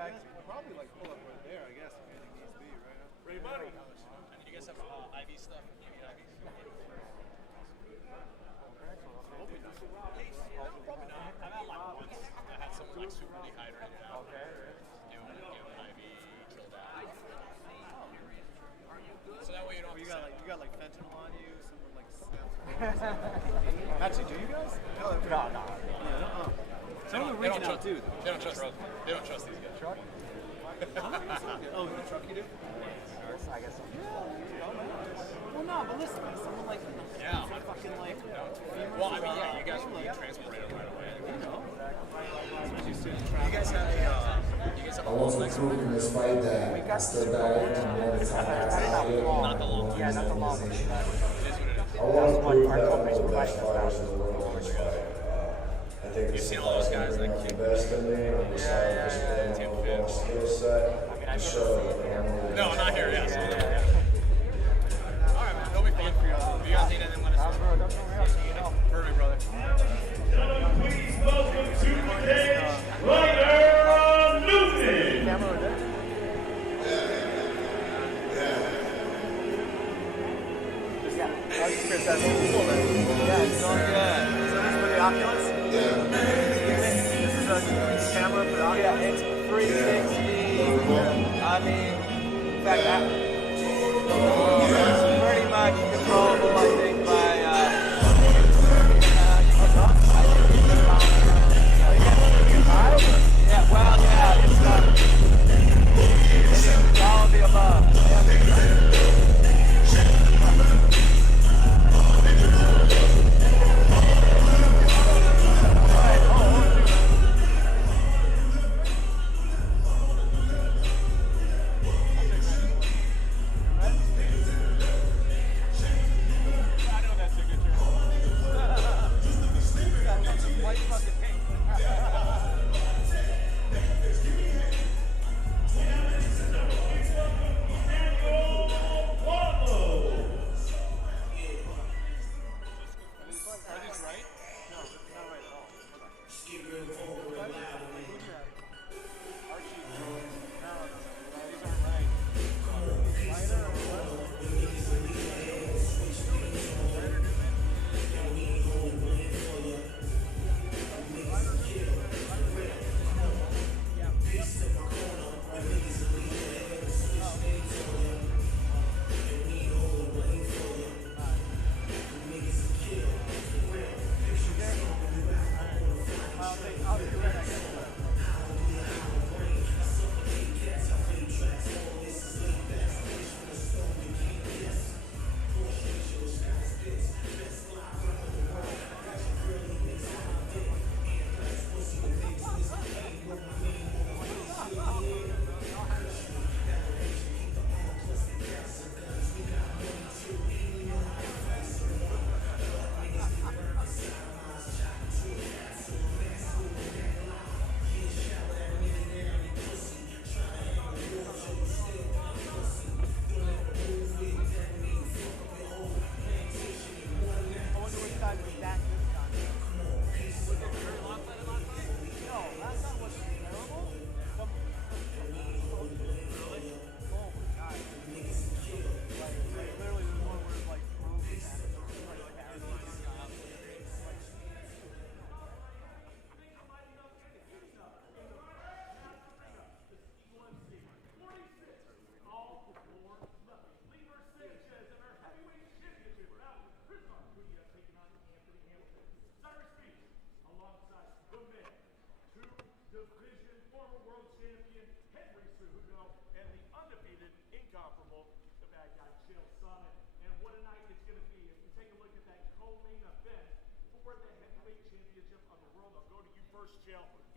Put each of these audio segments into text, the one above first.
We'll probably like pull up right there, I guess, if anything needs to be, right? Ready, buddy? And you guys have IV stuff? Probably not. I've had like once. I had someone like super dehydrated out. Okay. Doing IV, killed out. So that way you don't. You got like fentanyl on you, some like. Actually, do you guys? No. Yeah, some of them reaching out too. They don't trust these guys. Truck? Oh, the truck you do? I guess so. Well, no, but listen, someone like fucking like. Well, I mean, yeah, you guys would transport it right away. You know. You guys have I want to improve in this fight that I still got it and more the time. Not the long one. Yeah, not the long one. I want to prove that I'm one of the best fighters in the world in this fight. I think it's seen all those guys that the best in me. I'm deciding to spend my overall skill set and show that I'm one. No, not here, yes. All right, man, it'll be fun. If you guys need anything, let us know. Perfect, brother. Gentlemen, please welcome to today's Ryder Newman. This is a camera for the audio. Yeah, it's 360. I mean, in fact, it's pretty much controllable, I think, by. Yeah, well, yeah, it's all of the above.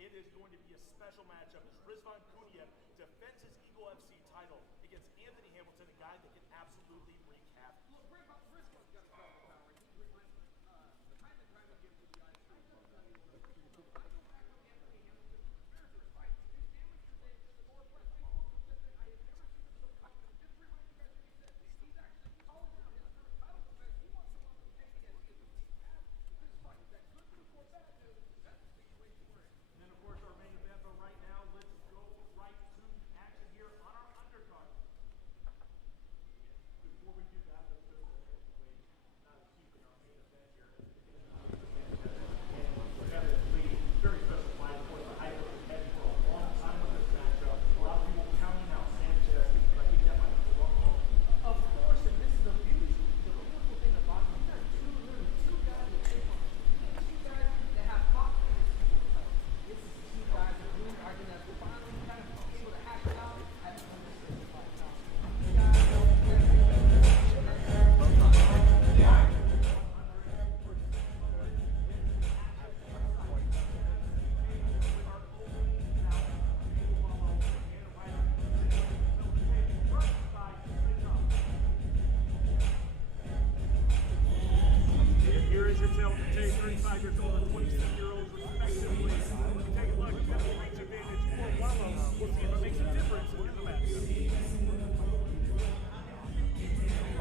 It is going to be a special matchup as Rizvan Kuniev defends his Eagle FC title against Anthony Hamilton, a guy that can absolutely wreak havoc. Look, Rizvan's got a power. He reminds me the kind of guy we give to the guys. I go back with Anthony Hamilton. His fight. His damage to the Northwest. I have never seen him so confident. Just remind you guys what he said. He's actually calling out his first title defense. He wants someone to take it. He is this fight. That good news or bad news. That's the situation we're in. And then, of course, our main event, but right now, let's go right Very special fight, of course, the hype was heavy for a long time with this matchup. A lot of people counting out Sanchez, but I think that might be the wrong move. Of course, and this is the beautiful thing about it. You got two guys that take on two guys that have fought for this Super Bowl title. This is two guys that really are going to finally kind of be able to hack it out at the Here is your tale to take 35 years old and 26-year-olds respectively. Take a look at the reach advantage for Wallow. We'll see if it makes a difference in the match.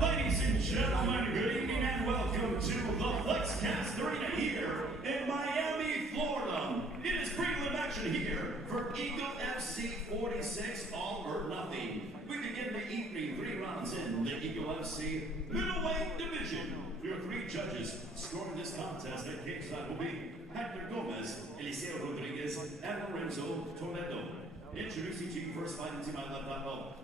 Ladies and gentlemen, good evening and welcome to the FlexCast Arena here in Miami, Florida. It is prelim action here for Eagle FC 46, all or nothing. We begin the evening 3 rounds in the Eagle FC middleweight division. Your 3 judges scoring this contest at Kingside will be Hector Gomez, Eliseo Rodriguez, and Lorenzo Toledo. Introducing to you first fighting to my left,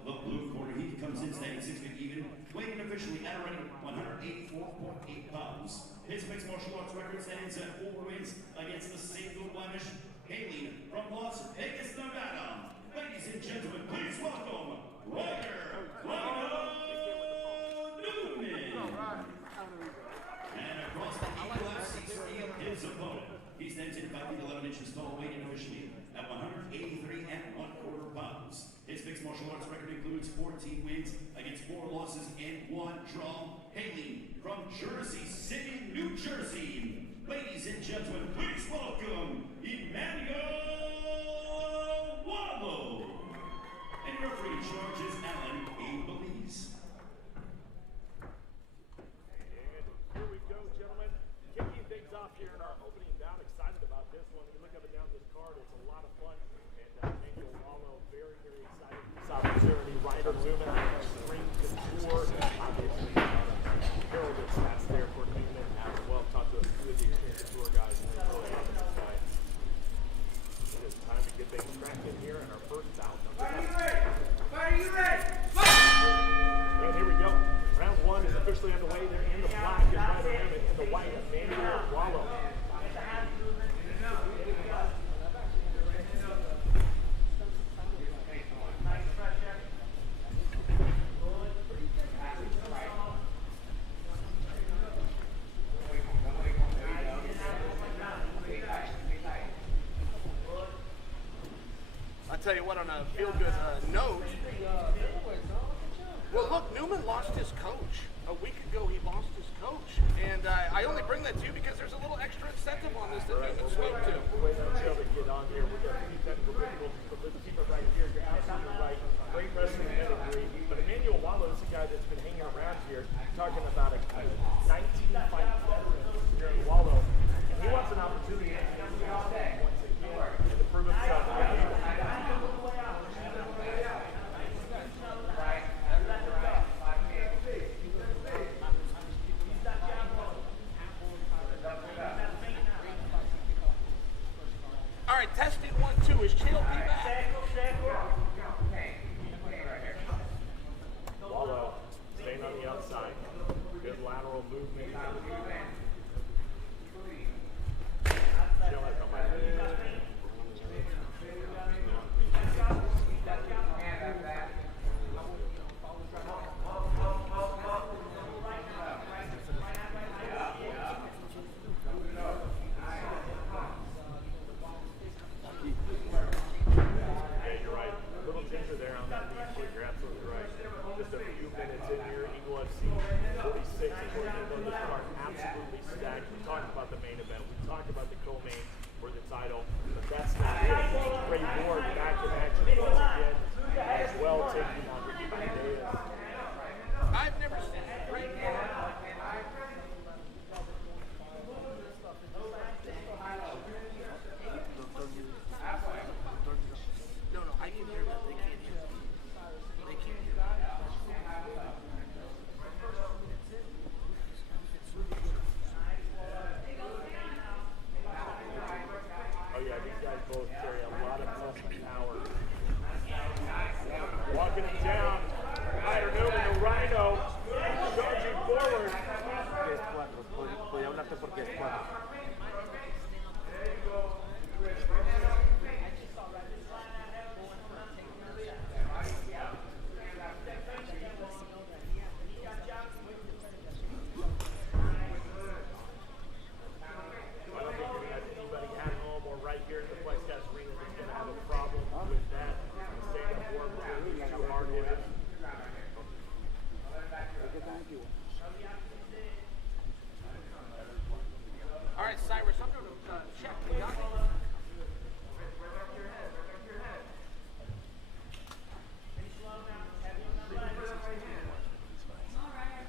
the blue corner. He comes in standing 6 feet even, weighing officially at around 184.8 pounds. His mixed martial arts record stands at 4 wins against the single blemish, hailing from Las Vegas, Nevada. Ladies and gentlemen, please welcome Ryder Newman. And across the Eagle FC scale, his opponent. He stands in 5 feet 11 inches tall, weighing officially at 183.25 pounds. His mixed martial arts record includes 14 wins against 4 losses and 1 draw. Hailing from Jersey City, New Jersey. Ladies and gentlemen, please welcome Emmanuel Wallow. And your referee in charge is Alan A. Belize. Here we go, gentlemen. Kicking things off here in our opening bout. Excited about this one. You look up and down this card, it's a lot of fun. And Emmanuel Wallow, very, very excited for this opportunity. Ryder Newman, extreme couture. Obviously, heralded stats there for Newman as well. Talked to a few of the extreme couture guys, and they're really loving this fight. It is time to get things cracking here in our first bout. Are you ready? Are you ready? And here we go. Round 1 is officially underway. They're in the black is Ryder Newman, in the white Emmanuel Wallow. I'll tell you what, on a feel-good note, well, look, Newman lost his coach. A week ago, he lost his coach. And I only bring that to you because there's a little extra incentive on this that Newman spoke to. Wait until they get on here. We've got a few technical difficulties, but there's a keeper right here. You're absolutely right. Great wrestling pedigree. But Emmanuel Wallow is a guy that's been hanging around here, talking about a 19-fight veteran here in Wallow. And he wants an opportunity to once again and to prove himself. All right, testing 1, 2. Is Chael P back? Wallow staying on the outside. Good lateral movement. Chael has on my lead. Just a few minutes in here, Eagle FC 46 is going to go this card absolutely both carry a lot of muscle power. Walking it down. Ryder Newman, the Rhino, charging forward. Es 4. Podía hablarte porque es 4. All right, Cyrus, I'm going to check. You got me?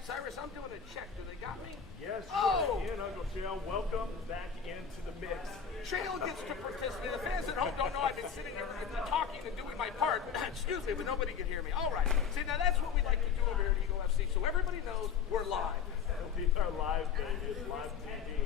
Cyrus, I'm doing a check. Do they got me? Yes, Oh! and Uncle Chael, welcome back into the mix. Chael gets to participate. The fans at home don't know I've been sitting here talking and doing my part. Excuse me, but nobody can hear me. All right. See, now that's what we like to do over here at Eagle FC, so everybody knows we're live. We are live, baby. It's live TV.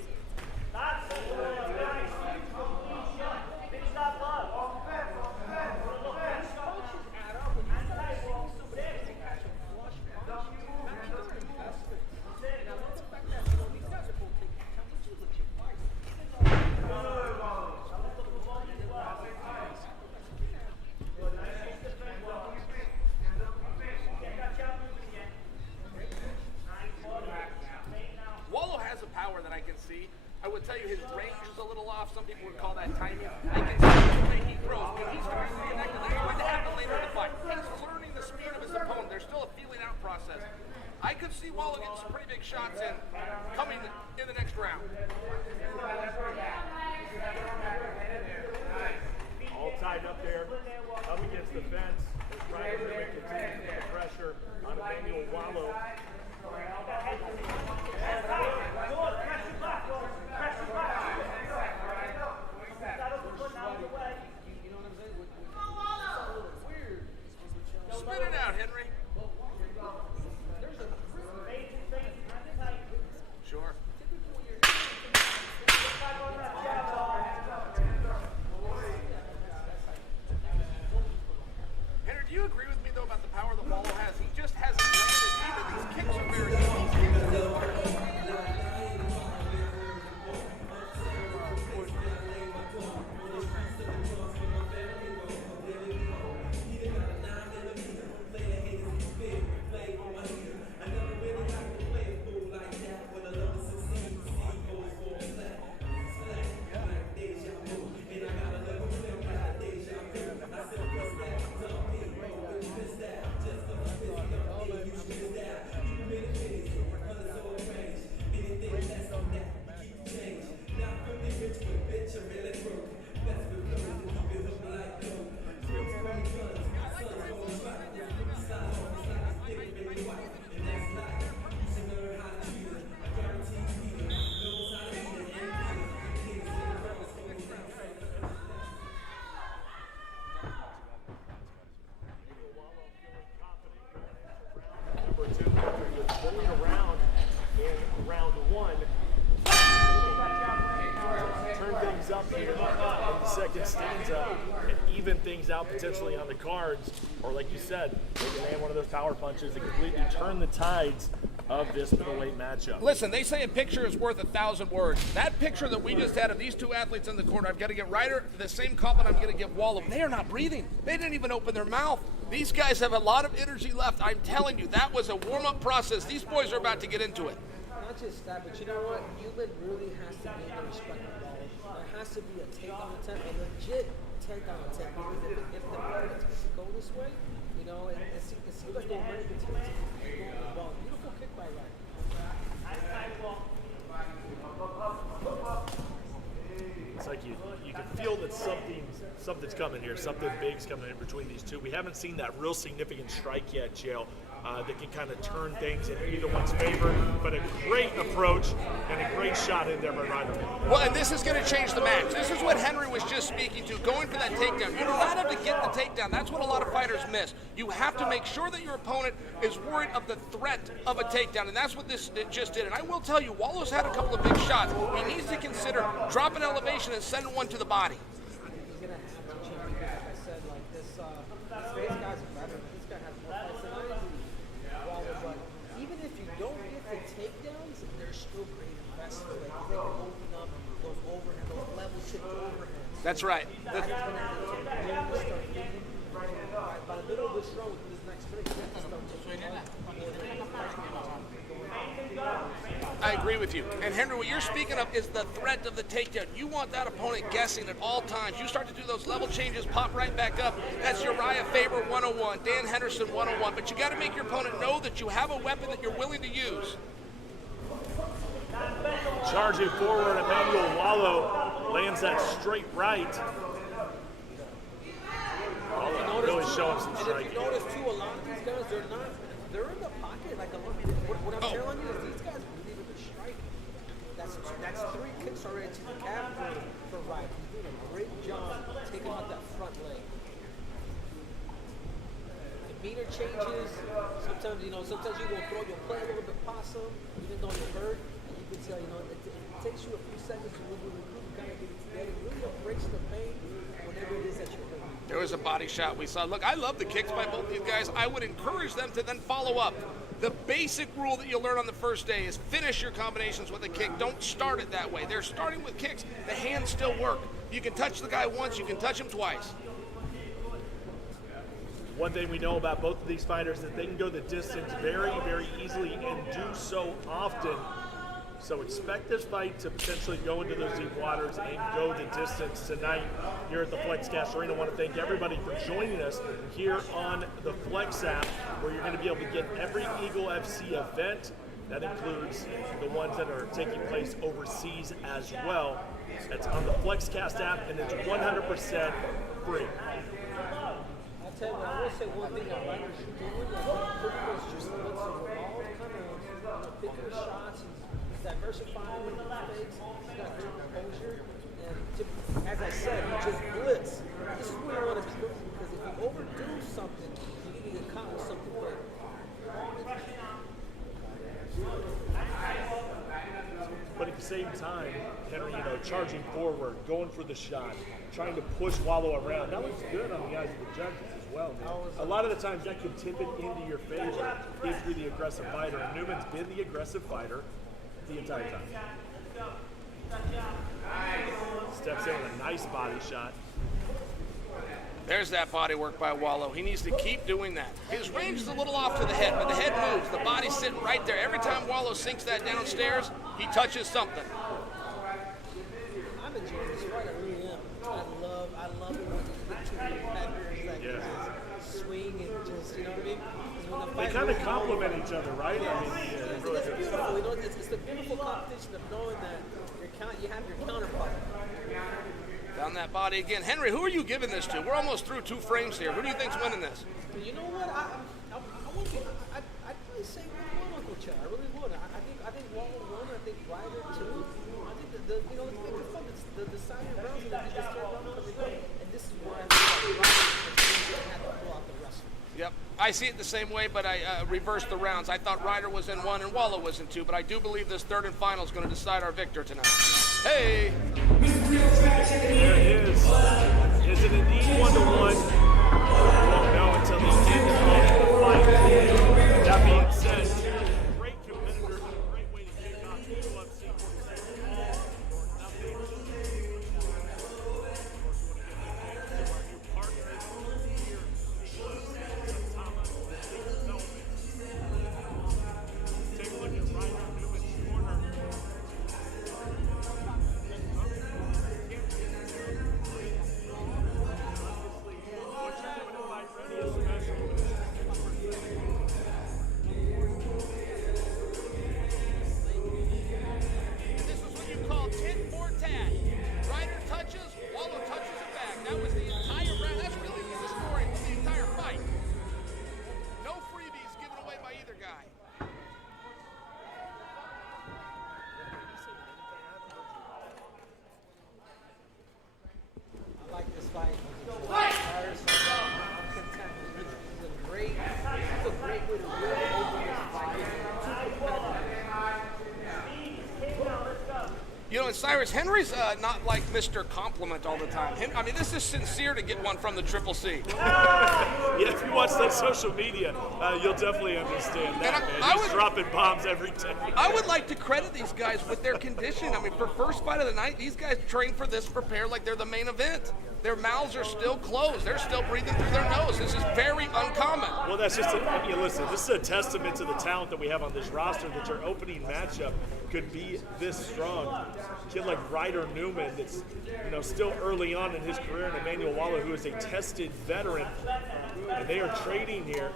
Wallow has a power that I can see. I would tell you his range is a little off. Some people would call that timing. I can see the way he throws, but he's going to connect. He's going to happen later in the fight. He's learning the speed of his opponent. There's still a feeling out process. I could see Wallow getting some pretty big shots in coming in the next round. All tied up there, up against the fence. As Ryder Newman continues to put the pressure on Emmanuel Wallow. Spit it out, Henry. Sure. Henry, do you agree with me, though, about the power that Wallow has? He just hasn't landed. Even these kicks are very good. Number 2, after he was pulling around in round 1. Turn things up here in the second stanza and even things out potentially on the cards. Or like you said, they can land one of those power punches and completely turn the tides of this middleweight matchup. Listen, they say a picture is worth 1,000 words. That picture that we just had of these two athletes in the corner, I've got to get Ryder the same compliment I'm going to give Wallow. They are not breathing. They didn't even open their mouth. These guys have a lot of energy left. I'm telling you, that was a warm-up process. These boys are about to get into it. Not just that, but you know what? Euban really has to gain the respect of Wallow. There has to be a take on attempt, a legit take on attempt. Because if the opponent go this way, you know, it seems like they're ready to take the ball. Beautiful kick by Ryder. It's like you can feel that something's coming here, something big's coming in between these two. We haven't seen that real significant strike yet, Chael, that can kind of turn things in either one's favor. But a great approach and a great shot in there by Ryder. Well, and this is going to change the match. This is what Henry was just speaking to, going for that takedown. You do not have to get the takedown. That's what a lot of fighters miss. You have to make sure that your opponent is worried of the threat of a takedown, and that's what this just did. And I will tell you, Wallow's had a couple of big shots. He needs to consider dropping elevation and sending one to the body. He's going That's right. By the middle of this row, this next break, you have to start taking I agree with you. And Henry, what you're speaking of is the threat of the takedown. You want that opponent guessing at all times. You start to do those level changes, pop right back up. That's Uriah Faber 101, Dan Henderson 101. But you got to make your opponent know that you have a weapon that you're willing to use. Charging forward, Emmanuel Wallow lands that straight right. Wallow really showing some striking. If you notice too, a lot of these guys, they're in the pocket. Like what I'm telling you is these guys believe in the striking. That's 3 kicks already to the calf for Wright. He's doing a great job taking out that front leg. The meter changes. Sometimes you're gonna throw your play a little bit possum, even though you're hurt. And you can tell, it takes you a few seconds to really kind of get it together. It really breaks the pain whenever it is that you're hurt. There was a body shot we saw. Look, I love the kicks by both these guys. I would encourage them to then follow up. The basic rule that you'll learn on the first day is finish your combinations with a kick. Don't start it that way. They're starting with kicks. The hands still work. You can touch the guy once, you can touch him twice. One thing we know about both of these fighters is that they can go the distance very, very easily and do so often. So expect this fight to potentially go into those deep waters and go the distance tonight here at the FlexCast Arena. I want to thank everybody for joining us here on the Flex app, where you're going to be able to get every Eagle FC event. That includes the ones that are taking place overseas as well. That's on the FlexCast app, and it's 100% free. I'll tell you, I will say one thing I like what you're doing. Pretty much just we're all kind of picking shots and diversifying with the mistakes. He's got good composure. And as I said, he just blitz. This is where I want to be careful, because if you overdo something, you need to get caught with something big. But at the same time, Henry, charging forward, going for the shot, trying to push Wallow around. That looks good on the eyes of the judges as well, man. A lot of the times that can tip it into your favor if you're the aggressive fighter. And Newman's been the aggressive fighter the entire time. Steps in with a nice body shot. There's that body work by Wallow. He needs to keep doing that. His range is a little off to the head, but the head moves. The body's sitting right there. Every time Wallow sinks that downstairs, he touches something. I'm enjoying this fight. I really am. I love it when you get two competitors that can just swing and just, you know what I mean? They kind of complement each other, right? Yeah. I mean, It's beautiful. It's the beautiful competition of knowing that you have your counterpart. Down that body again. Henry, who are you giving this to? We're almost through 2 frames here. Who do you think's winning this? You know what? I'd probably say one Uncle Chad. I really would. I think Wallow won. I think Ryder too. I think it's fun. It's the deciding rounds that you just can't run from the game. And this is where I think Ryder have to pull out the wrestling. Yep. I see it the same way, but I reversed the rounds. I thought Ryder was in 1 and Wallow was in 2, but I do believe this 3rd and final is going to decide our victor tonight. Hey! There it is. Is it indeed 1-1? We won't know until the end of the fight. That being said, great competitor, great way to kick off UFC. Take a look at Ryder Newman's corner. know, and Cyrus, Henry's not like Mr. Compliment all the time. I mean, this is sincere to get one from the Triple C. Yeah, if you watch that social media, you'll definitely understand that, man. He's dropping bombs every day. I would like to credit these guys with their conditioning. I mean, for first fight of the night, these guys train for this, prepare like they're the main event. Their mouths are still closed. They're still breathing through their nose. This is very uncommon. Well, that's just, listen, this is a testament to the talent that we have on this roster, that your opening matchup could be this strong. A kid like Ryder Newman that's, still early on in his career, and Emmanuel Wallo, who is a tested veteran, and they are trading here.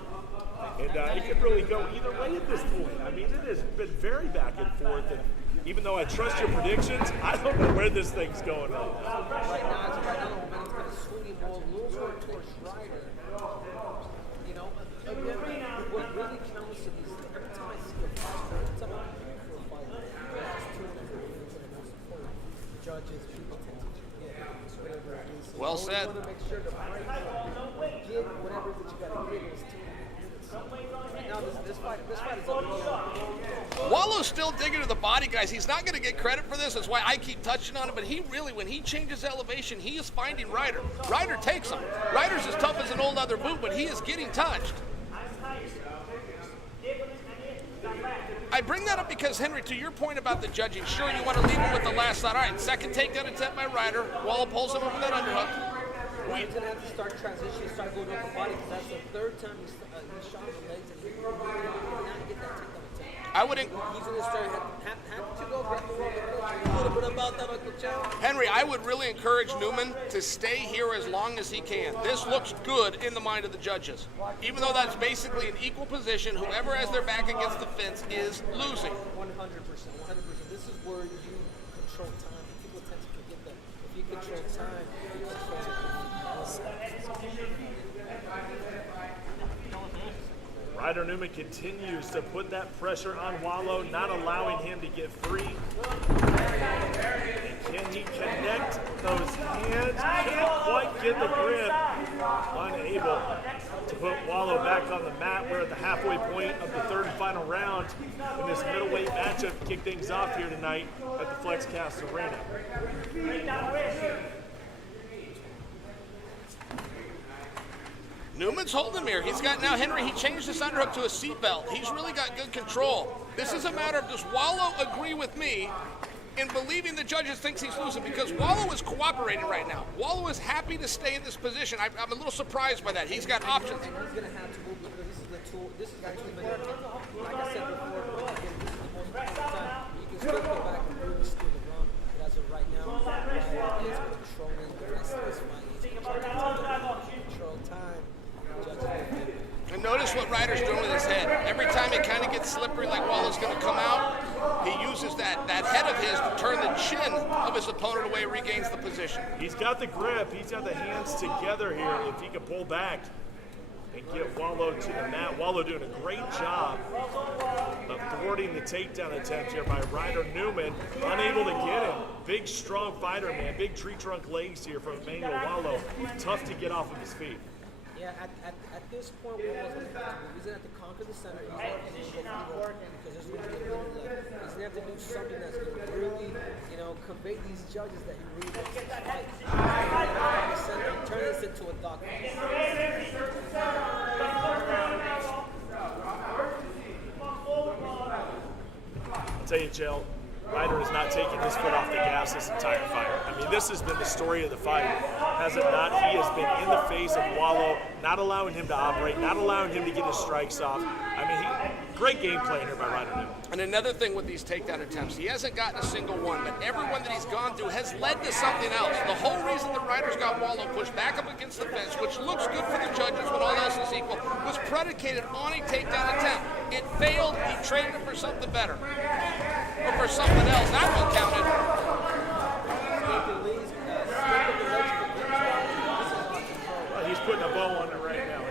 And it could really go either way at this point. I mean, it has been very back and forth, and even though I trust your predictions, I don't know where this thing's going on. Right now, it's momentum's kind of swinging more, a little more towards Ryder. Again, what really counts to these, every time I see a fight, every time I'm preparing for a fight, there's just two different things that are most important. Judges, people tend to forget whatever it is. So Well said. You want to make sure to get whatever that you got to get is 2 minutes. Right now, this fight is up to you. Wallow's still digging to the body, guys. He's not going to get credit for this. That's why I keep touching on it. But he really, when he changes elevation, he is finding Ryder. Ryder takes him. Ryder's as tough as an old leather boot, but he is getting touched. I bring that up because, Henry, to your point about the judging, sure, you want to leave him with the last shot. All right, second takedown attempt by Ryder. Wallow pulls him over that underhook. He's going to have to start transitioning, start going up the body, because that's the third time he shot the legs, and he did not get that takedown attempt. I would He's going to start have to go grab the wall. A little bit about that, Uncle Joe. Henry, I would really encourage Newman to stay here as long as he can. This looks good in the mind of the judges. Even though that's basically an equal position, whoever has their back against the fence is losing. 100%. This is where you control time. People tend to forget that. If you control time, you control the Ryder Newman continues to put that pressure on Wallo, not allowing him to get free. And can he connect those hands? Can't quite get the grip. Unable to put Wallo back on the mat. We're at the halfway point of the third and final round in this middleweight matchup to kick things off here tonight at the FlexCast Arena. Newman's holding him here. He's got now Henry. He changed this underhook to a seatbelt. He's really got good control. This is a matter of, does Wallo agree with me in believing the judges thinks he's losing? Because Wallo is cooperating right now. Wallo is happy to stay in this position. I'm a little surprised by that. He's got options. He's going to have to move because this is the tool. This is the 2-minute. Like I said before, again, this is the most important time. You can still go back and really steal the ground. But as of right now, Ryder is controlling the rest of this fight. He's control time. And notice what Ryder's doing with his head. Every time it kind of gets slippery, like Wallow's going to come out, he uses that head of his to turn the chin of his opponent away, regains the position. He's got the grip. He's got the hands together here. If he can pull back and get Wallo to the mat. Wallo doing a great job of thwarting the takedown attempt here by Ryder Newman. Unable to get him. Big, strong fighter, man. Big tree trunk legs here from Emmanuel Wallo. Tough to get off of his feet. Yeah, at this point, Wallo's going to have to move. He's going to have to conquer the center. He's going to have to go because there's going to be a little left. He's going to have to do something that's going to really, convey these judges that he really wants this fight. He's going to have to conquer the center and turn this into a dogfight. I'll tell you, Jill, Ryder is not taking his foot off the gas this entire fight. I mean, this has been the story of the fight, has it not? He has been in the face of Wallo, not allowing him to operate, not allowing him to get his strikes off. I mean, great game plan here by Ryder Newman. And another thing with these takedown attempts, he hasn't gotten a single one, but every one that he's gone through has led to something else. The whole reason that Ryder's got Wallo pushed back up against the fence, which looks good for the judges when all else is equal, was predicated on a takedown attempt. It failed. He traded it for something better. Or for something else. That one counted. He's putting a bow on it right now.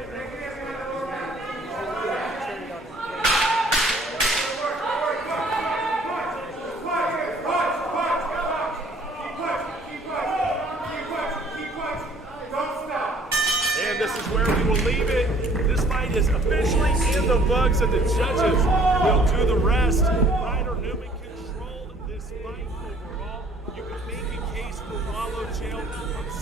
And this is where we will leave it. This fight is officially in the books, and the judges will do the rest. Ryder Newman controlled this fight overall.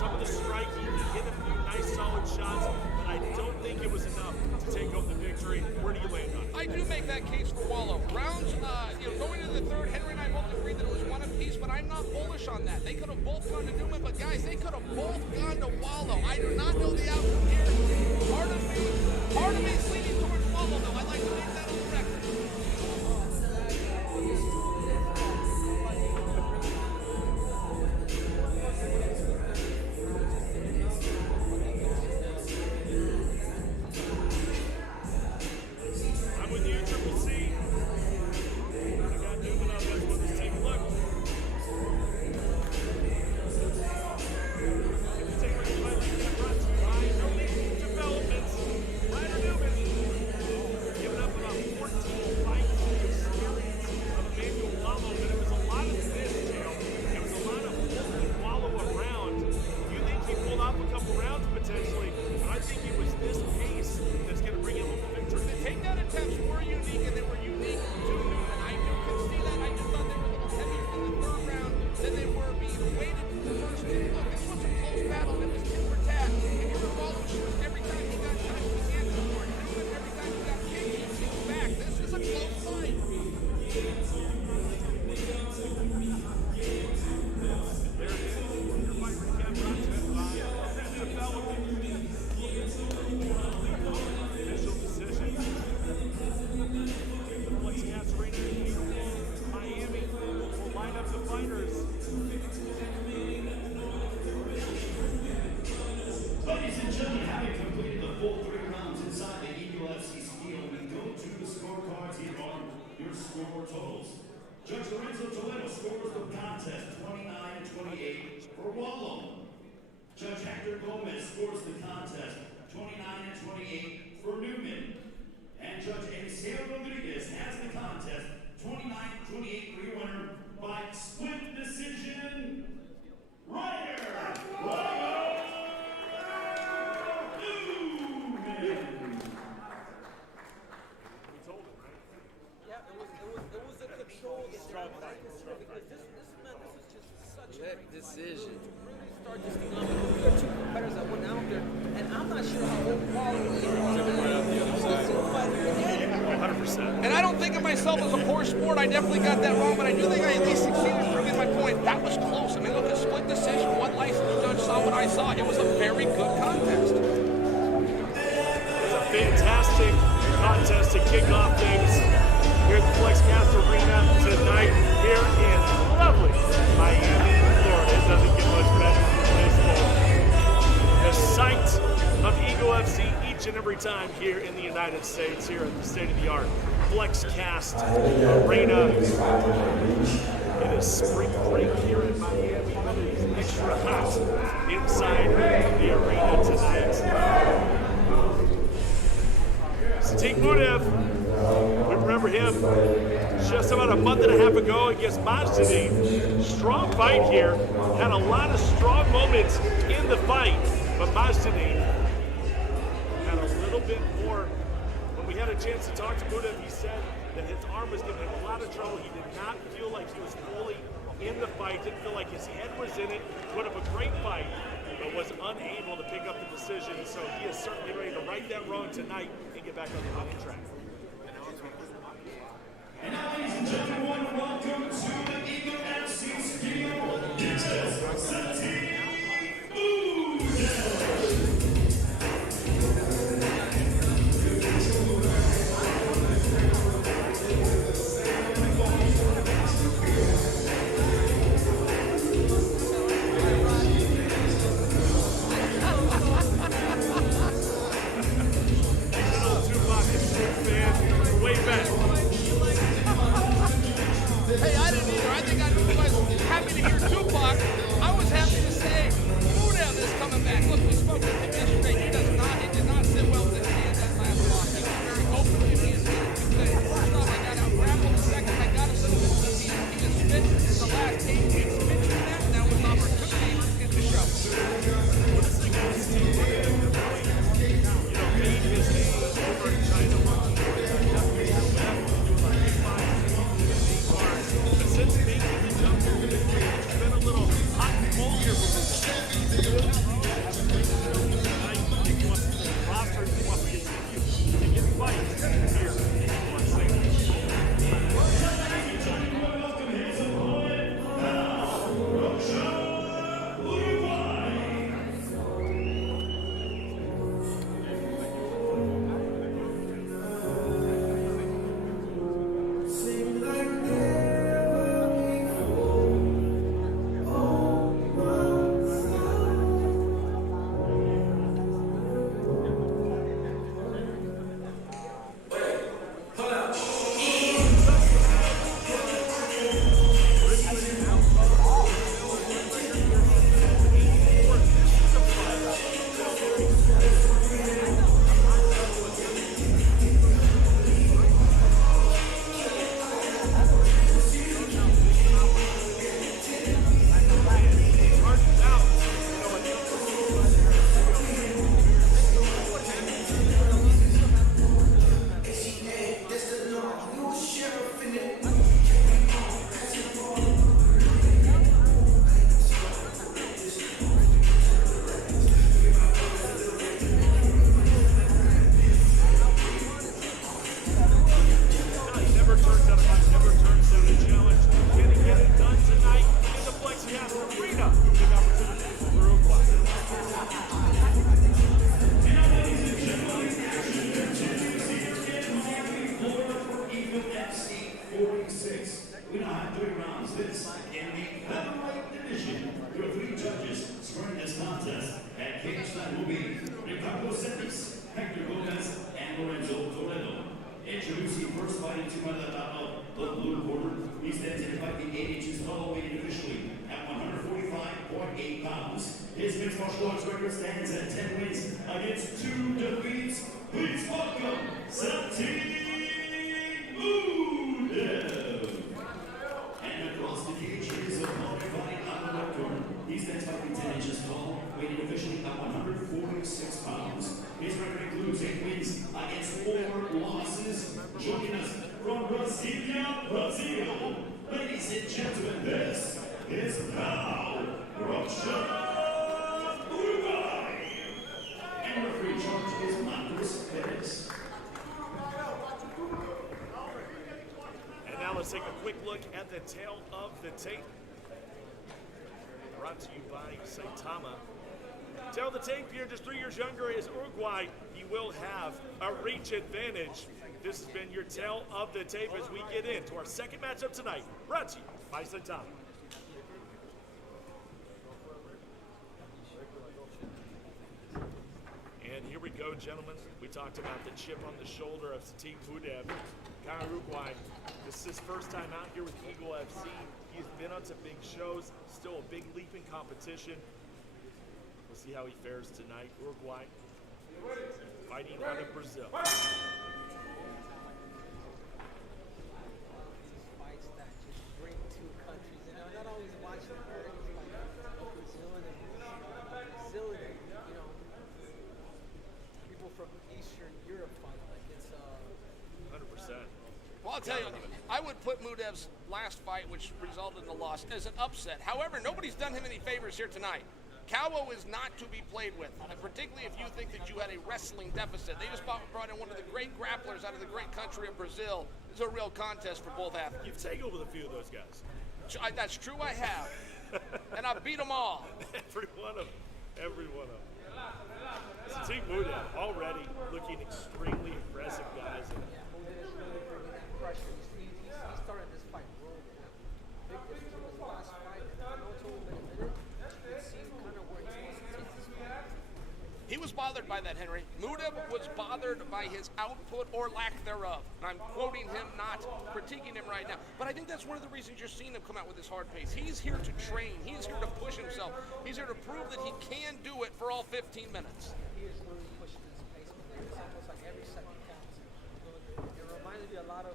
some of the striking, he hit a few nice solid shots, but I don't think it was enough to take home the victory. Where do you land on it? I do make that case for Wallow. Rounds, going into the third, Henry and I both agreed that it was one apiece, but I'm not bullish on that. They could have both gone to Newman, but guys, they could have both gone to Wallow. I do not know the outcome here. Part of me is leaning towards Wallow, though. I'd like to make that on the record. I'm with you, Triple C. I got Newman on this one. Let's take a look. If you take a look at the brought to you by No Need Developments, Ryder Newman, giving up about 14 fights of experience of Emmanuel Wallow, but it was a lot of this, Joe. It was a lot of pulling Wallow around. You think he pulled off a couple rounds potentially, but I think it was this pace that's going to bring him home the victory. The takedown attempts were unique, and they were unique to Newman. I do concede that. I just thought they were a little heavier in the third round than they were being weighted in the first two. Look, this was a close battle, and it was tit for tat. And you were Wallow shooting every time he got touched with hands for it. Newman, every time he got kicked, he kicked back. This is a close fight. There it is. Your fight recap brought to you by Event Development. Official decision. The FlexCast Arena in Miami will line up the fighters. Ladies and gentlemen, having completed the full 3 rounds inside the Eagle FC Steel, we go to the scorecards. Here are your scoreboard totals. Judge Lorenzo Toledo scores the contest 29-28 for Wallow. Judge Hector Gomez scores the contest 29-28 for Newman. And Judge Eliseo Rodriguez has the contest 29-28 for your winner by split decision. Ryder Yeah, it was a controlled strong fight. Because this was just such a decision. Really start this thing up. There are two competitors that went out there, and I'm not sure how Wallow is. 100%. And I don't think of myself as a poor sport. I definitely got that wrong, but I do think I at least succeeded in proving my point. That was close. I mean, look, a split decision. One licensed judge saw what I saw. It was a very good contest. It's a fantastic contest to kick off things here at the FlexCast Arena tonight here in lovely Miami, Florida. It doesn't get much better than this. The site of Eagle FC each and every time here in the United States, here at the state-of-the-art FlexCast Arena. It is spring break here in Miami, but it is extra hot inside the arena tonight. Sadiq Mudev, we remember him just about a month and a half ago against Majdani. Strong fight here, had a lot of strong moments in the fight, but Majdani had a little bit more. When we had a chance to talk to Mudev, he said that his arm was giving him a lot of trouble. He did not feel like he was fully in the fight, didn't feel like his head was in it, put up a great fight, but was unable to pick up the decision. So he is certainly ready to right that wrong tonight and get back on the winning track. And now, ladies and gentlemen, welcome to the Eagle FC Steel. This is Sadiq Mudev. Hey, I didn't match will be Ricardo Cetis, Hector Gomez, and Lorenzo Toledo. Introducing first fighting to the blue corner. He stands at 5'8" inches tall, weighted officially at 145.8 pounds. His mixed martial arts record stands at 10 wins against 2 defeats. Please welcome Santi Udev. And across the cage is a opponent fighting on the left corner. He stands 5'10" inches tall, weighted officially at 146 pounds. His record includes 8 wins against 4 losses. Joining us from Brasilia, Brazil, ladies and gentlemen, this is now Russia, Uruguay. And referee in charge is Marcos Perez. And now let's take a quick look at the tail of the tape. Brought to you by Saitama. Tail of the tape here, just 3 years younger is Uruguay. He will have a reach advantage. This has been your tail of the tape as we get into our second matchup tonight. Brought to you by Saitama. And here we go, gentlemen. We talked about the chip on the shoulder of Santi Udev. Guy Uruguay. This is his first time out here with Eagle FC. He's been on some big shows, still a big leap in competition. We'll see how he fares tonight. Uruguay fighting out of Brazil. Fights that just bring two countries, you know, not always watching Brazil and you know, people from Eastern Europe fight like it's 100%. Well, I'll tell you, I would put Mudev's last fight, which resulted in a loss, as an upset. However, nobody's done him any favors here tonight. Calvo is not to be played with, and particularly if you think that you had a wrestling deficit. They just brought in one of the great grapplers out of the great country of Brazil. It's a real contest for both athletes. You've taken with a few of those guys. That's true, I have. And I've beat them all. Every one of them. Every one of them. Santi Udev already looking extremely aggressive, guys. And yeah, Udev is really bringing that pressure. He started this fight rolling. Big difference from his last fight. I know it's only been a minute. You can see kind of where he wants to take this fight. He was bothered by that, Henry. Mudev was bothered by his output or lack thereof. And I'm quoting him, not critiquing him right now. But I think that's one of the reasons you're seeing him come out with his hard pace. He's here to train. He's here to push himself. He's here to prove that he can do it for all 15 minutes. He is really pushing his pace. It's almost like every second counts. It reminds me a lot of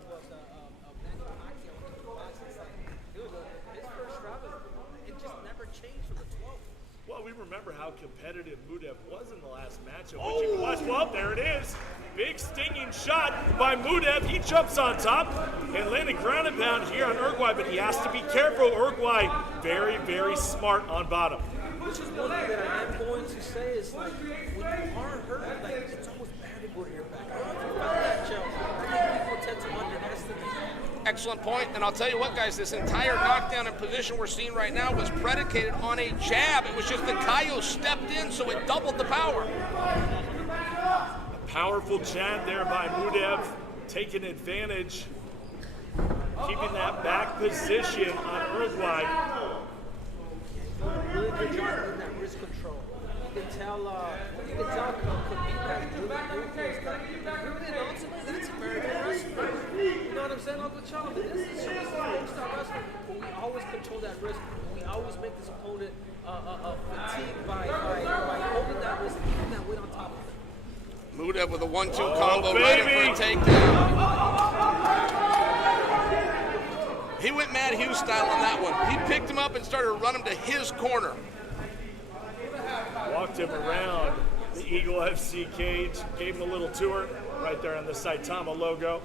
Manny Pacquiao when he was boxing. It's like, dude, his first round, it just never changed from the 12th. well, we remember how competitive Mudev was in the last matchup. Which you can watch. Well, there it is. Big stinging shot by Mudev. He jumps on top and landed ground and pound here on Uruguay, but he has to be careful. Uruguay very, very smart on bottom. Which is one thing that I am going to say is like when you are hurt, like it's almost bad to go to your back. I don't know if you found that, Joe. I think people tend to underestimate that. Excellent point. And I'll tell you what, guys, this entire knockdown and position we're seeing right now was predicated on a jab. It was just that Caio stepped in, so it doubled the power. A powerful jab there by Mudev, taking advantage, keeping that back position on Uruguay. Really good job in that wrist control. You can tell Khabib has really influenced that. Really, and ultimately, that's American wrestling. You know what I'm saying, Uncle Charles? This is folk-style wrestling. When we always control that wrist, when we always make this opponent fatigued by holding that wrist and keeping that weight on top of it. Mudev with a 1-2 combo right in for a takedown. He went Mad Hughes style on that one. He picked him up and started to run him to his corner. Walked him around the Eagle FC cage, gave him a little tour right there on the Saitama logo.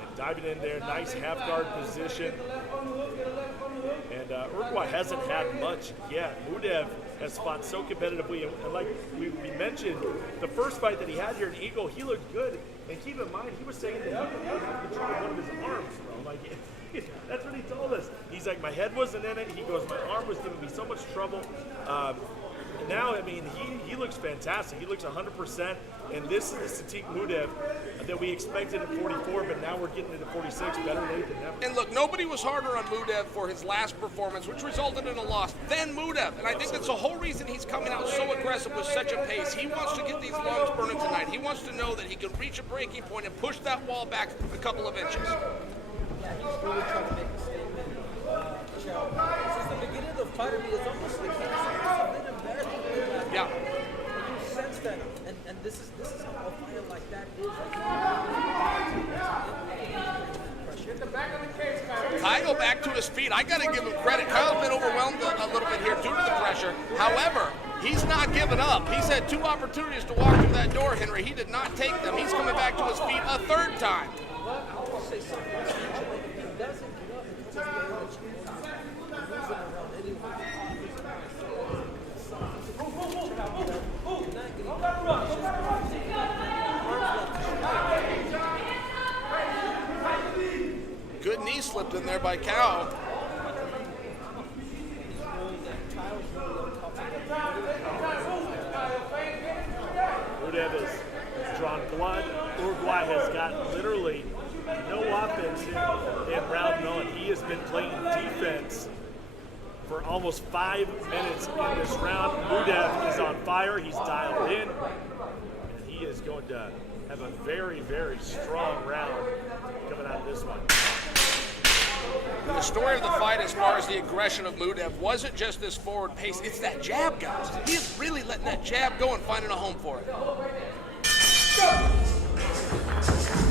And diving in there, nice half guard position. And Uruguay hasn't had much yet. Mudev has fought so competitively, and like we mentioned, the first fight that he had here in Eagle, he looked good. And keep in mind, he was saying that he didn't have control of one of his arms, bro. Like, that's what he told us. He's like, my head wasn't in it. He goes, my arm was giving me so much trouble. now, I mean, he looks fantastic. He looks 100%, and this is the Sadiq Mudev that we expected at 44, but now we're getting it at 46. Better late than never. And look, nobody was harder on Mudev for his last performance, which resulted in a loss, than Mudev. And I think that's the whole reason he's coming out so aggressive with such a pace. He wants to get these lungs burning tonight. He wants to know that he can reach a breaking point and push that wall back a couple of inches. Yeah, he's really trying to make a statement. Since the beginning of the fight, I mean, it's almost like he's a bit embarrassed. Yeah. And you sense that, and this is how a fighter like that is. Get the back of the case, Kyle. Kyle back to his feet. I got to give him credit. Kyle's been overwhelmed a little bit here due to the pressure. However, he's not giving up. He's had 2 opportunities to walk through that door, Henry. He did not take them. He's coming back to his feet a 3rd time. Well, I will say something. If he doesn't get up, it's just going to choose moving around anyway. Good knee slipped in there by Cal. Mudev has drawn blood. Uruguay has got literally no offense in round 1. He has been playing defense for almost 5 minutes in this round. Mudev is on fire. He's dialed in. And he is going to have a very, very strong round coming out of this one. And the story of the fight as far as the aggression of Mudev wasn't just this forward pace, it's that jab, guys. He's really letting that jab go and finding a home for it.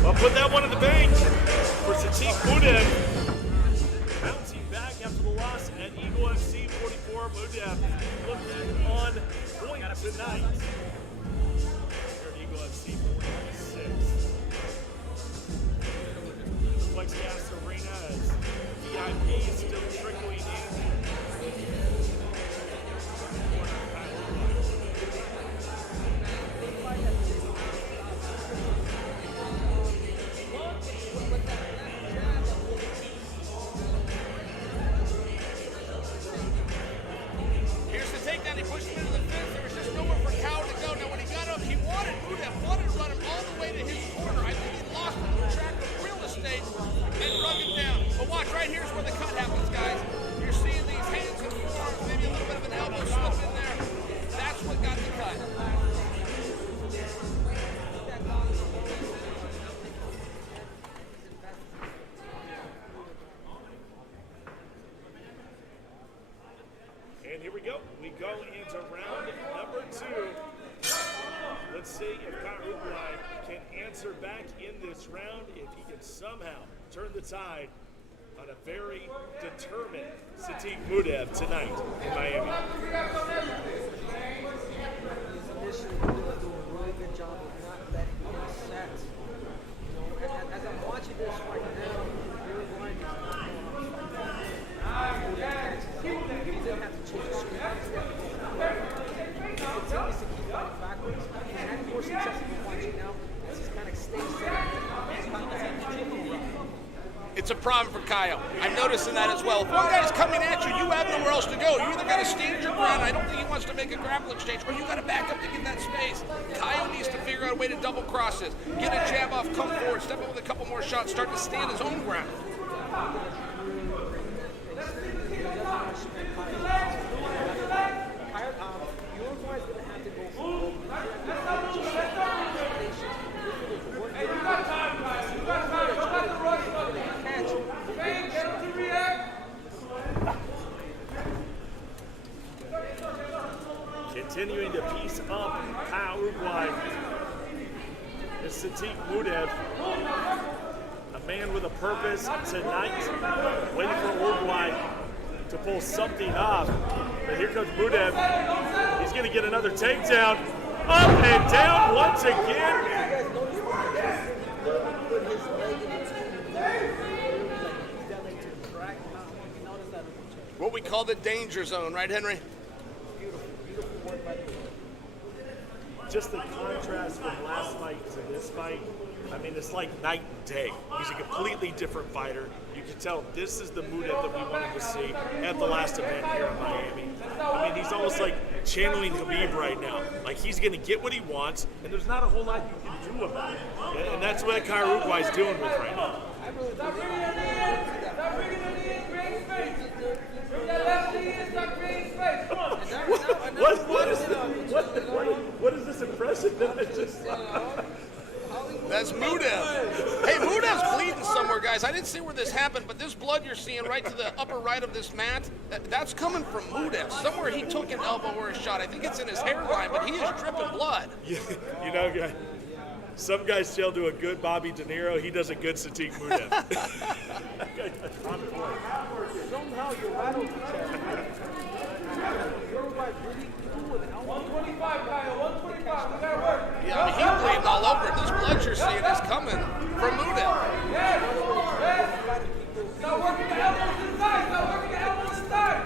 Well, put that one in the bank for Sadiq Mudev. Bouncing back after the loss at Eagle FC 44. Mudev looked on point tonight. Here at Eagle FC 46. Flexcast Arena as VIP is still trickling in. Here's the takedown. He pushed him into the fence. There was just nowhere for Cow to go. Now, when he got up, he wanted Mudev to run him all the way to his corner. I think he lost the track of real estate and run him down. But watch, right here's where the cut happens, guys. You're seeing these hands and forearms, maybe a little bit of an elbow slip in there. That's what got the cut. And here we go. We go into round number 2. Let's see if Uruguay can answer back in this round, if he can somehow turn the tide on a very determined Sadiq Mudev tonight in Miami. He's initially doing a really good job of not letting him set. As I'm watching this right now, Uruguay is he didn't have to change the screen. He continues to keep fighting backwards. He's had more success than we're watching now as he's kind of stays set. It's a problem for Kyle. I'm noticing that as well. If one guy's coming at you, you have nowhere else to go. You either got to stand your ground. I don't think he wants to make a grapple exchange, or you got to back up to get that space. Kyle needs to figure out a way to double cross this. Get a jab off, come forward, step in with a couple more shots, start to stand his own ground. Uruguay's going to have to go for Continuing to piece up Kyle Uruguay is Sadiq Mudev, a man with a purpose tonight, waiting for Uruguay to pull something off. But here comes Mudev. He's going to get another takedown. Up and down once again. What we call the danger zone, right, Henry? Just the contrast from last fight to this fight, I mean, it's like night and day. He's a completely different fighter. You could tell this is the Mudev that we wanted to see at the last event here in Miami. I mean, he's almost like channeling Khabib right now. Like, he's going to get what he wants, and there's not a whole lot you can do about it. And that's what Kyle Uruguay is dealing with right now. What is this impression? That's Mudev. Hey, Mudev's bleeding somewhere, guys. I didn't see where this happened, but this blood you're seeing right to the upper right of this mat, that's coming from Mudev. Somewhere he took an elbow or a shot. I think it's in his hairline, but he is dripping blood. You know, some guys still do a good Bobby De Niro. He does a good Sadiq Mudev. Somehow you rattled the chest. Uruguay really cool with 125, Kyle. 125. We gotta work. Yeah, I mean, he's bleeding all over. This blood you're seeing is coming from Mudev. Stop working the elbows inside. Stop working the elbows inside.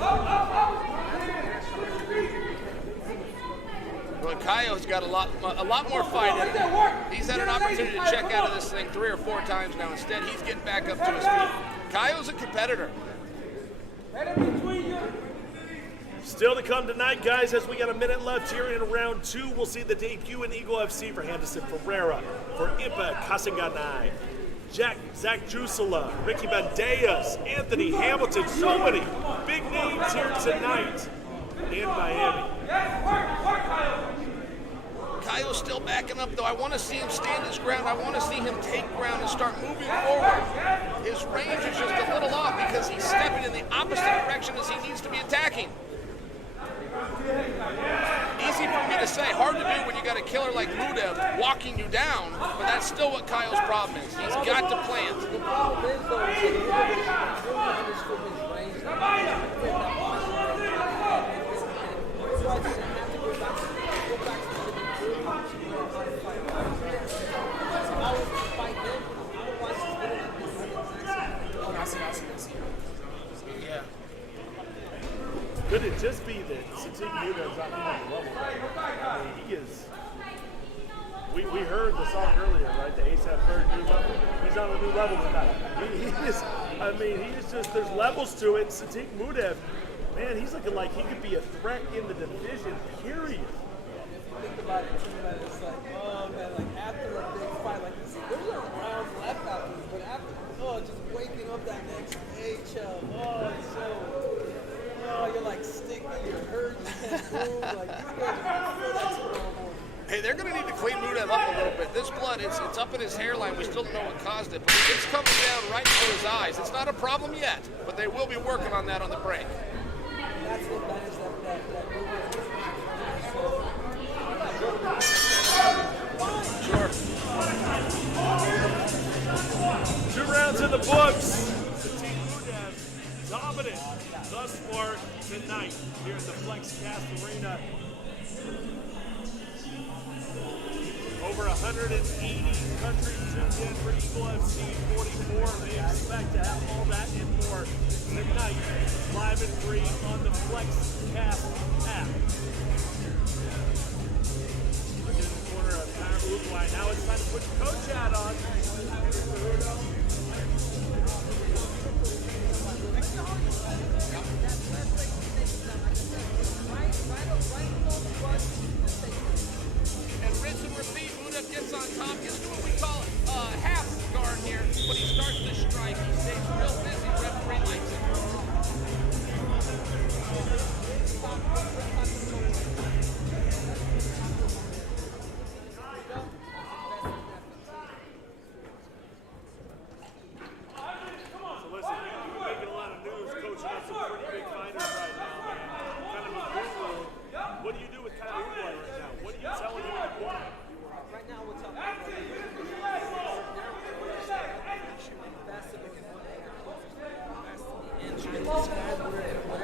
Up. Well, Kaio's got a lot more fight in him. He's had an opportunity to check out of this thing 3 or 4 times now. Instead, he's getting back up to his feet. Kaio's a competitor. Still to come tonight, guys, as we got a minute left here in round 2. We'll see the debut in Eagle FC for Henderson Ferreira, for Impa Kasanganai, Zach Jusela, Ricky Bandejas, Anthony Hamilton. So many big names here tonight in Miami. Kaio's still backing up, though. I want to see him stand his ground. I want to see him take ground and start moving forward. His range is just a little off because he's stepping in the opposite direction as he needs to be attacking. Easy for me to say, hard to do when you got a killer like Mudev walking you down, but that's still what Kaio's problem is. He's got to plant. The problem is, though, is that Mudev understood his range. Could it just be that Sadiq Mudev's on another level? I mean, he is. We heard the song earlier, right? The ASAP Ferg new level. He's on a new level tonight. He is. I mean, he's just. There's levels to it. Sadiq Mudev, man, he's looking like he could be a threat in the division. Period. Think about it, it's like, oh man, like after a big fight, like there's a round left after this, but after, just waking up that next day, it's so, you're like sticky, you're hurt, you can't move, like these guys are feel that tomorrow. Hey, they're going to need to clean Mudev up a little bit. This blood, it's up in his hairline. We still don't know what caused it, but it's coming down right into his eyes. It's not a problem yet, but they will be working on that on the break. That's the advantage that Sure. 2 rounds in the books. Sadiq Mudev dominant thus far tonight here at the FlexCast Arena. Over 180 countries tuned in for Eagle FC 44. They expect to have all that and more tonight, live and free on the FlexCast app. Looking in the corner of Kyle Uruguay. Now it's time to put your coach hat on. And rinse and repeat, Mudev gets on top, gets to what we call a half guard here. When he starts to strike, he stays real busy, referee likes it.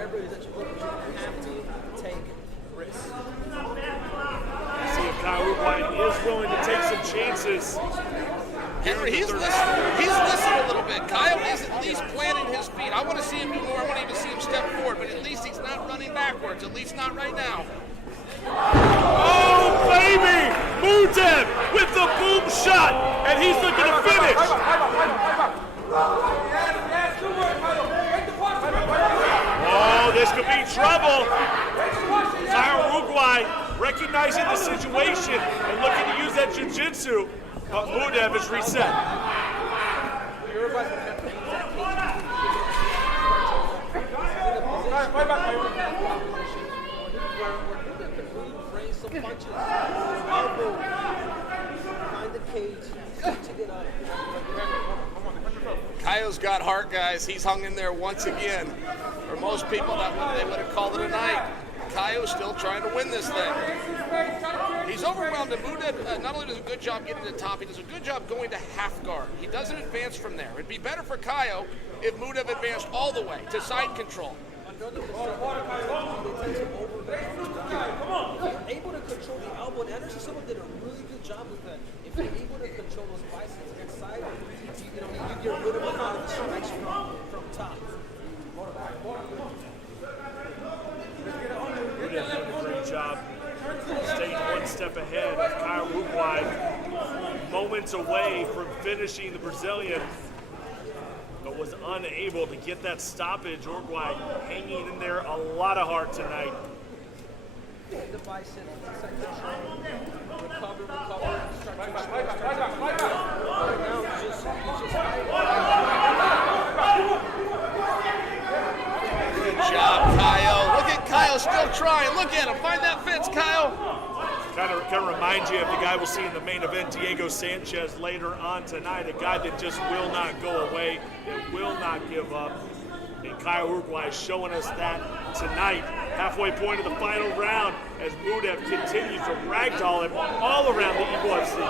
whatever it is that you're looking for, you have to take risks. See if Kyle Uruguay is willing to take some chances. Henry, he's listening a little bit. Kyle is at least planting his feet. I want to see him do more. I want to even see him step forward, but at least he's not running backwards, at least not right now. Oh, baby! Mudev with the boom shot, and he's looking to finish. trouble. Kyle Uruguay recognizing the situation and looking to use that jiu-jitsu, but Mudev is reset. Uruguay's gonna have to use that bring some punches, elbow, behind the cage, to get up. Kaio's got heart, guys. He's hung in there once again. For most people, they would have called it a night. Kaio's still trying to win this thing. He's overwhelmed, and Mudev not only does a good job getting to the top, he does a good job going to half guard. He doesn't advance from there. It'd be better for Kaio if Mudev advanced all the way to side control. Another able to control the elbow, and Anderson Silva did a really good job with that. If you're able to control those biceps inside, you get rid of a lot of the strikes from top. Mudev did a great job staying one step ahead of Kyle Uruguay, moments away from finishing the Brazilian, but was unable to get that stoppage. Uruguay hanging in there, a lot of heart tonight. The biceps, inside control, recover, start to now he's just Good job, Kaio. Look at Kaio still trying. Look at him. Find that fence, Kaio. Kind of remind you of the guy we'll see in the main event, Diego Sanchez, later on tonight, a guy that just will not go away and will not give up. And Kyle Uruguay showing us that tonight. Halfway point of the final round as Mudev continues to ragdoll him all around the Eagle FC.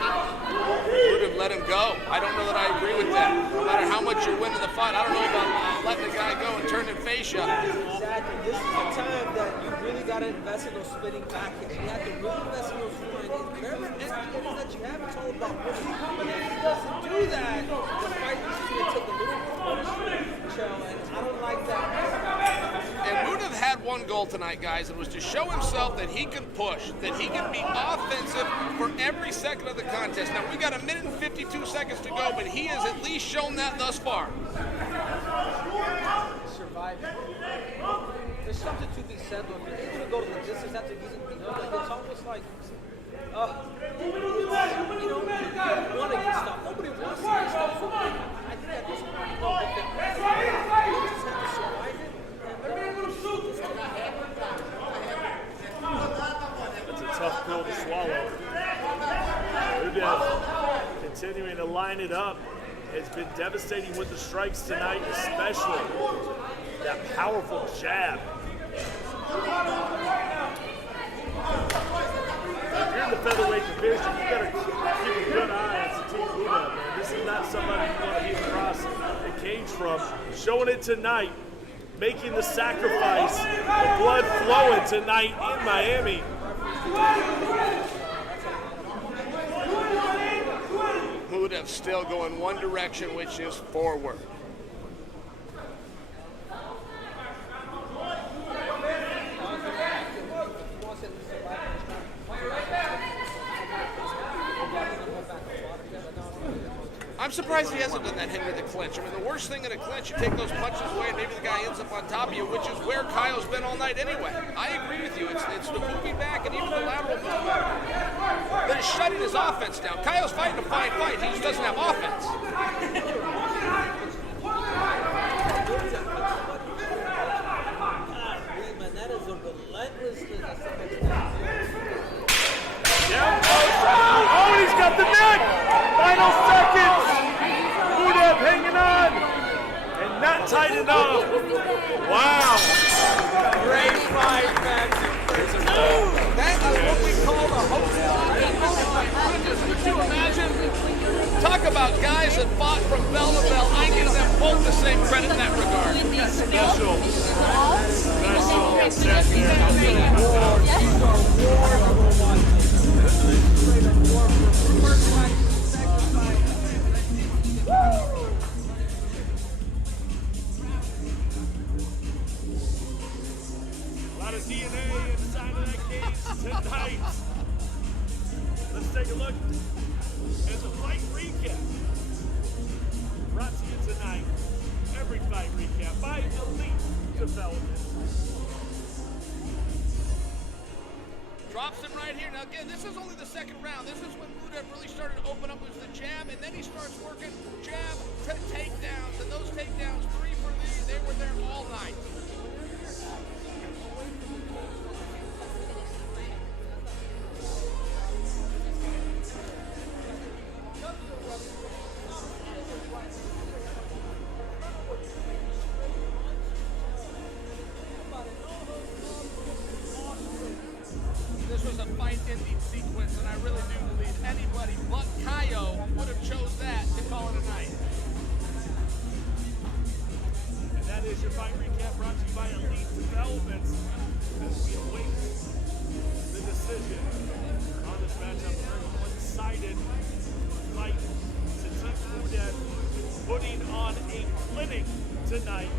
Mudev let him go. I don't know that I agree with that. No matter how much you're winning the fight, I don't know about letting the guy go and turning fascia. Exactly. This is the time that you really got to invest in those spinning back kicks. You have to really invest in those flying kicks. Whatever extra that you have, it's all about winning. But if he doesn't do that, the fight is going to take a little more punishment, and I don't like that. And Mudev had one goal tonight, guys, and was to show himself that he can push, that he can be offensive for every second of the contest. Now, we got a minute and 52 seconds to go, but he has at least shown that thus far. Surviving. There's something to be said, though. If you're able to go to the distance after getting beat up, like, it's almost like, you want to get stopped. Nobody wants to get stopped. So I think at this point, you just have to survive it. That's a tough pill to swallow. Mudev continuing to line it up. Has been devastating with the strikes tonight, especially that powerful jab. If you're in the featherweight division, you gotta keep a good eye on Satin Mudev, man. This is not somebody you want to be across the cage from. Showing it tonight, making the sacrifice, the blood flowing tonight in Miami. Mudev still going one direction, which is forward. I'm surprised he hasn't done that hit with the clinch. I mean, the worst thing in a clinch, you take those punches away and maybe the guy ends up on top of you, which is where Kaio's been all night anyway. I agree with you. It's the moving back and even the lateral movement that is shutting his offense down. Kaio's fighting a fine fight. He just doesn't have offense. Man, that is a relentlessness. Oh, he's got the neck! Final seconds! Mudev hanging on! And not tight enough. Wow. Great fight, man. That is what we call a host. Could you imagine? Talk about guys that fought from bell to bell. I give them both the same credit in that regard. A lot of DNA inside of that cage tonight. Let's take a look at the fight recap. Brought to you tonight. Every fight recap by Elite development. Drops him right here. Now again, this is only the second round. This is when Muda really started to open up with the jab, and then he starts working jab to takedowns, and those takedowns, 3 for 3, they were there all night. This was a fight-ending sequence, and I really do believe anybody but Kaio would have chose that to call it a night. And that is your fight recap brought to you by Elite Developments. As we await the decision on this matchup, very one-sided fight. Sadiq Mudev putting on a clinic tonight.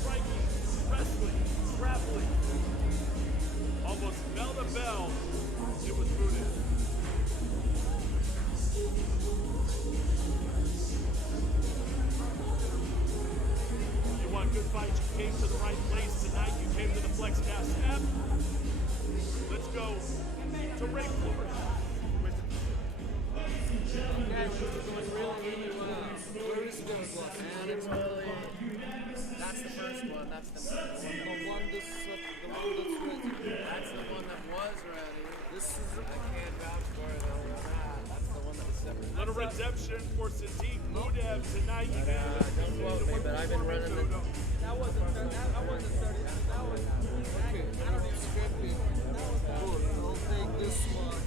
Striking, wrestling, grappling. Almost bell to bell, it was Mudev. You want good fights, you came to the right place tonight. You came to the FlexCast app. Let's go to Ray Flores. Yeah, it was going really well. Where is this one, man? It's really... That's the first one. That's the one. The one that's ready. That's the one that was ready. This is... I can't vouch for it though. That's the one that was separate. Little redemption for Sadiq Mudev tonight. Don't quote me, but I've been running the... That wasn't 30. That wasn't 30. That was... Okay, I don't even script it. That was good. I'll take this one.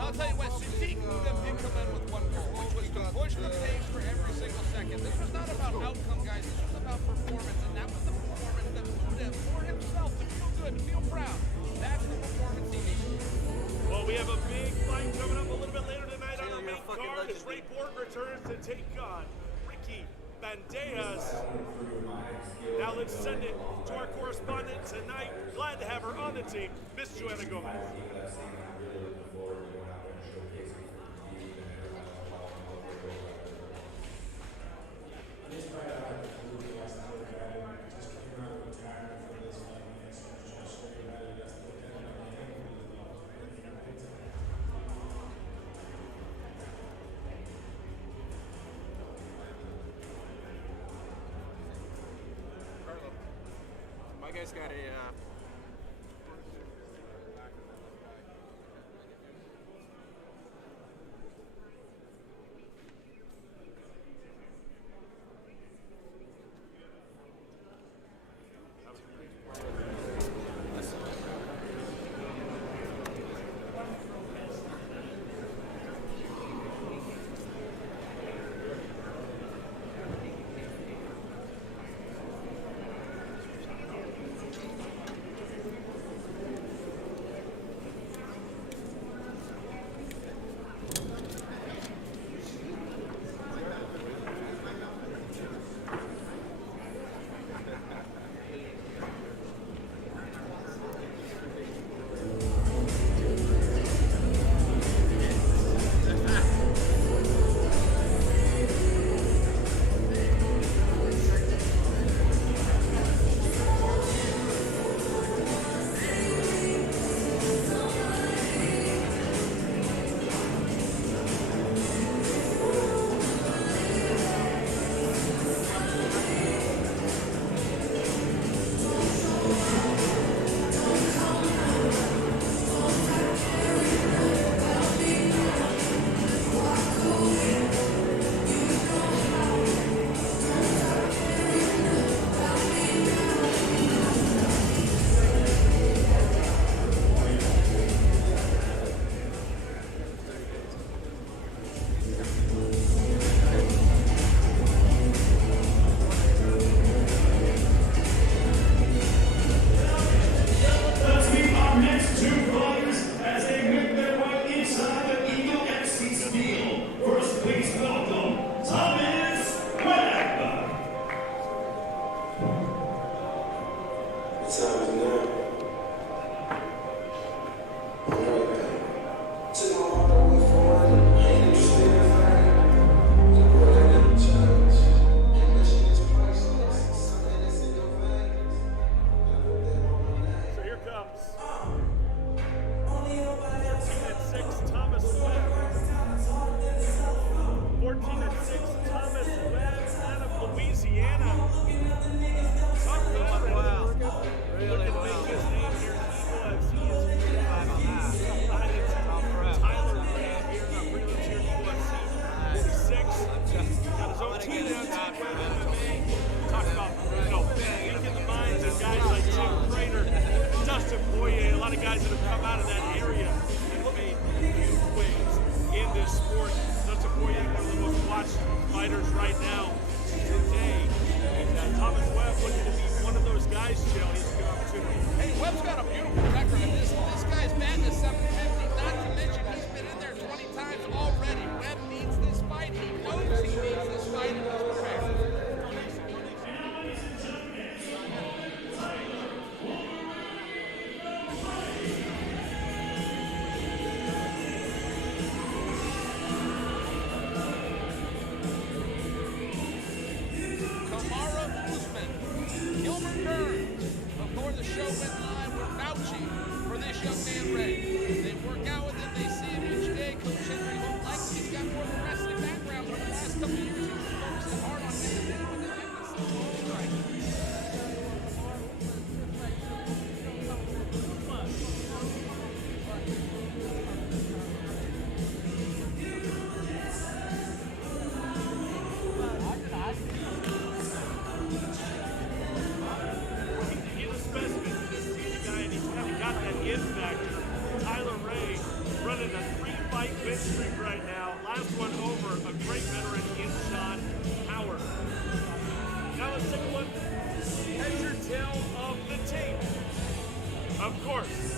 I'll tell you what, Sadiq Mudev did come in with one goal, which was to push the pace for every single second. This was not about outcome, guys. This was about performance, and that was the performance that Mudev, for himself, to feel good, to feel proud. That's the performance he needed. Well, we have a big fight coming up a little bit later tonight on our main card as Ray Borg returns to take on Ricky Bandejas. Now let's send it to our correspondent tonight. Glad to have her on the team, Miss Joanna Gomez. My guy's got a...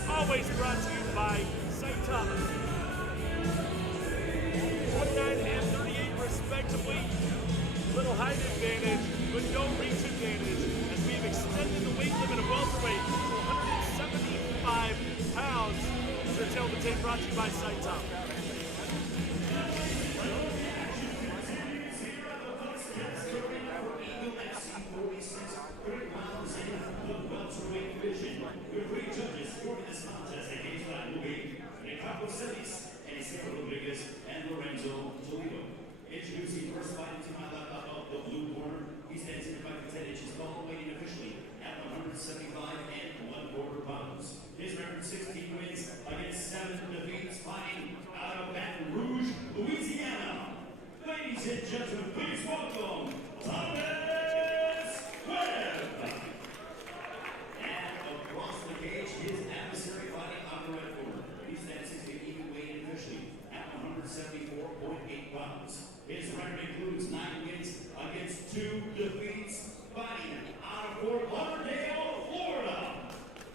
always brought to you by Saitama. 29 and 38 respectively. Little height advantage, but no reach advantage as we've extended the weight limit of welterweight to 175 pounds. This is your tail of the tape brought to you by Saitama. Introducing first fighting to my left of the blue corner. He stands in 5 to 10 inches tall, weighing officially at 175 and 1/4 pounds. His record 16 wins against 7 defeats, fighting out of Baton Rouge, Louisiana. Ladies and gentlemen, please welcome Thomas Webb. And across the cage, his adversary fighting out of the red corner. He stands 6 feet even, weighing officially at 174.8 pounds. His record includes 9 wins against 2 defeats, fighting out of Fort Lauderdale, Florida.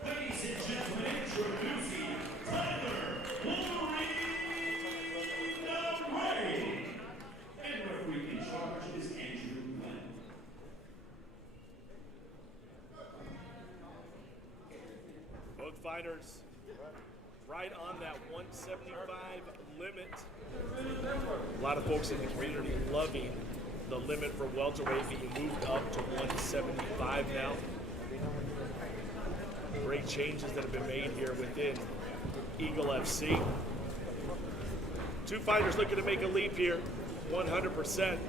Ladies and gentlemen, introducing Tyler Ray. And referee in charge is Andrew Glenn. Both fighters right on that 175 limit. A lot of folks in the community loving the limit for welterweight being moved up to 175 now. Great changes that have been made here within Eagle FC. 2 fighters looking to make a leap here, 100%.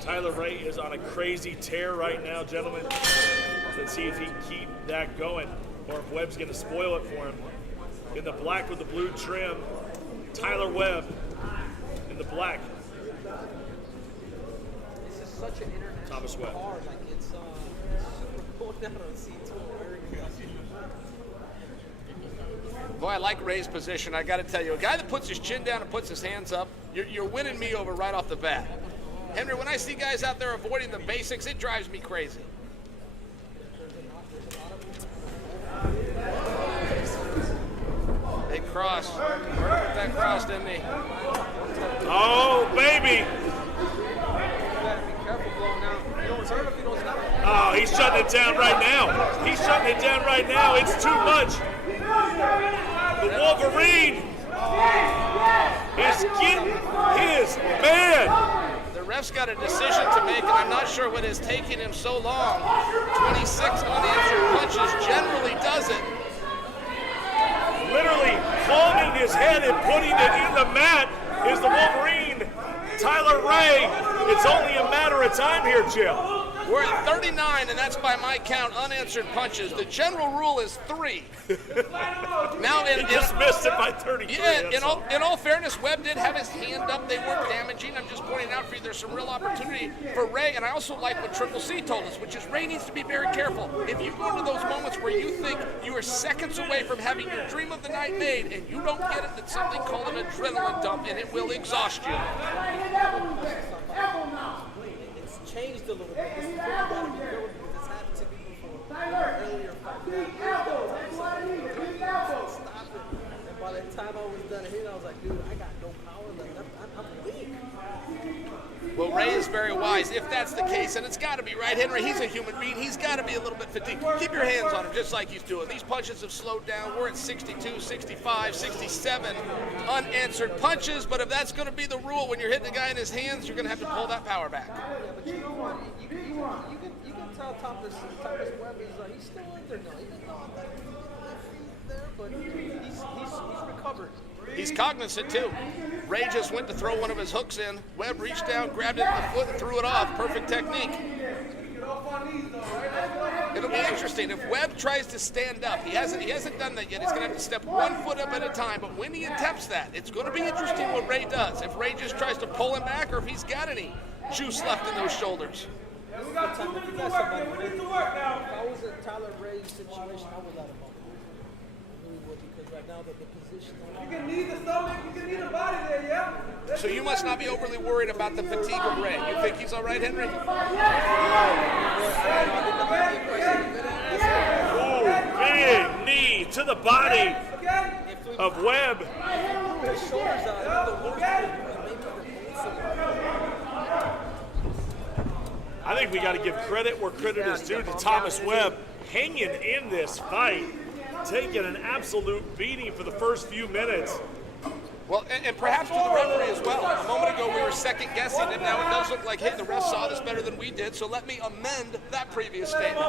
Tyler Ray is on a crazy tear right now, gentlemen. Let's see if he can keep that going or if Webb's going to spoil it for him. In the black with the blue trim, Tyler Webb in the black. This is such an international Thomas Webb. card. Like it's super cool down on C2. Boy, I like Ray's position. I got to tell you, a guy that puts his chin down and puts his hands up, you're winning me over right off the bat. Henry, when I see guys out there avoiding the basics, it drives me crazy. They crossed. That crossed, didn't he? Oh, baby. Oh, he's shutting it down right now. He's shutting it down right now. It's too much. The Wolverine is getting his man. The ref's got a decision to make, and I'm not sure what is taking him so long. 26 unanswered punches generally does it. Literally holding his head and putting it in the mat is the Wolverine, Tyler Ray. It's only a matter of time here, Jim. We're at 39, and that's by my count, unanswered punches. The general rule is 3. Now, he just missed it by 33. Yeah, in all fairness, Webb did have his hand up. They weren't damaging. I'm just pointing out for you there's some real opportunity for Ray, and I also like what Triple C told us, which is Ray needs to be very careful. If you go into those moments where you think you are seconds away from having your dream of the night made and you don't get it, it's something called an adrenaline dump, and it will exhaust you. It's changed a little bit. This is what you gotta be careful because it's happened to people before. Earlier stop it. And by the time I was done hitting, I was like, dude, I got no power left. I'm weak. Well, Ray is very wise, if that's the case, and it's got to be, right, Henry? He's a human being. He's got to be a little bit fatigued. Keep your hands on him, just like he's doing. These punches have slowed down. We're at 62, 65, 67 unanswered punches, but if that's going to be the rule when you're hitting a guy in his hands, you're going to have to pull that power back. Yeah, but you know what? You can tell Thomas Webb is he's still in there now. Even though he's there, but he's recovered. He's cognizant, too. Ray just went to throw one of his hooks in. Webb reached down, grabbed it in the foot, and threw it off. Perfect technique. It'll be interesting. If Webb tries to stand up, he hasn't done that yet. He's going to have to step 1 foot up at a time. But when he attempts that, it's going to be interesting what Ray does. If Ray just tries to pull him back or if he's got any juice left in those shoulders. We got 2 minutes to work. We need to work now. If I was in Tyler Ray's situation, I would let him up. I really would, because right now the position. You can need the stomach, you can need the body there, yeah? So you must not be overly worried about the fatigue of Ray. You think he's all right, Henry? Oh, big knee to the body of Webb. His shoulders out. The worst I think we got to give credit where credit is due to Thomas Webb, hanging in this fight, taking an absolute beating for the first few minutes. Well, and perhaps to the referee as well. A moment ago we were second guessing him. Now it does look like, hey, the ref saw this better than we did, so let me amend that previous statement.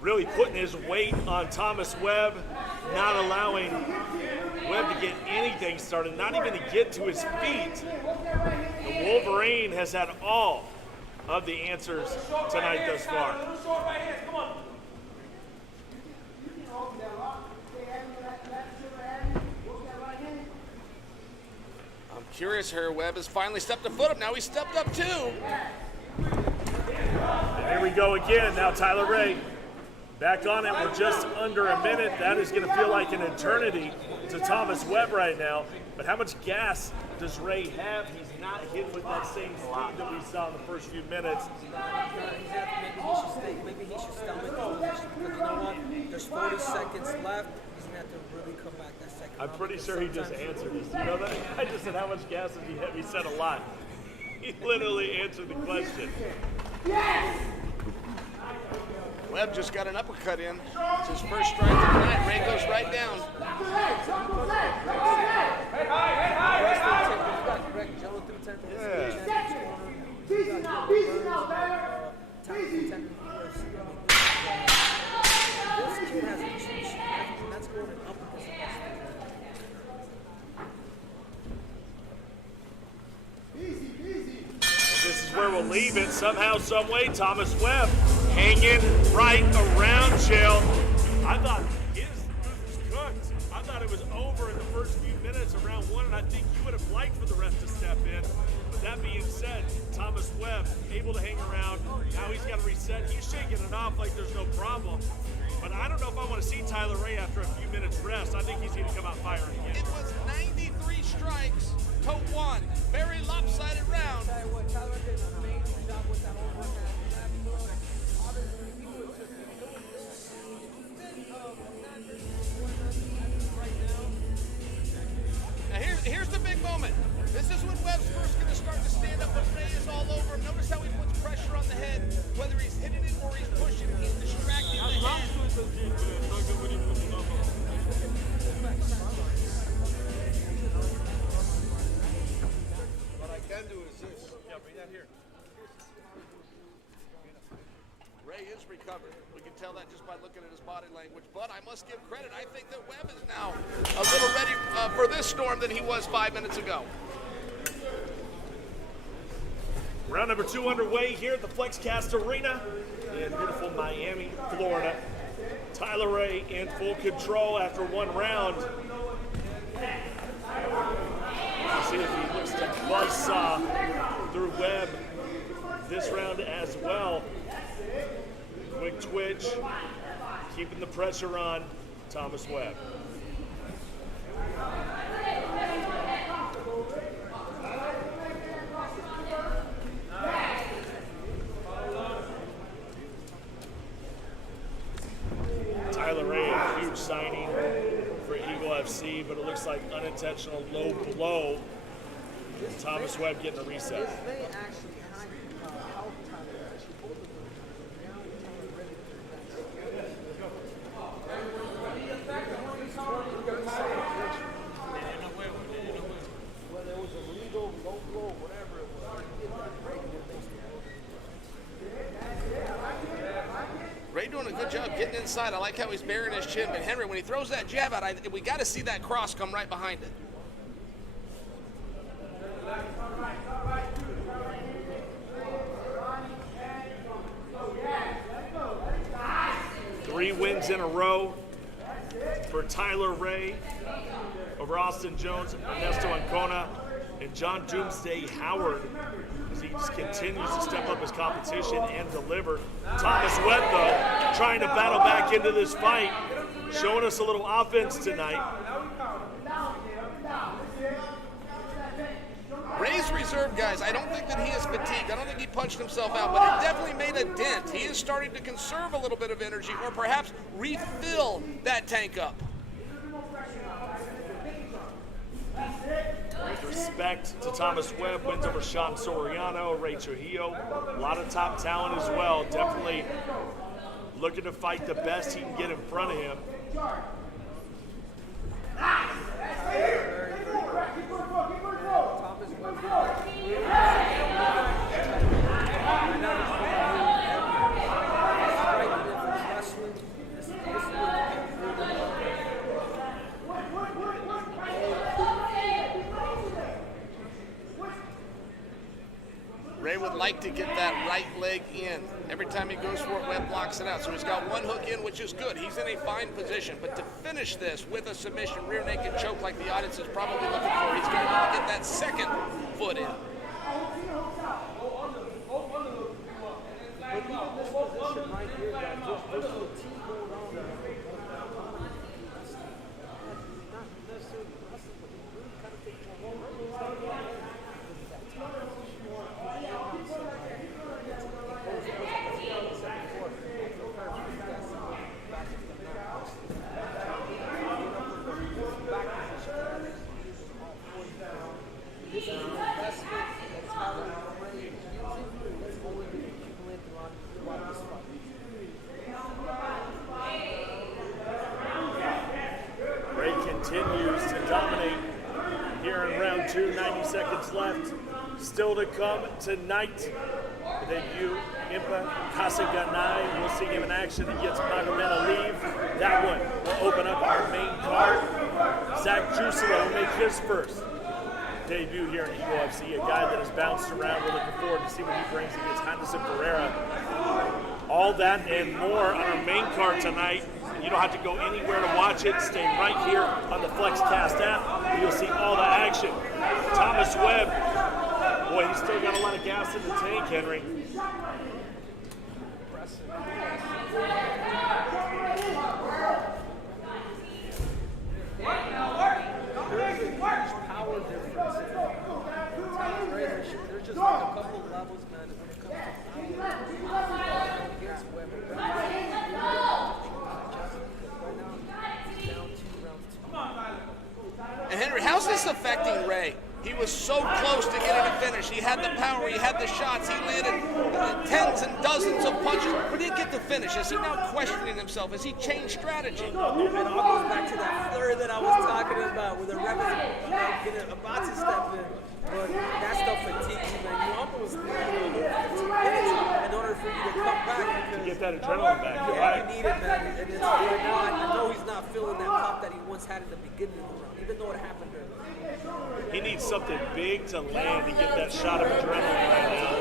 Really putting his weight on Thomas Webb, not allowing Webb to get anything started, not even to get to his feet. The Wolverine has had all of the answers tonight thus far. I'm curious here. Webb has finally stepped a foot up. Now he stepped up too. Here we go again. Now Tyler Ray back on it. We're just under a minute. That is going to feel like an eternity to Thomas Webb right now. But how much gas does Ray have? He's not hit with that same speed that we saw in the first few minutes. Maybe he should stomach it. Because you know what? There's 40 seconds left. He's going to have to really come back that second I'm round. pretty sure he just answered this. You know that? I just said, how much gas have you hit? He said a lot. He literally answered the question. Yes! Webb just got an uppercut in. It's his first strike of the night. Ray goes right down. This is where we'll leave it. Somehow, some way, Thomas Webb hanging right around Chael. I thought his move was cooked. I thought it was over in the first few minutes of round one, and I think you would have liked for the ref to step in. But that being said, Thomas Webb able to hang around. Now he's got to reset. He's shaking it off like there's no problem. But I don't know if I want to see Tyler Ray after a few minutes rest. I think he's going to come out firing again. It was 93 strikes to 1. Very lopsided round. Now here's the big moment. This is when Webb's first going to start to stand up, but Ray is all over him. Notice how he puts pressure on the head, whether he's hitting it or he's pushing it. He's distracting the head. What I can do is this. Yeah, bring that here. Ray is recovered. We can tell that just by looking at his body language. But I must give credit. I think that Webb is now a little ready for this storm than he was 5 minutes ago. Round number 2 underway here at the FlexCast Arena in beautiful Miami, Florida. Tyler Ray in full control after one round. Let's see if he looks to buzzsaw through Webb this round as well. Quick twitch, keeping the pressure on Thomas Webb. Tyler Ray, a huge signing for Eagle FC, but it looks like unintentional low blow. Thomas Webb getting a reset. This may actually help Tyler. Actually, both of them. Whether it was a legal, low blow, whatever it was, Ray doing a good job getting inside. I like how he's burying his chin. But Henry, when he throws that jab out, we got to see that cross come right behind it. Three wins in a row for Tyler Ray over Austin Jones, Ernesto Ancona, and John Doomsday Howard as he just continues to step up his competition and deliver. Thomas Webb, though, trying to battle back into this fight, showing us a little offense tonight. Ray's Injuries reserve, guys. I don't think that he is fatigued. I don't think he punched himself out, but it definitely made a dent. He is starting to conserve a little bit of energy, or perhaps refill that tank up. With respect to Thomas Webb, wins over Sean Soriano, Ray Trujillo, a lot of top talent as well. Definitely looking to fight the best he can get in front of him. Ray would like to get that right leg in. Every time he goes for it, Webb blocks it out. So he's got one hook in, which is good. He's in a fine position. But to finish this with a submission, rear naked choke like the audience is probably looking for, he's going to need to get that second foot in. Continues to dominate here in round 2, 90 seconds left. Still to come tonight. The debut, Impa Kasaganai. We'll see him in action against Magomed Aliyev. That one will open up our main card. Zach Jusela will make his first debut here in Eagle FC, a guy that has bounced around. We're looking forward to see what he brings against Henderson Pereira. All that and more on our main card tonight. You don't have to go anywhere to watch it. Stay right here on the FlexCast app. You'll see all the action. Thomas Webb. Boy, he's still got a lot of gas in the tank, Henry. Power difference. There's just like a couple levels, man, when it comes to power against Webb. And Henry, how's this affecting Ray? He was so close to getting a finish. He had the power, he had the shots, he landed tens and dozens of punches, but he didn't get the finish. Is he now questioning himself? Has he changed strategy? It all goes back to that flurry that I was talking about, where the ref is about to step in. But that stuff fatigues you, man. You almost need 15 minutes in order for you to come back. To get that adrenaline back. Yeah, Right. you need it, man. And it's, right now, I know he's not feeling that pop that he once had in the beginning of the round, even though it happened early. He needs something big to land to get that shot of adrenaline right now.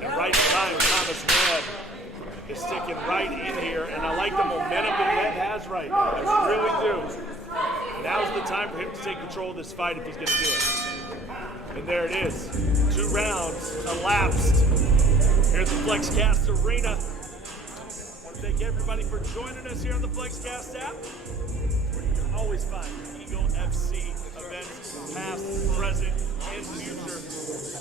And right time, Thomas Webb is sticking right in here, and I like the momentum that Webb has right now. I really do. Now's the time for him to take control of this fight if he's going to do it. And there it is. 2 rounds elapsed here at the FlexCast Arena. I want to thank everybody for joining us here on the FlexCast app, where you can always find Eagle FC events, past, present, and future,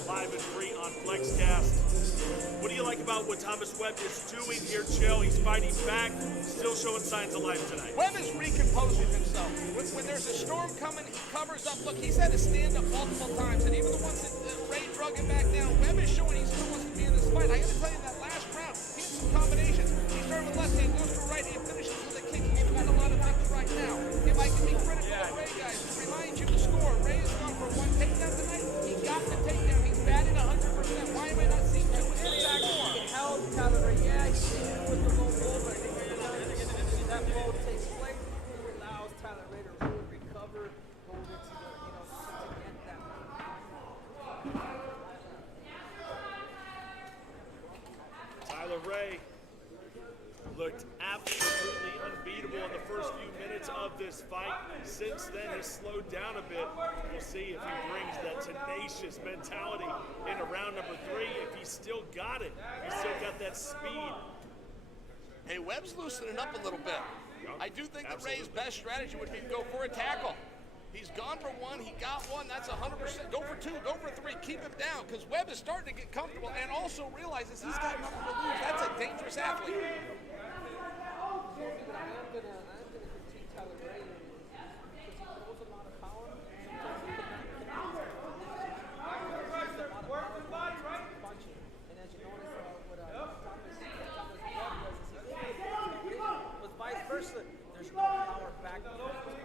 live and free on FlexCast. What do you like about what Thomas Webb is doing here, Chill? He's fighting back, still showing signs of life tonight. Webb is recomposing himself. When there's a storm coming, he covers up. Look, he's had to stand up multiple times, and even the ones that Ray drug him back down, Webb is showing he still wants to be in this fight. I got to tell you, that last round, he had some combinations. He started with left hand, goes for right hand, finishes with a kick. He's doing a lot of things right now. If I can be critical of Ray, guys, to remind you the score, Ray has gone for 1 takedown tonight. He got the takedown. He's batting 100%. Why am I not seeing 2 in the back more? He held Tyler Ray. Yeah, he with the low blow, but that blow takes place. It allows Tyler Ray to really recover, hold it to the, to get that. Tyler Ray looked absolutely unbeatable in the first few minutes of this fight. Since then, has slowed down a bit. We'll see if he brings that tenacious mentality into round number 3. If he's still got it, he's still got that speed. Hey, Webb's loosening up a little bit. I do think that Ray's best strategy would be to go for a tackle. He's gone for one. He got one. That's 100%. Go for two. Go for three. Keep him down because Webb is starting to get comfortable and also realizes he's got nothing to lose. That's a dangerous athlete. I'm gonna critique Tyler Ray because he throws a lot of power. Sometimes he cannot punching. And as you notice, what Thomas Webb does is he's able to hit, but vice versa. There's no power back behind those combinations.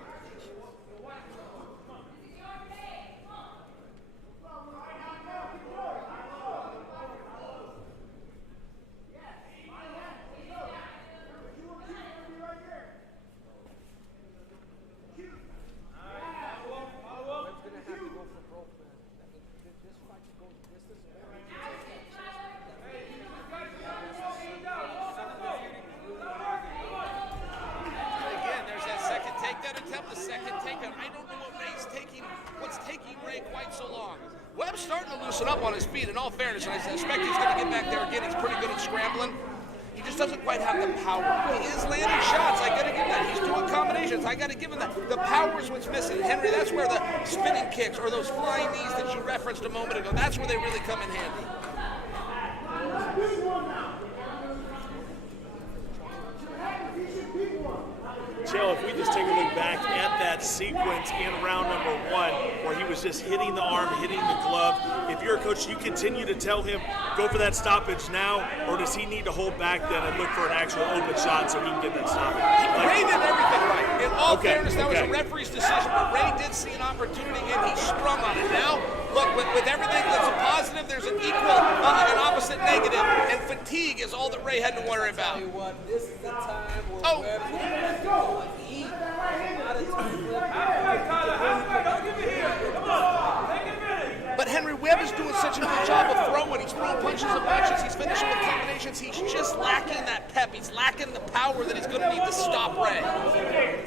Webb's starting to loosen up on his feet, in all fairness, and I suspect he's going to get back there again. He's pretty good at scrambling. He just doesn't quite have the power. He is landing shots. I got to give him that. He's doing combinations. I got to give him that. The power is what's missing. Henry, that's where the spinning kicks or those flying knees that you referenced a moment ago, that's where they really come in handy. Chill, if we just take a look back at that sequence in round number one where he was just hitting the arm, hitting the glove, if you're a coach, you continue to tell him, go for that stoppage now, or does he need to hold back then and look for an actual open shot so he can get that stoppage? Ray did everything right. In all fairness, that was a referee's decision, but Ray did see an opportunity and he sprung on it. Now, look, with everything that's a positive, there's an equal and opposite negative, and fatigue is all that Ray had to worry about. Tell you what, this is the time where Webb's going to have to go and eat. But Henry Webb is doing such a good job of throwing. He's throwing punches and punches. He's finishing with combinations. He's just lacking that pep. He's lacking the power that he's going to need to stop Ray. Very,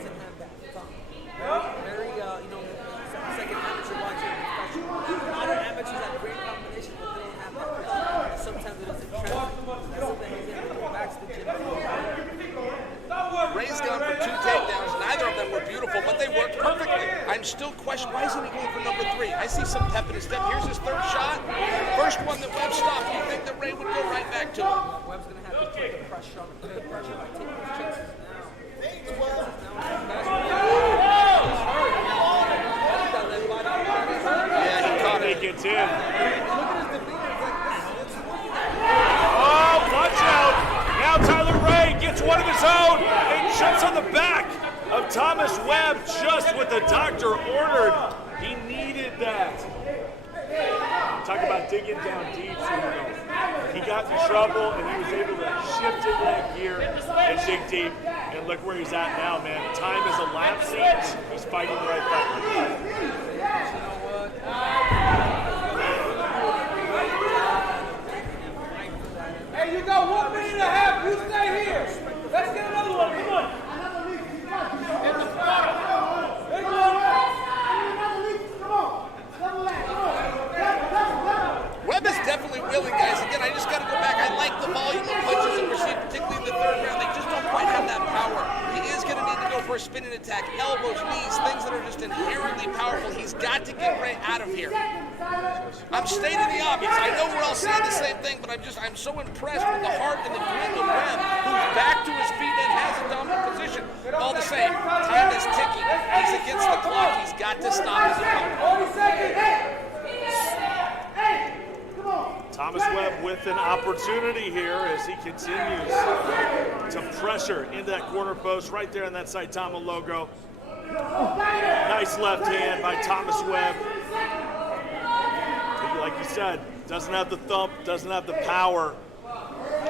it's like an amateur watching a professional. Other amateurs have great combinations, but they don't have that pep. Sometimes it doesn't translate. That's something he's able to go back to the gym. Ray's gone for two takedowns. Neither of them were beautiful, but they worked perfectly. I'm still questioning, why isn't he going for number three? I see some pep in his step. Here's his third shot. First one that Webb stopped. You think that Ray would go right back to it? Webb's going to have to put the pressure on him. Put the pressure by taking his chances now. Yeah, he caught it. He gets in. Oh, watch out. Now Tyler Ray gets one of his own and jumps on the back of Thomas Webb just what the doctor ordered. He needed that. Talk about digging down deep. He got in trouble and he was able to shift into that gear and dig deep. And look where he's at now, man. Time is elapsing. He's fighting the right fight. Hey, you got 1 minute and a half. You stay here. Let's get another one. Come on. Webb is definitely willing, guys. Again, I just got to go back. I like the volume of punches that we're seeing, particularly in the third round. They just don't quite have that power. He is going to need to go for a spinning attack, elbows, knees, things that are just inherently powerful. He's got to get Ray out of here. I'm stating the obvious. I know we're all saying the same thing, but I'm so impressed with the heart and the grit of Webb, who's back to his feet and has a dominant position. All the same, time is ticking. He's against the clock. He's got to stop his opponent. Thomas Webb with an opportunity here as he continues to pressure into that corner post right there on that Saitama logo. Nice left hand by Thomas Webb. Like you said, doesn't have the thump, doesn't have the power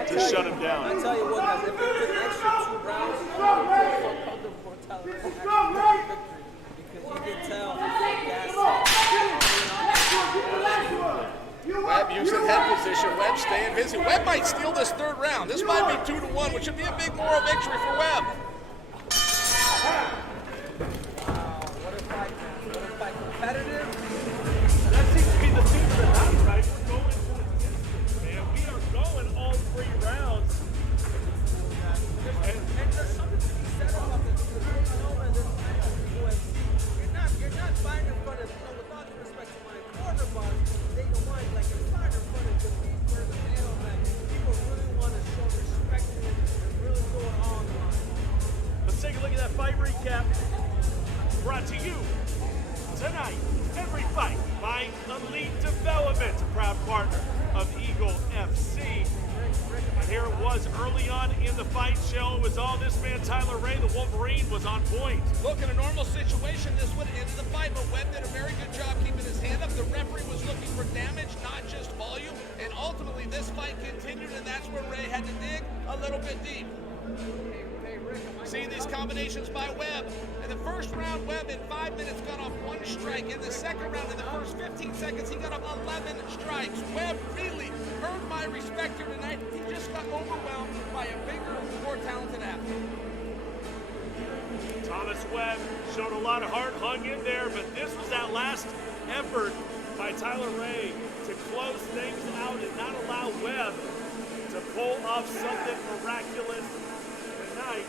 to shut him down. I tell you what, guys, if it was an extra 2 rounds, I would feel so comfortable for Tyler Ray to actually get the victory because you can tell Webb using head position. Webb staying busy. Webb might steal this third round. This might be 2-1, which would be a big moral victory for Webb. what a fight, man. What a fight. Competitive. That seems to be the theme of the house, right? We're going to the distance, man. We are going all 3 rounds. And there's something to be said about this because you know, man, this UFC, you're not Elite Development, a proud partner of Eagle FC. And here it was early on in the fight show. It was all this man, Tyler Ray, the Wolverine, was on point. Look, in a normal situation, this would have ended the fight, but Webb did a very good job keeping his hand up. The referee was looking for damage, not just volume, and ultimately this fight continued, and that's where Ray had to dig a little bit deep. See these combinations by Webb. In the first round, Webb in 5 minutes got off 1 strike. In the second round, in the first 15 seconds, he got off 11 strikes. Webb really earned my respect here tonight. He just got overwhelmed by a bigger, more talented athlete. Thomas Webb showed a lot of heart, hung in there, but this was that last effort by Tyler Ray to close things out and not allow Webb to pull off something miraculous tonight.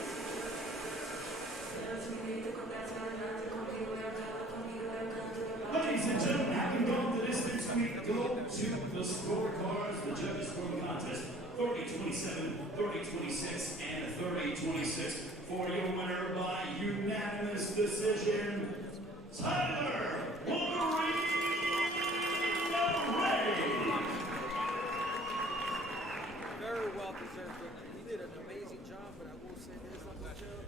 Ladies and gentlemen, having gone the distance, we go to the scorecards. The judges score the contest 30-27, 30-26, and 30-26 for your winner by unanimous decision, Tyler Wolverine Ray. Very well deserved victory. He did an amazing job, but I will say this, Uncle Joe,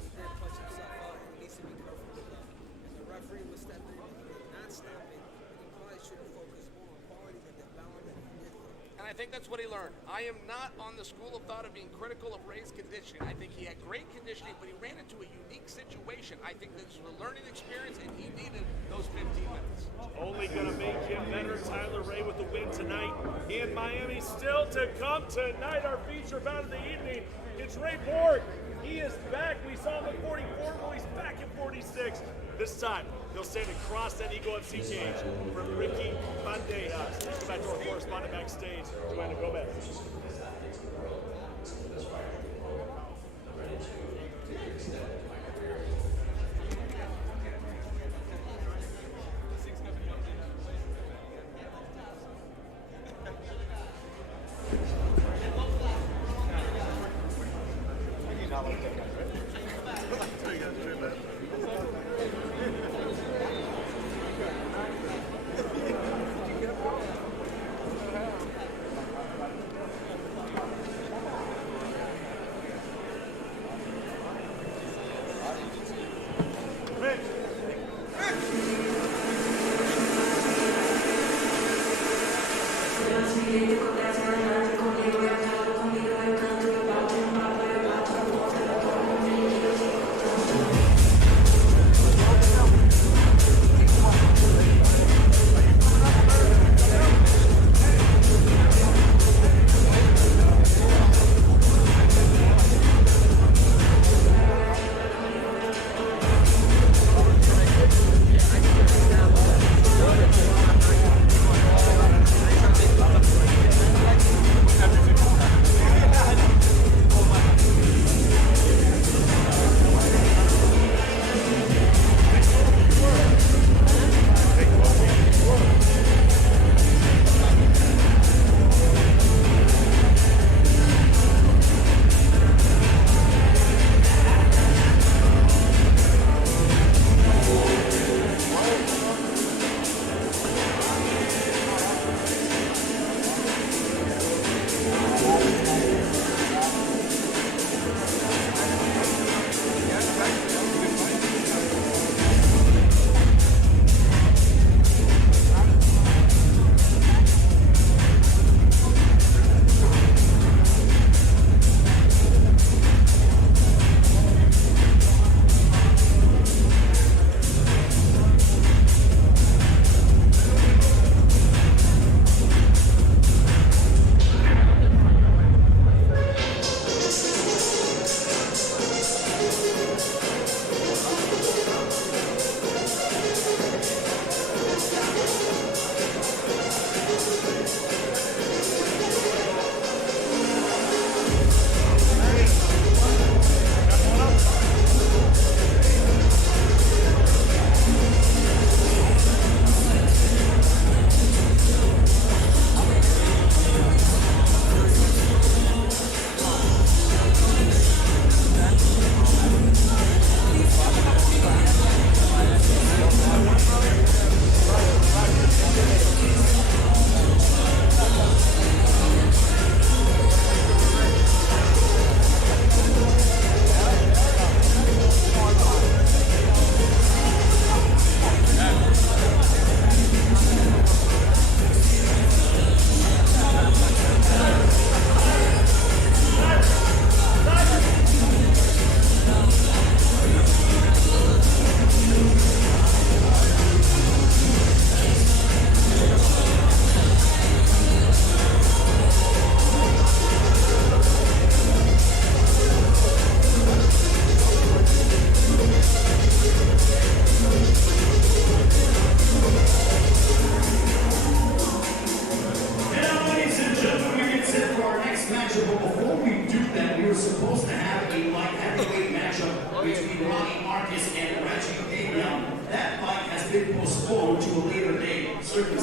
he did punch himself out, and he needs to be careful with that. And the referee was stepping in, he did not stop it, and he probably should have focused more on quality than the balance that he did. And I think that's what he learned. I am not on the school of thought of being critical of Ray's conditioning. I think he had great conditioning, but he ran into a unique situation. I think this was a learning experience, and he needed those 15 minutes. Only gonna make him better. Tyler Ray with the win tonight in Miami. Still to come tonight, our feature bout of the evening. It's Ray Borg. He is back. We saw him at 44, but he's back at 46. This time, he'll stand across that Eagle FC cage from Ricky Bandejas. Let's go back to our correspondent backstage, Joanna Gomez.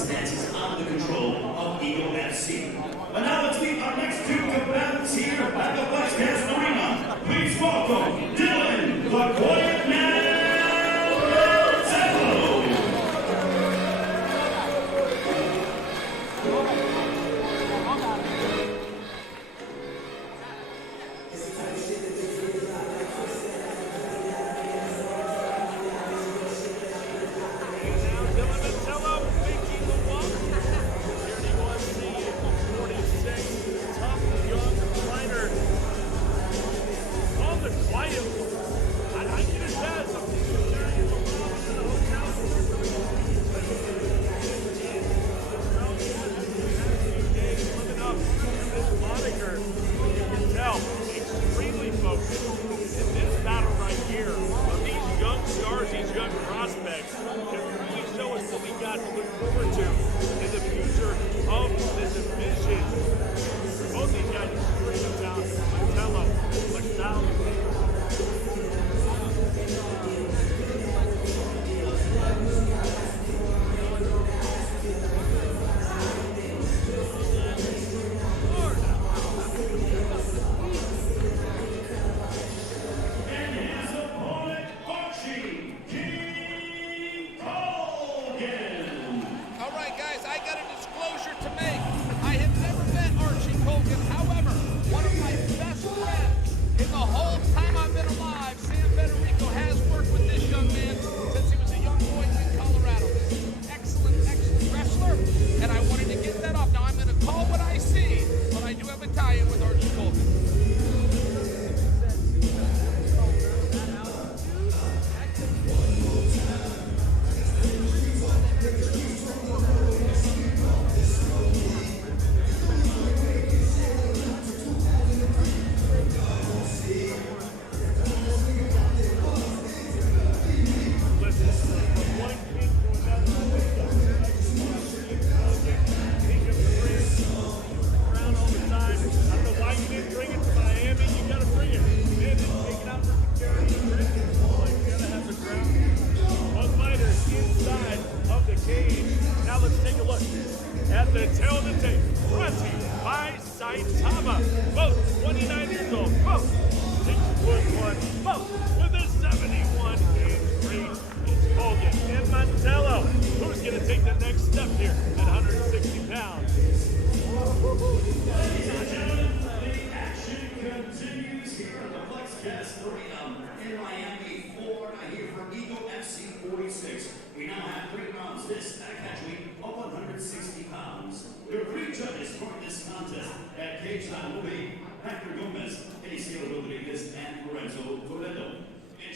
circumstances under the control of Eagle FC. And now let's meet our next two combatants here at the Flexcast Arena. Please welcome Dylan, the Quiet Man.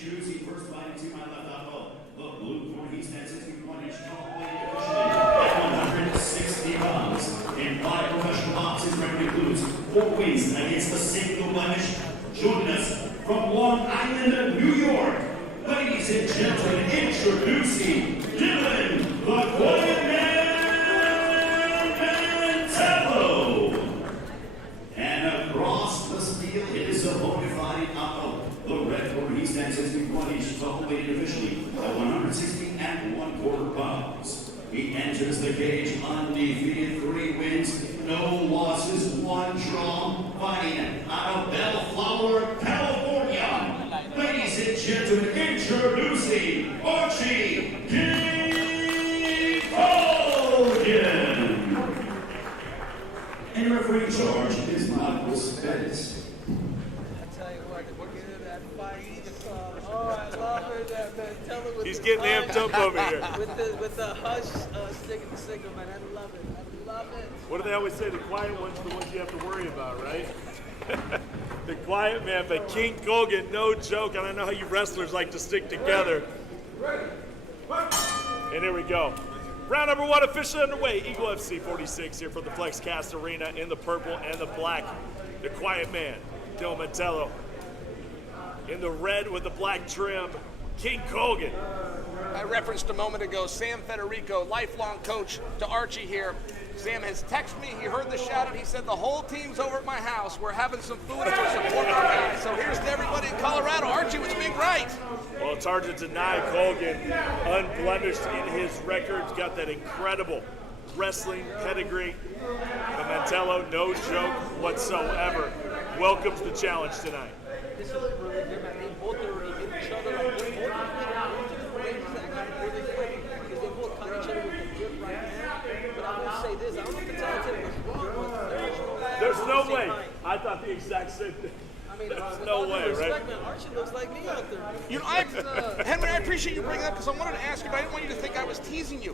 Introducing first fighting to my left elbow, the blue corner, he stands 61-inch tall, at 160 pounds. In 5 professional bouts, his record includes 4 wins against a single blemish. Joining us from Long Island, New York, ladies and gentlemen, introducing Dylan, the Quiet Man Mantello. And across the steel, it is a bona fide outlaw. The red corner, he stands 61-inch tall, weighted officially at 160 and 1/4 pounds. He enters the cage undefeated, 3 wins, no losses, 1 draw, fighting out of Bellflower, California. Ladies and gentlemen, introducing Archie King Hogan. And referee in charge is Michael Spence. He's getting amped up over here. With the hush signal, man. I love it. I love it. What do they always say? The quiet ones are the ones you have to worry about, right? The quiet man, but King Hogan, no joke. And I know how you wrestlers like to stick together. And here we go. Round number 1 officially underway. Eagle FC 46 here from the Flexcast Arena in the purple and the black. The quiet man, Dylan Mantello. In the red with the black trim, King Hogan. I referenced a moment ago Sam Federico, lifelong coach to Archie here. Sam has texted me, he heard the shout out, he said the whole team's over at my house. We're having some food to support our guys. So here's to everybody in Colorado. Archie with a big right. Well, it's hard to deny Hogan, unblemished in his records, got that incredible wrestling pedigree. But Mantello, no joke whatsoever, welcomes the challenge tonight. This is really good, man. They both already hit each other. Like, they both ranges actually really quick because they both caught each other with a good right hand. But I'm going to say this. I don't know if the talented was There's no way. I thought the exact same thing. I mean, there's no way, right? Man, Archie looks like me out there. You know, Henry, I appreciate you bringing that because I wanted to ask you, but I didn't want you to think I was teasing you.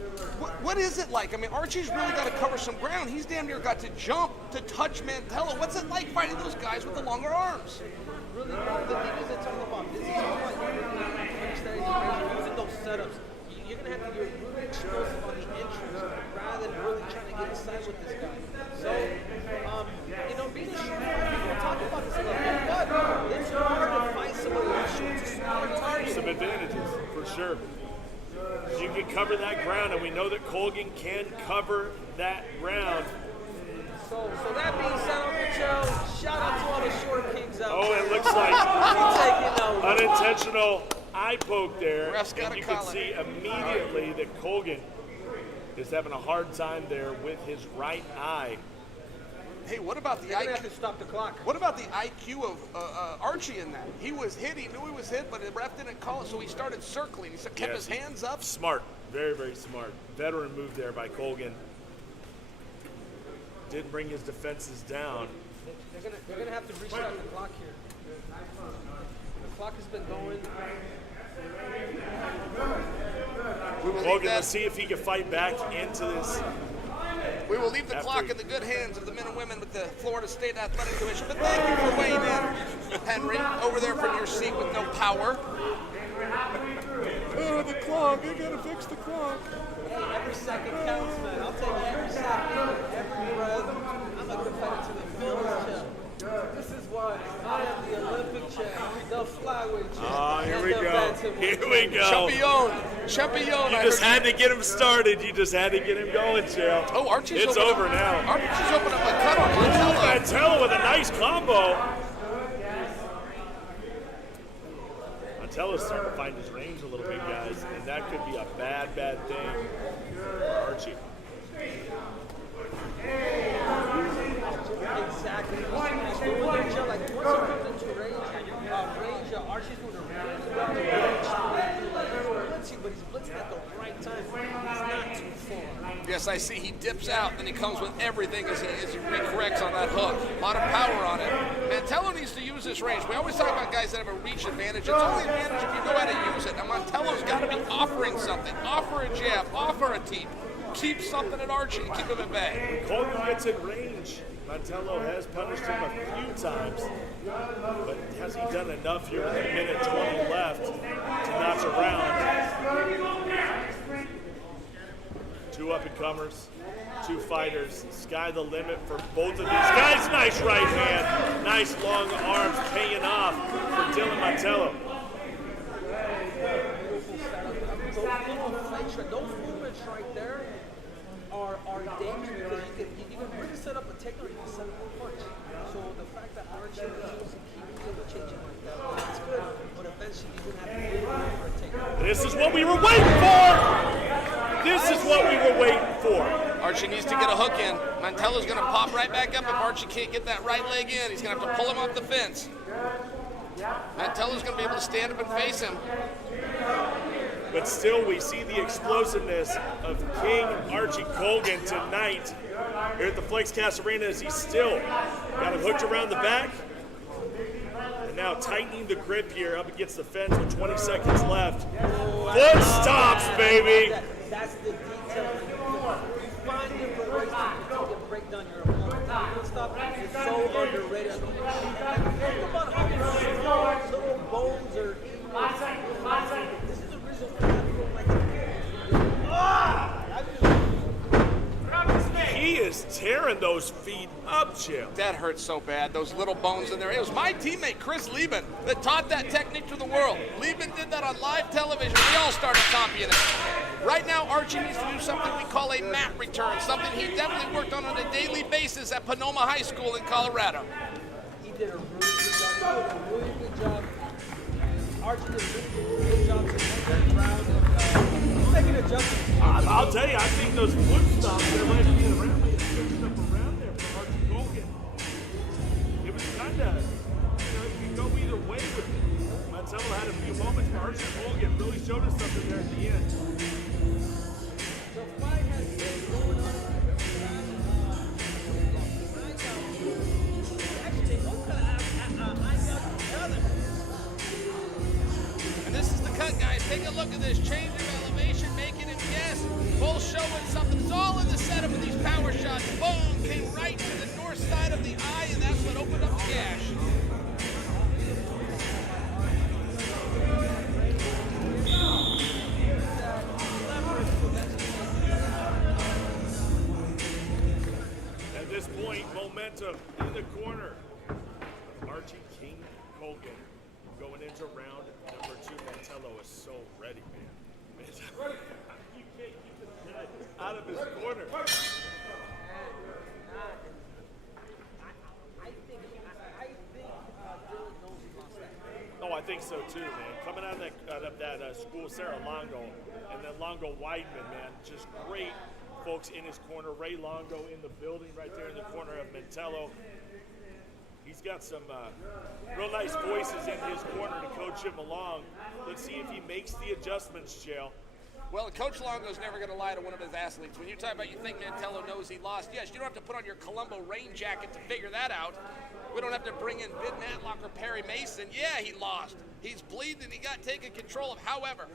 What is it like? I mean, Archie's really got to cover some ground. He's damn near got to jump to touch Mantello. What's it like fighting those guys with the longer arms? Really, the thing is, it's all about this. It's all about understanding the range and using those setups. You're going to have to get really explosive on the entrance rather than really trying to get inside with this guy. So, you know, being a short fighter, people talk about this a little bit, but it's hard to fight somebody who's short to smaller target. Some advantages, for sure. You can cover that ground, and we know that Colgan can cover that ground. So that being said, Uncle Joe, shout out to all the short kings out Oh, there. it looks like taking over. unintentional eye poke there. Ref's gotta And you call can it. see immediately that Colgan is having a hard time there with his right eye. Hey, what about the They're going to IQ? have to stop the clock. What about the IQ of Archie in that? He was hit. He knew he was hit, but the ref didn't call it, so he started circling. He kept his hands up. Smart. Very, very smart. Veteran move there by Colgan. Didn't bring his defenses down. They're gonna have to restart the clock here. The clock has been going. Colgan, let's see if he can fight back into this. We will leave the clock in the good hands of the men and women with the Florida State Athletic Commission. But thank you for weighing in, Henry, over there from your seat with no power. Oh, the clock. You gotta fix the clock. Hey, every second counts, man. I'll take every second, every breath. I'm a competitor to the fitness champ. This is why I am the Olympic champ, the flyweight champ. Oh, here and we the go. bantamweight Here we go. Champion. You just had to get him started. You just had to get him going, Chael. Oh, Archie's It's opened over up, now. Archie's opened up a cut on Mantello. Mantello with a nice combo. Mantello's starting to find his range a little bit, guys, and that could be a bad, bad thing for Archie. Exactly. He's doing their job. Like, once he comes into range, Archie's doing a really well blitzing, but he's blitzing at the right time. He's not too far. Yes, I see. He dips out, then he comes with everything as he recorrects on that hook. A lot of power on it. Mantello needs to use this range. We always talk about guys that have a reach advantage. It's only advantage if you know how to use it. And Mantello's got to be offering something. Offer a jab, offer a teep. Keep something at Archie and keep him at bay. Colgan gets in range. Mantello has punished him a few times, but has he done enough here with a minute 20 left to notch around? Two up-and-comers, two fighters. Sky the limit for both of these guys. Nice right hand. Nice long arms paying off for Dylan Mantello. Those movements right there are dangerous because you can really set up a takedown, you can set up a punch. So the fact that Archie refuses to keep changing like that, that's good, but eventually you're going to have to wait for a takedown. This is what we were waiting for! This is what we were waiting for. Archie needs to get a hook in. Mantello's going to pop right back up if Archie can't get that right leg in. He's going to have to pull him off the fence. Mantello's going to be able to stand up and face him. But still, we see the explosiveness of King Archie Colgan tonight here at the FlexCast Arena as he's still got him hooked around the back. And now tightening the grip here up against the fence with 20 seconds left. Foot stops, baby! That's the detail. You find different ways to break down your opponent. Foot stop is so underrated. Think about how many small little bones are in your This is the reason why I feel like He is tearing those feet up, Jim. That hurts so bad, those little bones in there. It was my teammate, Chris Lieben, that taught that technique to the world. Lieben did that on live television. We all started copying it. Right now, Archie needs to do something we call a mat return, something he definitely worked on a daily basis at Sonoma High School in Colorado. He did a really good job. He did a really good job. Archie did a really good job to that round of making adjustments. I'll tell you, I think those foot stomps that might be around, might have picked up around there for Archie Colgan. It was kind of, you could go either way with it. Mantello had a few moments, but Archie Colgan really showed us something there at the end. The fight has been going on. Actually, they both kind of have eyes out each other. And this is the cut, guys. Take a look at this change of elevation, making it guess. Both showing something. It's all in the setup of these power shots. Boom! Came right to the north side of the eye, and that's what opened up the gash. At this point, momentum in the corner. Archie King Colgan going into round number 2. Mantello is so ready, man. You can't keep his head out of his corner. I think Dylan knows he lost that. Oh, I think so too, man. Coming out of that school, Sarah Longo, and then Longo Weidman, man, just great folks in his corner. Ray Longo in the building right there in the corner of Mantello. He's got some real nice voices in his corner to coach him along. Let's see if he makes the adjustments, Chael. Well, Coach Longo's never going to lie to one of his athletes. When you talk about you think Mantello knows he lost, yes, you don't have to put on your Columbo rain jacket to figure that out. We don't have to bring in Bid Matlock or Perry Mason. Yeah, he lost. He's bleeding. He got taken control of. However,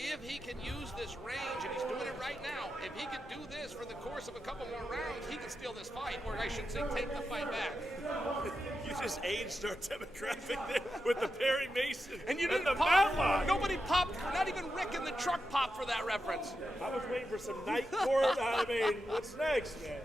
if he can use this range, and he's doing it right now, if he can do this for the course of a couple more rounds, he can steal this fight, or I should say take the fight back. You just aged our demographic there with the Perry Mason and you didn't the pop. Matlock. Nobody popped, not even Rick in the truck popped for that reference. I was waiting for some night court. I mean, what's next, man?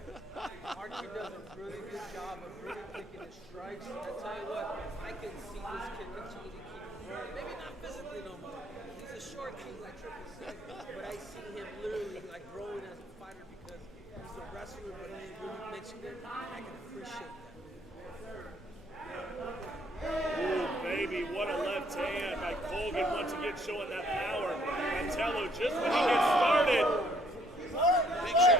Archie does a really good job of really picking his strikes. I tell you what, I can see this kid continue to keep growing. Maybe not physically no more. He's a short kid like Triple C, but I see him literally like growing as a fighter because he's a wrestler, but he's really mixed in. I can appreciate that. Ooh, baby, what a left hand by Colgan once again showing that power. Mantello just when he gets started. Big shot.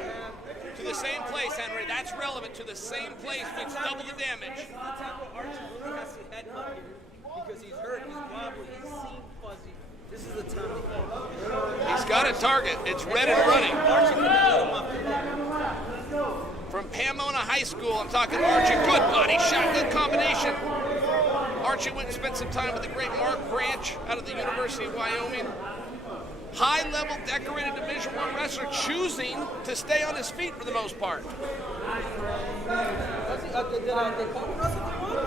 To the same place, Henry. That's relevant. To the same place makes double the damage. This is the time where Archie really has to head up here because he's hurt, he's wobbly, he's seen fuzzy. This is the time to go. He's got a target. It's red and running. Archie can let him off the hook. From Pomona High School, I'm talking Archie. Good body shot. Good combination. Archie went and spent some time with the great Mark Branch out of the University of Wyoming. High-level decorated Division I wrestler choosing to stay on his feet for the most part.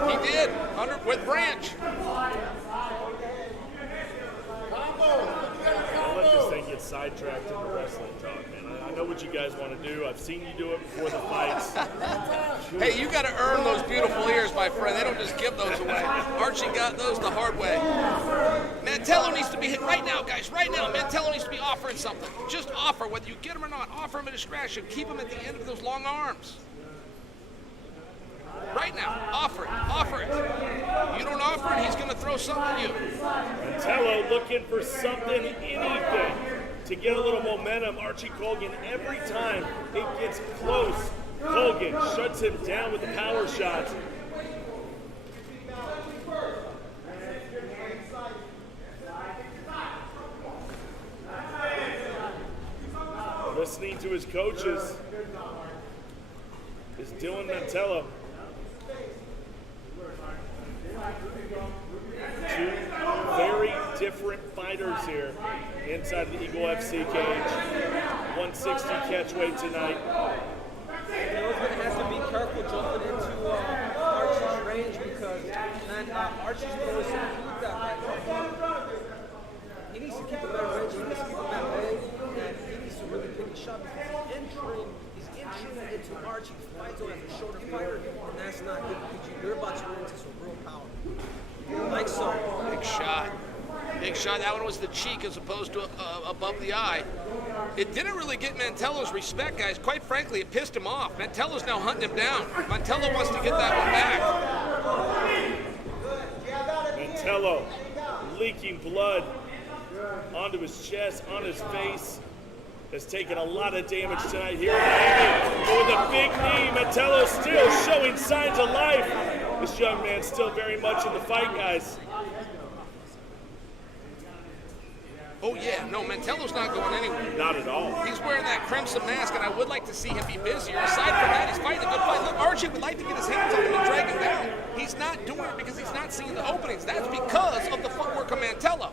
He did, with Branch. Don't let this thing get sidetracked into wrestling talk, man. I know what you guys want to do. I've seen you do it before the fights. Hey, you got to earn those beautiful ears, my friend. They don't just give those away. Archie got those the hard way. Mantello needs to be hit right now, guys. Right now, Mantello needs to be offering something. Just offer, whether you get him or not. Offer him a distraction. Keep him at the end of those long arms. Right now, offer it. Offer it. You don't offer it, he's going to throw something at you. Mantello looking for something, anything, to get a little momentum. Archie Colgan, every time it gets close, Colgan shuts him down with the power shots. Listening to his coaches is Dylan Mantello. Two very different fighters here inside the Eagle FC cage. 160 catch weight tonight. You know, he's going to have to be careful jumping into Archie's range because Archie's going to keep that right. He needs to keep a better range. He needs to keep him that way, and he needs to really pick a shot because he's entering into Archie's fight zone as a shorter fighter, and that's not good because you're about to run into some real power. Like so. Big shot. Big shot. That one was the cheek as opposed to above the eye. It didn't really get Mantello's respect, guys. Quite frankly, it pissed him off. Mantello's now hunting him down. Mantello wants to get that one back. Mantello leaking blood onto his chest, on his face. Has taken a lot of damage tonight here in Miami. But with a big knee, Mantello still showing signs of life. This young man's still very much in the fight, guys. Oh, yeah. No, Mantello's not going anywhere. Not at all. He's wearing that crimson mask, and I would like to see him be busier. Aside from that, he's fighting a good fight. Look, Archie would like to get his hands on him and drag him down. He's not doing it because he's not seeing the openings. That's because of the footwork of Mantello.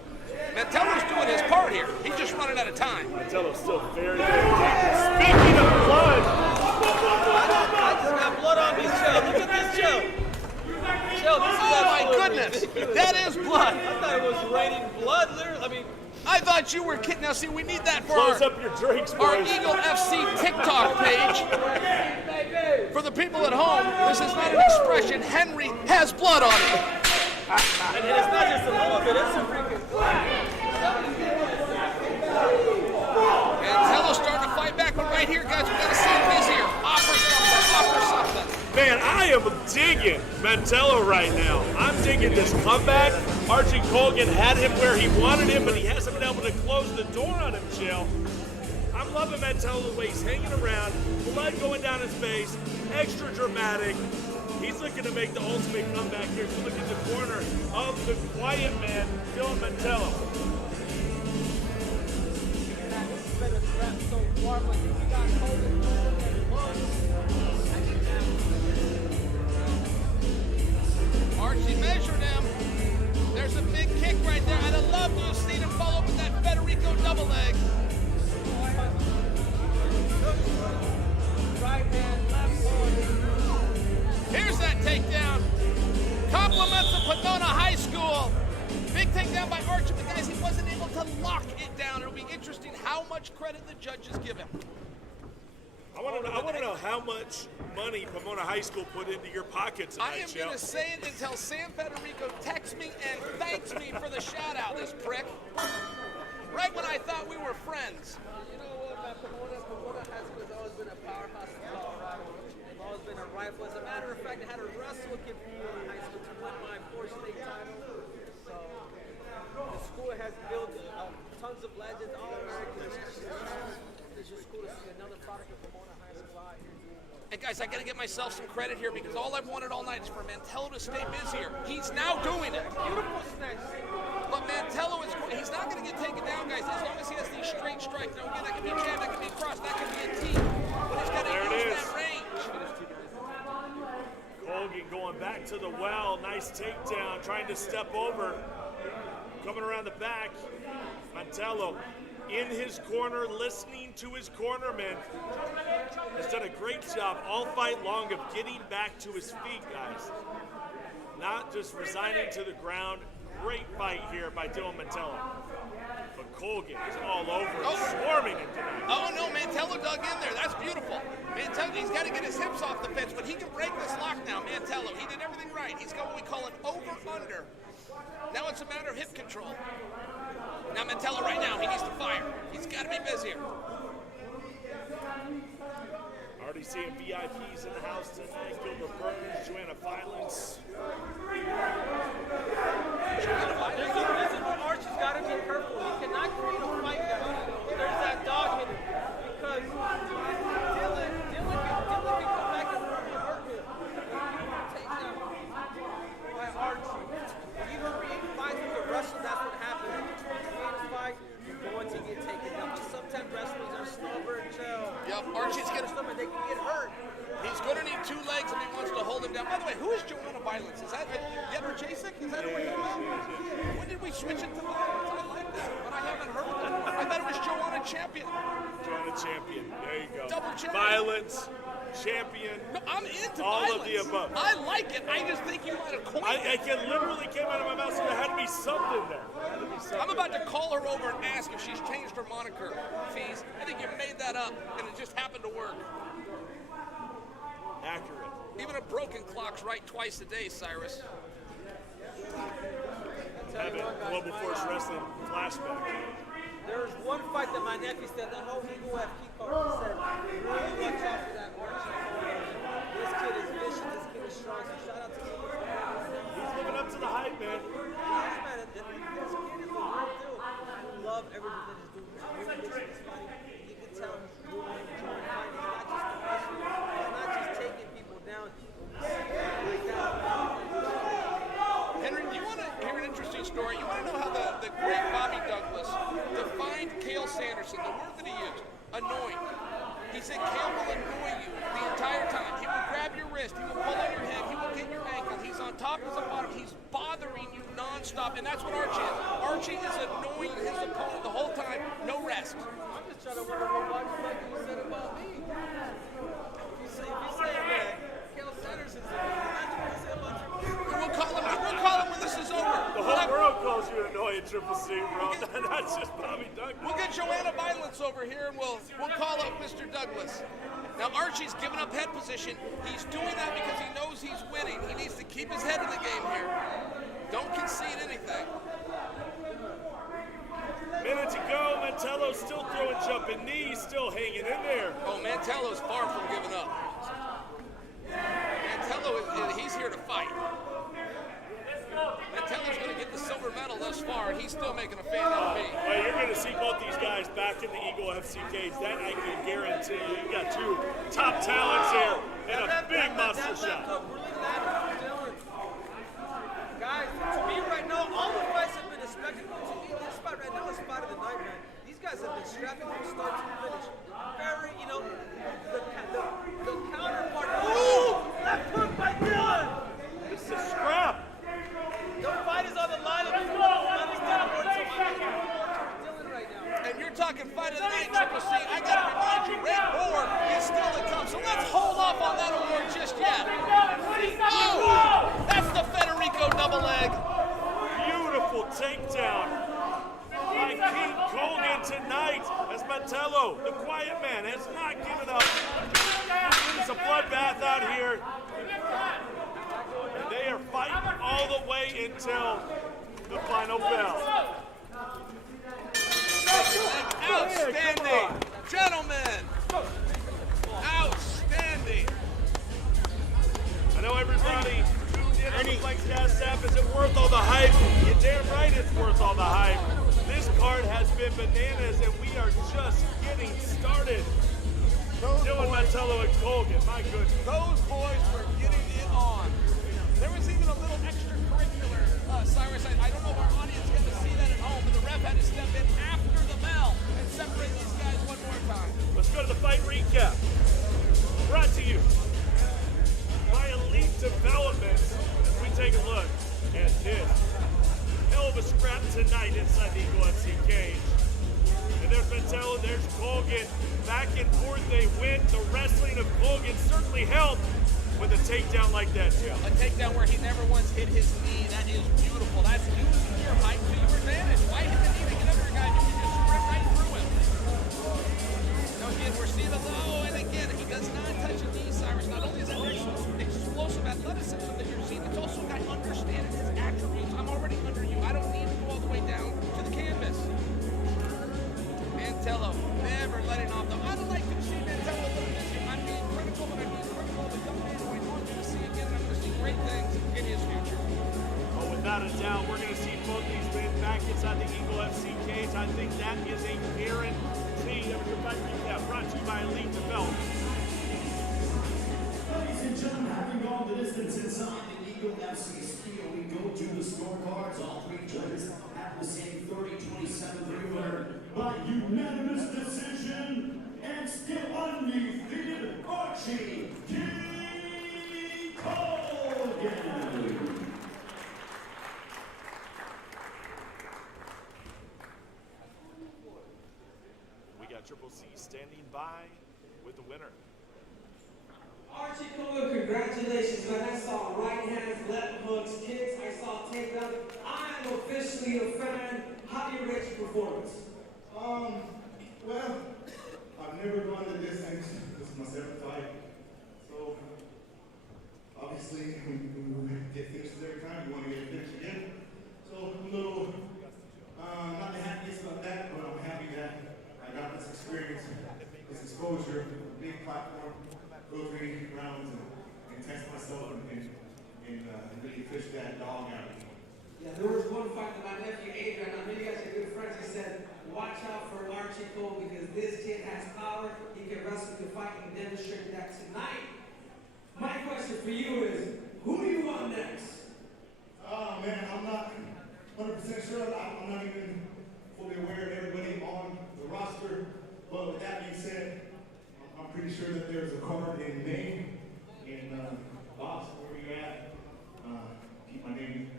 Mantello's doing his part here. He's just running out of time. Mantello's still very, very dangerous. Speaking of blood. I just got blood on me, Joe. Look at this, Joe. Joe, this is Oh, my goodness. That is blood. I thought it was raining blood, literally. I mean, I thought you were kidding. Now, see, we need that for Close up your drinks, our boys. Eagle FC TikTok page. For the people at home, this is not an expression. Henry has blood on him. and it's not just a little bit, it's a freaking blood. Mantello's starting to fight back, but right here, guys, we got to see him busier. Offer something. Man, I am digging Mantello right now. I'm digging this comeback. Archie Colgan had him where he wanted him, but he hasn't been able to close the door on him, Jill. I'm loving Mantello the way he's hanging around, blood going down his face, extra dramatic. He's looking to make the ultimate comeback here. So look at the corner of the quiet man, Dylan Mantello. This has been a threat so far, but if you got Colgan going and Archie measured him. There's a big kick right there. I'd have loved to have seen him follow up with that Federico double leg. right hand, left arm. Here's that takedown. Compliments of Pomona High School. Big takedown by Archie, but guys, he wasn't able to lock it down. It'll be interesting how much credit the judges give him. I want to know how much money Pomona High School put into your pockets tonight, I am Jill. going to say it until San Federico texts me and thanks me for the shout out, this prick. Right when I thought we were friends. You know what, man? Pomona High School has always been a powerhouse in Colorado. They've always been a rival. As a matter of fact, I had a wrestle kid from Pomona High School to win my 4th state title. So the school has built tons of legends, all Americans. It's just cool to see another product of Pomona High School out here. And guys, I got to get myself some credit here because all I've wanted all night is for Mantello to stay busier. He's now doing it. Beautiful snatch. But Mantello he's not going to get taken down, guys, as long as he has these straight strikes. Now, again, that can be jab, that can be cross, that can be a T. But he's got to use that range. Colgan going back to the well. Nice takedown, trying to step over. Coming around the back. Mantello in his corner, listening to his cornerman. Has done a great job all fight long of getting back to his feet, guys. Not just resigning to the ground. Great fight here by Dylan Mantello. But Colgan is all over him, swarming him tonight. Oh, no, Mantello dug in there. That's beautiful. Mantello, he's got to get his hips off the fence, but he can break this lock now, Mantello. He did everything right. He's got what we call an over-under. Now it's a matter of hip control. Now Mantello right now, he needs to fire. He's got to be busier. Already seeing VIPs in the house tonight. Gilbert Burns, Joanna Filance. This is where Archie's got to be careful. He cannot create a fight now. There's that dog hitting because Dylan can come back and really hurt him. Take down by Archie. When you create fights with the wrestler, that's what happens. When you create a fight, you're going to get taken down. But sometimes wrestlers are stubborn, Joe. Yep, Archie's going to stubborn. They can get hurt. He's going to need 2 legs if he wants to hold him down. By the way, who is Joanna Violence? Is that Deborah Jasek? Is that who we're talking about? When did we switch it to Violence? I like that, but I haven't heard of that. I thought it was Joanna Champion. Joanna Champion. There you go. Double champion. Violence, champion. No, I'm into all violence. of the above. I like it. I just think you might have coined I it. can literally came out of my mouth, so there had to be something there. I'm about to call her over and ask if she's changed her moniker. Fees. I think you made that up, and it just happened to work. Accurate. Even a broken clock's right twice a day, Cyrus. Having Global Force Wrestling flashback. There was one fight that my nephew said, the whole Eagle FP card, he said, really watch out for that Archie. This kid is vicious, this kid is strong, so shout out to him. He's living up to the hype, man. This kid is the real deal. annoy you the entire time. He will grab your wrist, he will pull on your head, he will get your ankle. He's on top, he's on bottom, he's bothering you nonstop, and that's what Archie is. Archie is annoying his opponent the whole time, no rest. I'm just trying to wonder what you said about me. If you say that Kel Sanders is We'll call him when this is over. The whole world calls you annoying Triple C, bro. That's just Bobby Douglas. We'll get Joanna Violence over here, and we'll call up Mr. Douglas. Now, Archie's given up head position. He's doing that because he knows he's winning. He needs to keep his head in the game here. Don't concede anything. Minute to go. Mantello's still throwing jumping knees, still hanging in there. Oh, Mantello's far from giving up. Mantello, he's here to fight. Mantello's going to get the silver medal thus far, and he's still making a fan out of me. Well, you're going to see both these guys back in the Eagle FC cage. That I can guarantee you. You got two top talents here and a big muscle shot. Guys, to me right now, all the fights have been a spectacle. To me, this fight right now is fight of the night, man. These guys have been scrapping from start to finish. Very, the counterpart. Ooh! Left hook by Dylan! It's a scrap. The fight is on the line. Dylan right now. And you're talking fight of the night, Triple C. I got to remind you, Red Boar is still to come. So let's hold off on that award just yet. Oh! That's the Federico double leg. Beautiful takedown by King Colgan tonight as Mantello, the quiet man, has not given up. It's a bloodbath out here. And they are fighting all the way until the final bell. Outstanding. Gentlemen. Outstanding. I know everybody tuned in on the FlexCast app. Is it worth all the hype? You're damn right it's worth all the hype. This card has been bananas, and we are just getting started. Dylan Mantello and Colgan, my goodness. Those boys were getting it on. There was even a little extracurricular, Cyrus. I don't know if our audience got to see that at home, but the ref had to step in after the bell and separate these guys one more time. Let's go to the fight recap. Brought to you by Elite Developments. As we take a look at this hell of a scrap tonight inside the Eagle FC cage. And there's Mantello, there's Colgan. Back and forth they went. The wrestling of Colgan certainly helped with a takedown like that, too. A takedown where he never once hit his knee. That is beautiful. That's using your height to your advantage. Why hit the knee to get under a guy? You can just rip right through him. Now again, we're seeing a low, and again, he does not touch a knee, Cyrus. Not only is that explosive athleticism that you're seeing, it's also a guy understanding his attributes. I'm already under you. I don't need to go all the way down to the canvas. Mantello never letting off though. I'd like to see Mantello a little bit. I'm being critical, but I'm being critical of the young man who I want you to see again, and I'm going to see great things in his future. Oh, without a doubt, we're going to see both these men back inside the Eagle FC cage. I think that is a guarantee. Of your fight recap brought to you by Elite Development. Ladies and gentlemen, having gone the distance inside the Eagle FC studio, we go to the scorecards. All three judges have the same 30-27 winner by unanimous decision, and still undefeated, Archie King Colgan. We got Triple C standing by with the winner. Archie Colgan, congratulations, man. I saw right hands, left hooks, kicks, I saw takedowns. I am officially a fan. How do you rate your performance? Well, I've never gone the distance. This is my seventh fight. So, obviously, when we get finishes every time, we want to get a finish again. So, I'm a little, not the happiest about that, but I'm happy that I got this experience, this exposure, big platform, go 3 rounds and test myself and really fish that dog out of me. Yeah, there was one fight that my nephew Adrian, I know you guys are good friends, he said, watch out for Archie Colgan because this kid has power, he can wrestle, he can fight, and demonstrate that tonight. My question for you is, who do you want next? Oh man, I'm not 100% sure. I'm not even fully aware of everybody on the roster. But with that being said, I'm I'm pretty sure that there's a card in May in box where you at. Keep my name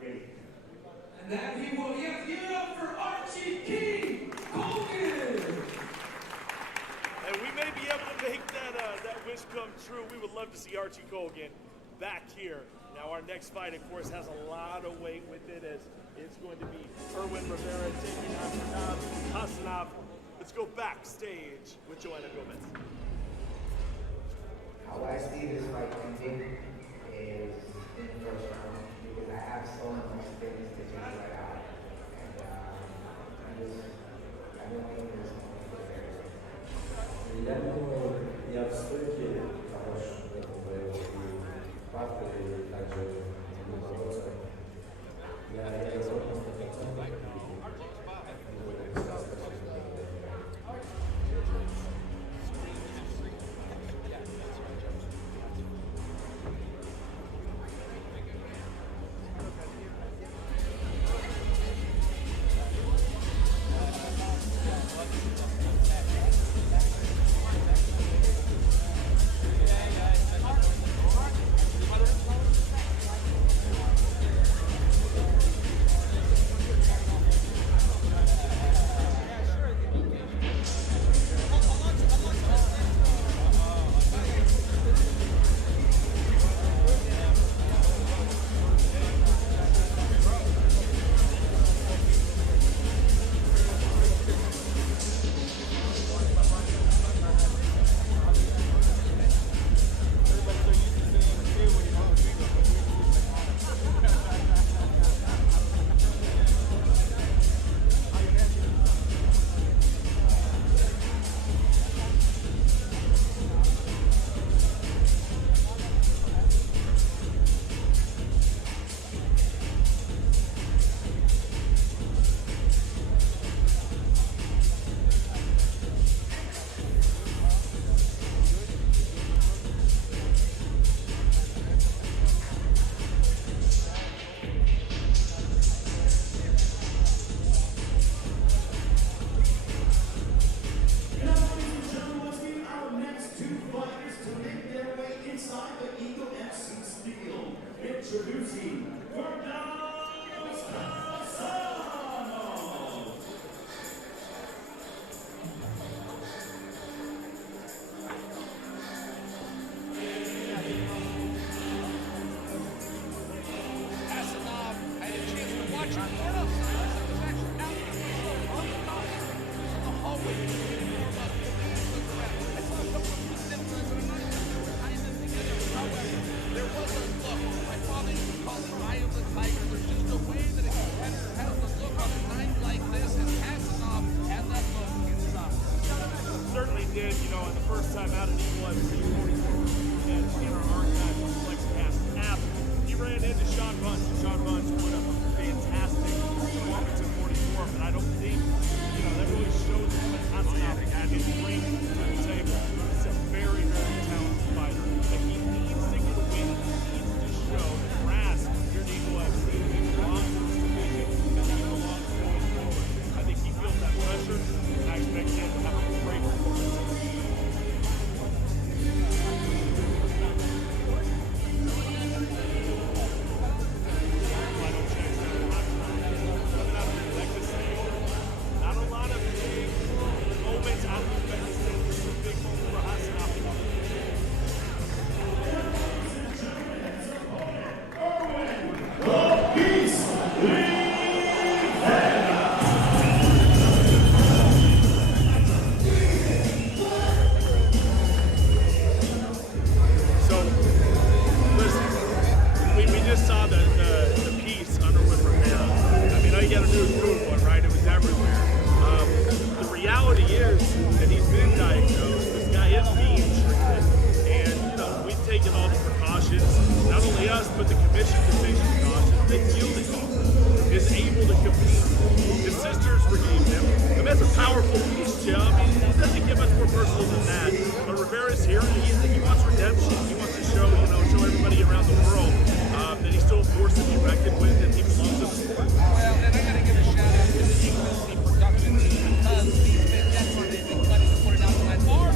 ready. And that he will give it up for Archie King Colgan. And we may be able to make that wish come true. We would love to see Archie Colgan back here. Now our next fight, of course, has a lot of weight with it, as it's going to be Erwin Rivera taking on Pranav Hasanov. Let's go backstage with Joanna Gomez. How I see this fight ending is in the first round, because I have so much things to just let out. And I've been waiting for this moment for very long. Я думаю, я в стойке хорош в этом бою, и факты, и также могу бороться. Я готов на это.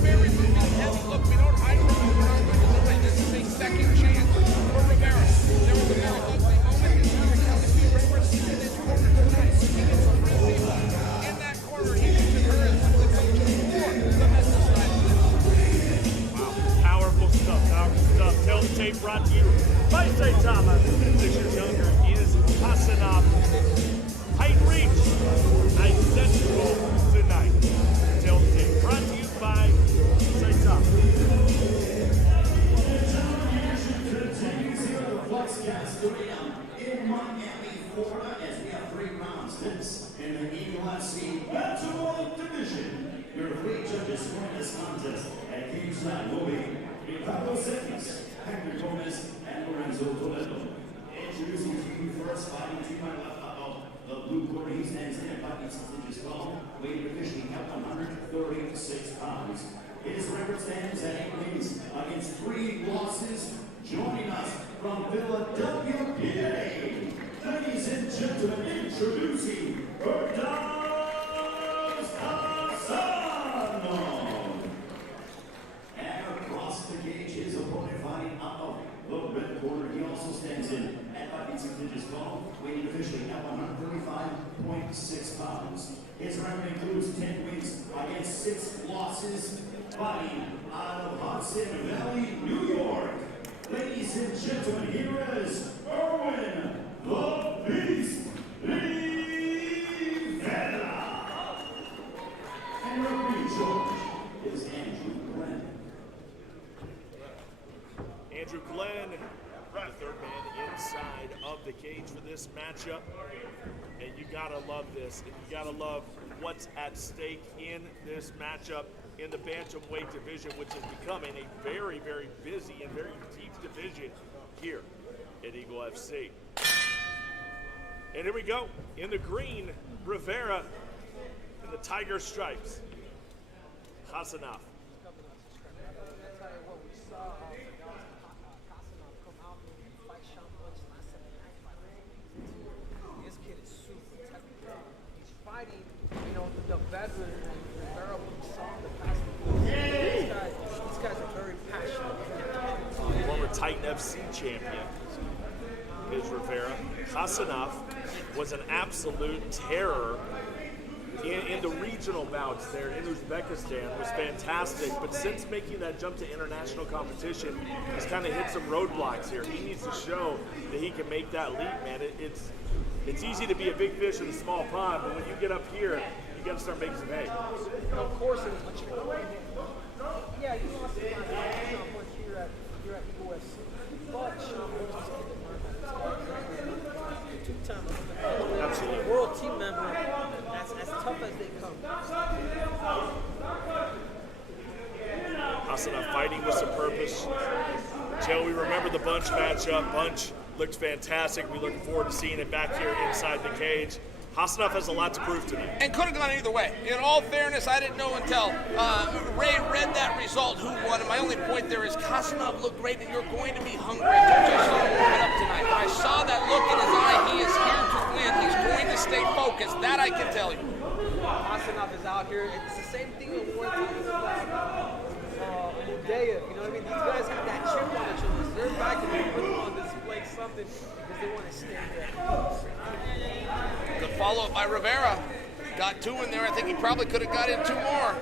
Very Tails tape brought to you by Saitama. 6 years younger is Hasanov. Height reach, identical tonight. Tails tape brought to you by Saitama. Cast Arena in Miami, Florida, as we have 3 rounds this in the EFC Bantamweight division. Your 3 judges scoring this contest at cage side will be Ricardo Cetis, Hector Gomez, and Lorenzo Toledo. Introducing to you first, fighting to my left of the blue corner. He stands in at 5 inches tall, weighing officially at 136 pounds. His record stands at 8 wins against 3 losses. Joining us from Philadelphia, PA, ladies and gentlemen, introducing Bertas Hassanov. And across the cage, his opponent fighting out of the red corner. He also stands in at 5 inches tall, weighing officially at 135.6 pounds. His record includes 10 wins against 6 losses, fighting out of Hudson Valley, New York. Ladies and gentlemen, here is Erwin the Beast Rivera. And referee George is Andrew Glenn. Andrew Glenn, the 3rd man inside of the cage for this matchup. And you gotta love this, and you gotta love what's at stake in this matchup in the bantamweight division, which is becoming a very, very busy and very deep division here at Eagle FC. And here we go. In the green, Rivera. In the tiger stripes, Hasanov. This kid is super technical. He's fighting, you know, the veteran Rivera we saw in the past. These guys are very passionate. Former Titan FC champion is Rivera. Hasanov was an absolute terror in the regional bouts there in Uzbekistan. Was fantastic, but since making that jump to international competition, he's kind of hit some roadblocks here. He needs to show that he can make that leap, man. It's easy to be a big fish in a small pond, but when you get up here, you got to start making some hay. Of course, it was much. Yeah, you lost a lot of much here at Eagle FC, but Sean Woods is getting two-time Absolutely. world team member. As tough as they come. Hasanov fighting with some purpose. Joe, we remember the Bunch matchup. Bunch looked fantastic. We're looking forward to seeing it back here inside the cage. Hasanov has a lot to prove tonight. And could have gone either way. In all fairness, I didn't know until Ray read that result who won. And my only point there is Hasanov looked great, and you're going to be hungry. I told you I saw him warming up tonight. I saw that look in his eye. He is here to win. He's going to stay focused. That I can tell you. Hasanov is out here. It's the same thing with Mudeyev. You know what I mean? These guys have that chip on their shoulders. They're back and they put them on display something because they want to stay there. Good follow-up by Rivera. Got 2 in there. I think he probably could have got in 2 more.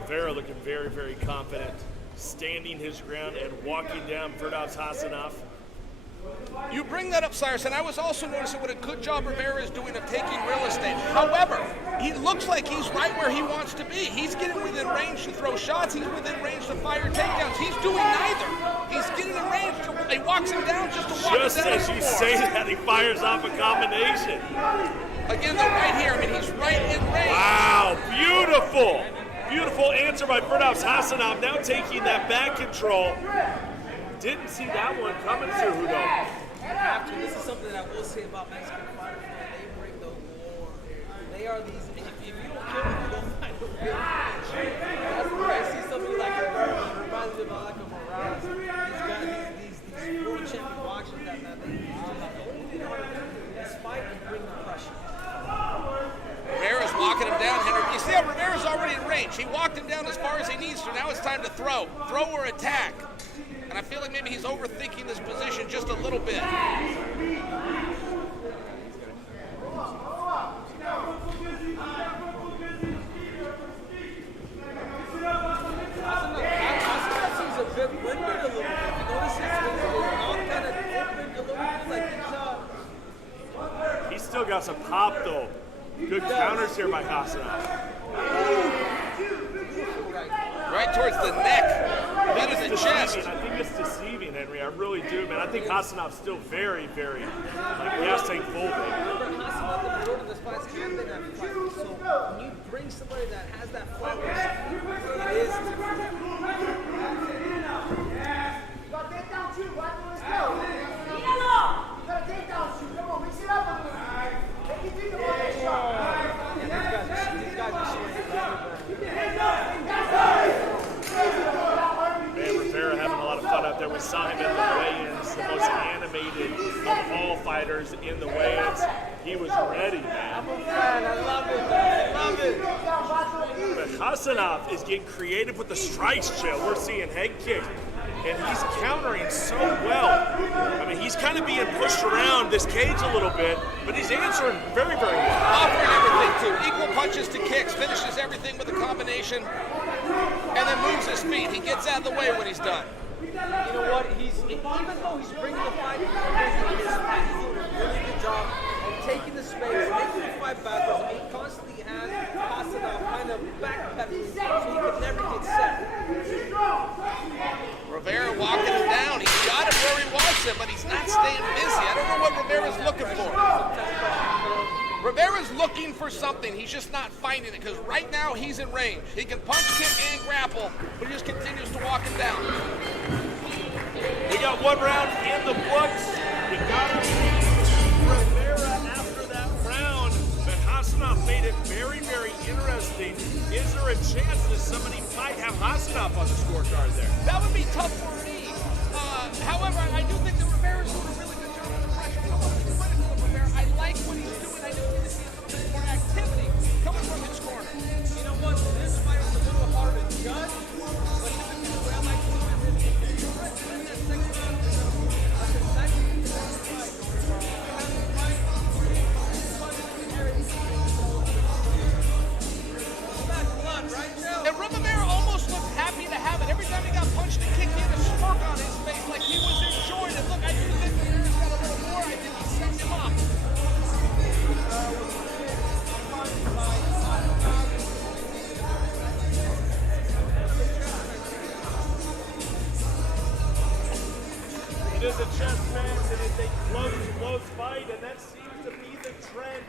Rivera looking very, very confident, standing his ground and walking down Bertas Hasanov. You bring that up, Cyrus, and I was also noticing what a good job Rivera is doing of taking real estate. However, he looks like he's right where he wants to be. He's getting within range to throw shots. He's within range to fire takedowns. He's doing neither. He's getting in range to, he walks him down just to walk him down. Just as you say that, he fires off a combination. Again, though, right here, I mean, he's right in range. Wow, beautiful. Beautiful answer by Bertas Hasanov, now taking that back control. Didn't see that one coming, Cejudo. Actually, this is something that I will say about Mexican fighters. They bring the war. They are these. If you don't kill them, you don't fight with them. That's where I see somebody like Rivera. It reminds me of like a Morales. These guys, these world champion boxers that they only know how to do is fight and bring the pressure. Rivera's walking him down, Henry. You see how Rivera's already in range. He walked him down as far as he needs to. Now it's time to throw. Throw or attack. And I feel like maybe he's overthinking this position just a little bit. still got some pop, though. Good counters here by Hasanov. Right towards the neck. That is the chest. I think it's deceiving, Henry. I really do, man. I think Hasanov's still very, very gas tank full. Remember, Hasanov, the majority of the fights have been at fight. So when you bring somebody that has that fight, it is different. Rivera having a lot of fun out there. We saw him at the weigh-ins, the most animated of all fighters in the weigh-ins. He was ready, man. I'm a fan. I love it, man. I love it. But Hasanov is getting creative with the strikes, Chill. We're seeing head kicks, and he's countering so well. I mean, he's kind of being pushed around this cage a little bit, but he's answering very, very well. Offering everything, too. Equal punches to kicks. Finishes everything with a combination, and then moves his feet. He gets out of the way when he's done. You know what? Even though he's bringing the fight, he's doing a really good job of taking the space, making the fight backwards. He constantly has Hasanov kind of backpedaling so he can never get set. Rivera walking him down. He's got him where he wants him, but he's not staying busy. I don't know what Rivera's looking for. Rivera's looking for something. He's just not finding it because right now he's in range. He can punch, kick, and grapple, but he just continues to walk him down. We got one round in the books. We got Rivera after that round, but Hasanov made it very, very interesting. Is there a chance that somebody might have Hasanov on the scorecard there? That would be tough for me. However, I do think that Rivera's doing a really good job under pressure. I don't want to be critical of Rivera. I like what he's doing. I just need to see a little bit more activity coming from his corner. You know what? This fight is a little hard to judge, but typically the way I like to look at this, if you're right in that second round, and Rivera almost looked happy to have it. Every time he got punched and kicked, he had a smirk on his face like he was enjoying it. Look, I do think Rivera's got a little more. I think he's setting him up. It is a chess match, and it's a close fight, and that seems to be the trend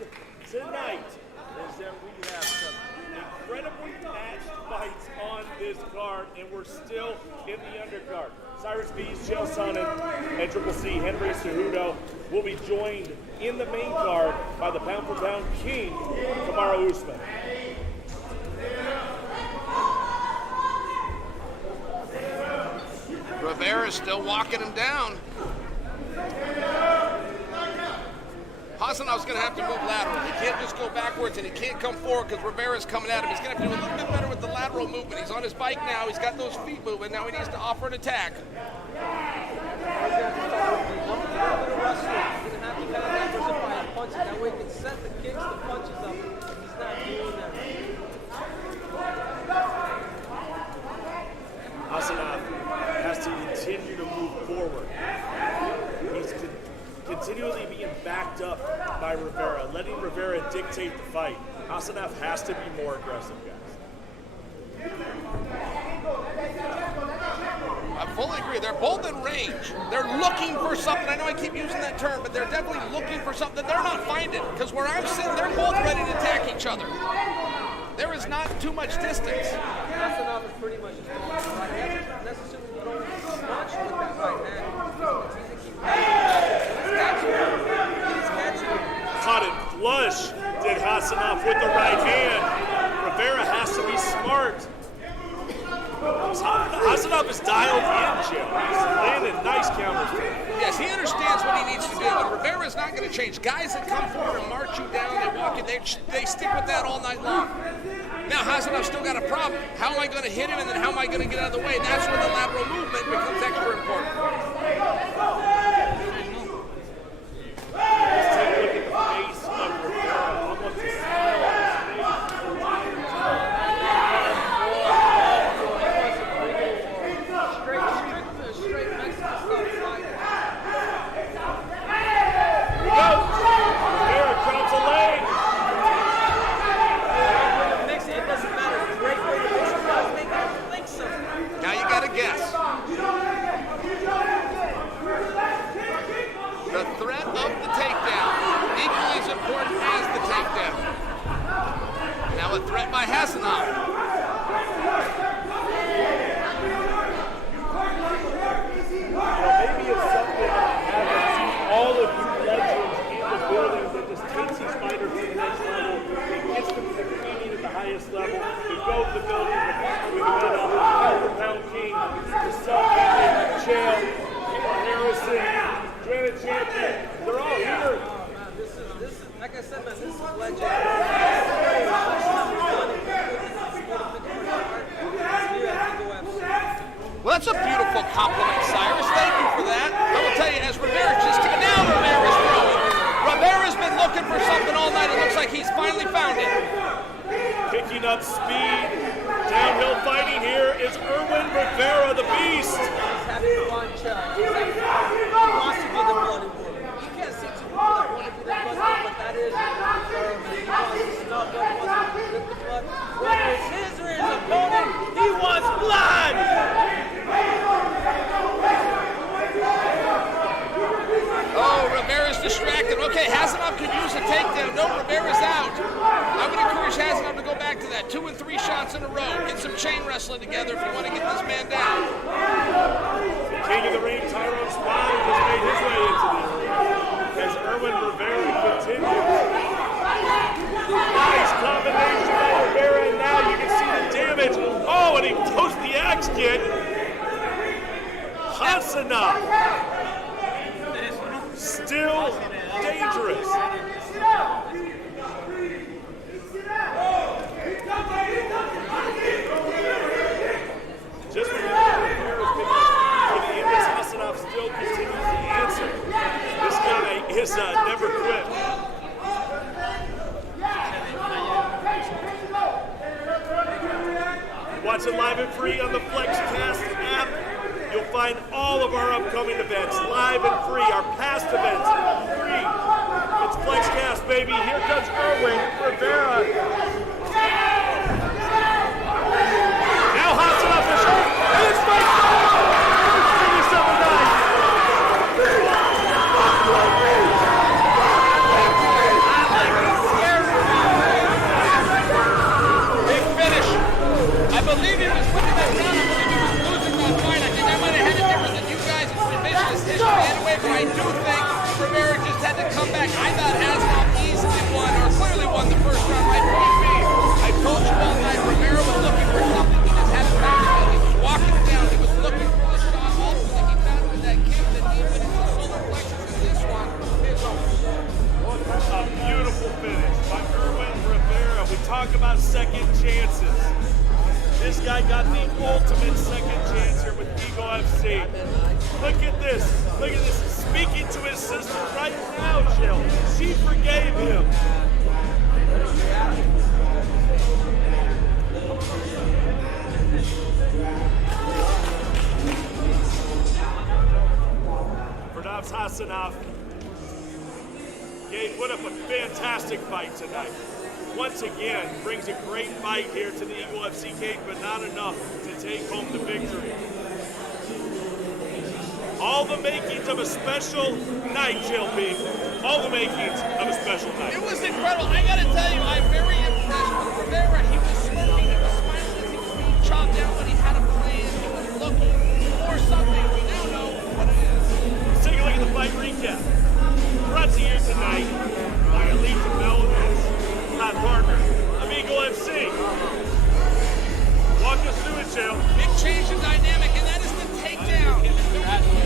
tonight, is that we have some incredibly matched fights on this card, and we're still in the undercard. Cyrus Bees, Chael Sonnen, and Triple C, Henry Cejudo will be joined in the main card by the pound-for-pound king, Kamaru Usman. Rivera's still walking him down. Hasanov's going to have to move lateral. He can't just go backwards, and he can't come forward because Rivera's coming at him. He's going to have to do a little bit better with the lateral movement. He's on his bike now. He's got those feet moving. Now he needs to offer an attack. That way he can set the kicks, the punches up. He's not doing that. Hasanov has to continue to move forward. He's continually being backed up by Rivera, letting Rivera dictate the fight. Hasanov has to be more aggressive, guys. I fully agree. They're both in range. They're looking for something. I know I keep using that term, but they're definitely looking for something that they're not finding. Because where I'm sitting, they're both ready to attack each other. There is not too much distance. Hasanov is pretty much just going right. He hasn't necessarily thrown much with that right hand. He's catching it. Caught it flush, did Hasanov with the right hand. Rivera has to be smart. Hasanov is dialed in, Jim. He's landing nice counters. Yes, he understands what he needs to do, and Rivera's not going to change. Guys that come forward and march you down, they walk you, they stick with that all night long. Now, Hasanov's still got a problem. How am I going to hit him, and then how am I going to get out of the way? That's where the lateral movement becomes extra important. Let's take a look at the face of Rivera. Almost a smile on his face. Straight Mexican style fight. Rivera board as the takedown. Now a threat by Hasanov. Maybe it's something I haven't seen all of these legends in the building that just takes these fighters to the next level. It gets them to competing at the highest level. We go to the building with pound-for-pound king, the self-made Chael, Harrison, Granite Champion. They're all here. This is, like I said, man, this is legend. Well, that's a beautiful compliment, Cyrus. Thank you for that. I will tell you, as Rivera just now Rivera's throwing. Rivera's been looking for something all night. It looks like he's finally found it. Picking up speed. Downhill fighting here is Irwin Rivera, the beast. He's having fun, Chuck. He wants to be the bloody war. You can't see two people that want to be the bloody war, but that is Rivera. He wants to smell blood, he wants to drip the blood. Whether it's his or his opponent, he wants blood! Oh, Rivera's distracted. Okay, Hasanov could use a takedown. No, Rivera's out. I would encourage Hasanov to go back to that. 2 and 3 shots in a row. Get some chain wrestling together if you want to get this man down. The king of the ring, Tyrone Spine, has made his way into the arena as Irwin Rivera continues. Nice combination by Rivera, and now you can see the damage. Oh, and he throws the axe kick. Hasanov. Still dangerous. Just remember, Rivera's picking up for the end as Hasanov still continues to answer. This guy is never quit. Watch it live and free on the FlexCast app. You'll find all of our upcoming events, live and free, our past events, free. It's FlexCast, baby. Here comes Irwin Rivera. Now Hasanov is hurt, and it's fight. Finish up the night. Big finish. I believe he was putting that down. I believe he was losing that fight. I think I might have had it different than you guys. It's revisionist history anyway, but I do think Rivera just had to come back. I thought Hasanov easily won, or clearly won the first round. Right point B. I told you all night, Rivera was looking for something. He just had to find it. He was walking down. He was looking for the shot. Ultimately, he found it with that kick that he went into the solar plexus. And this one is over. A beautiful finish by Irwin Rivera. We talk about second chances. This guy got the ultimate second chance here with Eagle FC. Look at this. Look at this. Speaking to his sister right now, Jill. She forgave him. Ferdowsi Hasanov put up a fantastic fight tonight. Once again, brings a great fight here to the Eagle FC cage, but not enough to take home the victory. All the makings of a special night, JLP. All the makings of a special night. It was incredible. I got to tell you, I'm very impressed with Rivera. He was smoking. He was smiling as he was being chopped down, but he had a plan. He was looking for something. We now know what it is. Let's take a look at the fight recap. Brought to you tonight by Elite Developments, my partner of Eagle FC. Walk us through it, Jill. Big change in dynamic, and that is the takedown.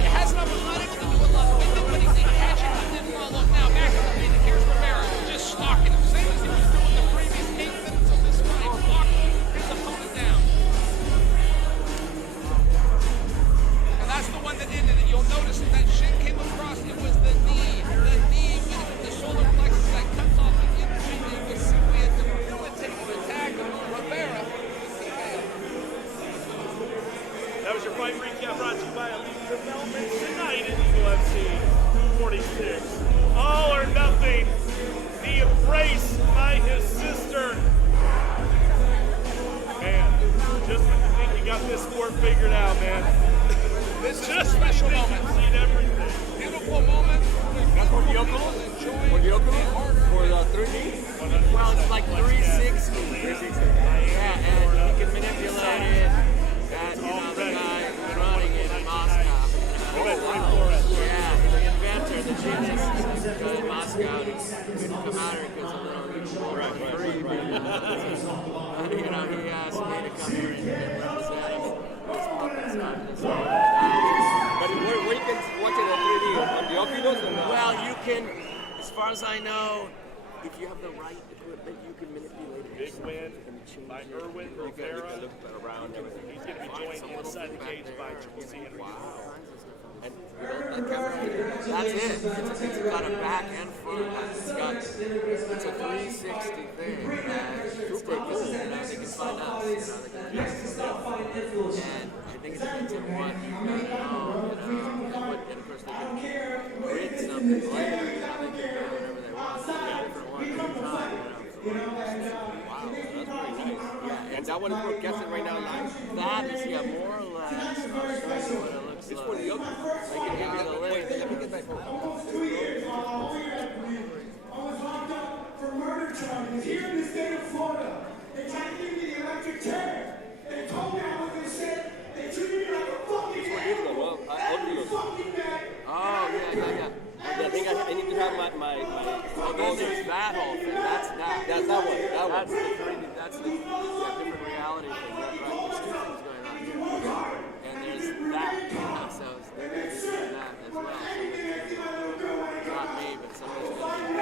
Hasanov was not able to do a lot with it, but he's catching him, didn't follow. Now back to the feet. Here's Rivera, just stalking him, same as he was doing the previous 8 minutes of this fight, walking his opponent down. And that's the one that ended it. You'll notice that shin came across. It was the knee with the solar plexus that cuts off like 360. Yeah, and he can manipulate it. And, you know, the guy running it in Moscow. Yeah, the inventor, the genius in Moscow. He couldn't come out here because a little free. You know, he asked me to come here and represent him. But where you can watch it in 3D? On the Oculus or not? Well, you can, as far as I know, if you have the right equipment, you can manipulate it. Big win by Erwin Rivera. Look around everything. He's going to be joined inside the cage by Triple C Henry. And that's it. It's got a back and front. It's a 360 thing. Super cool. They can find us. And I think it depends on what you know. And of course, they can create something later. They can do whatever they want. Different one at a time. Wow, that's pretty nice. Yeah, and that one is for guessing right now live? That is, yeah, more or less. I'll show you what it looks It's like. for the Oculus. I can give you the link. Let me get that phone. Almost 2 years. I was locked up for murder charges here in the state of Florida. They tried to give me the electric chair. They told me I was in shit. They treated me like a fucking animal. Every fucking day. Oh, yeah. I think I need to have my Oh, then there's that whole thing. That's that. That's that one. That's the 3D. That's the different reality thing. Right. There's two things going on here. And there's that. So there's that as well. So not me, but somebody's going to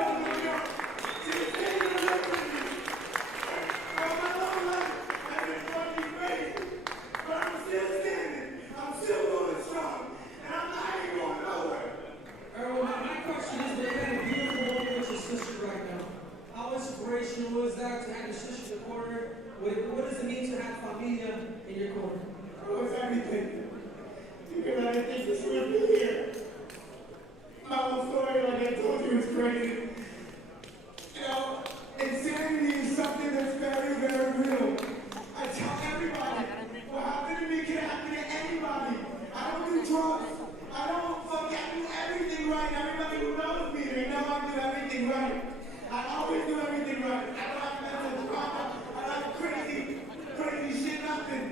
inspirational is that to have your sister in the corner? What does it mean to have familia in your corner? Oh, it's everything. Because I think this would be here. My whole story, like I told you, is crazy. You know, insanity is something that's very, very real. I tell everybody, what happened to me can happen to anybody. I don't do drugs. I do everything right. Everybody who knows me, they know I do everything right. I always do everything right. I don't have mental trauma. I don't have crazy shit, nothing.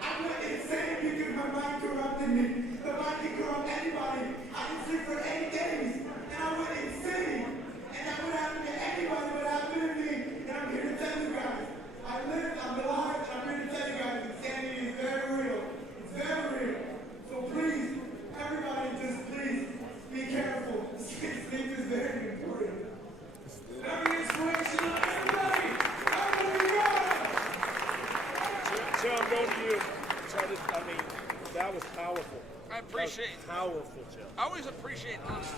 I went insane because my mind corrupted me. The mind can corrupt anybody. I can sleep for 8 days, and I went insane. And that would happen to anybody, but it happened to me. And I'm here to tell you guys. I live, I'm alive, and I'm here to tell you guys insanity is very real. It's very real. So please, everybody, just please be careful. Sleep is very important. Very inspirational, everybody! Joe, I'm going to you. I mean, that was powerful. I appreciate it. Powerful, Joe. I always appreciate honesty.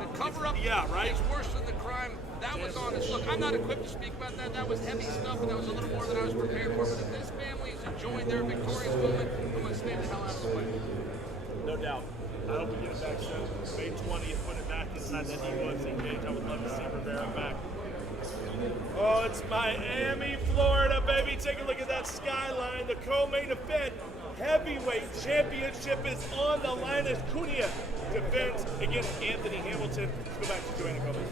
The cover-up right? is worse than the crime. That was honest. Look, I'm not equipped to speak about that. That was heavy stuff, and that was a little more than I was prepared for. But if this family is enjoying their victorious moment, I'm going to stand the hell out of the way. No doubt. I hope we get it back soon. May 20th, put it back inside that UFC cage. I would love to see Rivera back. Oh, it's Miami, Florida, baby. Take a look at that skyline. The co-main event heavyweight championship is on the line as Cunha defends against Anthony Hamilton. Let's go back to Joanna Gomez.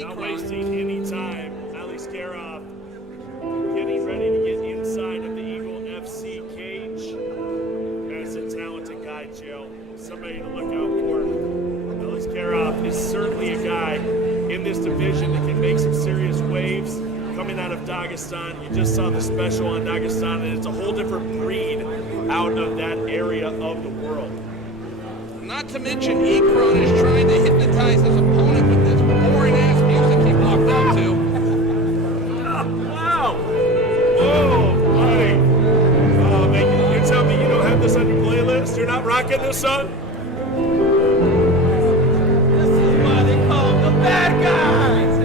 Not wasting any time. Ali Skaroff getting ready to get inside of the Eagle FC cage. That's a talented guy, Joe. Somebody to look out for. Ali Skaroff is certainly a guy in this division that can make some serious waves coming out of Dagestan. You just saw the special on Dagestan, and it's a whole different breed out of that area of the world. Not to mention, Ekron is trying to hypnotize his opponent with this boring-ass music he walked up to. Wow! Whoa, buddy. Oh, man, you tell me you don't have this on your playlist? You're not rocking this song? This is why they call them the bad guys.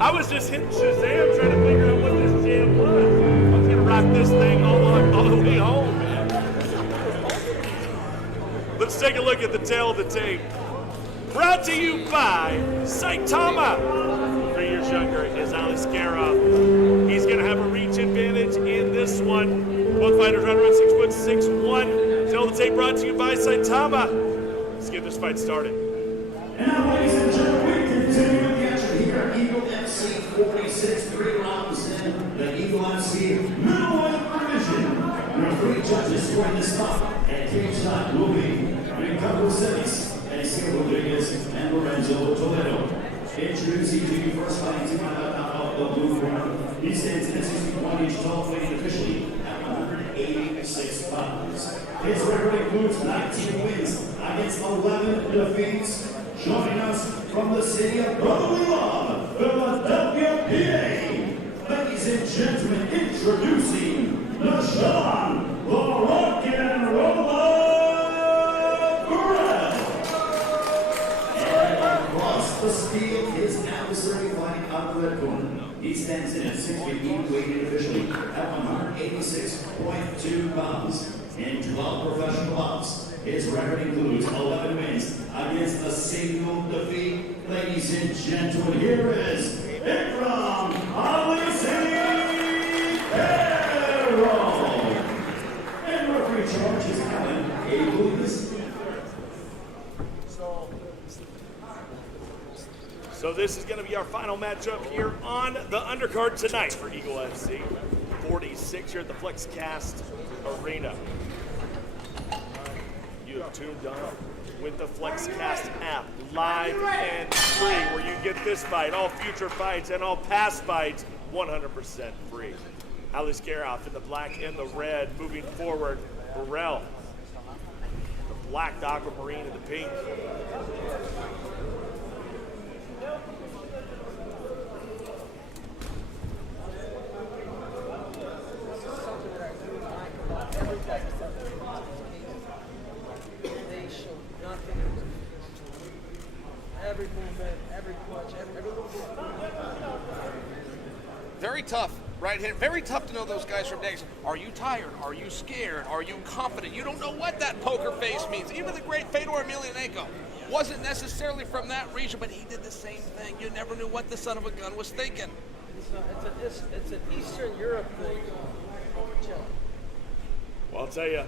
I was just hitting Shazam trying to figure out what this jam was. I was going to rock this thing all the way home, man. Let's take a look at the tail of the tape. Brought to you by Saitama. 3 years younger is Ali Skaroff. He's going to have a reach advantage in this one. Both fighters right around 6'6", 6'1". Tail of the tape brought to you by Saitama. Let's get this fight started. And now, ladies and gentlemen, we continue with the action here at Eagle FC 46, 3 rounds in the Eagle FC middleweight division. There are 3 judges scoring this spot, and cage time will be Ricardo Celis, Ezequiel Rodriguez, and Lorenzo Toledo. Introducing to you first fighting out of the blue corner. He stands at 61 inch tall, weighing officially at 186 pounds. His record includes 19 wins against 11 defeats. Joining us from the city of brotherly love, Philadelphia, PA. Ladies and gentlemen, introducing the Sean, the Rock and Roller Burrell. And across the steel, his adversary fighting out of the red corner. He stands in at 6 feet, weighted officially at 186.2 pounds. In 12 professional bouts. His record includes 11 wins against a single defeat. Ladies and gentlemen, here is Ikram Alisei-Carroll. And referee charge is Alan A. Lucas. So this is going to be our final matchup here on the undercard tonight for Eagle FC 46 here at the FlexCast Arena. You have tuned up with the FlexCast app, live and free, where you get this fight, all future fights, and all past fights 100% free. Ali Skaroff in the black and the red, moving forward. Burrell, the black, the aquamarine, and the pink. Every movement, every punch, every little move. Very tough, right here. Very tough to know those guys from Dagestan. Are you tired? Are you scared? Are you confident? You don't know what that poker face means. Even the great Fedor Emelianenko wasn't necessarily from that region, but he did the same thing. You never knew what the son of a gun was thinking. It's an Eastern Europe thing. Well, I'll tell you,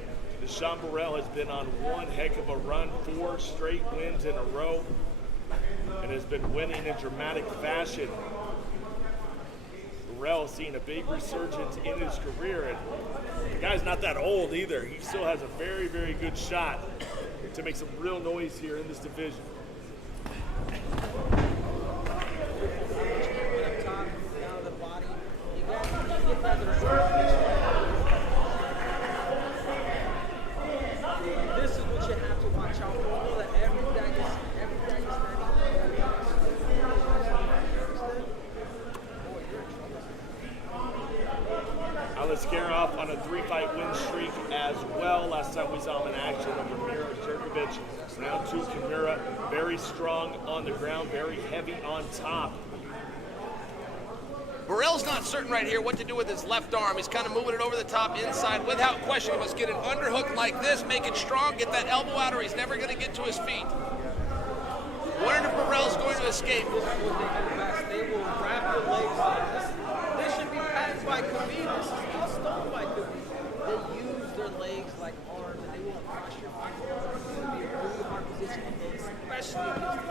Sean Burrell has been on one heck of a run, 4 straight wins in a row, and has been winning in dramatic fashion. Burrell has seen a big resurgence in his career, and the guy's not that old either. He still has a very, very good shot to make some real noise here in this division. This is what you have to watch out for. You know that every Ali Skaroff on a 3-fight win streak as well. Last time we saw him in action over Miro Jerkovic. Round 2, Kimura, very strong on the ground, very heavy on top. Burrell's not certain right here what to do with his left arm. He's kind of moving it over the top inside. Without question, he must get an underhook like this, make it strong, get that elbow out, or he's never going to get to his feet. Wondering if Burrell's going to escape. They will grab your legs. This should be patented by Khabib. This is all stolen by Khabib. They use their legs like arms, and they will crush your body. It's going to be a really hard position, especially against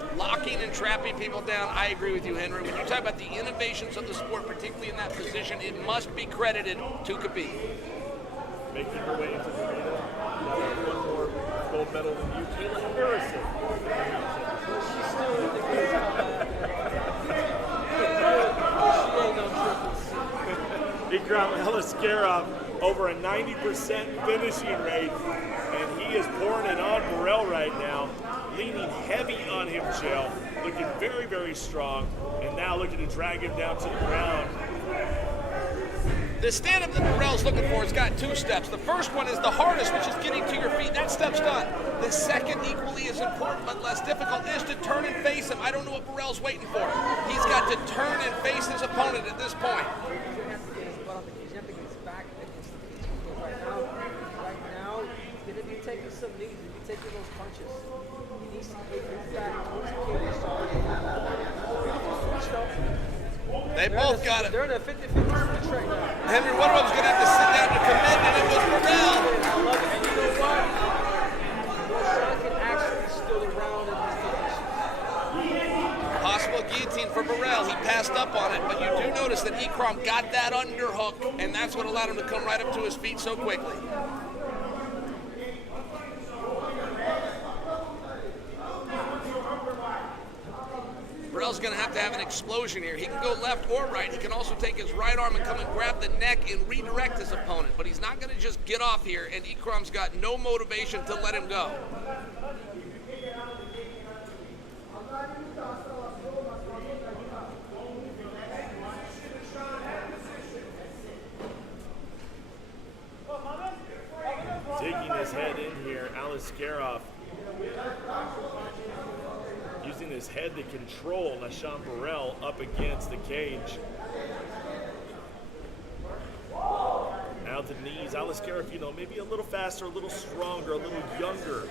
the baiting and trapping people down. I agree with you, Henry. When you talk about the innovations of the sport, particularly in that position, it must be credited to Khabib. Making her way into the arena. One more gold medal than you, Kayla Harrison. She's still in the good She ain't no triple C. Ikram Aliskerov over a 90% finishing rate, and he is pouring it on Burrell right now, leaning heavy on him, Shell, looking very, very strong, and now looking to drag him down to the ground. The stand-up that Burrell's looking for has got 2 steps. The first one is the hardest, which is getting to your feet. That step's done. The second, equally as important but less difficult, is to turn and face him. I don't know what Burrell's waiting for. He's got to turn and face his opponent at this point. Taking some knees, if you're taking those punches, he needs to get his back towards the cage. They both got it. They're in a 50-50 switch right now. Henry, one of them's going to have to sit down to commit, and it was Burrell. I love it. And you know what? Sean can actually steal the round in this position. Possible guillotine for Burrell. He passed up on it, but you do notice that Ikram got that underhook, and that's what allowed him to come right up to his feet so quickly. Burrell's going to have an explosion here. He can go left or right. He can also take his right arm and come and grab the neck and redirect his opponent. But he's not going to just get off here, and Ikram's got no motivation to let him go. Digging his head in here, Aliskerov using his head to control Nashawn Burrell up against the cage. Now to the knees. Aliskerov, maybe a little faster, a little stronger, a little younger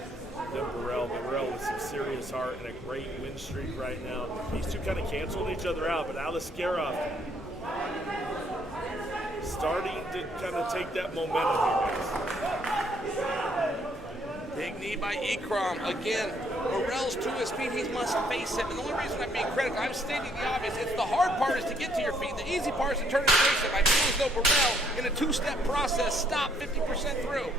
than Burrell. Burrell with some serious heart and a great win streak right now. These two kind of canceling each other out, but Aliskerov starting to kind of take that momentum here, guys. Big knee by Ikram. Again, Burrell's to his feet. He must face him. And the only reason I'm being critical, I'm stating the obvious. It's the hard part is to get to your feet. The easy part is to turn and face him. I feel as though Burrell, in a 2-step process, stopped 50% through.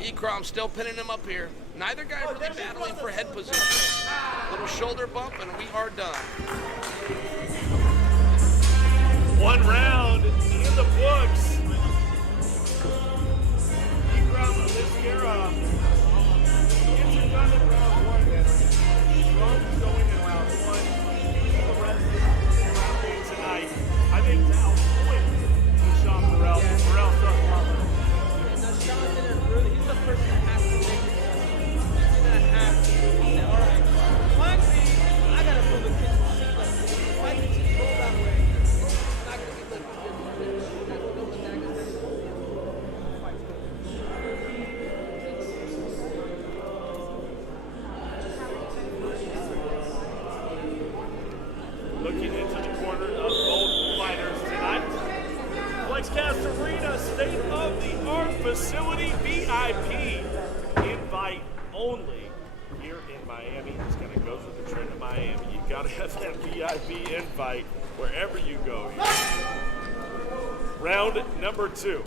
Ikram still pinning him up here. Neither guy really battling for head position. Little shoulder bump, and we are done. 1 round in the books. Aliskerov gets it done in round 1. Strong's going in round 1. The rest of the round game tonight, I think, to outpoint Nashawn Burrell. Burrell starts popping. And Nashawn didn't really, he's the person that has to make it. He's going to have to say, all right, my team, I got to prove a kitchen sink. If I can just go that way, it's not going to be like this. Looking into the corner of both fighters tonight. Flexcast Arena, state-of-the-art facility, VIP. Invite only here in Miami. This kind of goes with the trend of Miami. You got to have that VIP invite wherever you go here. Round number 2.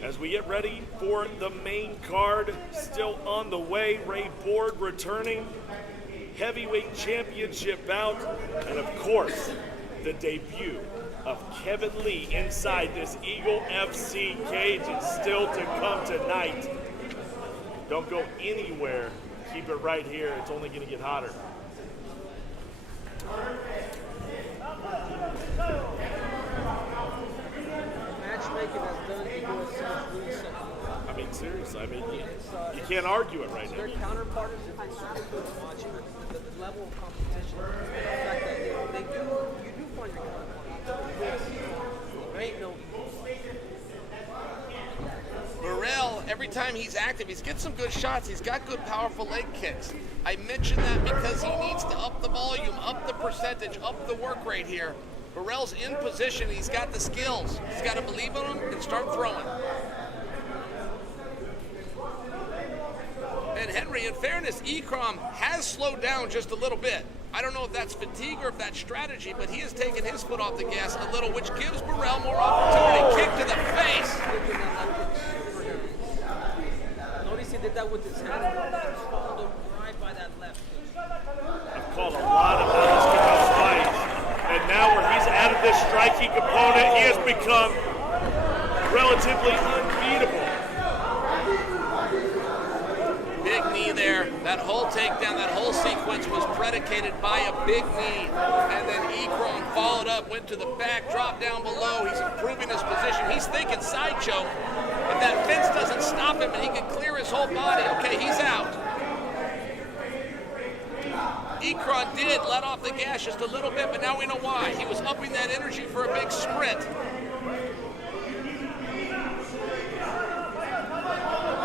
As we get ready for the main card, still on the way, Ray Borg returning, heavyweight championship bout, and of course, the debut of Kevin Lee inside this Eagle FC cage is still to come tonight. Don't go anywhere. Keep it right here. It's only going to get hotter. Matchmaking has done Eagle FC really something. I mean, seriously. I mean, you can't argue it right now. Their counterparts have been super good to watch. The level of competition, the fact that you do find your counterparts. There ain't no Burrell, every time he's active, he's getting some good shots. He's got good, powerful leg kicks. I mention that because he needs to up the volume, up the percentage, up the work rate here. Burrell's in position. He's got the skills. He's got to believe in him and start throwing. And Henry, in fairness, Ikram has slowed down just a little bit. I don't know if that's fatigue or if that's strategy, but he has taken his foot off the gas a little, which gives Burrell more opportunity. Kick to the face. Notice he did that with his hand. He followed him right by that left. I've called a lot of those fights, and now where he's added this striking component, he has become relatively unbeatable. Big knee there. That whole takedown, that whole sequence was predicated by a big knee. And then Ikram followed up, went to the back, dropped down below. He's improving his position. He's thinking side choke. If that fence doesn't stop him and he can clear his whole body, okay, he's out. Ikram did let off the gas just a little bit, but now we know why. He was upping that energy for a big sprint.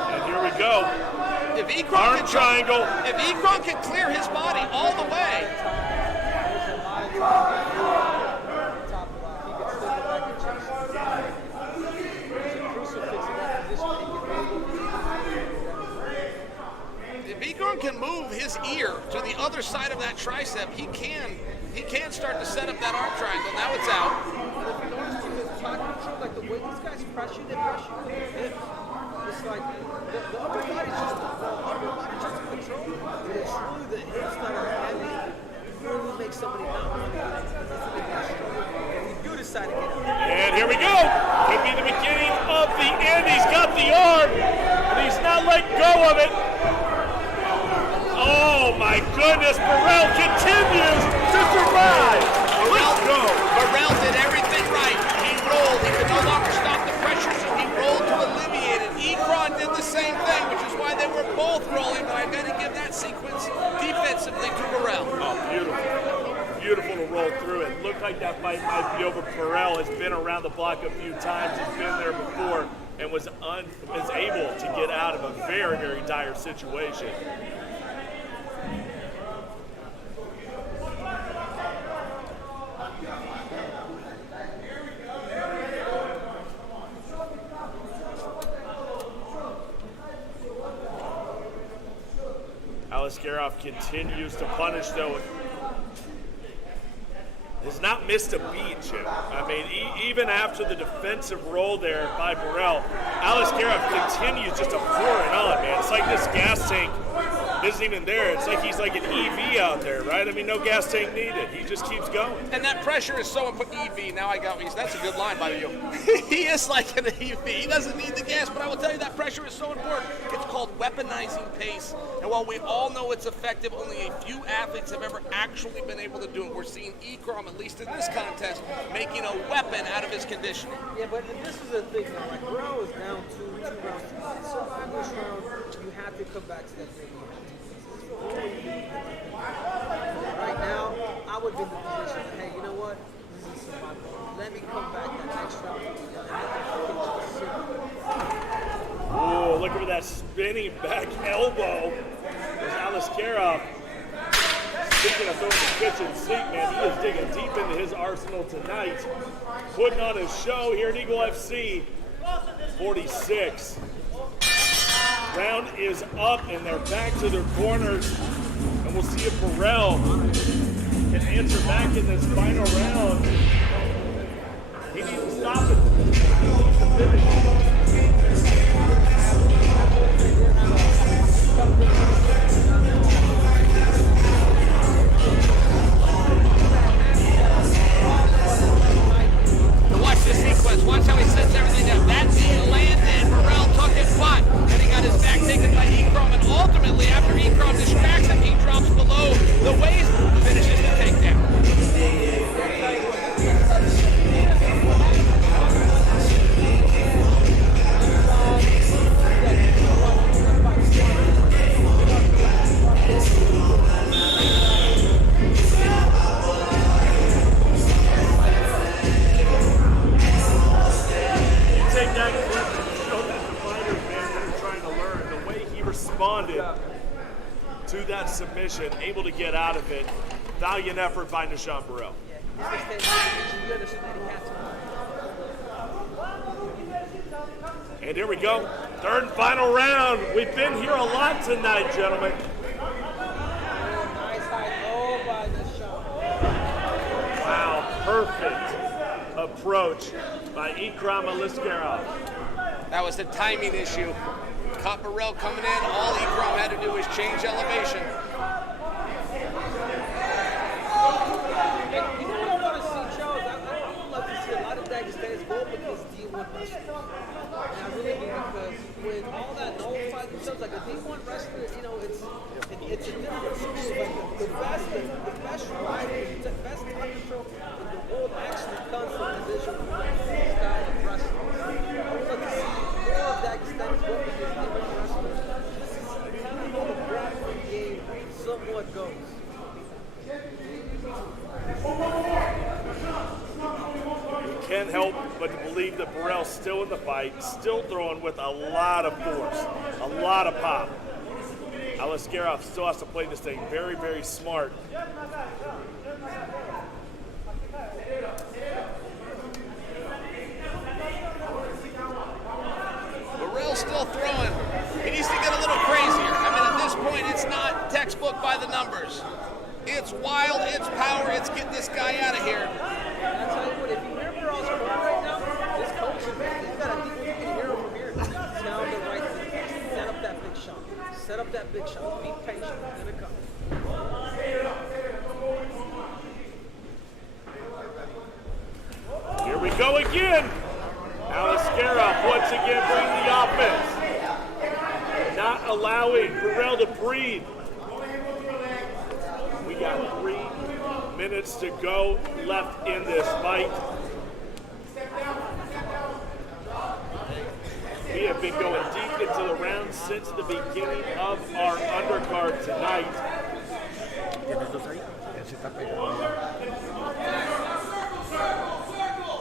And here we go. If Ikram can clear his body all the way. If Ikram can move his ear to the other side of that tricep, he can start to set up that arm triangle. Now it's out. And if you notice too, his top control, like the way these guys pressure, they pressure with their hips. It's like the upper body's just control, but it's really the hips that are heavy. Really make somebody not want to get into the if you do decide to get out. And here we go. Could be the beginning of the end. He's got the arm, and he's not let go of it. Oh my goodness, Burrell continues to survive. Let's go. Burrell did everything right. He rolled. He could no longer stop the pressure, so he rolled to alleviate it. Ikram did the same thing, which is why they were both rolling, but I've got to give that sequence defensively to Burrell. Oh, beautiful. Beautiful to roll through it. Looked like that fight might be over. Burrell has been around the block a few times. He's been there before and was able to get out of a very, very dire situation. Askarov continues to punish, though. Has not missed a beat, Jim. I mean, even after the defensive roll there by Burrell, Askarov continues just to pour it on, man. It's like this gas tank isn't even there. It's like he's like an EV out there, right? I mean, no gas tank needed. He just keeps going. And that pressure is so important. EV, now I got me. That's a good line by you. He is like an EV. He doesn't need the gas, but I will tell you that pressure is so important. It's called weaponizing pace. And while we all know it's effective, only a few athletes have ever actually been able to do it. We're seeing Ikram, at least in this contest, making a weapon out of his conditioning. Yeah, but this is the thing now. Like, Burrell is down two rounds. So in this round, you have to come back to that thing. Right now, I would be in the position that, hey, you know what? This is survival. Let me come back that next round and Oh, look at that spinning back elbow. There's Askarov. Speaking of throwing the kitchen sink, man, he is digging deep into his arsenal tonight. Putting on his show here at Eagle FC 46. Round is up, and they're back to their corners. And we'll see if Burrell can answer back in this final round. He needs to stop it. He needs to finish. Watch the sequence. Watch how he sets everything up. That knee landed. Burrell took his butt. And he got his back taken by Ikram. And ultimately, after Ikram distracts him, he drops below the waist, finishes the takedown. To that submission, able to get out of it. Valiant effort by Nishan Burrell. You And here we go. Third and final round. We've been here a lot tonight, gentlemen. Nice high low by this shot. Wow, perfect approach by Ikram Aliskerov. That was the timing issue. Caught Burrell coming in. All Ikram had to do was change elevation. And you know what I want to see, Charles? I would love to see a lot of Dagestanis go up against D1 wrestlers. And I really do, because when all that nullifies themselves, like a D1 wrestler, you know, it's a different situation. Like the best riders, the best top control in the world actually comes from Division 1 style of wrestling. I would love to see more of Dagestanis go up against D1 wrestlers, just to see kind of how the grappling game somewhat goes. You can't help but to believe that Burrell's still in the fight, still throwing with a lot of force, a lot of pop. Aliskerov still has to play this thing very, very smart. Burrell's still throwing. He needs to get a little crazier. I mean, at this point, it's not textbook by the numbers. It's wild, it's power, it's get this guy out of here. I tell you what, if you hear Burrell's going right now, this coach, he's got a deep, you can hear him from here. Tell him the right thing. Set up that big shot. Set up that big shot. Be patient. It's going to come. Here we go again. Aliskerov once again bringing the offense. Not allowing Burrell to breathe. We got 3 minutes to go left in this fight. We have been going deep into the round since the beginning of our undercard tonight.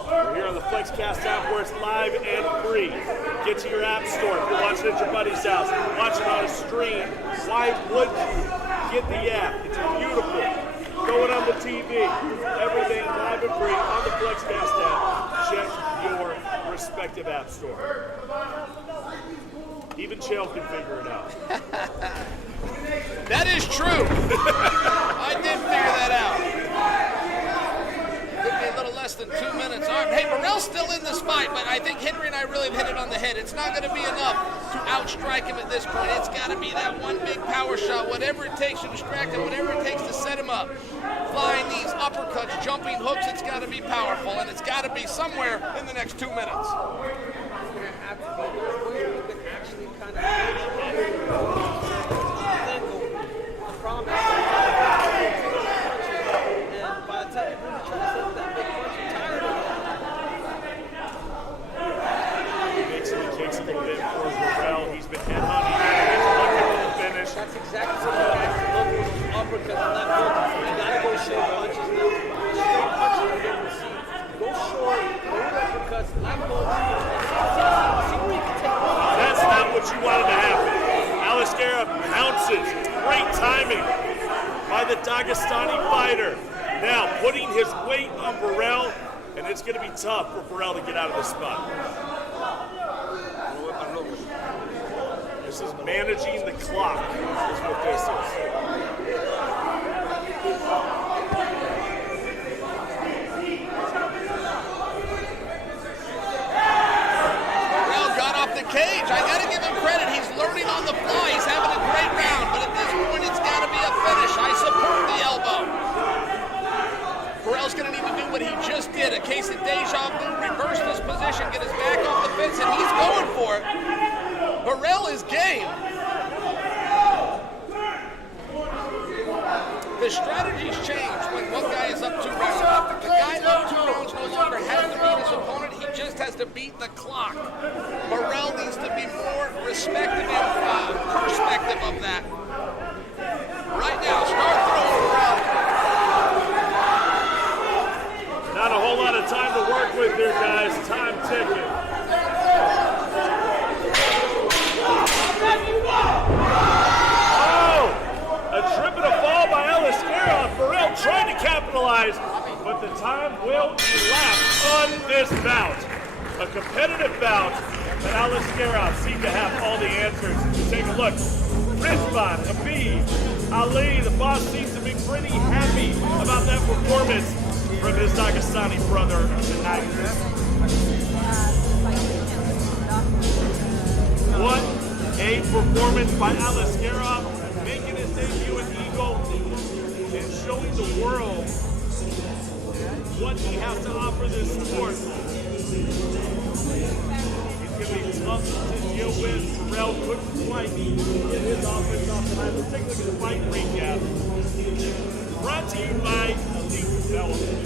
We're here on the FlexCast app where it's live and free. Get to your app store if you're watching at your buddy's house, watching on a stream. Why would you get the app? It's beautiful. Throw it on the TV. Everything live and free on the FlexCast app. Check your respective app store. Even Chael can figure it out. That is true. I did figure that out. Took me a little less than 2 minutes. All right, hey, Burrell's still in this fight, but I think Henry and I really have hit it on the head. It's not going to be enough to outstrike him at this point. It's got to be that one big power shot, whatever it takes to distract him, whatever it takes to set him up. Flying these uppercuts, jumping hooks, it's got to be powerful, and it's got to be somewhere in the next 2 minutes. It's going to have to be where you can actually kind of the problem is, and by the time you really try to set up that big punch, you're tired of He makes it, he kicks a little bit for Burrell. He's been headhunting. He's looking for the finish. That's exactly what you have to look for, those uppercuts and left hooks. You got to go short punches now. Straight punches you never see. Go short, go uppercuts, left hooks. See where you can take one. That's not what you wanted to happen. Aliskerov pounces. Great timing by the Dagestani fighter. Now putting his weight on Burrell, and it's going to be tough for Burrell to get out of this spot. This is managing the clock, is what this is. Burrell got off the cage. I got to give him credit. He's learning on the fly. He's having a great round, but at this point, it's got to be a finish. I support the elbow. Burrell's going to need to do what he just did, a case of deja vu, reverse this position, get his back off the fence, and he's going for it. Burrell is game. The strategies change when one guy is up 2 rounds. The guy up 2 rounds no longer has to beat his opponent, he just has to beat the clock. Burrell needs to be more respective and perspective of that. Right now, start throwing Burrell. Not a whole lot of time to work with here, guys. Time ticking. Oh! A trip and a fall by Aliskerov. Burrell trying to capitalize, but the time will elapse on this bout. A competitive bout But Alex Scarab seemed to have all the answers. Take a look. Rizvan, Habib, Ali, the boss seems to be pretty happy about that performance from his Dagestani brother tonight. What a performance by Alex Scarab, making his debut in Eagle and showing the world what he has to offer this sport. It's going to be tough to deal with. Terrell couldn't quite get his offense off tonight. Let's take a look at the fight recap. Brought to you by Elite Development.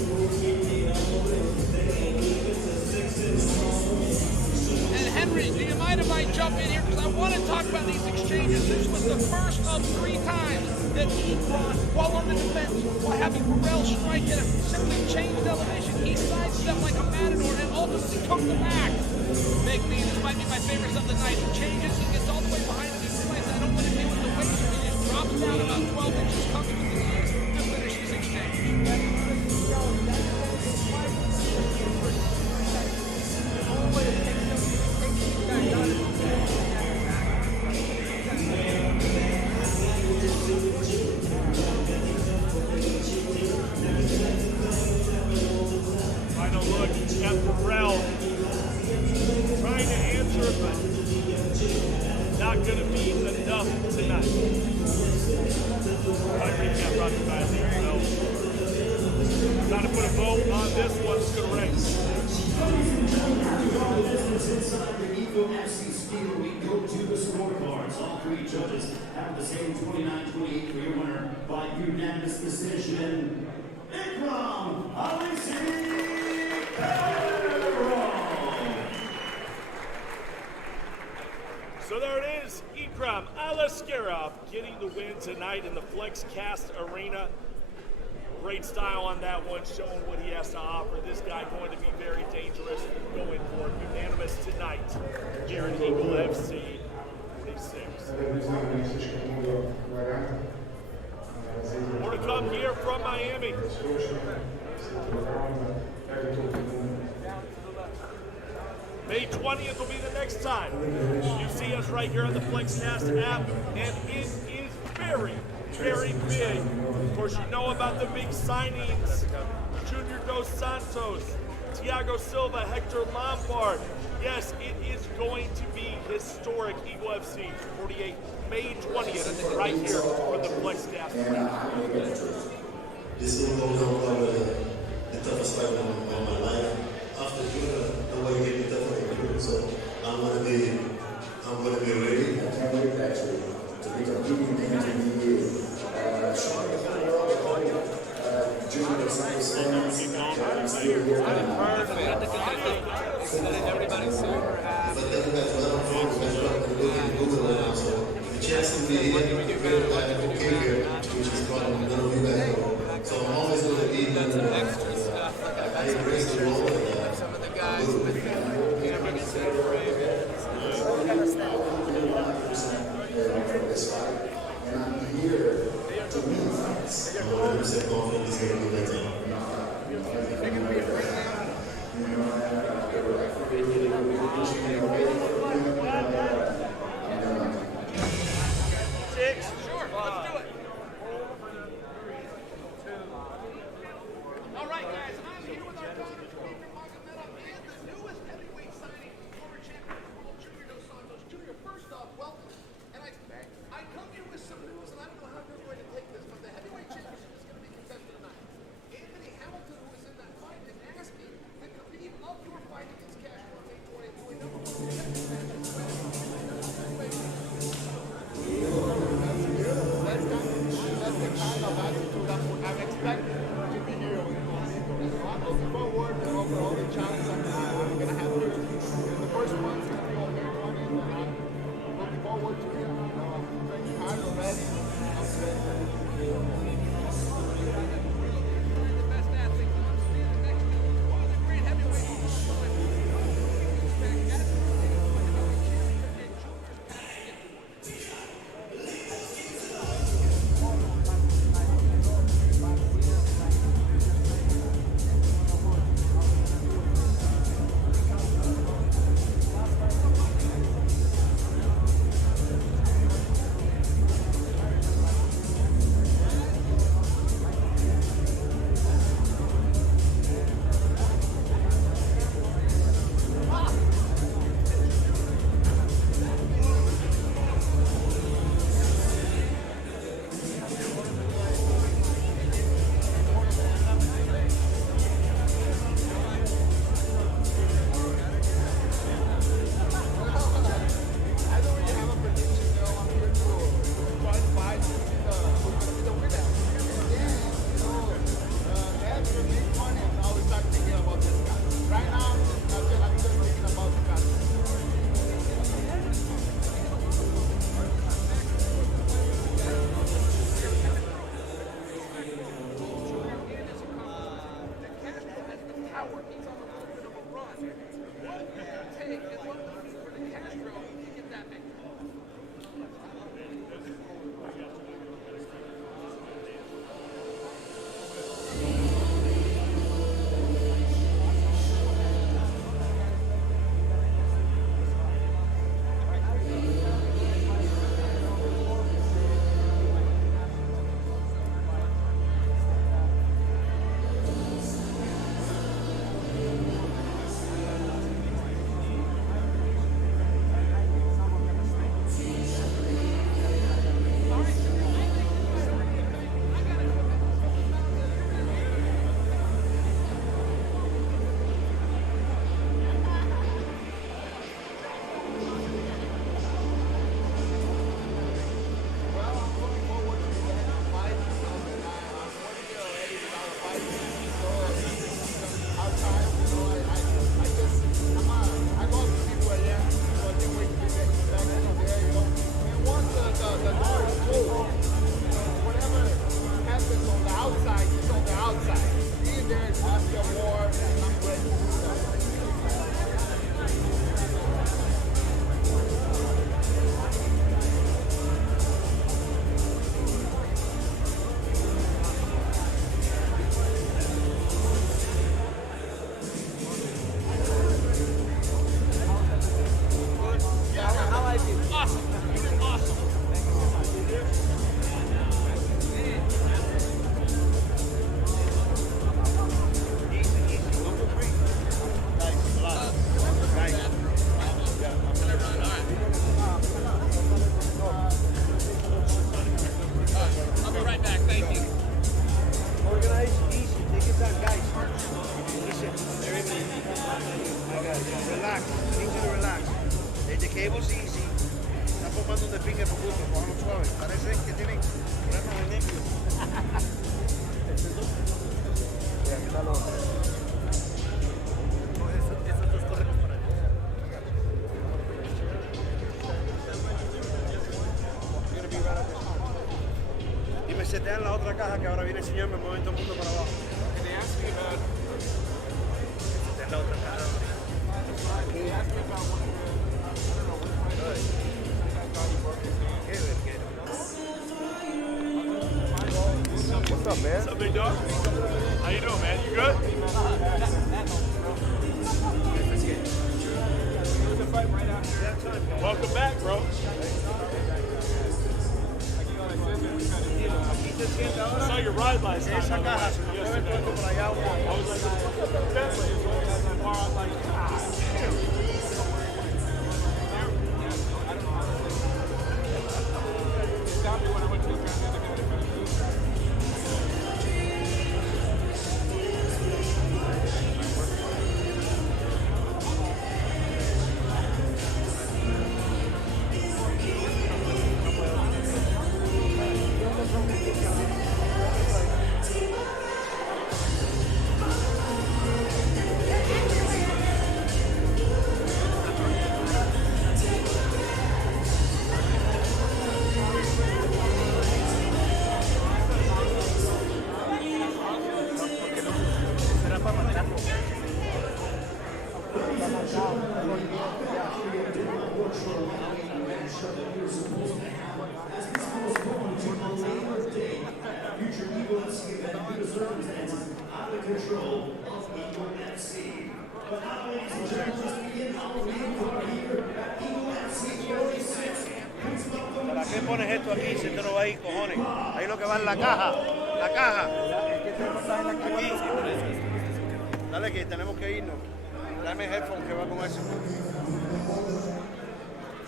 And Henry, do you mind if I jump in here? Because I want to talk about these exchanges. This was the first of 3 times that Ebron, while on the defense, while having Burrell strike at him, simply changed elevation. He sidestepped like a matador and ultimately took the back. This might be my favorite of the night. He changes, he gets all the way behind him, he realizes I don't want to deal with the weight, so he just drops down about 12 inches, comes with the knees to finish this exchange. Final look at Burrell. Trying to answer, but not going to be enough tonight. Fight recap brought to you by Elite Development. Trying to put a vote on this one. It's going to race. Inside the EFC Steel, we go to the scorecards. All 3 judges have the same 29-28 for your winner by unanimous decision. Ikram Alisi. So there it is, Ikram Alaskarov getting the win tonight in the FlexCast Arena. Great style on that one, showing what he has to offer. This guy going to be very dangerous going forward. Unanimous tonight here at Eagle FC 46. More to come here from Miami. May 20th will be the next time you see us right here on the FlexCast app, and it is very, very big. Of course, you know about the big signings. Junior Dos Santos, Thiago Silva, Hector Lombard. Yes, it is going to be historic. Eagle FC 48, May 20th, right here for the FlexCast. This is going to be the toughest fight of my life. After Junior, nobody gave me tougher than Junior, so I'm gonna be ready. I can't wait actually to be competing and to be showing the whole world Junior Dos Santos fans. I'm still here. Perfect. Everybody's super happy. But then you guys went on phone, you guys went to Google now, so the chance to be here, very glad to be here, which is what none of you guys know. So I'm always going to be Extra stuff. I embrace the role. Some of the guys with the cameras and and I'm here to meet friends. I'm 100% confident this game will be better. Sure, let's do it. All right, power, he's on a little bit of a run. What would it take and what would it be for the Castro to get that victory? Setean la otra caja que ahora viene el señor, me mueven todo el mundo para abajo. Setean la otra caja. What's up, man? What's up, big dog? How you doing, man? You good? Welcome back, bro. I saw your ride last night. I was like, what's up, Bentley? I'm like, Future Eagle FC event due to circumstances out of control of Eagle FC. But now, ladies and gentlemen, let's begin our main card here at Eagle FC 46. ¿Para qué pones esto aquí si esto no va ahí, cojones? Ahí lo que va en la caja. La caja. Aquí. Dale que tenemos que irnos. Dame el headphone que va con eso.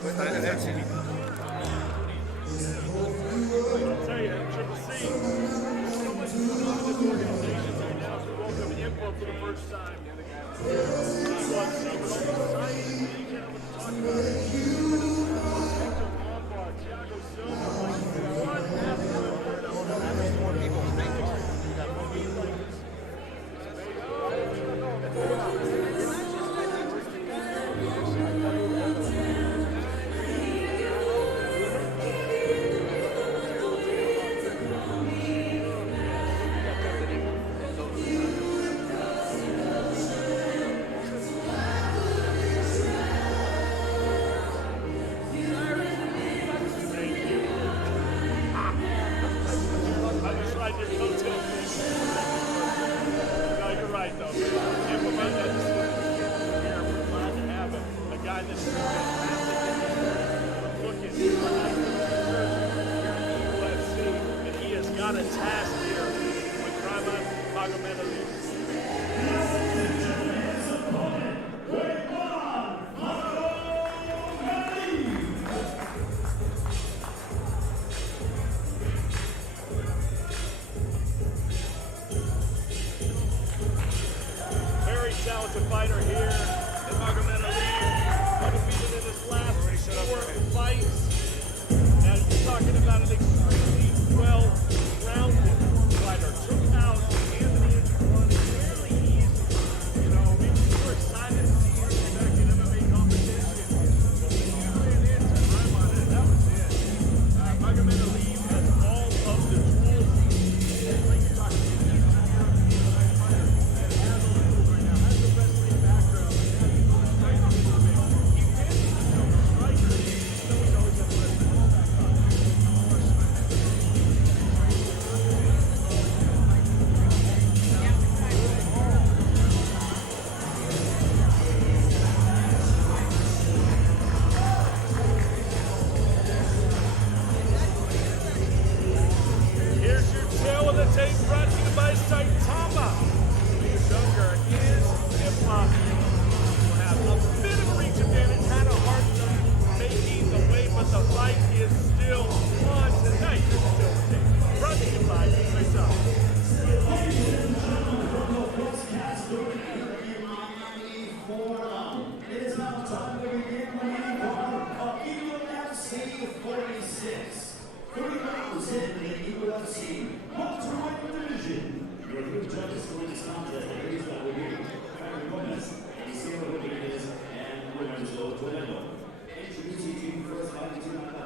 Pues está en el headset. tell you, Triple C, so much going on in this organization right now. We welcome info for the first time. task here with Rahman Magomedov. Very talented fighter here. And Magomedov undefeated in his last 4 fights. And you're talking about an extremely well-rounded fighter. Took out Anthony Andrew fairly easy. You know, we were excited to see him back in MMA competition. But when you ran into Rahman, that was it. Magomedov has all of the tools. Like you're talking about, he's a European fighter that has all the tools right now, has the wrestling background, has the striking ability. He wins himself a striker. So he's always got the wrestling back on. Here's your tail of the tape brought to you by Saitama. Younger is Impa. Will have a bit of a reach advantage, had a hard time making the way, but the fight is still on tonight. Here's your tail of the tape brought to you by Saitama. Ladies and gentlemen, from the Westcast Arena in Miami, Florida, it is now time to begin the main card of EFC 46. 3 rounds in the UFC welterweight division. Your three judges for this contest, ladies and gentlemen, Aaron Gomez, Eliseo Rodriguez, and Lorenzo Toledo. Introducing to you first fighting tonight at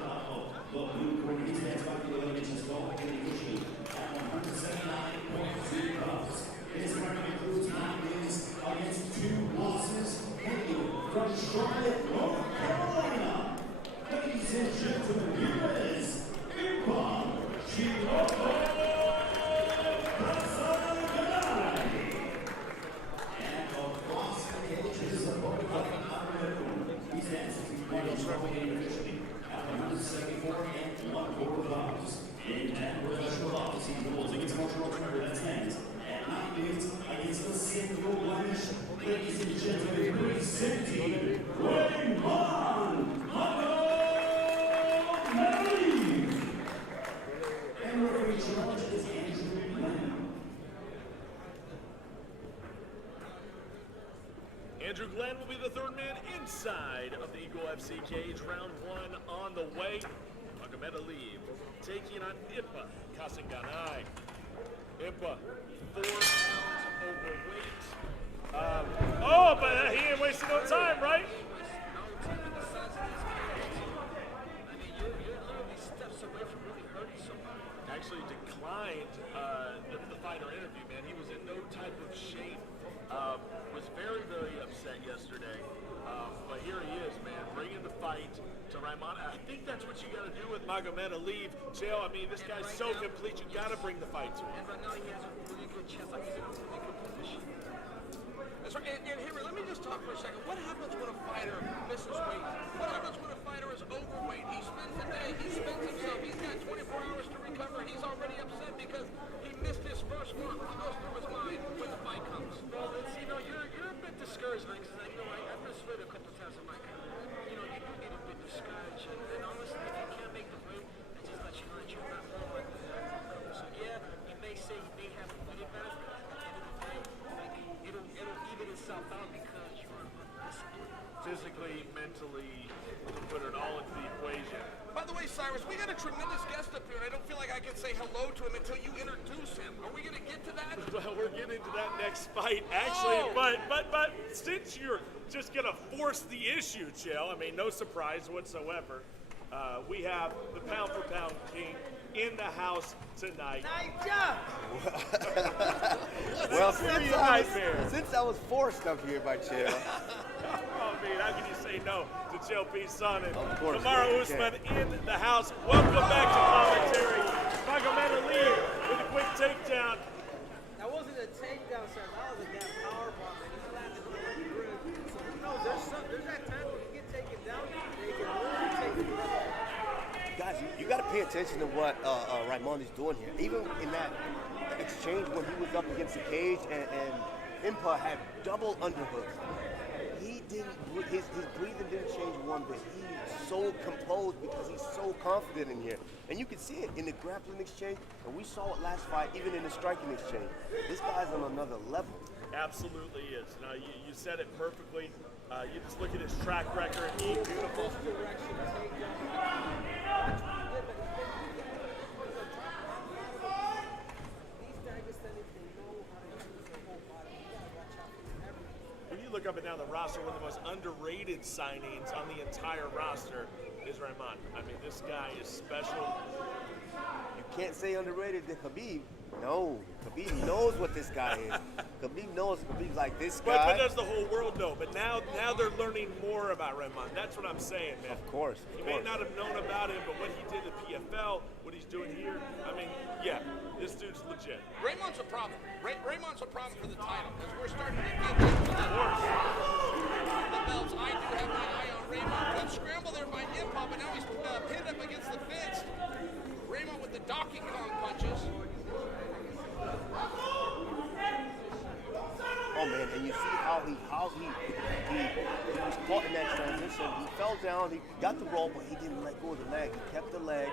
the blue corner. He stands 5'11" inches tall and officially at 179.2 pounds. His record includes 9 wins against 2 losses. Hailing from Charlotte, North Carolina. Ladies and gentlemen, here is Impa Chilopo Casaganay. And across the cage is a opponent fighting out of the room. He stands 6'1" officially at 174.25 pounds. In 10 professional office, he holds against martial arts record that stands at 9 wins against a single blemish. Ladies and gentlemen, presenting Rahman Magomedov. And referee charge is Andrew Glenn. Andrew Glenn will be the third man inside of the Eagle FC cage. Round 1 on the way. Magomedov taking on Impa Casaganay. Impa, 4 pounds overweight. But he ain't wasting no time, right? Actually declined the fighter interview, man. He was in no type of shape. Was very, very upset yesterday. But here he is, man, bringing the fight to Rahman. I think that's what you got to do with Magomedov. Chael, I mean, this guy's so complete, you got to bring the fight to him. And right now he has a really good chance, like he's in a really good position. That's right. And Henry, let me just talk for a second. What happens when a fighter misses weight? What happens when a fighter is overweight? He spends the day, he spends himself, he's got 24 hours to recover. He's already upset because he missed his first one. What goes through his mind when the fight comes? Well, it's, you know, you're a bit discouraged, man, because I've missed weight a couple times in my career. You know, you do get a bit discouraged, and honestly, if you can't make the weight, it just lets you know that you're not more likely to have a recover. So yeah, you may say you may have a weight advantage, but at the end of the day, like, it'll even itself out because you're undisciplined. Physically, mentally, to put it all into the equation. By the way, Cyrus, we got a tremendous guest up here, and I don't feel like I can say hello to him until you introduce him. Are we going to get to that? Well, we're getting to that next fight, actually. Oh. But since you're just going to force the issue, Chael, I mean, no surprise whatsoever. We have the pound-for-pound king in the house tonight. Nice job! Well, since I was forced up here by Chael. Oh, man, how can you say no to Chael P. Son and Of course, Kamaru Usman in the house? Welcome back to commentary. Magomedov with a quick takedown. That wasn't a takedown, sir. That was a damn power bomb. And he landed on the grid. So who knows? There's that time when you get taken down, they can really take it down. Guys, you got to pay attention to what Raymond is doing here. Even in that exchange when he was up against the cage and Impa had double underhooks. He didn't, his breathing didn't change one bit. He's so composed because he's so confident in here. And you can see it in the grappling exchange, and we saw it last fight, even in the striking exchange. This guy's on another level. Absolutely is. Now, you said it perfectly. You just look at his track record. He beautiful. When you look up and down the roster, one of the most underrated signings on the entire roster is Raymond. I mean, this guy is special. You can't say underrated to Khabib. No, Khabib knows what this guy is. Khabib knows. Khabib's like this guy. But does the whole world know? But now they're learning more about Raymond. That's what I'm saying, man. Of course. You may not have known about him, but what he did at PFL, what he's doing here, I mean, yeah, this dude's legit. Raymond's a problem. Raymond's a problem for the title because we're starting to get into the belts. I do have my eye on Raymond. Good scramble there by Impa, but now he's pinned up against the fence. Raymond with the Donkey Kong punches. Oh man, and you see how he was caught in that transition. He fell down, he got the roll, but he didn't let go of the leg. He kept the leg,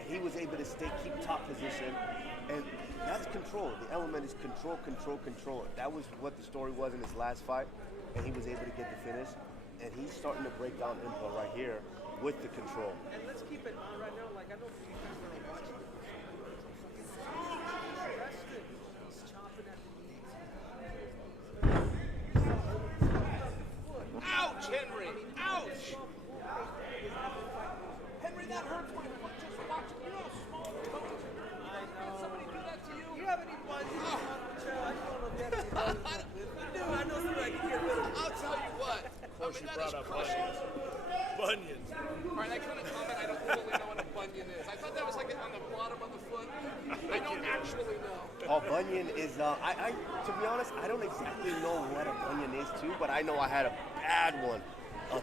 and he was able to keep top position. And that's control. The element is control, control, control. That was what the story was in his last fight, and he was able to get the finish. And he's starting to break down Impa right here with the control. And let's keep it on right now. Like, I know you guys are watching it. He's chopping at the knees. Ouch, Henry! Ouch! Henry, that hurts my foot just watching. You know how small the toe is? Did somebody do that to you? You have any buns? I don't know if you have any buns. I know somebody can get rid of it. I'll tell you what. Of course, you brought up bunions. Bunions. All right, that kind of comment, I don't fully know what a bunion is. I thought that was like on the bottom of the foot. I don't actually know. Oh, bunion is, to be honest, I don't exactly know what a bunion is too, but I know I had a bad one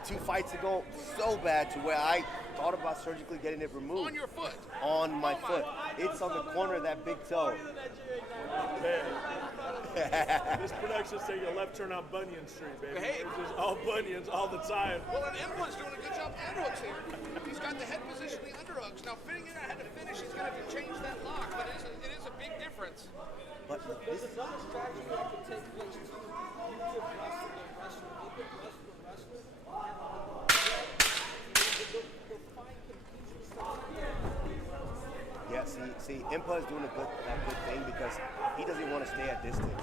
2 fights ago, so bad to where I thought about surgically getting it removed. On your foot? On my foot. It's on the corner of that big toe. This production's taking a left turn on Bunyan Street, baby. Hey. It's just all bunions all the time. Well, and Impa's doing a good job with underhooks here. He's got the head position, the underhooks. Now, fitting in, I had to finish. He's going to have to change that lock, but it is a big difference. But There's another strategy that could take place too. You could wrestle and wrestle, you could wrestle and wrestle. The fight can easily start. yeah, see, Impa is doing that good thing because he doesn't want to stay at distance. You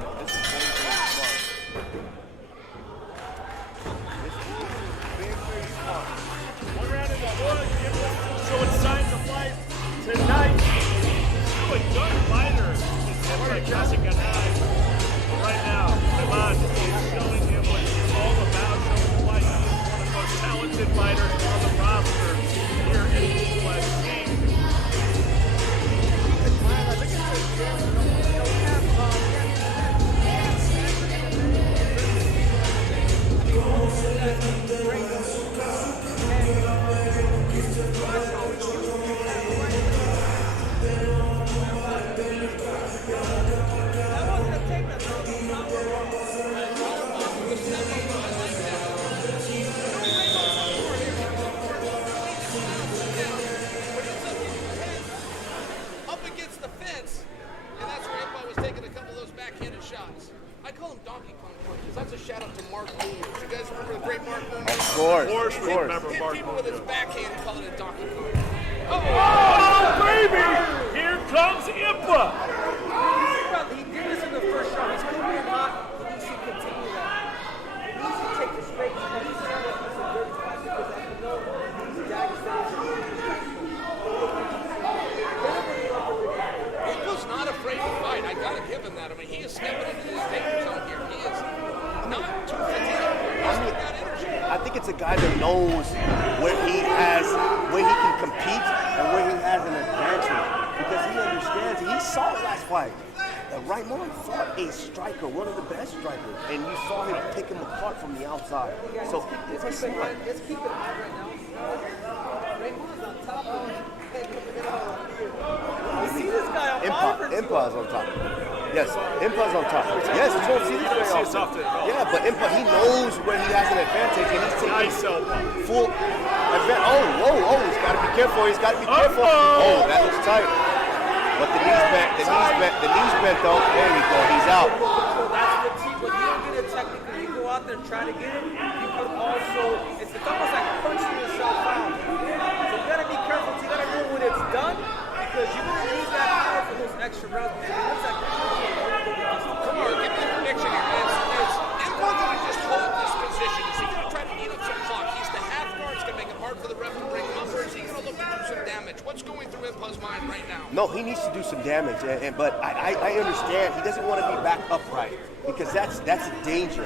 know, this is very, very smart. This is very smart. One round in the wood. Impa showing signs of life tonight. Still a young fighter. It's Jessica Nye. Right now, Raymond is showing him what he's all about. Showing why he's one of the most talented fighters on the roster here in the UFC. Up against the fence, and that's where Impa was taking a couple of those backhanded shots. I call them Donkey Kong punches. That's a shout out to Mark Mooney. You guys remember the great Mark Mooney? Of course. We hit people with his backhand and call it a Donkey Kong. Oh, baby! Here comes Impa! He did this in the first shot. He's coming in hot. He needs to continue that. He needs to take the straight. He needs to have a good fight because as you know, these Dagestanis Impa's not afraid to fight. I gotta give him that. I mean, he is stepping into his danger zone here. He is not too fatigued. He's still got energy. I think it's a guy that knows where he can compete and where he has an advantage because he understands. He saw it last fight. Raymond fought a striker, one of the best strikers, and you saw him pick him apart from the outside. So let's keep it high right now. Raymond's on top of it. see this guy on Impa's on top. Yes, Impa's on top. Yes, you don't see this very often. Yeah, but Impa, he knows where he has an advantage, and he's taking full advantage. Oh, he's got to be careful. He's got to be careful. Oh, that looks tight. But the knees bent though. There we go. He's out. That's the team. When you don't get it technically, you go out there and try to get it. You could also, it's almost like punching yourself out. So you gotta be careful. You gotta know when it's done because you're gonna use that power for those extra rounds. And it looks like Come on, give me a prediction here. Is Impa going to just hold this position? Is he going to try to eat up some clock? He's the half guard. It's going to make it hard for the ref to bring him up, or is he going to look to do some damage? What's going through Impa's mind right now? No, he needs to do some damage, but I understand he doesn't want to be back upright because that's a danger,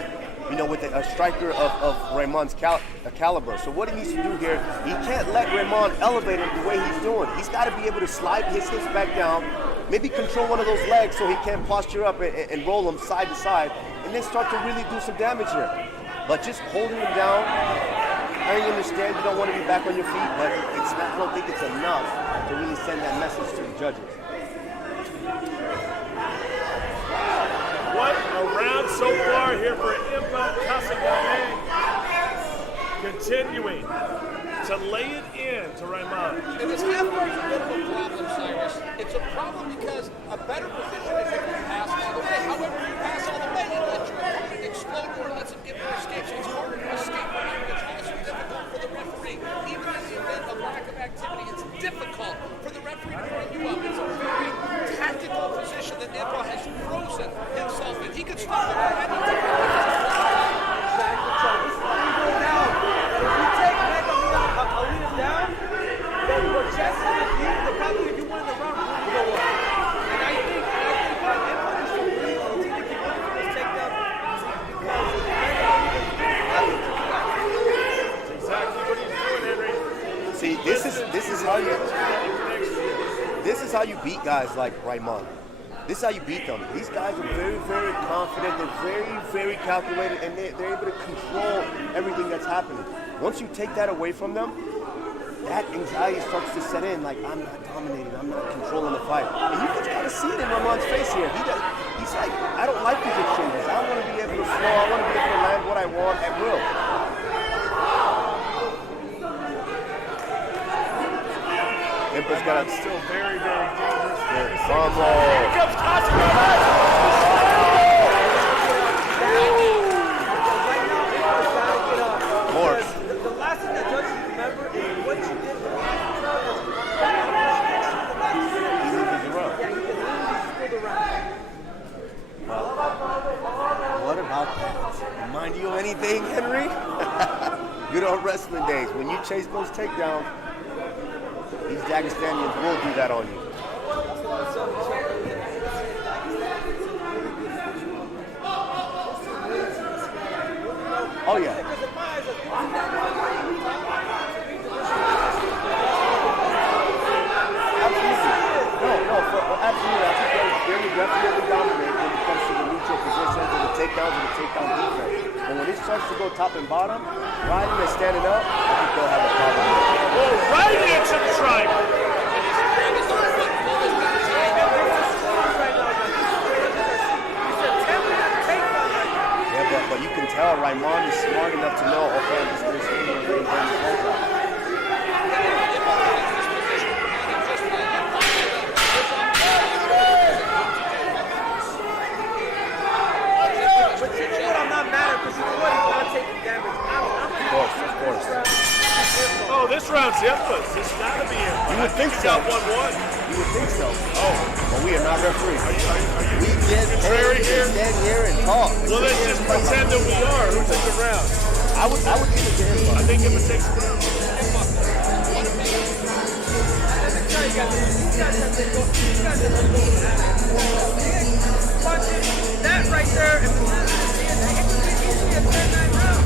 you know, with a striker of Raymond's caliber. So what he needs to do here, he can't let Raymond elevate him the way he's doing. He's got to be able to slide his hips back down, maybe control one of those legs so he can posture up and roll them side to side, and then start to really do some damage here. But just holding him down, I understand you don't want to be back on your feet, but I don't think it's enough to really send that message to the judges. What a round so far here for Impa Kasagame. Continuing to lay it in to Raymond. And this half guard's a bit of a problem, Cyrus. It's a problem because a better position is if you pass all the way. However, if you pass all the way, you let your opponent explode more, lets him get more escapes. So it's harder to escape from him, which is also difficult for the referee. Even in the event of lack of activity, it's difficult for the referee to bring you up. It's a very tactical position that Impa has frozen himself in. He could stop it at any time. I'll lead him down, then we're chasing it. If you win the round, you go on. And I think Impa is so really easy to keep on this takedown That's exactly what he's doing, Henry. See, this is how you beat guys like Raymond. This is how you beat them. These guys are very, very confident. They're very, very calculated, and they're able to control everything that's happening. Once you take that away from them, that anxiety starts to set in, like, I'm not dominating, I'm not controlling the fight. And you can kind of see it in Ramon's face here. He's like, I don't like these exchanges. I want to be able to flow. I want to be able to land what I want at will. Impa's got still very, very dangerous. Come on. Here comes Kasagame. More. The last thing that judges remember is what you did with the round. He loses the round. Yeah, you can literally steal the round. What about that? Remind you of anything, Henry? Good old wrestling days. When you chase those takedowns, these Dagestanians will do that on you. Oh, yeah. Absolutely. I think they're definitely dominate when it comes to the neutral positions and the takedowns and the takedown defense. But when it starts to go top and bottom, riding and standing up, I think they'll have a problem. Oh, right into the triangle. Yeah, but you can tell Raymond is smart enough to know, okay, I'm just going to stay here and bring the contact. But you know what? I'm not mad at because you know what? He's not taking damage. Of course. Oh, this round's Impa's. It's got to be him. You would think so. You would think so. Oh, but we are not referees. We just stand here and talk. Well, let's just pretend that we are. Who took the round? I would give it to him. I think Impa takes the round. That right there, it could be a 10-9 round.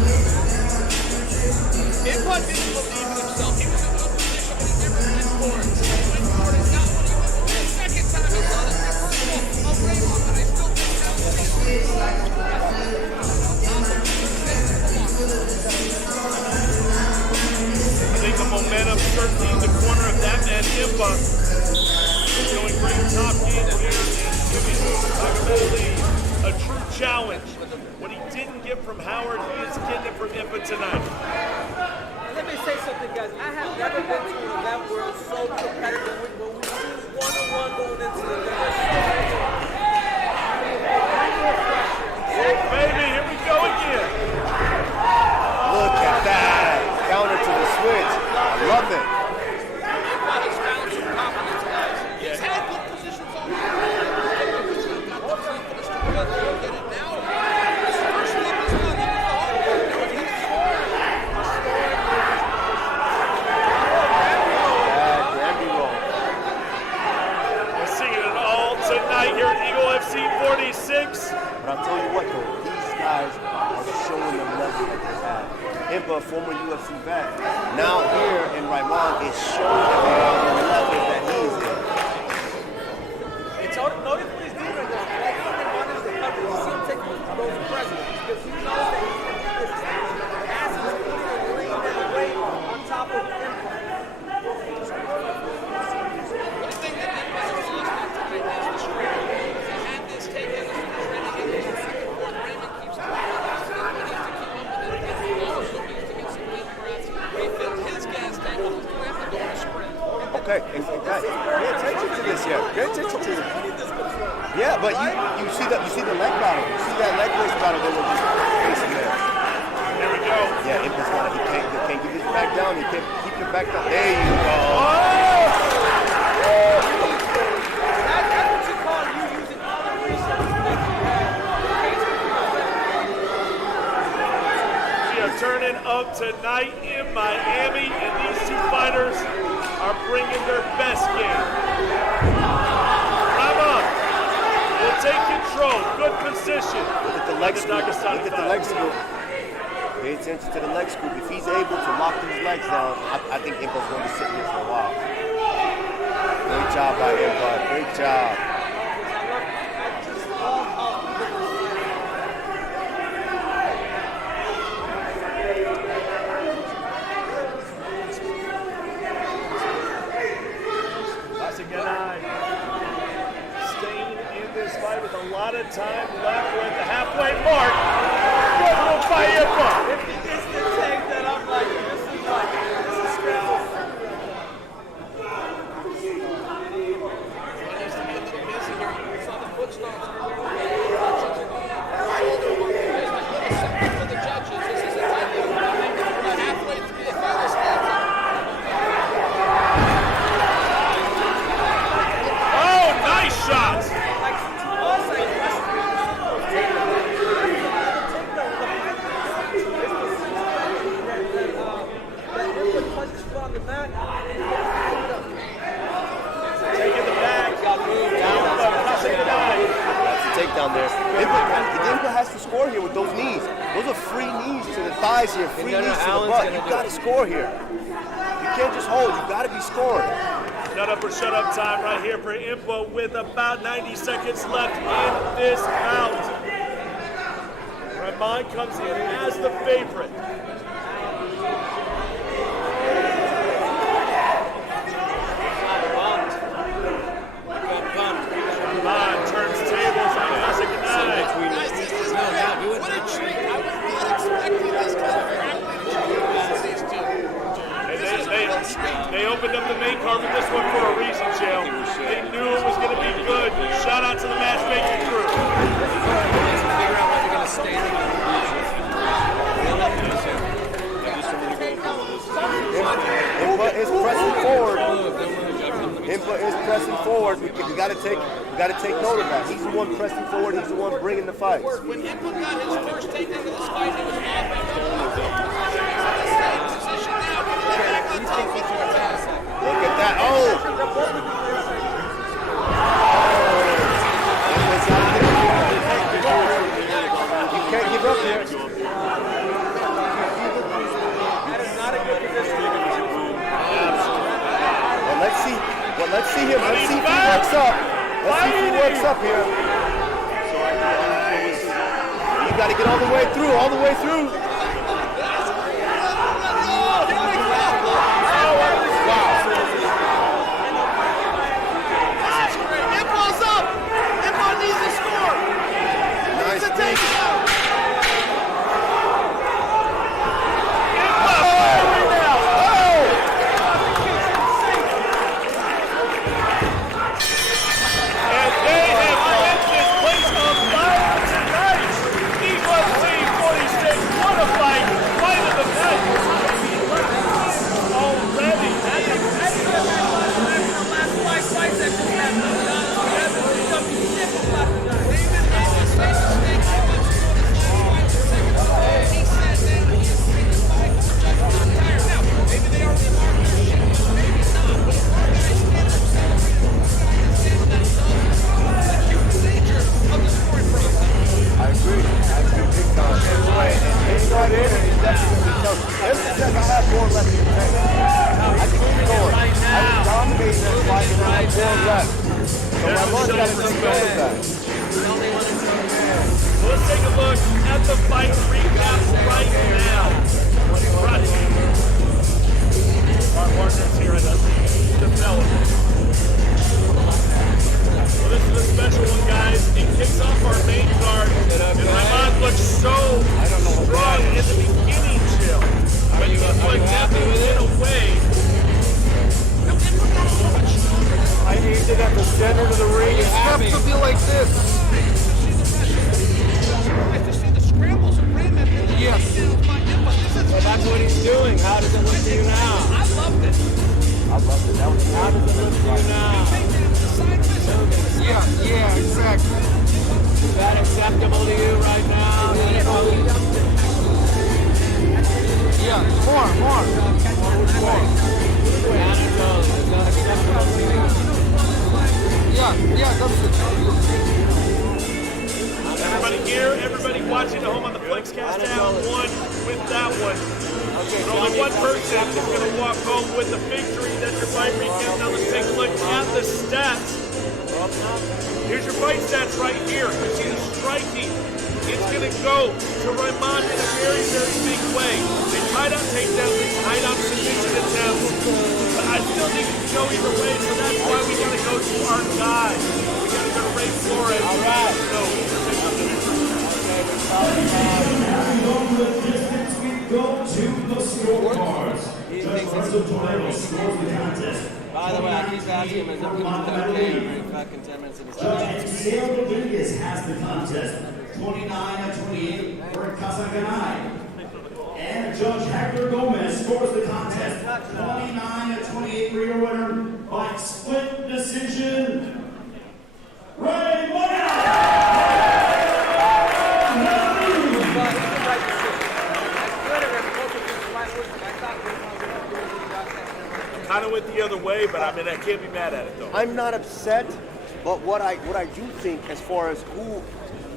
Impa didn't believe in himself. He was in no position, but he never went for it. He went for it and got what he wanted. The second time he saw the reversal of Raymond, but I still think that was I think the momentum certainly in the corner of that man, Impa. get from Howard, he is getting it from Impa tonight. Let me say something, guys. I have never been to an event where it's so competitive. When we see one-on-one going into the event, Oh, baby, here we go again. Look at that. Counter to the switch. I love it. He's found some confidence, guys. He's had good positions on the He's got the confidence to go there and get it now. His first step is done. That was the hard part. Now he's We're seeing it all tonight here at Eagle FC 46. But I'll tell you what, though, these guys are showing the level that they have. Impa, former UFC vet, now here in Raimon is showing everyone the level that he's in. it's noticeably different now. Like Raimon is the country. You see him take those presidents because he knows that he can do this as he's putting and laying that weight on top of Impa. one thing that Impa has lost on tonight is the strength. He had this taken as soon as ready to get this second fourth. Raymond keeps doing it. He needs to keep up with it. He also needs to get some deep breaths, refill his gas tank, and he's going to have to go on a sprint. Okay, guys, pay attention to this here. Pay attention to this. Yeah, but you see the leg battle. You see that leg race battle that we're just facing there. There we go. Yeah, Impa's not. He can't give his back down. He can't keep it back down. There you go. That's what you call you using all the resources that you have. We are turning up tonight in Miami, and these two fighters are bringing their best game. Rama will take control. Good position. Look at the leg scoop. Look at the leg scoop. Pay attention to the leg scoop. If he's able to lock these legs down, I think Impa's going to be sitting here for a while. Great job by Impa. Great job. Staying in this fight with a lot of time left. We're at the halfway mark. Good move by Impa. If he gets the tank that I'm like, this is stressful. Oh, nice shots. Taking the back. That's a takedown there. Impa has to score here with those knees. Those are free knees to the thighs here, free knees to the butt. You got to score here. You can't just hold. You got to be scoring. Shut up or shut up time right here for Impa with about 90 seconds left in this bout. Ramon comes in as the favorite. Ramon turns tables on Isaac and I. What a treat. I was not expecting this kind of grappling between these two. They opened up the main card with this one for a reason, Joe. They knew it was going to be good. Shout out to the matchmaking crew. Figure out where they're going to stand. Impa is pressing forward. Impa is pressing forward. We got to take note of that. He's the one pressing forward. He's the one bringing the fights. When Impa got his first takedown of this fight, he was off after the same position now. Look at that. Oh! You can't give up here. That is not a good position. Well, let's see him. Let's see if he works up. Let's see if he works up here. You got to get all the way through. loved it. That was How does it look to you now? Yeah, exactly. Is that acceptable to you right now? Yeah, more. Anatole, is that acceptable to you? Yeah, that's it. Everybody here, everybody watching at home on the Flexcast app, one with that one. Okay, But only one person is going to walk home with the victory. That's your fight recap. Now let's take a look at the stats. Here's your fight stats right here. You see the striking. It's going to go to Raymond in a very, very big way. They tied out takedowns, they tied out submission attempts. But I still think it can go either way, so that's why we got to go to our guy. We got to go to Ray Flores. All right. Go to the scorecards. Judge Russell Torero scores the contest. By the way, I keep asking him, is it okay fucking 10 minutes in the Judge Exhale Rodriguez has the contest. 29-28 for Casaganay. And Judge Hector Gomez scores the contest. 29-28 for your winner by split decision. Ray Kind of went the other way, but I mean, I can't be mad at it though. I'm not upset, but what I do think, as far as who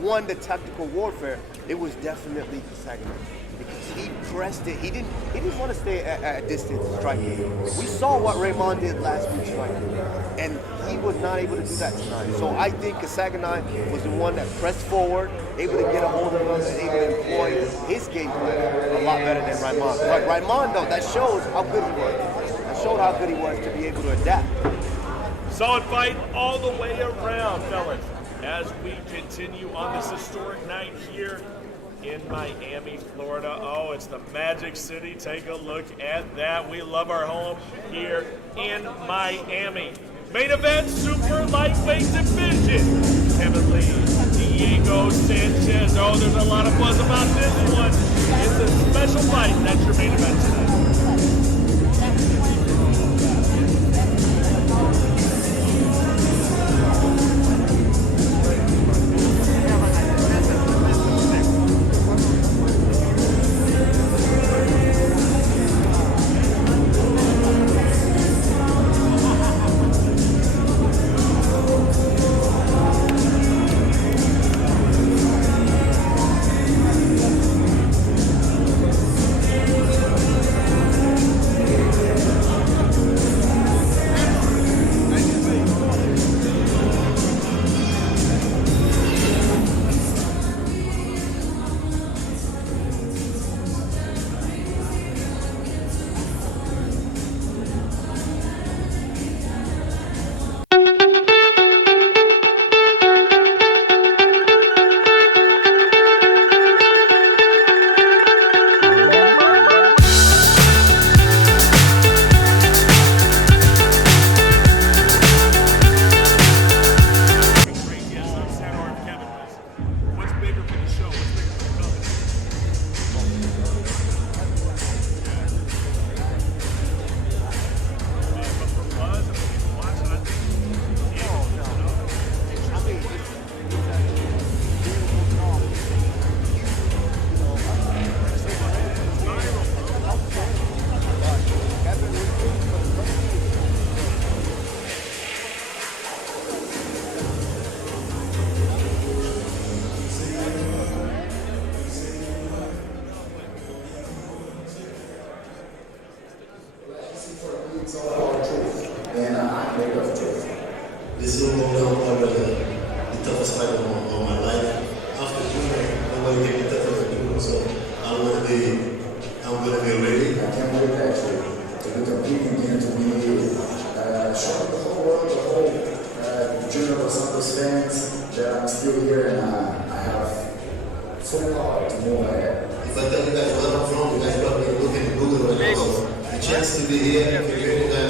won the tactical warfare, it was definitely Casaganay, because he pressed it. He didn't want to stay at a distance striking. We saw what Raymond did last week striking, and he was not able to do that tonight. So I think Casaganay was the one that pressed forward, able to get a hold of us, and able to employ his game plan a lot better than Raymond. But Raymond, though, that shows how good he was. Showed how good he was to be able to adapt. Solid fight all the way around, fellas, as we continue on this historic night here in Miami, Florida. Oh, it's the Magic City. Take a look at that. We love our home here in Miami. Main event, super lightweight division. Kevin Lee, Diego Sanchez. Oh, there's a lot of buzz about this one. It's a special fight. That's your main event tonight. This will go down over the toughest fight of my life. After doing it, nobody gave me tougher to do, so I'm gonna be ready. I can't wait actually to be competing again, to be showing the whole world, the whole Junior Los Santos fans that I'm still here and I have full power to move ahead. If I tell you guys where I'm from, you guys probably look in Google right now. So the chance to be here,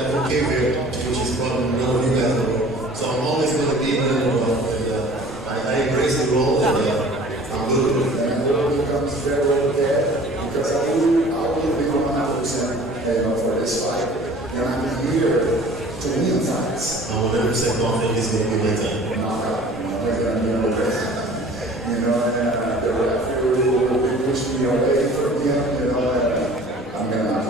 from Cape Verde, which is from none of you guys know. So I'm always going to be in I embrace the role and I'm good with it. And it becomes very well there because I will be 100% for this fight. And I'm here I'm 100% confident this is going to be my time. You know, and the referee will push me away from him, you know, and I'm gonna.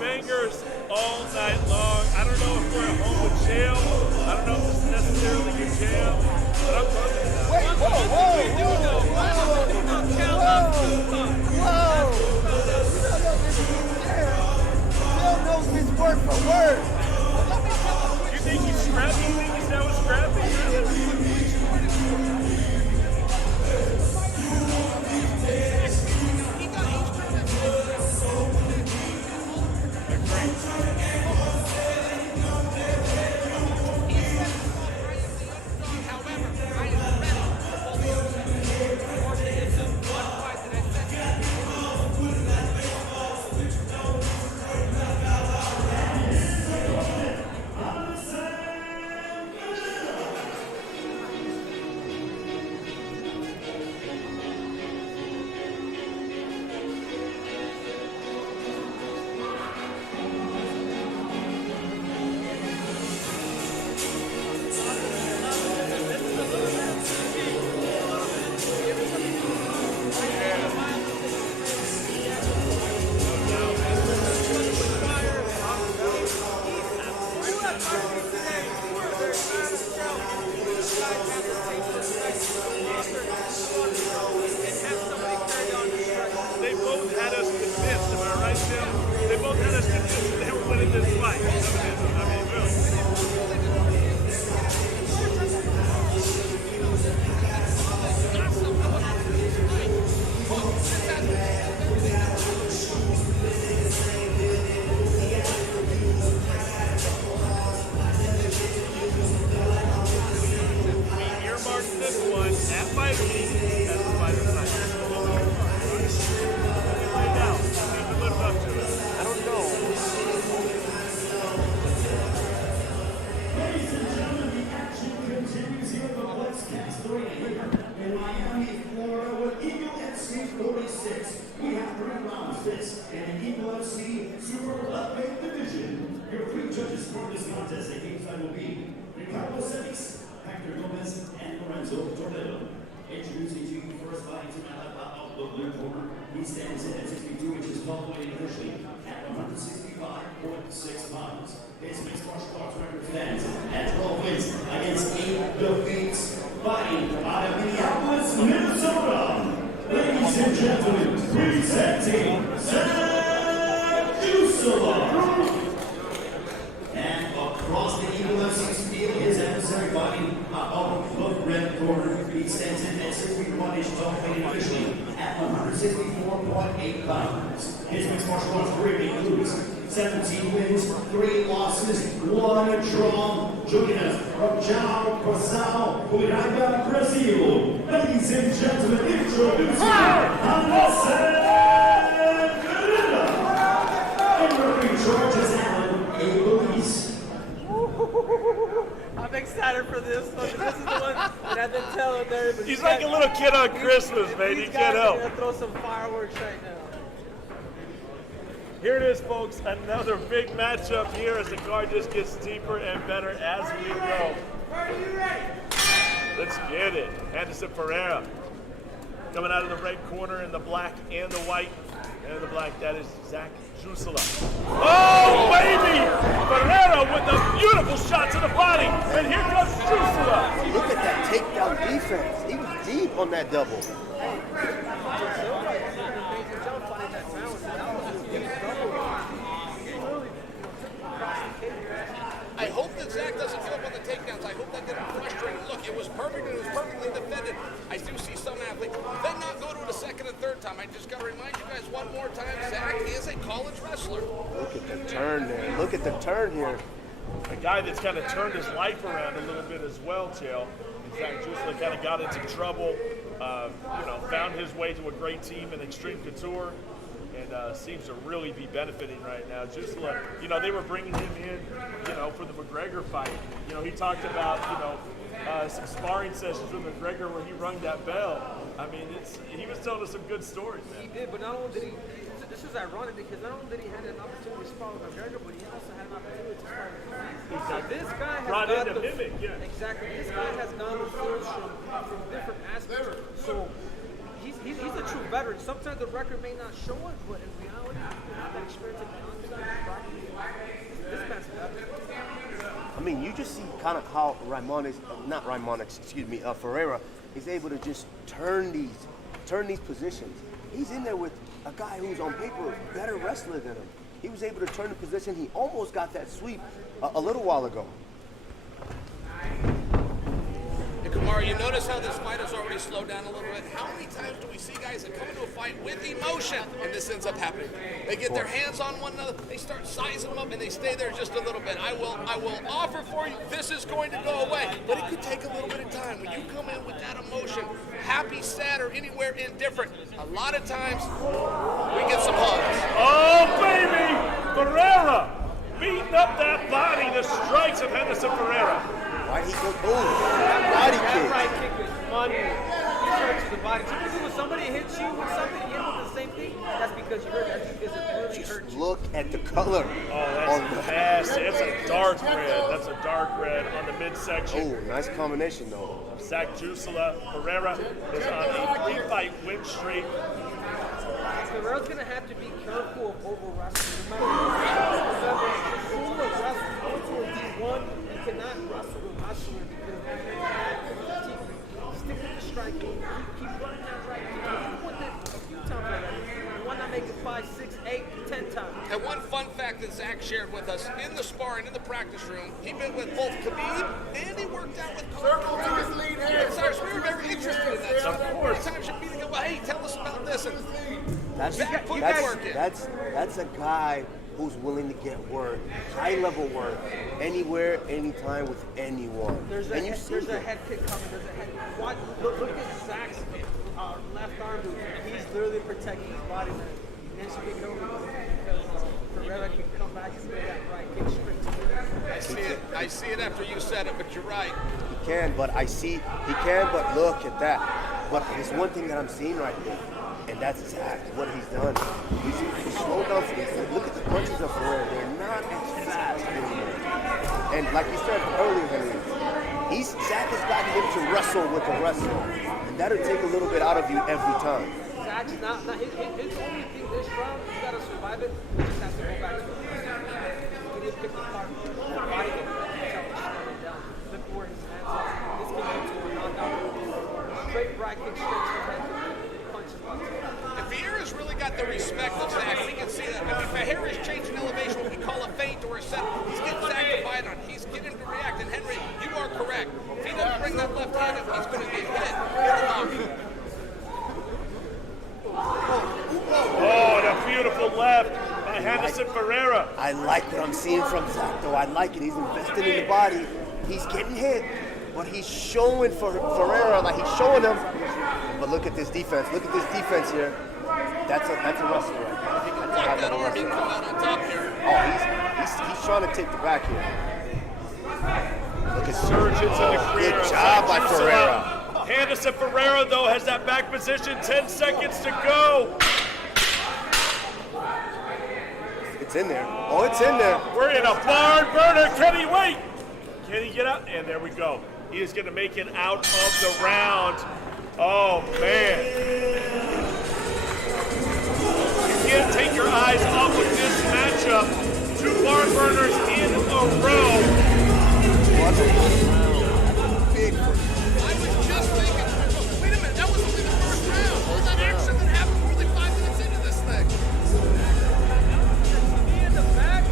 Bangers all night long. I don't know if we're at home with jail. I don't know if this is necessarily your jam, but I'm loving it. Wait, whoa. Bill knows his word for word. You think he's scrappy? You think he's down with scrappy? They both had us convinced, am I right, Tim? They both had us convinced that they were winning this fight. I mean, really. We earmarked this one at Fighter Week as the fighter night. I don't know. Ladies and gentlemen, the action continues here at the Flexcast Arena here in Miami, Florida, with Eagle FC 46. We have 3 rounds this in the Eagle FC Super Lightweight Division. Your 3 judges for this contest at ringside will be Ricardo Celis, Hector Gomez, and Lorenzo Toledo. Introducing to you first fighting tonight out the blue corner. He stands in at 62 inches tall, weighing officially at 165.6 pounds. His mixed martial arts record stands at 12 wins against 8 defeats. Fighting out of Minneapolis, Minnesota. Ladies and gentlemen, presenting Zach Jusela. And across the Eagle FC's field, his adversary fighting out of the red corner. He stands in at 6'1", tall, weighted officially at 164.8 pounds. His mixed martial arts career includes 17 wins, 3 losses, 1 draw. Joining us from João Pessoa, Uiranga, Brazil. Ladies and gentlemen, introducing Anderson Guerrero. And referee George Allen, a police. I'm excited for this one. This is the one that I've been telling everybody. He's like a little kid on Christmas, man. You can't help. Gonna throw some fireworks right now. Here it is, folks. Another big matchup here as the card just gets deeper and better as we go. Let's get it. Anderson Pereira coming out of the red corner in the black and the white. And the black, that is Zach Jusela. Oh, baby! Pereira with a beautiful shot to the body. And here comes Jusela. Look at that takedown defense. He was deep on that double. I hope that Zach doesn't give up on the takedowns. I hope that didn't frustrate him. Look, it was perfect and it was perfectly defended. I do see some athletes then not go to it a second and third time. I just got to remind you guys one more time, Zach is a college wrestler. Look at the turn there. Look at the turn here. A guy that's kind of turned his life around a little bit as well, Chael. Zach Jusela kind of got into trouble, found his way to a great team in Extreme Couture, and seems to really be benefiting right now. Jusela, they were bringing him in, for the McGregor fight. He talked about, some sparring sessions with McGregor where he rung that bell. I mean, he was telling us some good stories, man. He did, but not only did he, this is ironic because not only did he have an opportunity to spar with McGregor, but he also had an opportunity to spar with Khabib. So this guy has brought got in the mimic, yeah. Exactly. This guy has gone the fields from different aspects. So he's a true veteran. Sometimes the record may not show it, but in reality, you have that experience in the onside. This man's a veteran. I mean, you just see kind of how Ferreira is able to just turn these positions. He's in there with a guy who's on paper a better wrestler than him. He was able to turn the position. He almost got that sweep a little while ago. And Kumar, you notice how this fight has already slowed down a little bit. How many times do we see guys that come into a fight with emotion and this ends up happening? They get their hands on one another, they start sizing them up, and they stay there just a little bit. I will offer for you, this is going to go away, but it could take a little bit of time. When you come in with that emotion, happy, sad, or anywhere indifferent, a lot of times we get some hugs. Oh, baby! Pereira beating up that body. The strikes of Henderson Pereira. Why'd he go boom? Body kick. That right kick is money. It hurts the body. Typically when somebody hits you with something, you hit with the same thing, that's because you hurt. That's because it really hurts you. Look at the color. Oh, that's nasty. It's a dark red. That's a dark red on the midsection. Oh, nice combination though. Zach Jusela. Pereira is on a 3-fight win streak. Pereira's going to have to be careful of over-wrestling. No matter what, the rule of wrestling, going to a D1, you cannot wrestle a wrestler because stick with the striking, keep running that right. You want that a few times like that. You want to make it 5, 6, 8, 10 times. And one fun fact that Zach shared with us in the sparring, in the practice room, he been with both Khabib and he worked out with Circle to his lead hand. We were very interested in that. So of course. Every time you're meeting him, well, hey, tell us about this. And that's a guy who's willing to get work, high-level work, anywhere, anytime, with anyone. There's a head kick coming. There's a head kick. Look at Zach's left arm move. He's literally protecting his body. He needs to be careful because Pereira can come back and get that right kick straight to him. I see it after you said it, but you're right. He can, but look at that. But there's one thing that I'm seeing right here, and that's exactly what he's done. He's slowed down. Look at the punches of Ferreira. They're not as fast anymore. And like you said earlier, Henry, Zach has gotten him to wrestle with the wrestler. And that'll take a little bit out of you every time. Zach's not his only thing this round, you gotta survive it, he just has to go back to it. He didn't pick the part, the body game, down. Look where his hands are. This can get to a knockout. Straight right kick, straight to the head, punches. And Vieira's really got the respect of Zach. We can see that. I mean, Ferreira is changing elevation, what we call a feint or a set. He's getting Zach to bite on. He's getting him to react. And Henry, you are correct. If he doesn't bring that left hand up, he's going to get hit in the mouth. Oh, and a beautiful left by Henderson Ferreira. I like what I'm seeing from Zach, though. I like it. He's investing in the body. He's getting hit, but he's showing for Ferreira, like he's showing him. But look at this defense. Look at this defense here. That's a wrestler right there. Like that arm, he come out on top here. Oh, he's trying to take the back here. Look at Surgeons in the career. Good job by Ferreira. Henderson Ferreira, though, has that back position. 10 seconds to go. It's in there. Oh, it's in there. We're in a barn burner. Can he wait? Can he get out? And there we go. He is going to make it out of the round. Oh, man. You can't take your eyes off of this matchup. 2 barn burners in a row. Big. I was just thinking, wait a minute, that was only the first round. All that action that happened more than 5 minutes into this thing. Me in the back,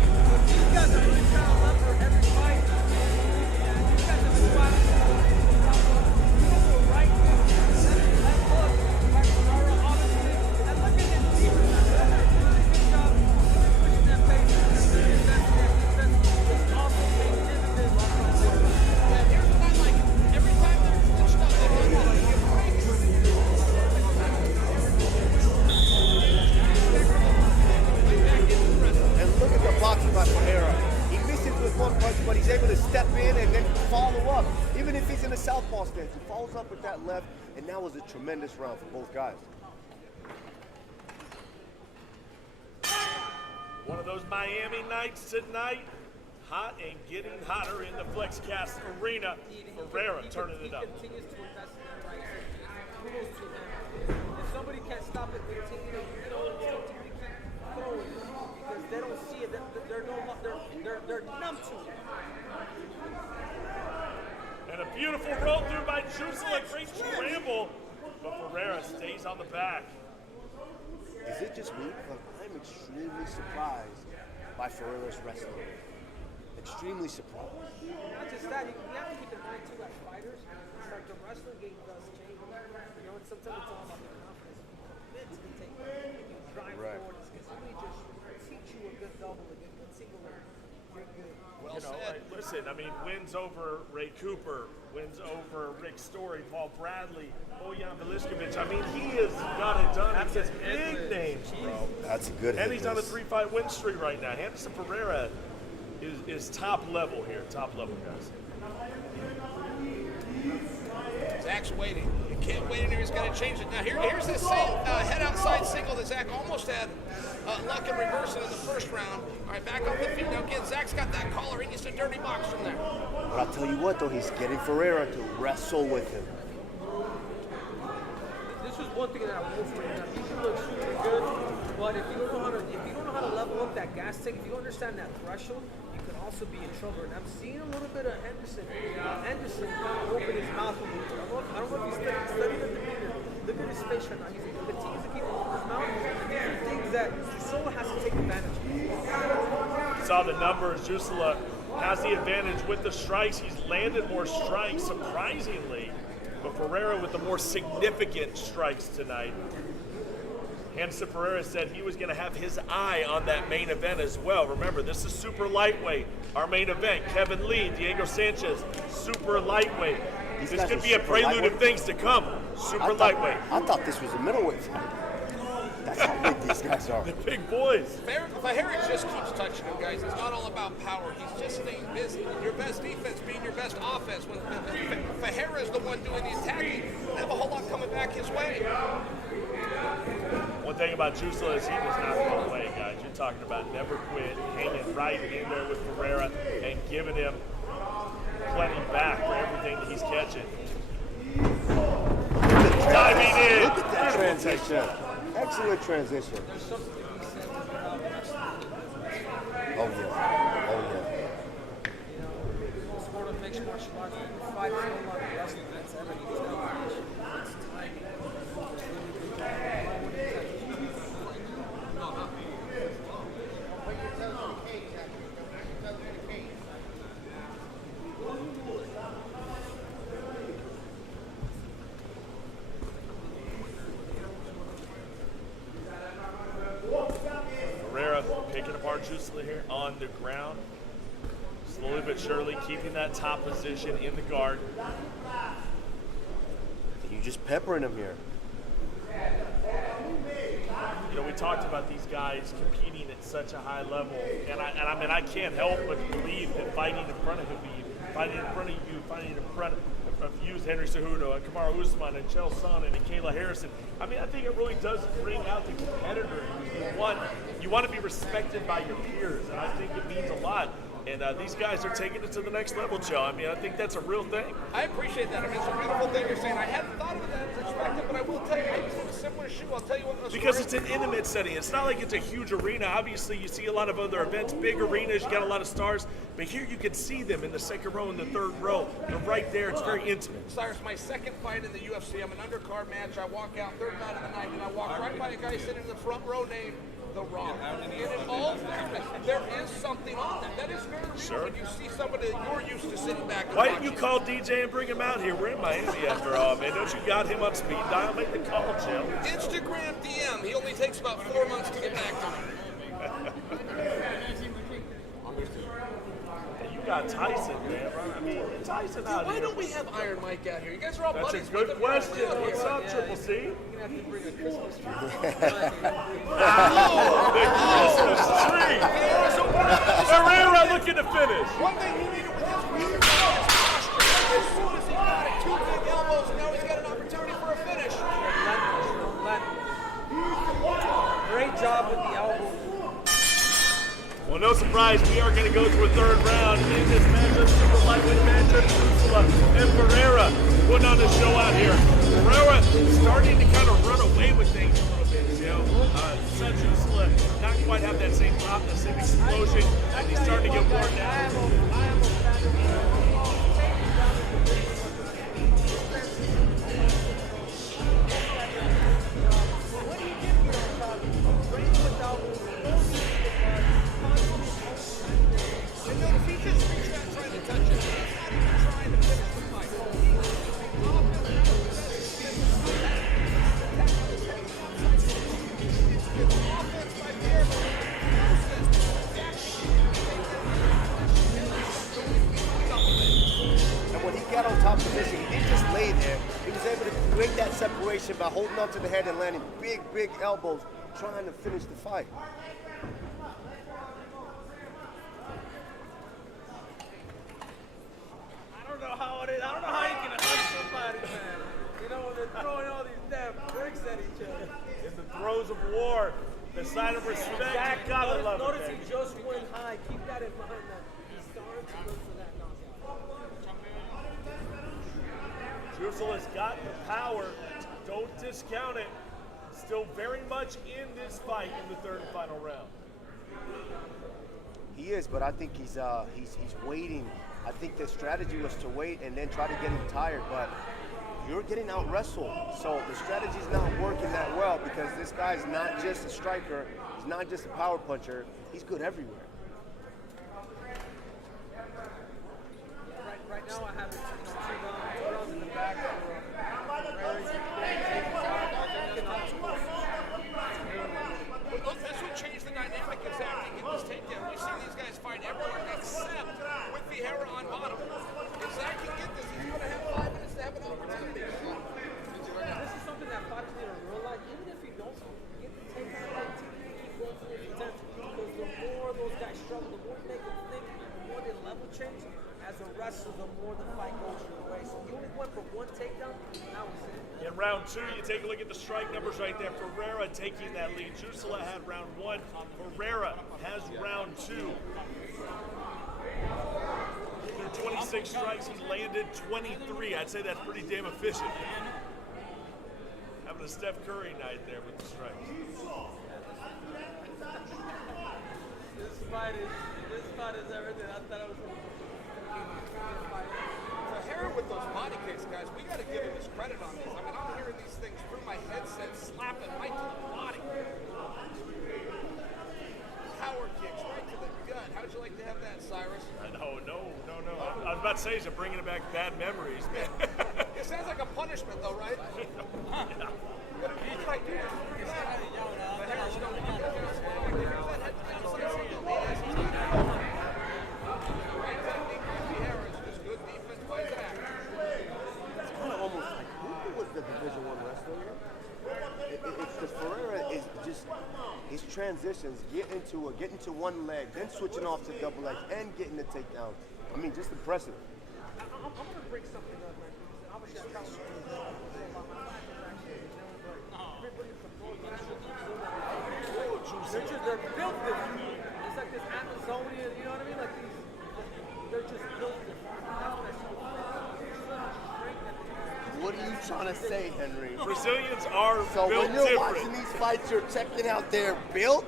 these guys are really trying to lever every fight. These guys have been fighting. Right hook, by Ferreira, obviously. And look at his defense. Good job pushing that pace. Defense also made dividends. Yeah, here's what I like. Every time they're switched up, they run on it. Give breaks. And look at the boxing by Ferreira. He misses with one punch, but he's able to step in and then follow up. Even if he's in a southpaw stance, he follows up with that left, and that was a tremendous round for both guys. One of those Miami nights tonight. Hot and getting hotter in the FlexCast arena. Ferreira turning it up. He continues to invest in that right hand. Kudos to him. If somebody can't stop it, continue to keep throwing because they don't see it. They're numb to it. And a beautiful roll through by Jusela. Great scramble. But Ferreira stays on the back. Is it just me? But I'm extremely surprised by Ferreira's wrestling. Extremely surprised. Not just that, you have to keep in mind too, as fighters, it's like the wrestling game does change. You know, and sometimes it's all about the confidence. Mentally take it. You drive forward. Because somebody just teach you a good double, a good single leg. You're good. Well, you know, listen, I mean, wins over Ray Cooper, wins over Rick Story, Paul Bradley, Bojan Veliskovich. I mean, he has got it done against big names, bro. That's a good hit. And he's on a 3-fight win streak right now. Henderson Ferreira is top level here, top level, guys. Zach's waiting. You can't wait in here. He's got to change it. Now, here's this same head outside single that Zach almost had luck in reversing in the first round. All right, back off the feet. Now, again, Zach's got that collar. He gets a dirty box from there. But I'll tell you what, though, he's getting Ferreira to wrestle with him. This was one thing that I will for him. He can look super good, but if you don't know how to level up that gas tank, if you don't understand that threshold, you can also be in trouble. And I'm seeing a little bit of Henderson. Henderson kind of open his mouth a little bit. I don't know if he's studying the demeanor. Look at his face right now. He continues to keep open his mouth. These are things that Jusela has to take advantage of. Saw the numbers. Jusela has the advantage with the strikes. He's landed more strikes, surprisingly. But Ferreira with the more significant strikes tonight. Henderson Ferreira said he was going to have his eye on that main event as well. Remember, this is super lightweight. Our main event, Kevin Lee, Diego Sanchez, super lightweight. This could be a prelude of things to come. Super lightweight. I thought this was a middleweight fight. That's how big these guys are. The big boys. Ferreira just keeps touching him, guys. It's not all about power. He's just staying busy. Your best defense being your best offense. When Ferreira is the one doing the attacking, you have a whole lot coming back his way. One thing about Jusela is he does not go away, guys. You're talking about never quit, hanging right in there with Ferreira and giving him plenty back for everything that he's catching. Diving in. Look at that transition. Excellent transition. There's something to be said about wrestling. Oh, yeah. Oh, yeah. You know, most sport of mixed martial arts, people fight so much wrestling. That's everything. It's combination. It's timing. It's really good. Jusla here on the ground. Slowly but surely keeping that top position in the guard. You just peppering him here. You know, we talked about these guys competing at such a high level, and I mean, I can't help but believe that fighting in front of Khabib, fighting in front of you, fighting in front of you, Henry Cejudo, and Kamaru Usman, and Chael Sonnen, and Kayla Harrison. I mean, I think it really does bring out the competitor. You want to be respected by your peers, and I think it means a lot. And these guys are taking it to the next level, Joe. I mean, I think that's a real thing. I appreciate that. I mean, it's a beautiful thing you're saying. I hadn't thought of it as perspective, but I will tell you, I used a similar shoe. I'll tell you what. Because it's an intimate setting. It's not like it's a huge arena. Obviously, you see a lot of other events, big arenas, you got a lot of stars. But here you can see them in the second row and the third row. They're right there. It's very intimate. Cyrus, my second fight in the UFC, I'm an undercard match. I walk out, third night of the night, and I walk right by a guy sitting in the front row named The Rock. And it all, there is something on that. That is very real when you see somebody that you're used to sitting back and Why watching. didn't you call DJ and bring him out here? We're in Miami after all, man. Don't you got him on speed dial? Make the call, Joe. Instagram DM. He only takes about 4 months to get back to me. You got Tyson, man. I mean, Tyson out Why here. don't we have Iron Mike out here? You guys are all That's buddies. a good question. What's up, Triple C? You're gonna have to bring a Christmas tree. The Christmas tree. Herrera looking to finish. One thing he needed with his weird posture. As soon as he got it, 2 big elbows, and now he's got an opportunity for a finish. Great job with the elbow. Well, no surprise, we are going to go to a third round in this matchup. Super lightweight matchup. Jusla and Pereira putting on the show out here. Pereira starting to kind of run away with things a little bit, you know. Jusla not quite have that same pop, that same explosion, and he's starting to get worn down. Separation by holding on to the head and landing big elbows, trying to finish the fight. I don't know how it is. I don't know how you can hug somebody, man. You know, when they're throwing all these damn bricks at each other. In the throes of war, the sign of respect. Exactly. Gotta love Notice it, he just went high. Keep that in mind. That he's starting to look for that knockout. Jusula's got the power. Don't discount it. Still very much in this fight in the third and final round. He is, but I think he's waiting. I think the strategy was to wait and then try to get him tired, but you're getting out wrestled. So the strategy's not working that well because this guy's not just a striker. He's not just a power puncher. He's good everywhere. Right now I have it, two rounds in the back. That's what changed the dynamic exactly in this takedown. We've seen these guys fight everywhere except with Vieira on bottom. If Zach can get this, he's going to have 5 minutes to have an opportunity. This is something that fighters need to realize. Even if you don't get the takedown, keep going for the potential. Because the more those guys struggle, the more they make them think, the more they level change. As a wrestler, the more the fight goes your way. So you only went for one takedown, that was it. In round 2, you take a look at the strike numbers right there. Pereira taking that lead. Jusula had round 1. Pereira has round 2. Through 26 strikes, he landed 23. I'd say that's pretty damn efficient. Having a Steph Curry night there with the strikes. This fight is everything. I thought it was Herrera with those body kicks, guys, we got to give him his credit on these. I mean, I'm hearing these things through my headset, slapping right to the body. Power kicks right to the gut. How'd you like to have that, Cyrus? No. I was about to say, is it bringing back bad memories, man? It sounds like a punishment, though, right? Yeah. But if you try to do this, his transitions, get into one leg, then switching off to double leg, and getting the takedown. I mean, just impressive. I'm going to bring something up, man. Obviously, I'm probably about my back is actually, everybody from they're built different. It's like this Amazonian, you know what I mean? Like they're just built different. That's what I see. What are you trying to say, Henry? Brazilians are so built when you're different. watching these fights, you're checking out their build?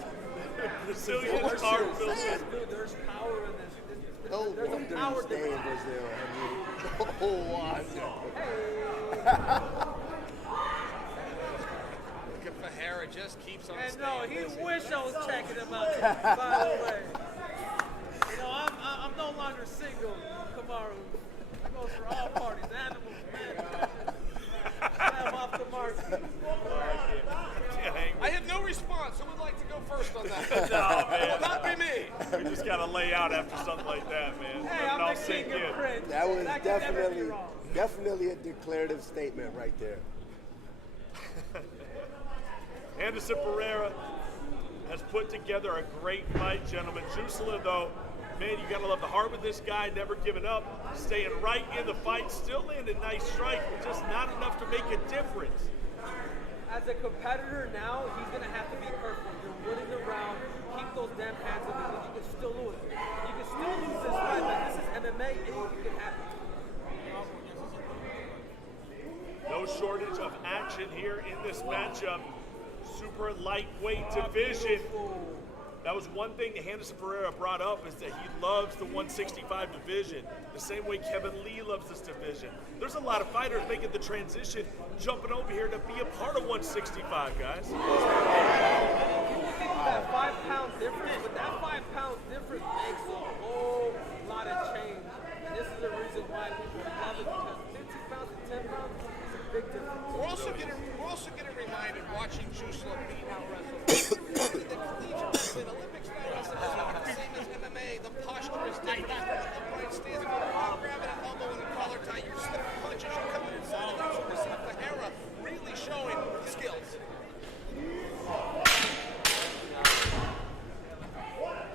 Brazilians are built different. There's power in this. No There's a wonder power you stay in difference. Brazil, Henry. Oh, wonder. Look at Fajera, just keeps on And staying no, he busy. wish I was checking him out, by the way. You know, I'm no longer single, Kamaru. I go for all parties, animals, men. I'm off the mark. I have no response. Who would like to go first on that? No, man. Will not be me. We just got to lay out after something like that, man. Hey, Let it all I'm the sink king in. of Prince. That was That can never be wrong. definitely a declarative statement right there. Anderson Pereira has put together a great fight, gentlemen. Jusela, though, man, you got to love the heart with this guy, never giving up, staying right in the fight, still landing nice strikes, but just not enough to make a difference. As a competitor now, he's going to have to be perfect. You're winning the round. Keep those damn hands up because you can still lose. You can still lose this fight, but this is MMA. Anything can happen. No shortage of action here in this matchup. Super lightweight division. That was one thing that Anderson Pereira brought up, is that he loves the 165 division, the same way Kevin Lee loves this division. There's a lot of fighters making the transition, jumping over here to be a part of 165, guys. People think that 5 pound difference, but that 5 pound difference makes a whole lot of change. And this is the reason why people love it, because 15 pounds and 10 pounds is a big difference. We're also getting reminded watching Jusela beat out wrestle. The collegiate wrestling, Olympics style wrestling is not the same as MMA. The posture is different. The upright stance, you're grabbing an elbow and a collar tie. You're slipping punches. You're coming inside, and that's what we see Fajera really showing the skills.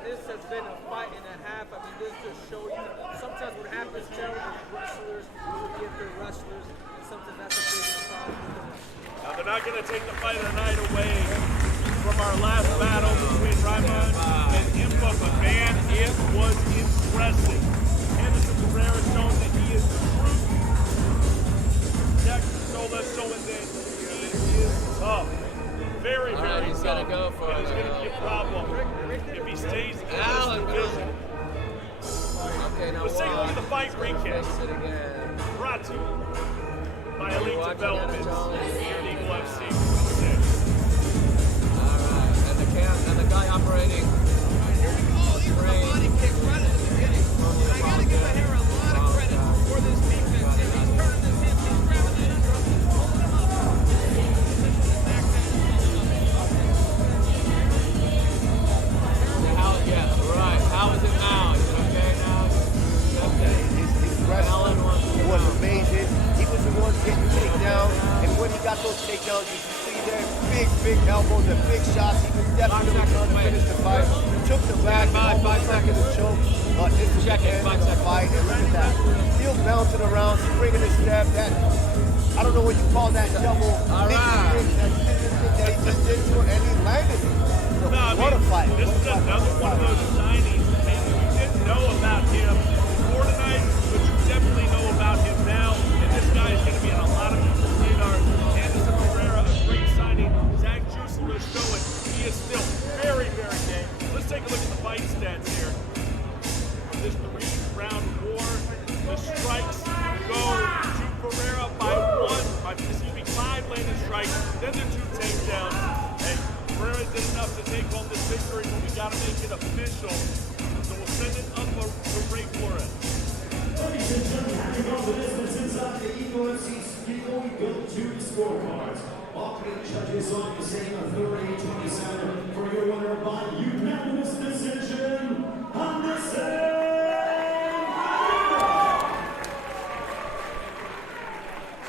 This has been a fight and a half. I mean, this just shows you sometimes what happens, Gerald, is wrestlers forgive their wrestlers, and sometimes that's a big problem. Now, they're not going to take the fight of the night away from our last battle between Raymond and Impa, but man, it was impressive. Anderson Pereira showing that he is the truth. Jack Sola showing that he is tough. Very, very he's tough. gonna go for and it. it's going to be a problem if he stays in this Alan, division. Okay, now Let's take a look at the fight recap. Fix it again. Brought to you by Elite Watching Developments Anatoly. here at Eagle FC. Alright, and the guy operating. Here we go. He's a body kick right at the beginning. And I got to give Fajera a lot of credit for this defense. If he's turning his hips, he's grabbing that under him, he's pulling him up. Back How is it now? Is it okay now? Okay. His wrestling was amazing. He was the one getting takedown, and when he got those takedowns, you see there, big elbows and big shots. He was definitely trying to finish the fight. Took the back, almost seconds to choke. But this is the end of the fight, and look at that. Still bouncing around, springing his step. That, I don't know what you call that double. That he just did to it, and he landed it. So what a fight. This is another one of those signings that maybe we didn't know about him before tonight, but you definitely know about him now. And this guy is going to be on a lot of people's radar. Anderson Pereira, a great signing. Zach Jusela showing he is still very, very game. Let's take a look at the fight stats here. This 3-round war, the strikes go to Pereira by 5 landed strikes, then the 2 takedowns. Hey, Pereira did enough to take home this victory, but we got to make it official. So we'll send it up to Ray Flores. Ladies and gentlemen, we go the distance inside the Eagle FC before we go to the scorecards. All 3 judges on the same authority 27 for your winner by unanimous decision, Anderson.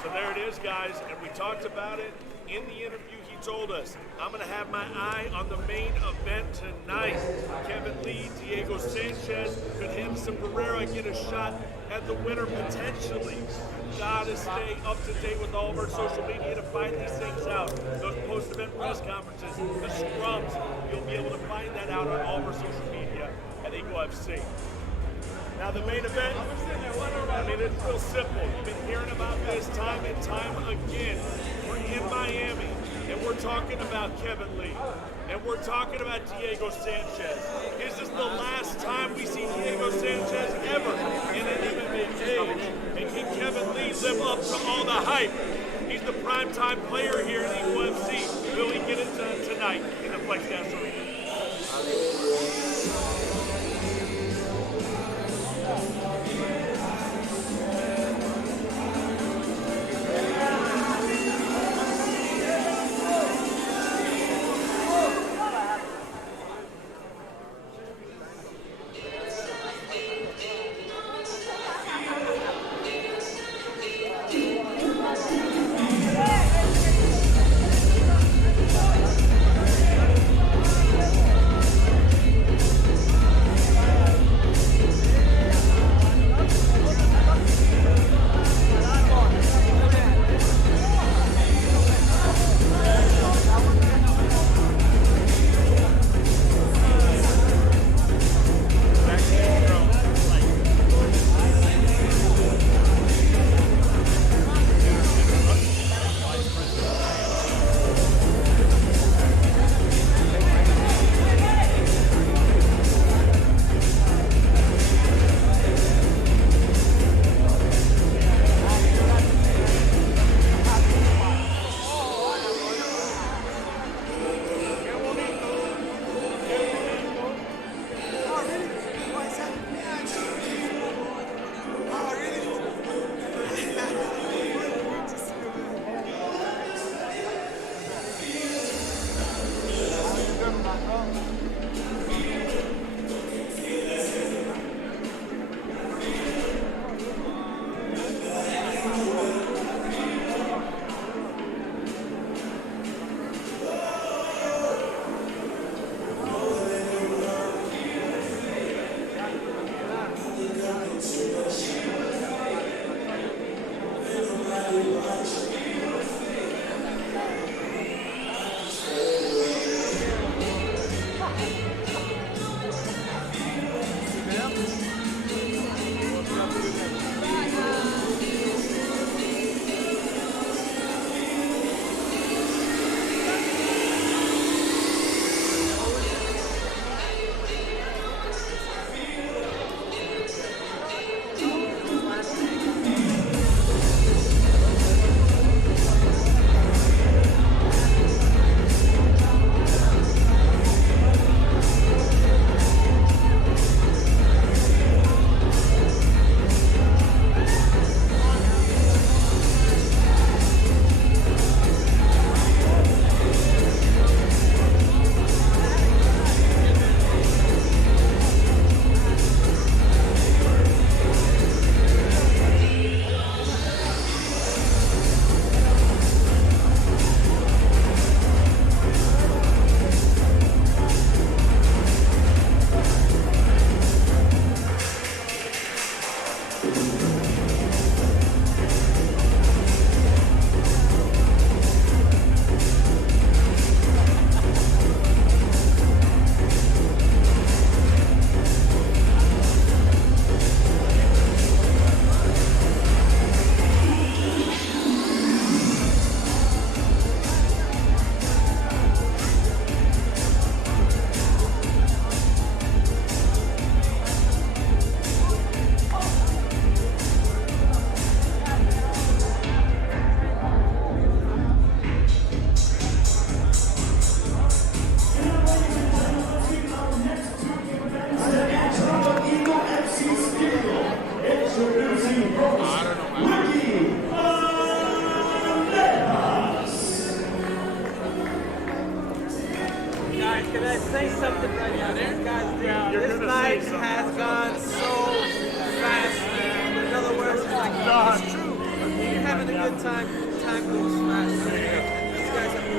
So there it is, guys, and we talked about it in the interview he told us, I'm going to have my eye on the main event tonight. Kevin Lee, Diego Sanchez, could Hamson Pereira get a shot at the winner potentially? You gotta stay up to date with all of our social media to find these things out. Those post-event press conferences, the scrums, you'll be able to find that out on all of our social media at Eagle FC. Now the main event, I mean, it's real simple. You've been hearing about this time and time again. We're in Miami, and we're talking about Kevin Lee, and we're talking about Diego Sanchez. Is this the last time we see Diego Sanchez ever in an MMA cage? And can Kevin Lee live up to all the hype? He's the primetime player here in Eagle FC. Will he get it done tonight in the FlexCast Arena? Can I say something right now? These guys, this night has gone so fast, man. In other words, it's like, it's true. When you're having a good time, time goes fast. These guys have been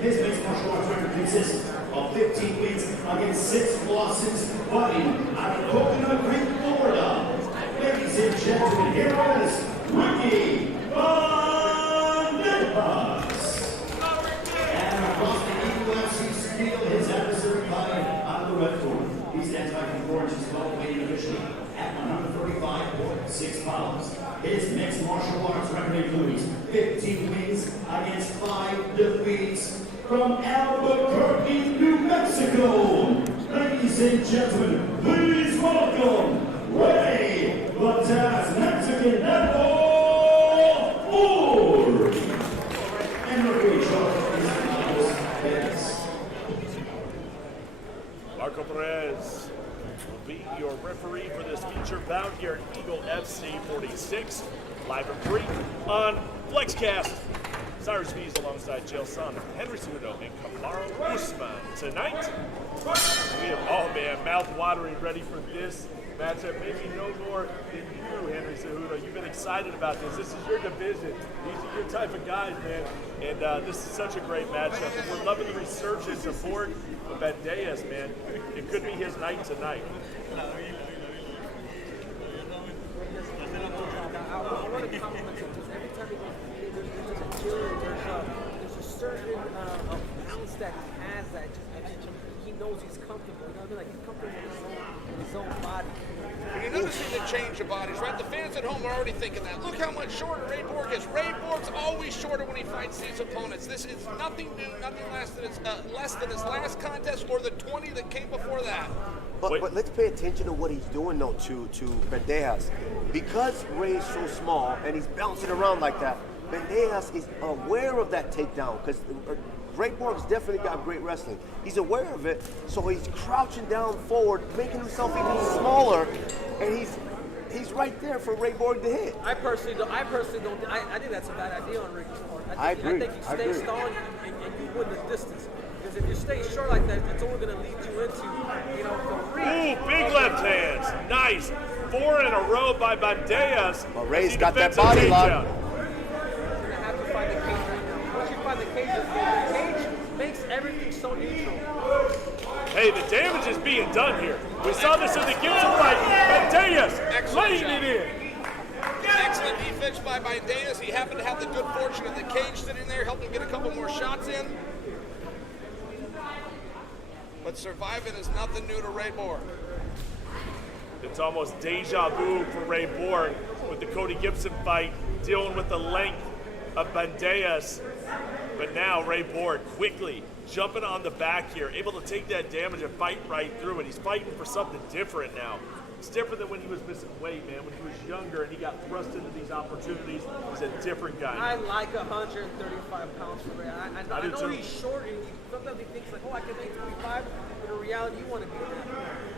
His mixed martial arts record consists of 15 wins against 6 losses, fighting out of Coconut Creek, Florida. Ladies and gentlemen, here is Ricky Bandejas. And across the Eagle FC field, his adversary fighting out of the red corner. He stands back from 4 inches tall, weighing officially at 135.6 pounds. His mixed martial arts record includes 15 wins against 5 defeats. From Albuquerque, New Mexico, ladies and gentlemen, please welcome Ray, the Taz Mexican Devil Ford. And referee Charles. Marco Perez will be your referee for this feature bout here at Eagle FC 46, live and free on FlexCast. Cyrus Fees alongside Jill Son, Henry Cejudo, and Kamaru Usman. Tonight, we have, oh man, mouth-watering ready for this matchup. Maybe no more than you, Henry Cejudo. You've been excited about this. This is your division. These are your type of guys, man. And this is such a great matchup. And we're loving the resurgence of Ford Bandejas, man. It could be his night tonight. I want to compliment him because every time he goes, there's a certain balance that he has that he knows he's comfortable. You know what I mean? Like he's comfortable in his own body. When you notice the change of bodies, right? The fans at home are already thinking that. Look how much shorter Ray Borg is. Ray Borg's always shorter when he fights these opponents. This is nothing new, nothing less than his last contest or the 20 that came before that. But let's pay attention to what he's doing though to Bandejas. Because Ray is so small and he's bouncing around like that, Bandejas is aware of that takedown because Ray Borg's definitely got great wrestling. He's aware of it, so he's crouching down forward, making himself even smaller, and he's right there for Ray Borg to hit. I personally don't. I think that's a bad idea on Ricky's part. I agree. I think you stay stall and you win the distance. Because if you stay short like that, it's only going to lead you into, the reach. Ooh, big left hands. Nice. 4 in a row by Bandejas. But Ray's got that body lock. You're going to have to find the cage right now. Once you find the cage, the cage makes everything so neutral. Hey, the damage is being done here. We saw this in the Gibson fight. Bandejas laying it in. Excellent defense by Bandejas. He happened to have the good fortune of the cage sitting there, helping him get a couple more shots in. But surviving is nothing new to Ray Borg. It's almost deja vu for Ray Borg with the Cody Gibson fight, dealing with the length of Bandejas. But now Ray Borg quickly jumping on the back here, able to take that damage and fight right through it. He's fighting for something different now. It's different than when he was missing weight, man. When he was younger and he got thrust into these opportunities, he's a different guy. I like 135 pounds for Ray. I know he's short, and sometimes he thinks like, oh, I can make 25, but in reality, you want to be there.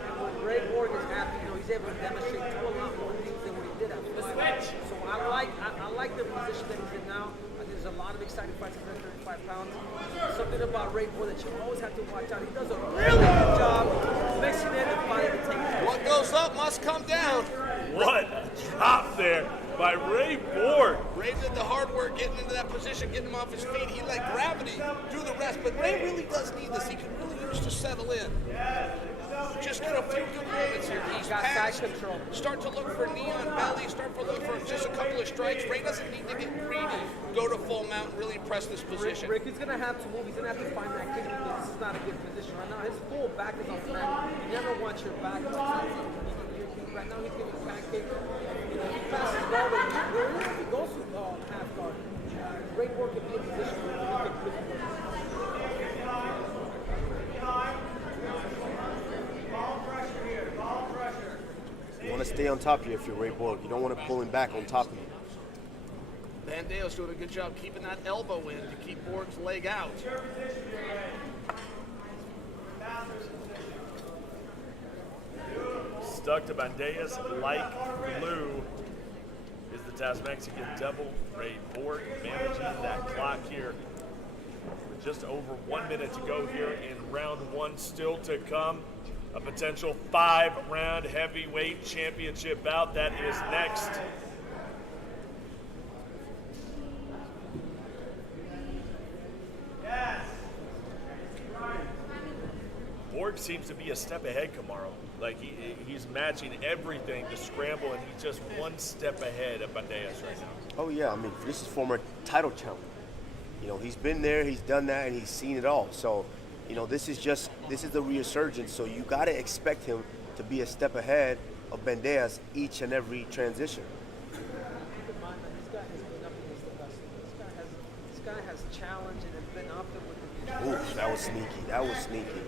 And when Ray Borg is happy, he's able to demonstrate a lot more things than what he did after the switch. So I like the position that he's in now. There's a lot of exciting fights at 135 pounds. Something about Ray Borg that you always have to watch out. He does a really good job mixing in and finding the takedown. What goes up must come down. What a drop there by Ray Borg. Ray did the hard work getting into that position, getting him off his feet. He let gravity do the rest, but Ray really does need this. He can really use to settle in. Just get a few good moments here. He's got passed. side control. Start to look for knee on belly. Start to look for just a couple of strikes. Ray doesn't need to get greedy. Go to full mount and really press this position. Rick is going to have to move. He's going to have to find that kick because this is not a good position right now. His full back is on the ground. You never want your back. Right now he's getting pancake. If he passes well, but if he goes to half guard, Ray Borg can be in position where he can put it. You want to stay on top here if you're Ray Borg. You don't want to pull him back on top of you. Bandejas doing a good job keeping that elbow in to keep Borg's leg out. Stuck to Bandejas like glue is the Taz Mexican Devil. Ray Borg managing that clock here. With just over 1 minute to go here in round one still to come. A potential 5-round heavyweight championship bout that is next. Borg seems to be a step ahead, Kamaru. Like he's matching everything to scramble, and he's just one step ahead of Bandejas right now. Oh yeah, I mean this is former title challenger. You know, he's been there, he's done that, and he's seen it all. So, you know, this is the resurgence. So you got to expect him to be a step ahead of Bandejas each and every transition. Keep in mind that this guy has been up against the best. This guy has challenged and been up there with the. Oof, that was sneaky. That was sneaky.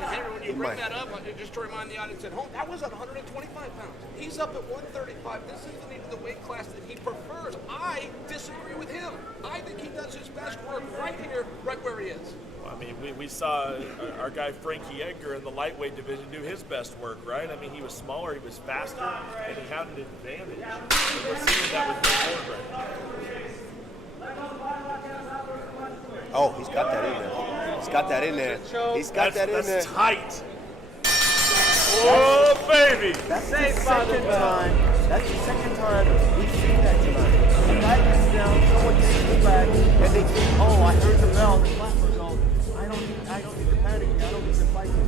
Henry, when you bring that up, just to remind the audience at home, that was at 125 pounds. He's up at 135. This isn't even the weight class that he prefers. I disagree with him. I think he does his best work right here, right where he is. I mean, we saw our guy Frankie Edgar in the lightweight division do his best work, right? I mean, he was smaller, he was faster, and he had an advantage. And we're seeing that with Ray Borg right now. Oh, he's got that in there. He's got that in there. He's got that in there. That's tight. Oh, baby. That's the second time. That's the second time we've seen that tonight. The guy gets down, someone takes him back, and they think, oh, I heard the bell, the clapper goes. I don't need to panic here. I don't need to fight here.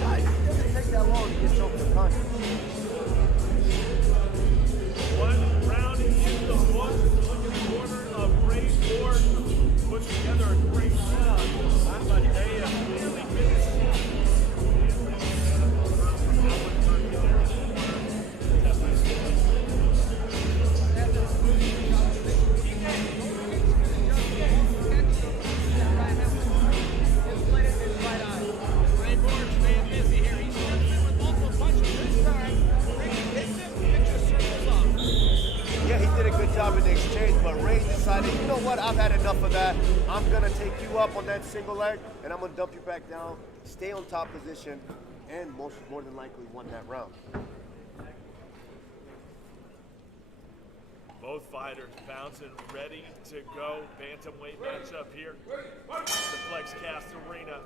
Guys, it doesn't take that long to get choked in punch. One round into the books. Look at the corner of Ray Borg. Puts together a great round. Bandejas really finished. Ray Borg staying busy here. He's stepping in with multiple punches this time. Ricky hits him and just circles off. Yeah, he did a good job in the exchange, but Ray decided, you know what, I've had enough of that. I'm going to take you up on that single leg, and I'm going to dump you back down, stay on top position, and more than likely won that round. Both fighters bouncing, ready to go. Bantamweight matchup here. The Flex Cast Arena.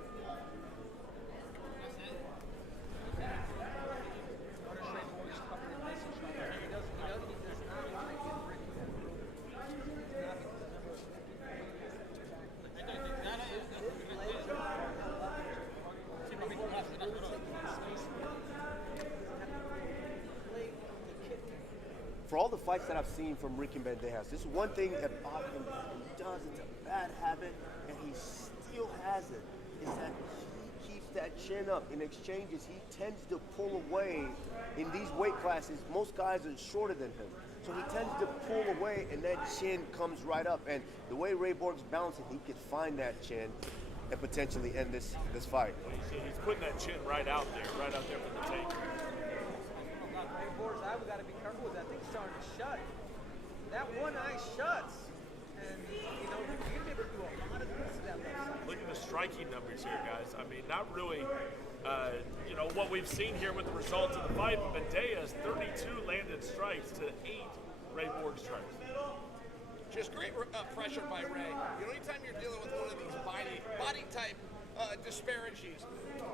for all the fights that I've seen from Ricky Bandejas, this is one thing that boxing does. It's a bad habit, and he still has it. Is that he keeps that chin up in exchanges. He tends to pull away in these weight classes. Most guys are shorter than him, so he tends to pull away, and that chin comes right up. And the way Ray Borg's bouncing, he could find that chin and potentially end this fight. He's putting that chin right out there for the take. Ray Borg's eye, we got to be careful with that. I think it's starting to shut. That one eye shuts, and you know you're gonna be able to do a lot of things to that left side. Look at the striking numbers here, guys. I mean, not really. You know what we've seen here with the results of the fight. Bandejas 32 landed strikes to 8 Ray Borg strikes. Just great pressure by Ray. You know, anytime you're dealing with one of these body type disparities,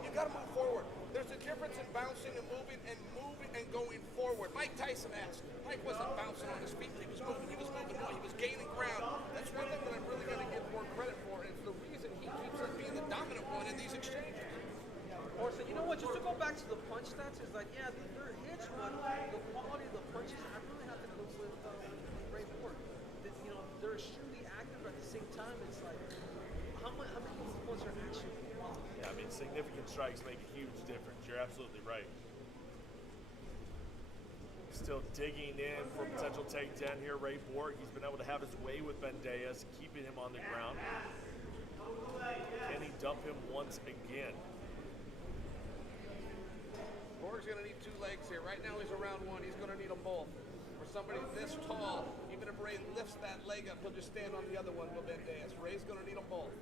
you got to move forward. There's a difference in bouncing and moving and going forward. Mike Tyson asked. Mike wasn't bouncing on his feet, but he was moving. He was moving well. He was gaining ground. That's one thing that I'm really going to give more credit for, and it's the reason he keeps on being the dominant one in these exchanges. Orson, you know what? Just to go back to the punch stats, is like, yeah, they're hits, but the quality of the punches, I really have to go with Ray Borg. You know, they're extremely active, but at the same time, it's like, how many of these points are actually quality? Yeah, I mean, significant strikes make a huge difference. You're absolutely right. Still digging in for a potential takedown here, Ray Borg. He's been able to have his way with Bandejas, keeping him on the ground. Can he dump him once again? Borg's going to need 2 legs here. Right now he's around 1. He's going to need them both. For somebody this tall, even if Ray lifts that leg up, he'll just stand on the other one with Bandejas. Ray's going to need them both.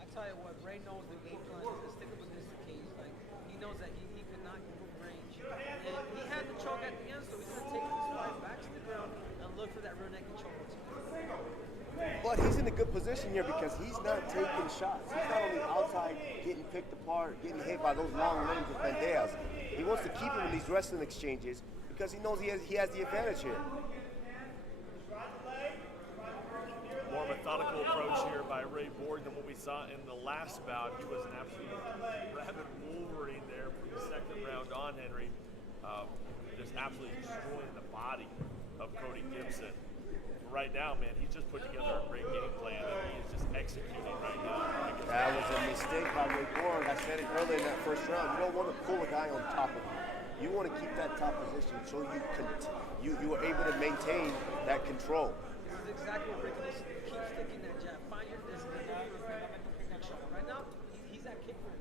I tell you what, Ray knows the game plan is to stick up against the cage. Like, he knows that he could not give him range. And he had the choke at the end, so he's going to take this fight back to the ground and look for that rear naked choke. But he's in a good position here because he's not taking shots. He's not on the outside getting picked apart, getting hit by those long limbs of Bandejas. He wants to keep him in these wrestling exchanges because he knows he has the advantage here. More methodical approach here by Ray Borg than what we saw in the last bout. He was an absolute rabid Wolverine there from the second round on, Henry. Just absolutely destroying the body of Cody Gibson. Right now, man, he's just put together a great game plan, and he is just executing right now. That was a mistake by Ray Borg. I said it earlier in that first round. You don't want to pull a guy on top of you. You want to keep that top position so you are able to maintain that control. This is exactly what Ricky needs to do. Keep sticking that jab. Find your distance. Right now, he's at kick range.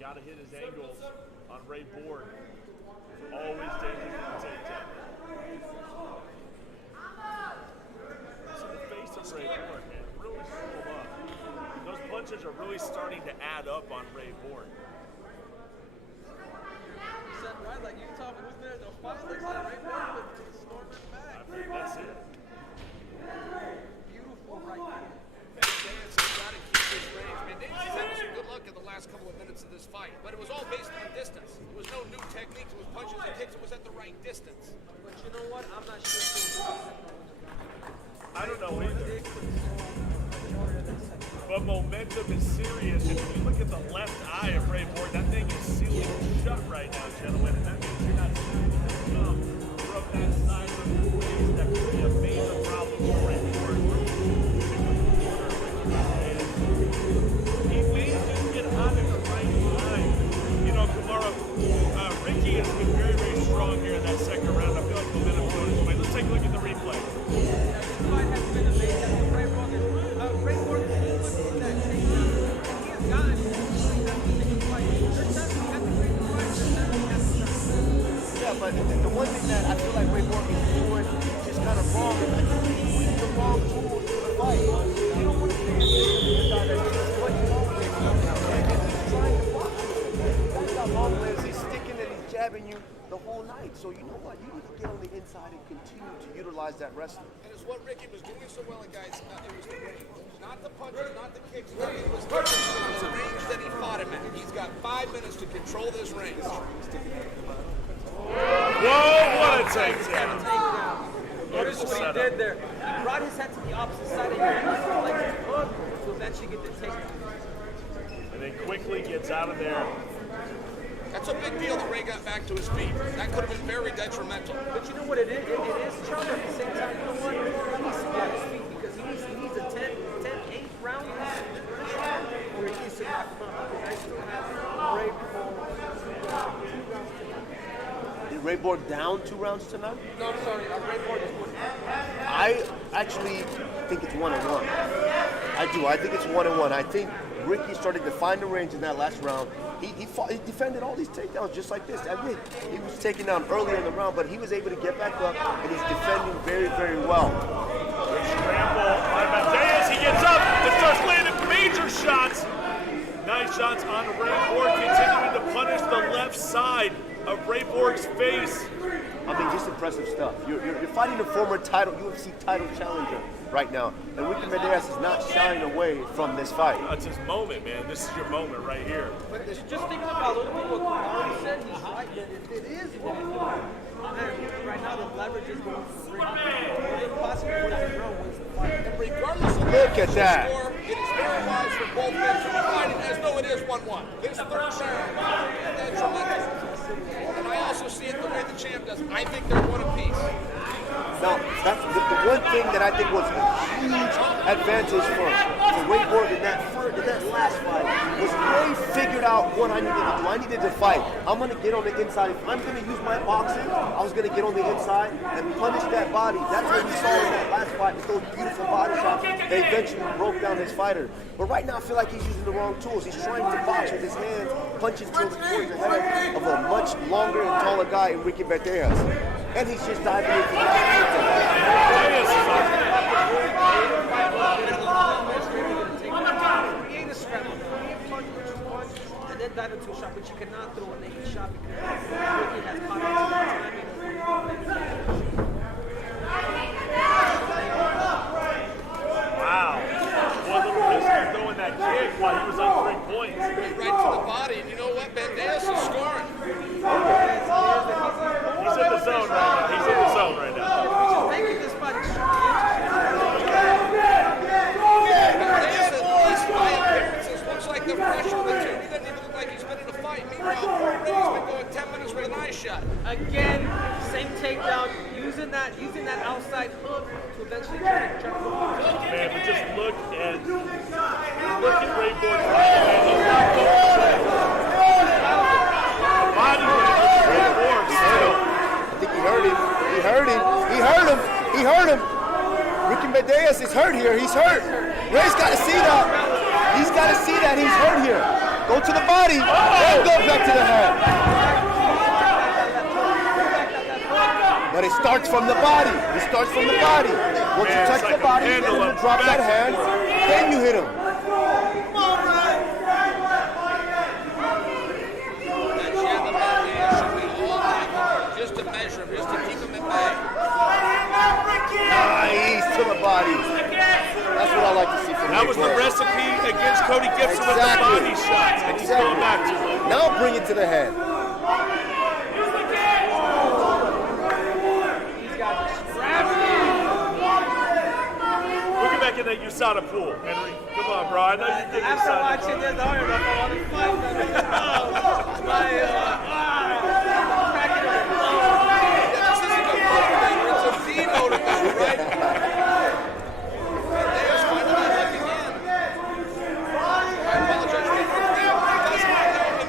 Got to hit his angles on Ray Borg. Always dangerous to take down. See the face of Ray Borg, man. Really swelled up. Those punches are really starting to add up on Ray Borg. Said right, like you talking, wasn't there? The fight looks like Ray Borg with Stormer's back. I think that's it. Beautiful right there. Bandejas has got to keep his range. Bandejas has had some good luck in the last couple of minutes of this fight, but it was all based on distance. It was no new techniques. It was punches and kicks. It was at the right distance. But you know what? I'm not sure. I don't know either. But momentum is serious. If you look at the left eye of Ray Borg, that thing is sealed shut right now, gentlemen. And that means you're not seeing it come from that side of the face. That could be a major problem for Ray Borg. He may just get hot in the right jabbing you the whole night. So you know what? You need to get on the inside and continue to utilize that wrestling. And it's what Ricky was doing so well, guys. It was the range. Not the punches, not the kicks. It was the range that he fought him at. He's got 5 minutes to control this range. Whoa, what a takedown. Notice what he did there. He brought his head to the opposite side of your used the legs to hook to eventually get the takedown. And then quickly gets out of there. That's a big deal that Ray got back to his feet. That could have been very detrimental. But you know what it is? It is, Charlie, at the same time, you know what? He needs to be on his feet because he needs a 10-8 round this round where he needs to knock him out because I still have Ray Borg 2 rounds tonight. Did Ray Borg down 2 rounds tonight? No, I'm sorry. Ray Borg is 1. I actually think it's 1-1. I do. I think it's 1-1. I think Ricky started to find the range in that last round. He defended all these takedowns just like this. I mean, he was taken down earlier in the round, but he was able to get back up, and he's defending very, very well. Good scramble by Mendes. He gets up and starts landing major shots. Nice shots on Ray Borg, continuing to punish the left side of Ray Borg's face. I mean, just impressive stuff. You're fighting a former UFC title challenger right now, and Ricky Mendes is not shying away from this fight. That's his moment, man. This is your moment right here. But just thinking about a little bit what Kumari said, he's right that if it is 1-1, right now the leverage is going for Ricky. Possibly wins the round, wins the fight. And regardless of Look at that. Score, it is very wise for both men to be fighting as though it is 1-1. This third round, that's tremendous. And I also see it the way the champ does. I think they're one apiece. Now, that's the one thing that I think was a huge advantage for Ray Borg in that last fight was Ray figured out what I needed to do. I needed to fight. I'm going to get on the inside. If I'm going to use my boxing, I was going to get on the inside and punish that body. That's what we saw in that last fight with those beautiful body shots. They eventually broke down his fighter. But right now, I feel like he's using the wrong tools. He's trying to box with his hands, punching towards the head of a much longer and taller guy, Enrique Mendes. And he's just diving into the Create a scramble, create punch, and then dive into a shot, but you cannot throw a naked shot because Ricky has caught on to the timing. Wow. One little risky throwing that kick while he was on 3 points. Right to the body, and you know what? Mendes is scoring. He's in the zone right now. He's in the zone right now. Making this fight Mendes, at least by appearances, looks like the fresher of the two. He doesn't even look like he's been in a fight. Meanwhile, Ray's been going 10 minutes with an eye shot. again, same takedown, using that outside hook to eventually try to Man, but just look at Ray Borg's body. He's not going the body language of Ray Borg still. I think he hurt him. He hurt him. He hurt him. He hurt him. Ricky Mendes is hurt here. He's hurt. Ray's got to see that. He's got to see that he's hurt here. Go to the body and go back to the head. But it starts from the body. It starts from the body. Once you touch the body, then you drop that hand, then you hit him. Just to measure him, just to keep him in bag. Nice to the body. That's what I like to see from That was the recipe against Cody Gibson with the body shots, and he's going back to it. Now bring it to the head. Look back in that USADA pool, Henry. Come on, bro. I know you think after watching this, I don't know all these fights. It's a Z motivator, right? There's finally that look again. I apologize for the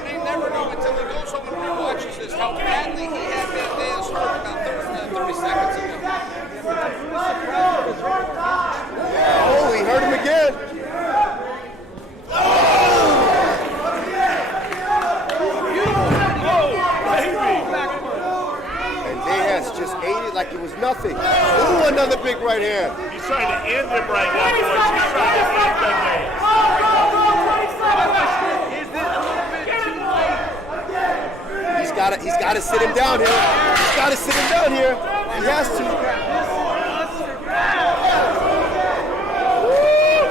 he never know until he goes home and rewatches this how badly he had Mendes hurt about 30 seconds ago. Oh, he hurt him again. Just ate it like it was nothing. Ooh, another big right hand. He's trying to end him right now, boys. He's trying to end Mendes. Is this a little bit too late? He's got got to sit him down here. He's got to sit him down here. He has to. Woo!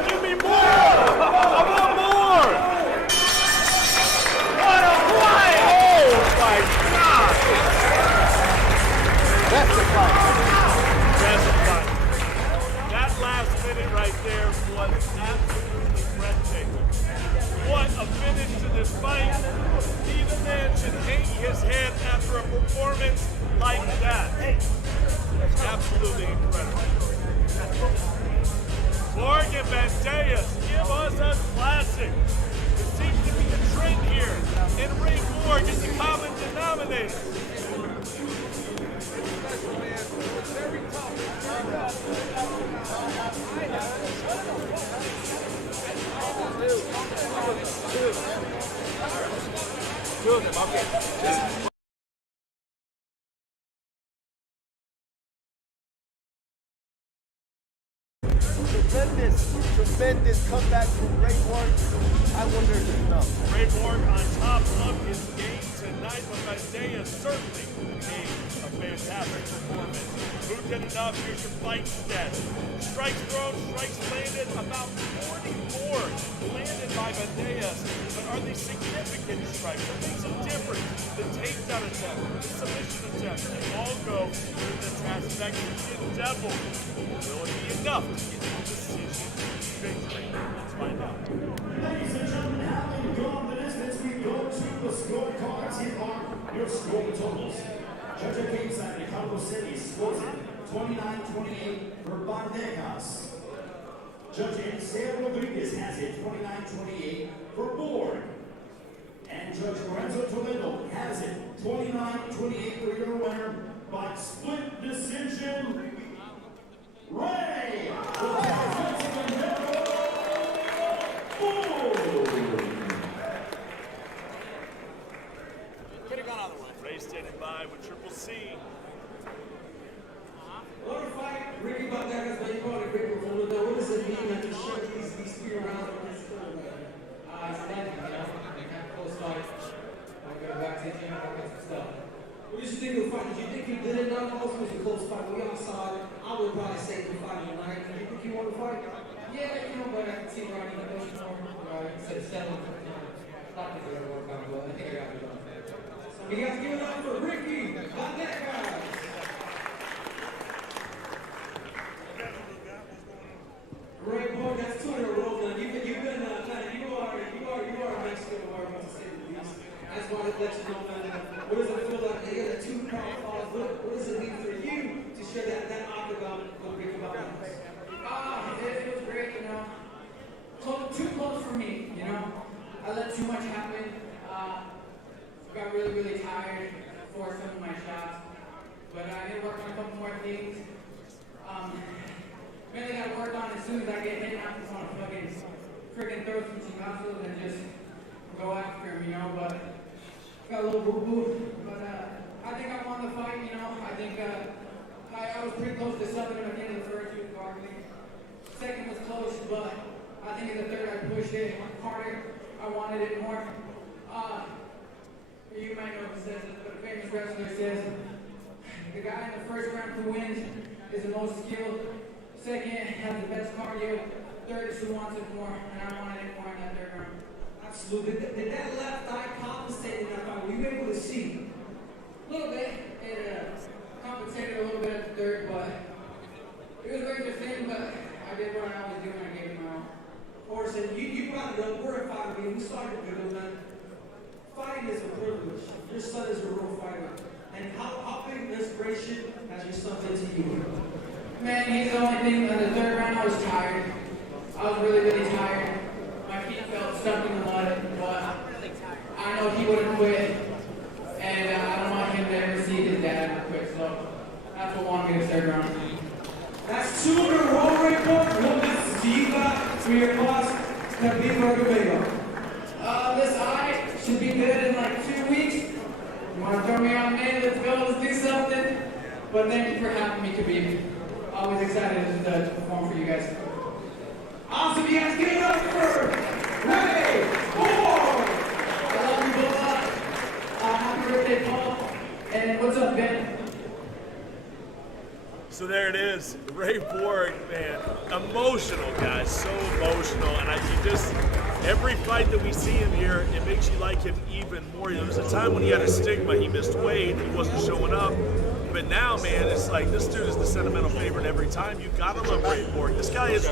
Give me more! I want more! What a fight! Oh my God! That's a fight. That's a fight. That last minute right there was absolutely breathtaking. What a finish to this fight. Even man should hang his head after a performance like that. Absolutely incredible. Borg and Bandejas, give us a classic. There seems to be a trend here, and Ray Borg is the common denominator. Two of them, okay. Tremendous comeback from Ray Borg. I wonder if it's enough. Ray Borg on top of his game tonight, but Bandejas certainly gave a fantastic performance. Who did enough? Here's your fight stats. Strikes thrown, strikes landed, about 44 landed by Bandejas. But are they significant strikes? Are they some different? The takedown attempt, the submission attempt, they all go through this aspect of the devil. Will it be enough to get the decision victory? Let's find out. Ladies and gentlemen, having gone the distance, we go to the scorecards. Here are your score totals. Judge at Kingside, Ricardo City scores it 29-28 for Bandejas. Judge Eliseo Rodriguez has it 29-28 for Borg. And Judge Lorenzo Toledo has it 29-28 for your winner by split decision. Ray! Could have gone other way. Ray standing by with Triple C. What a fight, Ricky Bandejas, but you call it Ricky Toledo. What does it mean that you share these three rounds with this story? It's legend, you know? They kind of close fight. I'll go back to the gym, I'll get some stuff. What did you think of the fight? Did you think you did it enough? Also, it was a close fight. We all saw it. I would probably say the fight of the night. Did you think you won the fight? Yeah, you know, but I can see where I need to push more. Instead of settling for not think they're going to work out, but I think I got it done. So you guys give it up for Ricky Bandejas. Ray Borg, that's 2 in a row now. You are a Mexican warrior, to say the least. I just wanted to let you know, man. What does it feel like? They got the 2 pound falls. What does it mean for you to share that octagon with Ricky Bandejas? It was great, you know. Too close for me, you know. I let too much happen. Got really, really tired for some of my shots. But I did work on a couple more things. Mainly got to work on as soon as I get hit, I just want to fucking freaking throw some chingazos and just go after him, you know. But got a little boo-boo. But I think I won the fight, you know. I think I was pretty close to subbing him at the end of the first. He was guarding me. Second was close, but I think in the third I pushed it harder. I wanted it more. You might know who says it, but a famous wrestler says the guy in the first round who wins is the most skilled. Second has the best cardio. Third is who wants it more, and I wanted it more in that third round. Absolutely. Did that left eye compensate in that fight? Were you able to see? A little bit. It compensated a little bit at the third, but it was very defending, but I did what I always do when I gave it my all. Orson, you brought it up. We're a fighter. We started with it, man. Fighting is a privilege. Your son is a real fighter. And how big an inspiration has your son been to you? Man, he's the only thing. In the third round, I was tired. I was really, really tired. My feet felt stuck in the mud, but I know he wouldn't quit. And I don't want him to ever see his dad quit, so that's what won me the third round. That's 2 in a row, Ray Borg. What message do you got for your boss, Khabib Nurmagomedov? This eye should be good in like 2 weeks. You want to throw me on, man? Let's go. Let's do something. But thank you for having me, Khabib. Always excited to perform for you guys. Awesome, you guys give it up for Ray Borg. I love you both. Happy birthday, Paul. there it is. Ray Borg, man, emotional, guys, so emotional. And every fight that we see him here, it makes you like him even more. There was a time when he had a stigma, he missed weight, he wasn't showing up. But now, man, it's like this dude is the sentimental favorite every time. You gotta love Ray Borg. This guy is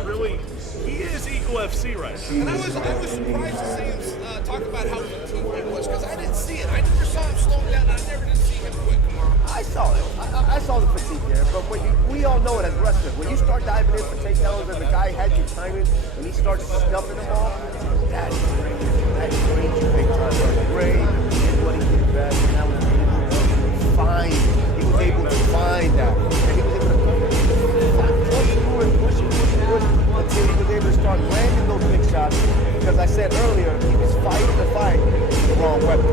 he is Eagle FC right now. And I was surprised to see him talk about how fatigued he was, because I didn't see it. I never saw him slow down, and I never did see him quit tomorrow. I saw it. I saw the fatigue there, but we all know it as wrestlers. When you start diving in for takedowns and the guy had you timing, and he starts stuffing them off, that drains you big time. Ray did what he did best, and that was fine. He was able to find that, and he was able to push through and push until he was able to start landing those big shots. Because I said earlier, he was fighting the fight with the wrong weapons.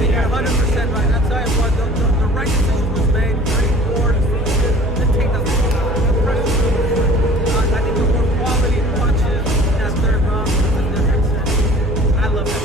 You're 100% right. I'll tell you what, the right decision was made. Ray Borg, the takedown. I think the more quality punches in that third round was the difference. I love that.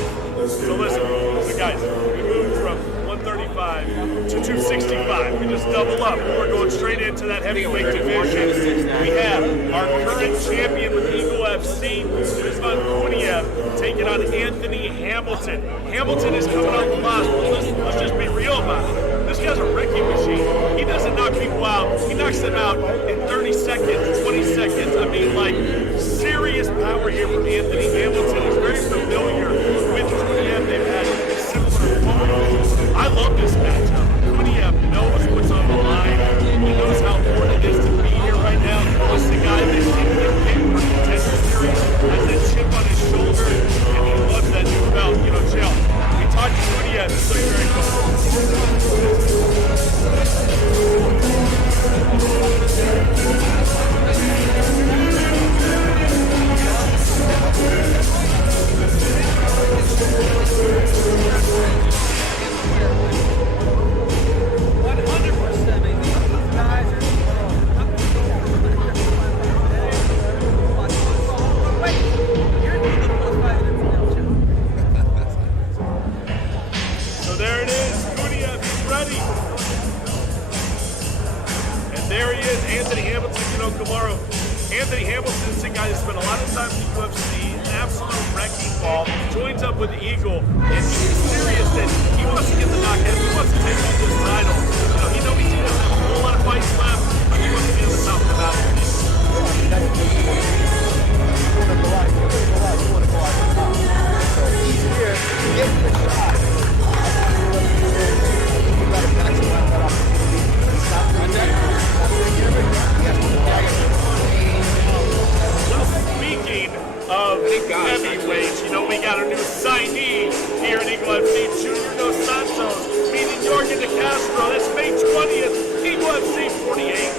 So listen, guys, we moved from 135 to 265. We just double up. We're going straight into that heavyweight division. We have our current champion with Eagle FC, Rizvan Kuniev, taking on Anthony Hamilton. Hamilton is coming off the loss. Let's just be real about it. This guy's a wrecking machine. He doesn't knock people out. He knocks them out in 30 seconds, 20 seconds. I mean, like, serious power here from Anthony Hamilton. He's very familiar with Kuniev. They've had similar opponents. I love this matchup. Kuniev knows what's on the line. He knows how important it is to be here right now. Plus the guy that didn't get picked for contender series has that chip on his shoulder, and he loves that new belt. You know, Jill, we talked to Kuniev. It's like very So there it is. Kuniev is ready. And there he is, Anthony Hamilton. You know, Kamaru. Anthony Hamilton's a guy that spent a lot of time in the UFC, an absolute wrecking ball, joins up with the Eagle, and he's serious that he wants to get the knockout. He wants to take on this title. You know, he knows he doesn't have a whole lot of fights left, but he wants to be able to knock them out. Speaking of heavyweights, you know, we got a new signee here at Eagle FC, Junior Dos Santos, meeting Jorgen De Castro. That's May 20th, Eagle FC 48.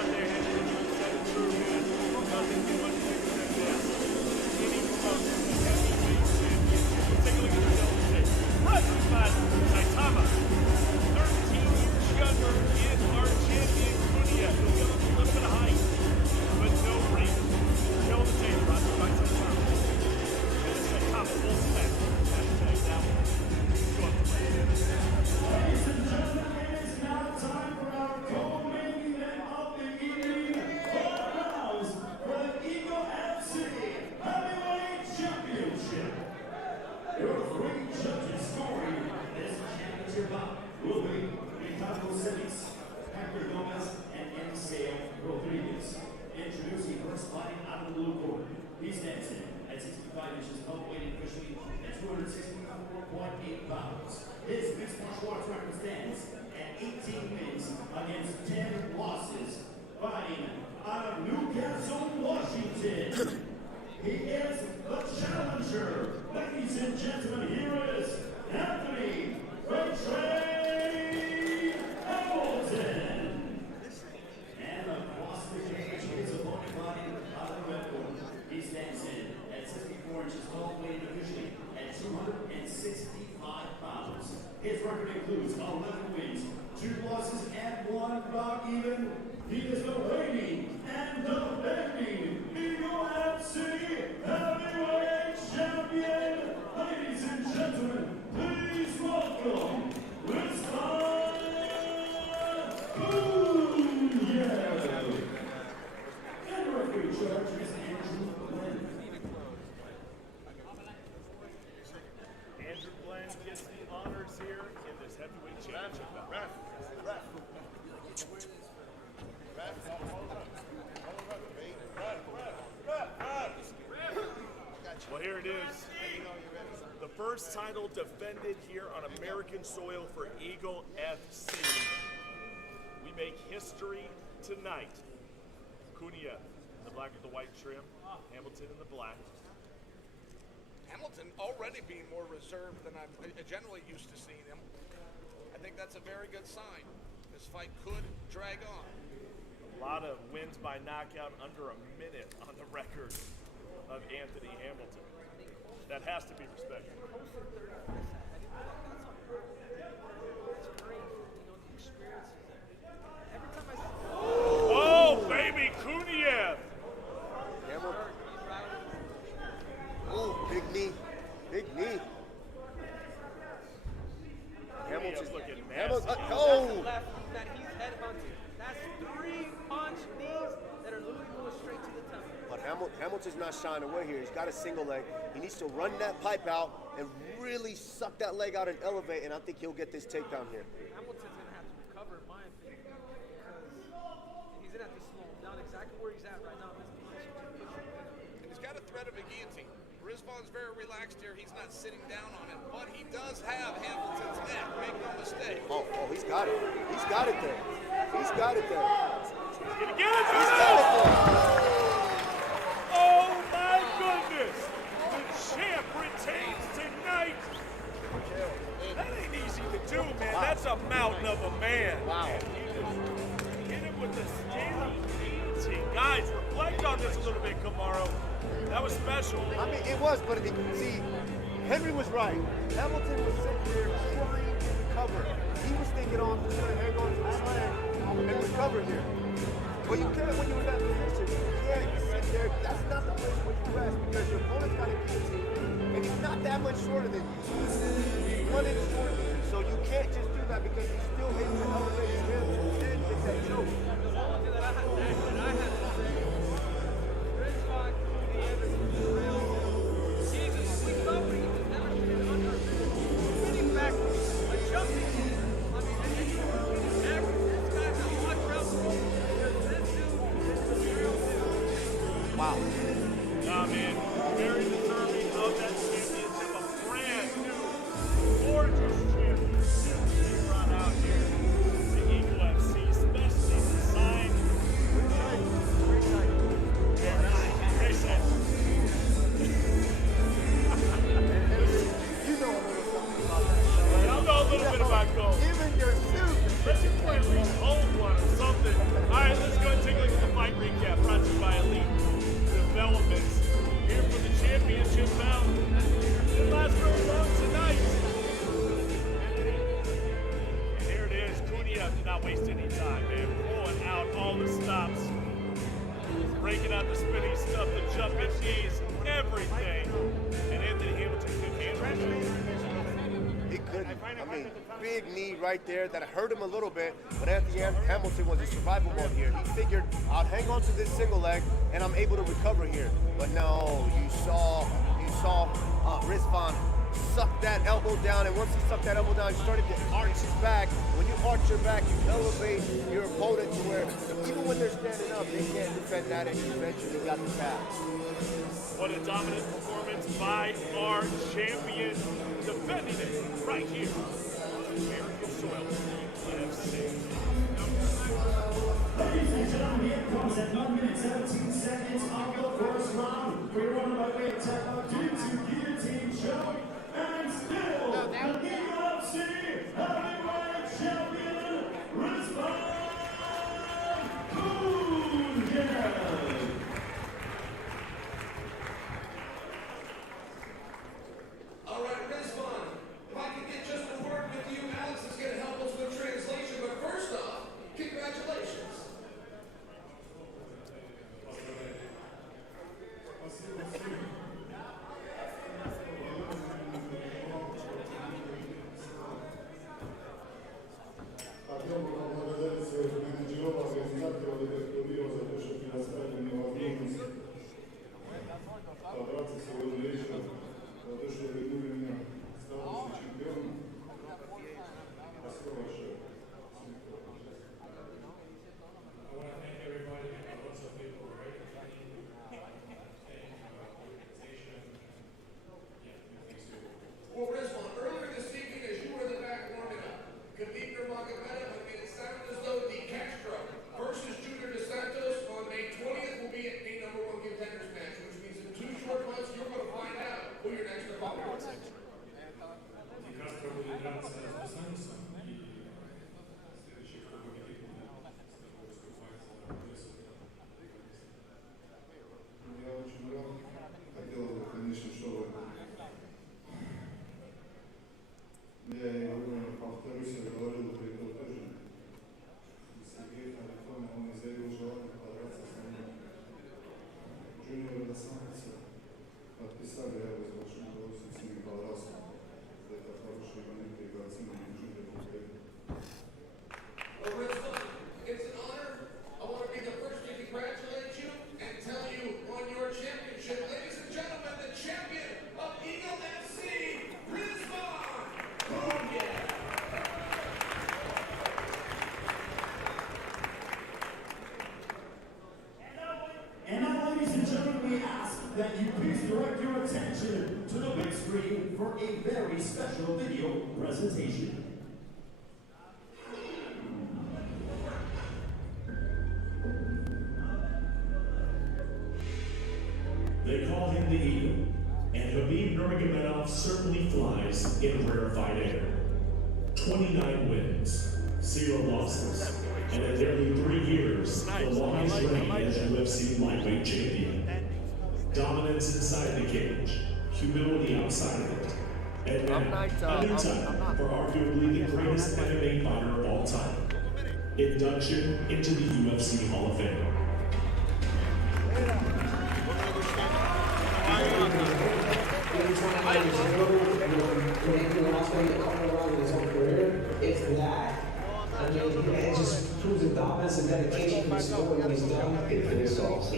got there, Henry. You said it true, man. Nothing too much bigger than this. Any promotion, the heavyweight champion. Let's take a look at the double tape. Presented by Saitama. 13 years younger is our champion, Kunia. He'll give us a little bit of height, but no ring. Kill the tape, brought by Saitama. And it's Saitama Wolfpack. Hashtag that one. Go up the Ladies and gentlemen, it is now time for our co-main event of the evening. 4 rounds for the Eagle FC Heavyweight Championship. Your three judges scoring this championship bout will be Ricardo Celis, Hector Gomez, and Eliseo Rodriguez. Introducing first fighting out of the blue corner. He stands in at 65 inches tall, weighing officially at 264.8 pounds. His mixed martial arts record stands at 18 wins against 10 losses. Fighting out of Newcastle, Washington. He is the challenger. Ladies and gentlemen, here is Anthony Ray Hamilton. And across the cage, his opponent fighting out of the red corner. He stands in at 64 inches tall, weighing officially at 265 pounds. His record includes 11 wins, 2 losses, and 1 bout even. He is the reigning and defending Eagle FC Heavyweight Champion. Ladies and gentlemen, please welcome Rizvan Kuniev. And referee charge is Andrew Glenn. Andrew Glenn gets the honors here in this heavyweight championship bout. Well, here it is. The first title defended here on American soil for Eagle FC. We make history tonight. Kunia in the black with the white trim. Hamilton in the black. Hamilton already being more reserved than I'm generally used to seeing him. I think that's a very good sign. This fight could drag on. A lot of wins by knockout, under a minute on the record of Anthony Hamilton. That has to be respected. Oh, baby, Kuniev! Oh, big knee. Big knee. Hamilton's looking nasty. Hamilton, That's oh! left that he's headhunting. That's 3 punch knees that are literally going straight to the temple. But Hamilton's not shying away here. He's got a single leg. He needs to run that pipe out and really suck that leg out and elevate, and I think he'll get this takedown here. Hamilton's going to have to recover, in my opinion, because he's going to have to slow him down exactly where he's at right now in this position to push him. And he's got a threat of a guillotine. Rizvan's very relaxed here. He's not sitting down on it, but he does have Hamilton's neck. Make no mistake. Oh, he's got it. He's got it there. He's got it there. He's gonna get it! He's got it there. Oh my goodness! The champ retains tonight. That ain't easy to do, man. That's a mountain of a man. Wow. He just hit him with the standing guillotine. Guys, reflect on this a little bit, Kamaru. That was special. I mean, it was, but see, Henry was right. Hamilton was sitting there trying to recover. He was thinking on just going to hang on to the slam and recover here. But you can't when you're in that position. You can't sit there. That's not the place where you rest because your opponent's got a guillotine and he's not that much shorter than you. He's 1 inch shorter than you. So you can't just do that because he's still able to elevate his hips and then get that choke. The only thing that I had to say, Rizvan Kuniev is real. He's a sweet lover. He's never been under spinning back, a jumping knee. I mean, and you never, this guy's a hot trail pro. This dude is the real deal. Wow. Nah, man, very deserving of that championship. A brand new, gorgeous championship being brought out here to Eagle FC, especially designed for You know a little something about that. Y'all know a little bit about gold. Even your suit. Let's just play a home one or something. All right, let's go and take a look at the fight recap brought to you by Elite Developments. Here for the championship bout. It lasts really long tonight. And here it is. Cunha did not waste any time, man. Pulling out all the stops. Breaking out the spinning stuff, the jumping knees, everything. And Anthony Hamilton couldn't handle it. He couldn't. I mean, big knee right there that hurt him a little bit, but Anthony Hamilton was in survival mode here. He figured, I'll hang on to this single leg, and I'm able to recover here. But no, you saw Rizvan suck that elbow down, and once he sucked that elbow down, he started to arch his back. When you arch your back, you elevate your opponent to where, even when they're standing up, they can't defend that, and you eventually got the tap. What a dominant performance by our champion, defending it right here on American soil, EFC. Ladies and gentlemen, here comes at 1 minute 17 seconds of the first round. We're running by way of tap out due to guillotine choke. And still, the EFC heavyweight champion, Rizvan Cunha. All right, Rizvan, if I could get just a word with you, Alex is going to help us with translation. But first off, congratulations. Хотел бы поблагодарить своих менеджеров, организаторов этого турнира за то, что предоставили мне возможность подраться сегодня вечером, за то, что вернули меня к статусу чемпиона. Спасибо большое. Well, Rizvan, earlier this evening, as you were in the back warming up, Khabib Nurmagomedov had made it sound as though De Castro versus Junior Dos Santos on May 20th will be a number one contenders match, which means in 2 short months you're going to find out who your next opponent is. De Castro будет драться с Dos Сантосом, и следующий, кто победит, будет выступать за поясом. Я очень рад. Хотелось бы, конечно, чтобы я повторюсь, я говорил при этом тоже. Сергей Харитон, он изъявил желание подраться со мной. Джуниора Дос Сантоса подписали, я с большим удовольствием с ними подрался. Это хорошие моменты и картины, Джуниор конкретно. Well, Rizvan, it's an honor. I want to be the first to congratulate you and tell you on your championship. Ladies and gentlemen, the champion of Eagle FC, Rizvan Cunha. And now, ladies and gentlemen, we ask that you please direct your attention to the big screen for a very special video presentation. They call him the Eagle, and Khabib Nurmagomedov certainly flies in rarefied air. 29 wins, 0 losses, and in nearly 3 years, the longest reign as UFC lightweight champion. Dominance inside the cage, humility outside of it, and then a new title for arguably the greatest MMA fighter of all time. Induction into the UFC Hall of Fame. It's that. I mean, it just proves the dominance and dedication to the sport when he's done. It's also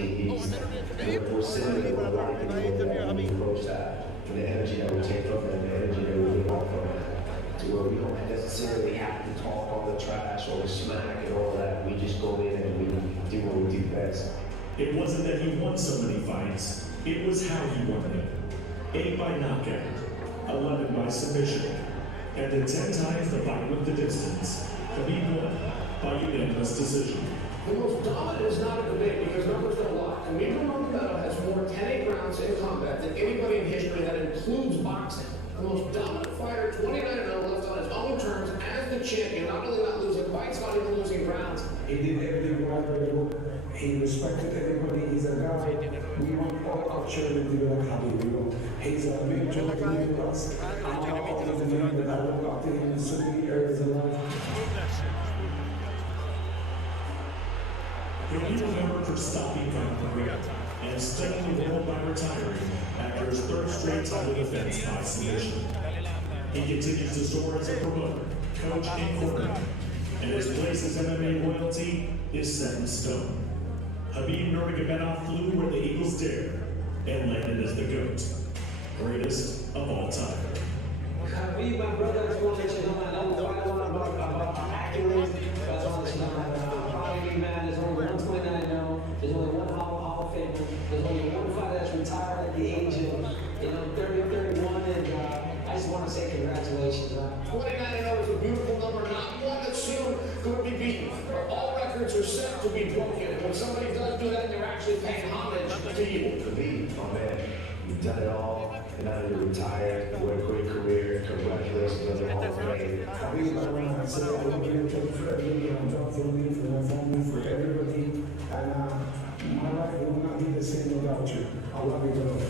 we're sitting there rocking the approach that for the energy that we take from it, and the energy that we want from it, to where we don't necessarily have to talk all the trash or smack and all that. We just go in and we do what we do best. It wasn't that he won so many fights, it was how he won them. 8 by knockout, 11 by submission, and the 10 times the fight went the distance. Khabib won by unanimous decision. The most dominant is not a debate because numbers don't lie. Khabib Nurmagomedov has more 10-8 rounds in combat than anybody in history that includes boxing. The most dominant fighter, 29-0, left on his own terms as the champion, not only not losing by fight's not even losing grounds. He did everything right by the book. He respected everybody. He's a guy. We want all our children to be like Habib. He's a big joy to be with us. I'm always the man that I look up to him in so many areas of life. He'll be remembered for stopping Gunn and steadily the world by retiring after his third straight title defense by submission. He continues to soar as a promoter, coach, and corner, and his place as MMA royalty is set in stone. Habib Nurmagomedov flew where the Eagles dare and landed as the GOAT, greatest of all time. Habib, my brother, I just want to let you know, I don't know about accolades, but I just want to let you know that I'm proud of you, man. There's only one 29-0, there's only one Hall of Famer, there's only one fighter that's retired at the age of 30, 31, and I just want to say congratulations, man. 29-0 is a beautiful number, not one that's soon going to be beaten. But all records are set to be broken. When somebody does do that, they're actually paying homage to you. Habib, my man, you've done it all, and now you're retired. What a great career. Congratulations on the Hall of Fame. Habib, I want to say I love you for everybody. I'm talking for me, for my family, for everybody. And my life will not be the same without you. I love you, brother.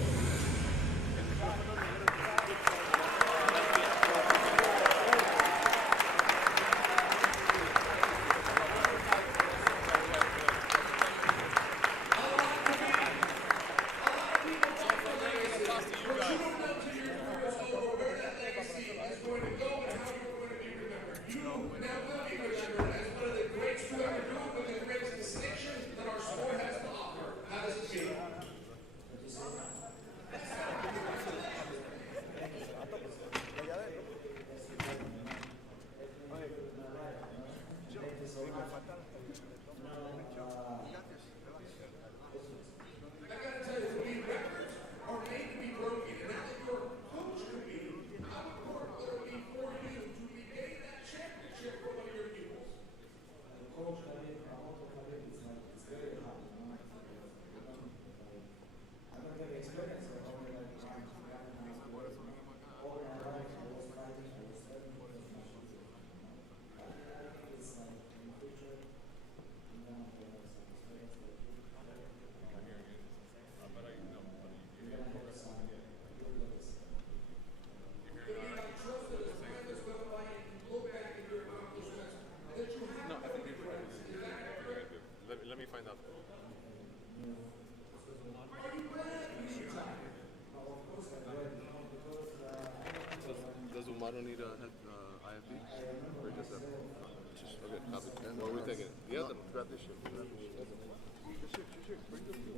I don't need a IFB? Or just okay, copy. And what are we taking? The other one. Grab this shit. Grab this shit. Bring this shit.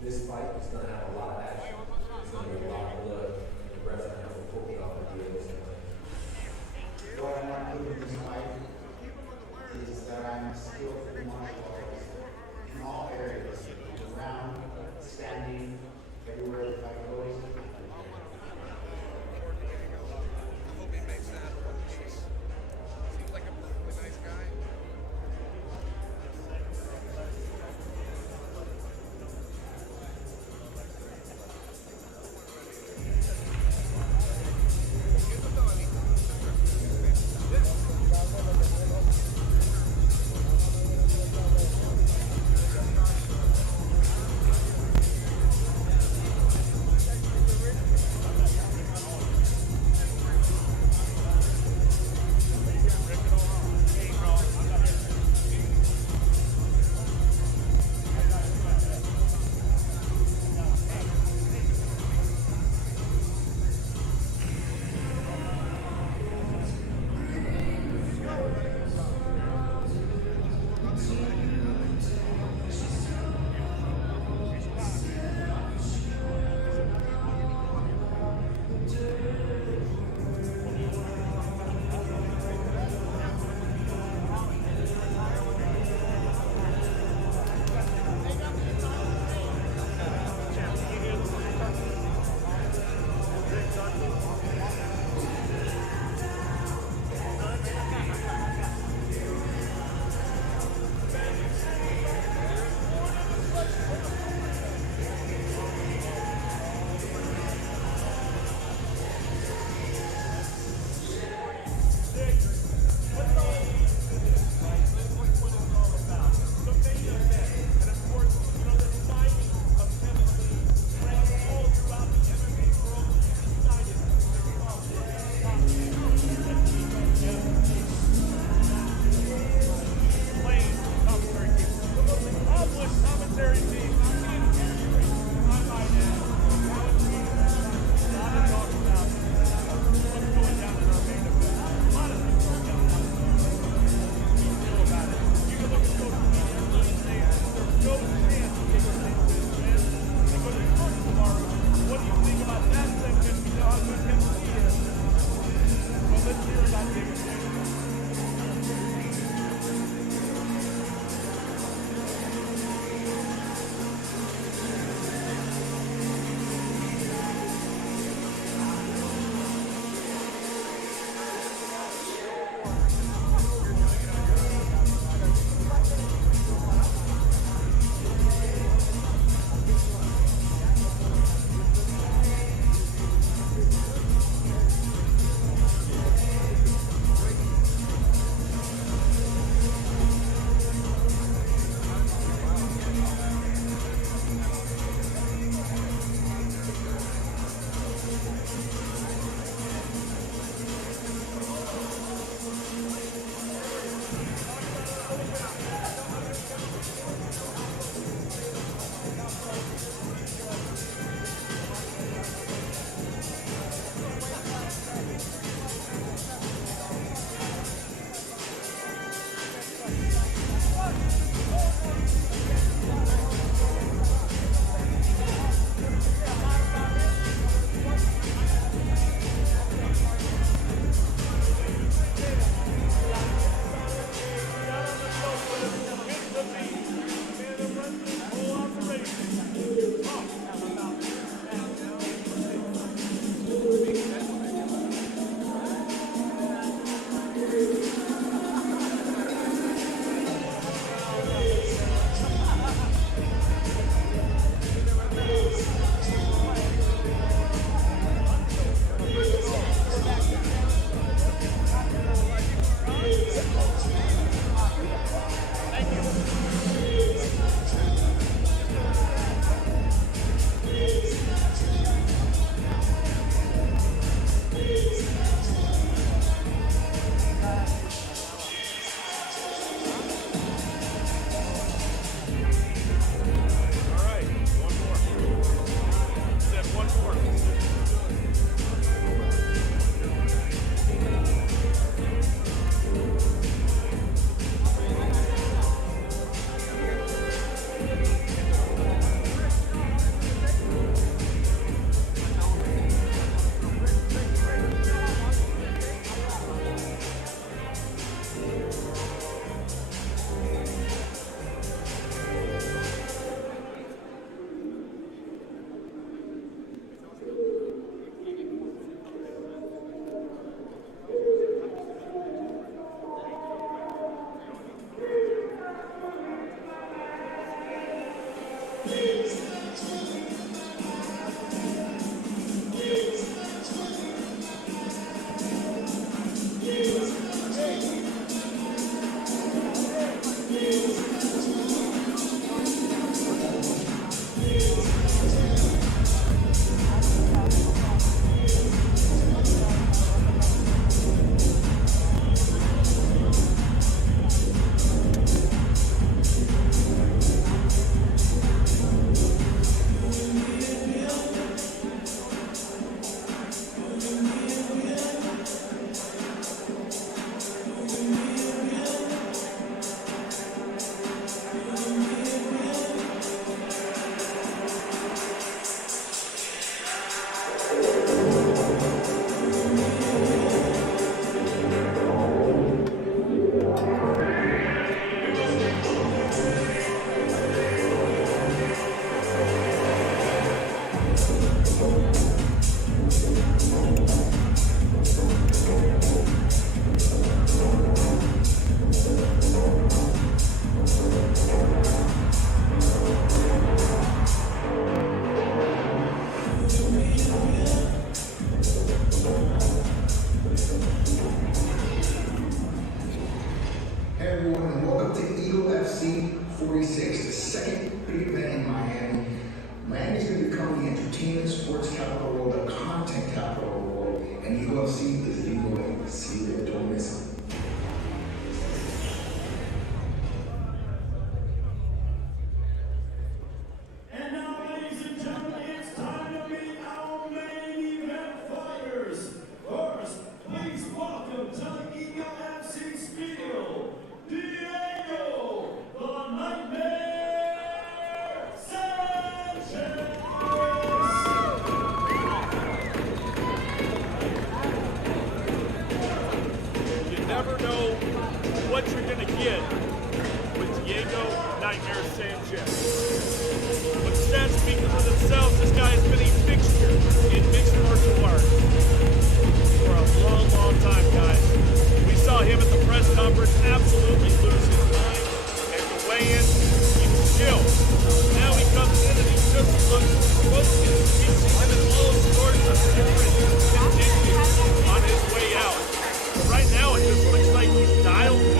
This fight is going to have a lot of action. It's going to be a lot of blood. And the rest of them will pull me off and deal with it. What I want to do in this fight is that I'm skilled in martial arts in all areas, around, standing, everywhere the fight goes. I hope he makes that. Seems like a perfectly nice guy. así te digo, sigue tu mesa. And now, ladies and gentlemen, it's time to meet our main event fighters. First, please welcome to the Eagle FC Studio, Diego, the Nightmare Sanchez. You never know what you're going to get with Diego Nightmare Sanchez. But stats speak for themselves. This guy has been a fixture in mixed martial arts for a long, long time, guys. We saw him at the press conference absolutely lose his mind. At the weigh-in, he was chill. Now he comes in and he just looks focused. We've seen him in all sorts of different conditions on his way out. But right now, it just looks like he's dialed in.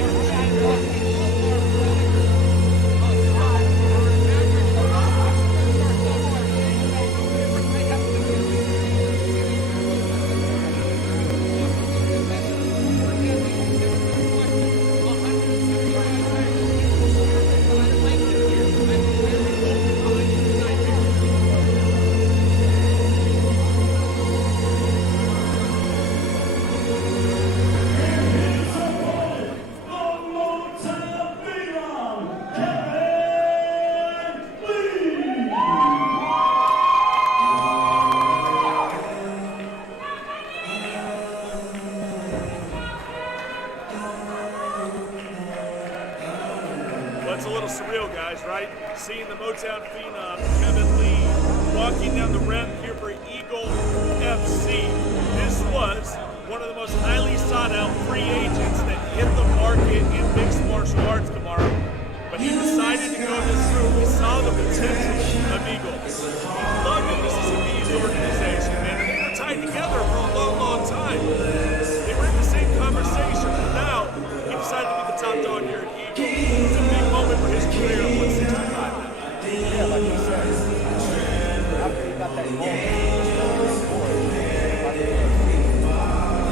Well, it's a little surreal, guys, right? Seeing the Motown phenom, Kevin Lee, walking down the ramp here for Eagle FC. This was one of the most highly sought-out free agents that hit the market in mixed martial arts tomorrow. But he decided to go this route. He saw the potential of Eagle. He loved the Mississippi organization, man. And they were tied together for a long, long time. They were in the same conversation, but now he decided to be the top dog here at Eagle. It's a big moment for his career at 165 now. Yeah, like you said, after he got that goal, he's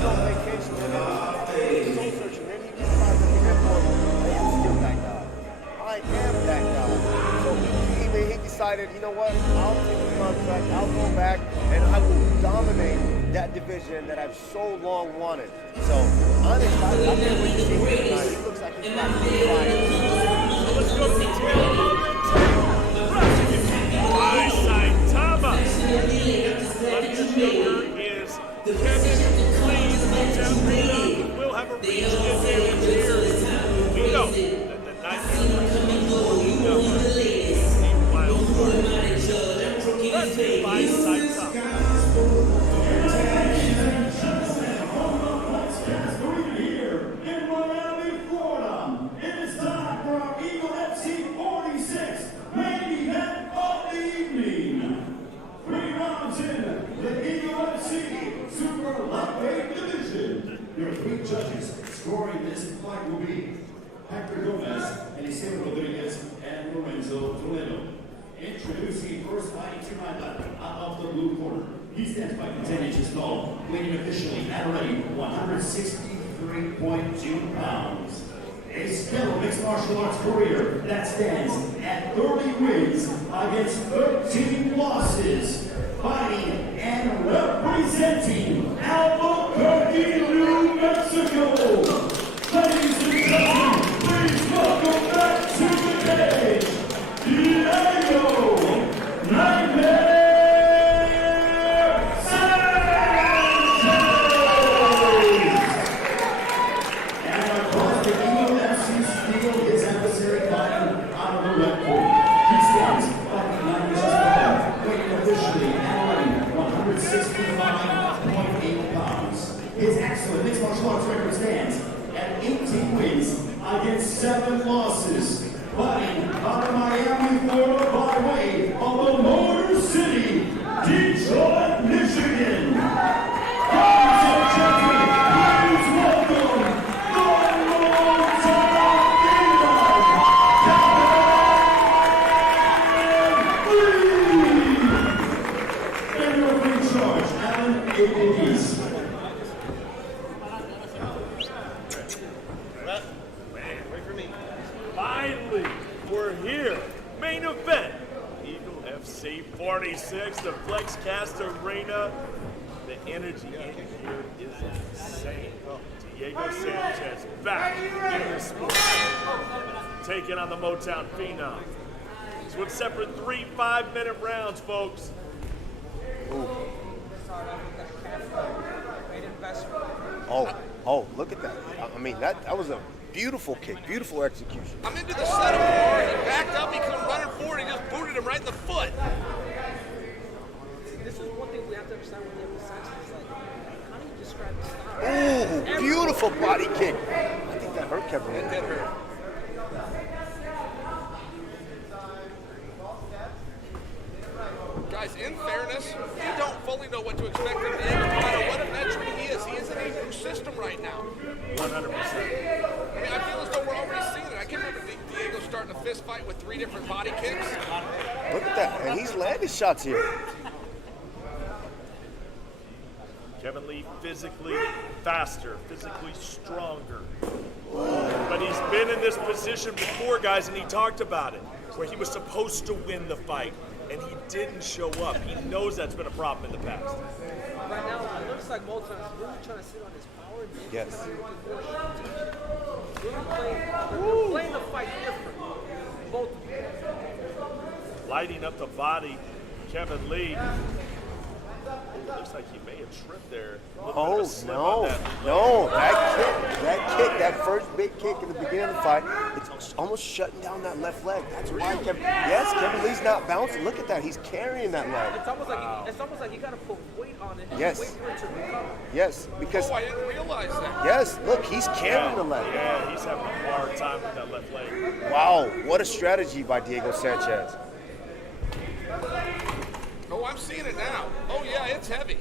on vacation, he's soul searching, and he realized at the airport, I am still that guy. I am that guy. So he decided, you know what, I'll take the contract, I'll go back, and I will dominate that division that I've so long wanted. So I'm excited. I can't wait to see him tonight. He looks like he's back to the fire. So let's go to the tail of the table. By Saitama. Up his younger is Kevin Lee. Motown phenom will have a reach advantage here. We know that the Nightmare is the wild card. Let's go by Saitama. Here in Miami, Florida, it is time for our Eagle FC 46 main event of the evening. 3 rounds in the Eagle FC Super Lightweight Division. There are 3 judges scoring this fight will be Hector Gomez, Eliseo Rodriguez, and Lorenzo Toledo. Introducing first fighting to my left, out of the blue corner. He stands 5 10 inches tall, weighing officially at already 163.2 pounds. A stellar mixed martial arts career that stands at 30 wins against 13 losses. Fighting and representing Albuquerque, New Mexico. Ladies and gentlemen, please welcome back to the cage, Diego Nightmare Sanchez! And across the Eagle FC Steel, his adversary fighting out of the red corner. He stands 5'9" inches tall, weighing officially at 165.8 pounds. His excellent mixed martial arts record stands at 18 wins against 7 losses. Fighting out of Miami, Florida by way of the Motor City, Detroit, Michigan. Ladies and gentlemen, please welcome the Motown Phenom, Kevin Lee. And you're in charge, Alan A. Davies. 26, the FlexCast Arena. The energy in here is insane. Diego Sanchez back in the sport, taking on the Motown Phenom. So it's separate 3 5-minute rounds, folks. Ooh. Great investment. Oh, look at that. I mean, that was a beautiful kick, beautiful execution. I'm into the setup more. He backed up, he come running forward, he just booted him right in the foot. This is one thing we have to understand with Diego Sanchez. Is like, how do you describe the style? Ooh, beautiful body kick. I think that hurt Kevin. It did hurt. Guys, in fairness, you don't fully know what to expect from Diego, no matter what a veteran he is. He is in a new system right now. 100%. I mean, I feel as though we're already seeing it. I can remember Diego starting a fist fight with 3 different body kicks. Look at that, and he's landing shots here. Kevin Lee physically faster, physically stronger. But he's been in this position before, guys, and he talked about it, where he was supposed to win the fight, and he didn't show up. He knows that's been a problem in the past. Right now, it looks like Motown is really trying to sit on his power. And make Yes. it more strategic. Really playing the fight different. Both of them. Lighting up the body, Kevin Lee. Oh, looks like he may have tripped there. Oh, no, that first big kick in the beginning of the fight, it's almost shutting down that left leg. That's why Kevin Lee's not bouncing. Look at that, he's carrying that leg. It's almost like you got to put weight on it. Yes. Wait for it to recover. Yes, because. Oh, I didn't realize that. Yes, look, he's carrying the leg. Yeah, he's having a hard time with that left leg. Wow, what a strategy by Diego Sanchez. Oh, I'm seeing it now. Oh, yeah, it's heavy.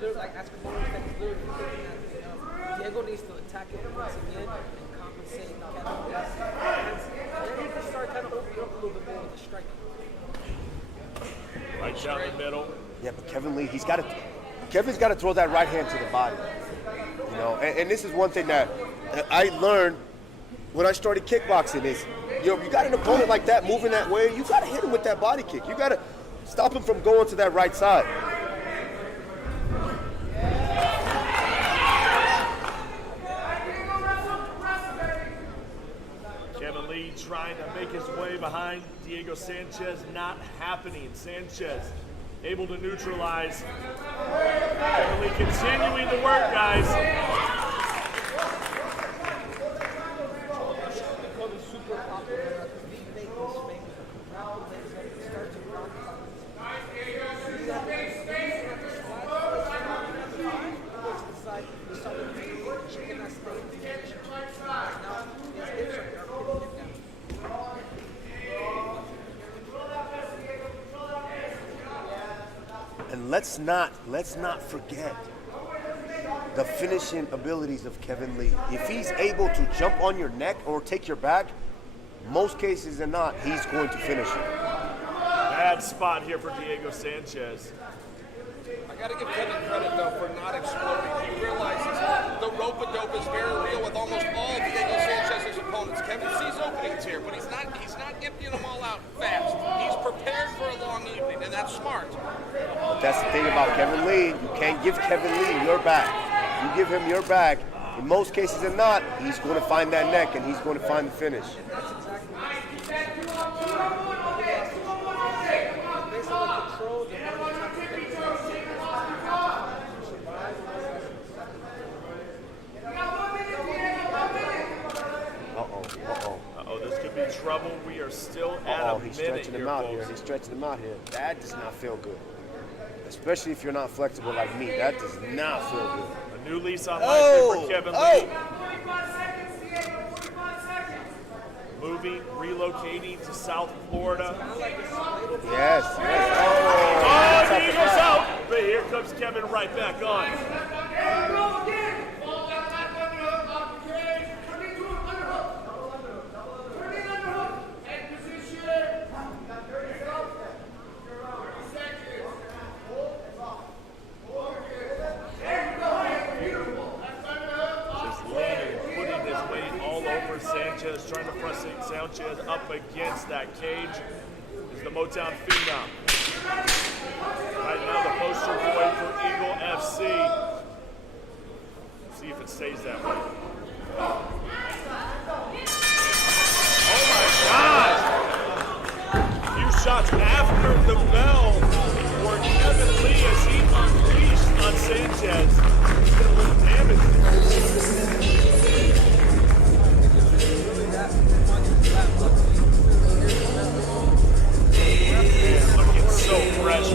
There's like Escobar, literally thinking that Diego needs to attack it once again and compensate Kevin Lee's hands. And then he can start kind of opening up a little bit more with the striking. Right down the middle. Yeah, but Kevin Lee, Kevin's got to throw that right hand to the body. You know, and this is one thing that I learned when I started kickboxing is, you got an opponent like that moving that way, you got to hit him with that body kick. You got to stop him from going to that right side. Kevin Lee trying to make his way behind Diego Sanchez, not happening. Sanchez able to neutralize. Kevin Lee continuing to work, guys. And let's not forget the finishing abilities of Kevin Lee. If he's able to jump on your neck or take your back, most cases than not, he's going to finish it. Bad spot here for Diego Sanchez. I got to give Kevin credit, though, for not exploding. He realizes the rope-a-dope is very real with almost all Diego Sanchez's opponents. Kevin sees openings here, but he's not emptying them all out fast. He's prepared for a long evening, and that's smart. But that's the thing about Kevin Lee. You can't give Kevin Lee your back. You give him your back, in most cases than not, he's going to find that neck and he's going to find the finish. Uh-oh, this could be trouble. We are still at a he's minute stretching here, him out folks. here. He's stretching him out here. That does not feel good. Especially if you're not flexible like me. That does not feel good. A new lease on life for Kevin Lee. Moving, relocating to South Florida. Yes. Oh, he goes out. But here comes Kevin right back on. Sanchez trying to press Sanchez up against that cage is the Motown Phenom. Right now, the poster boy for Eagle FC. See if it stays that way. Oh my gosh! Few shots after the bell for Kevin Lee as he unleashed on Sanchez. He's got a little damage. Looking so fresh.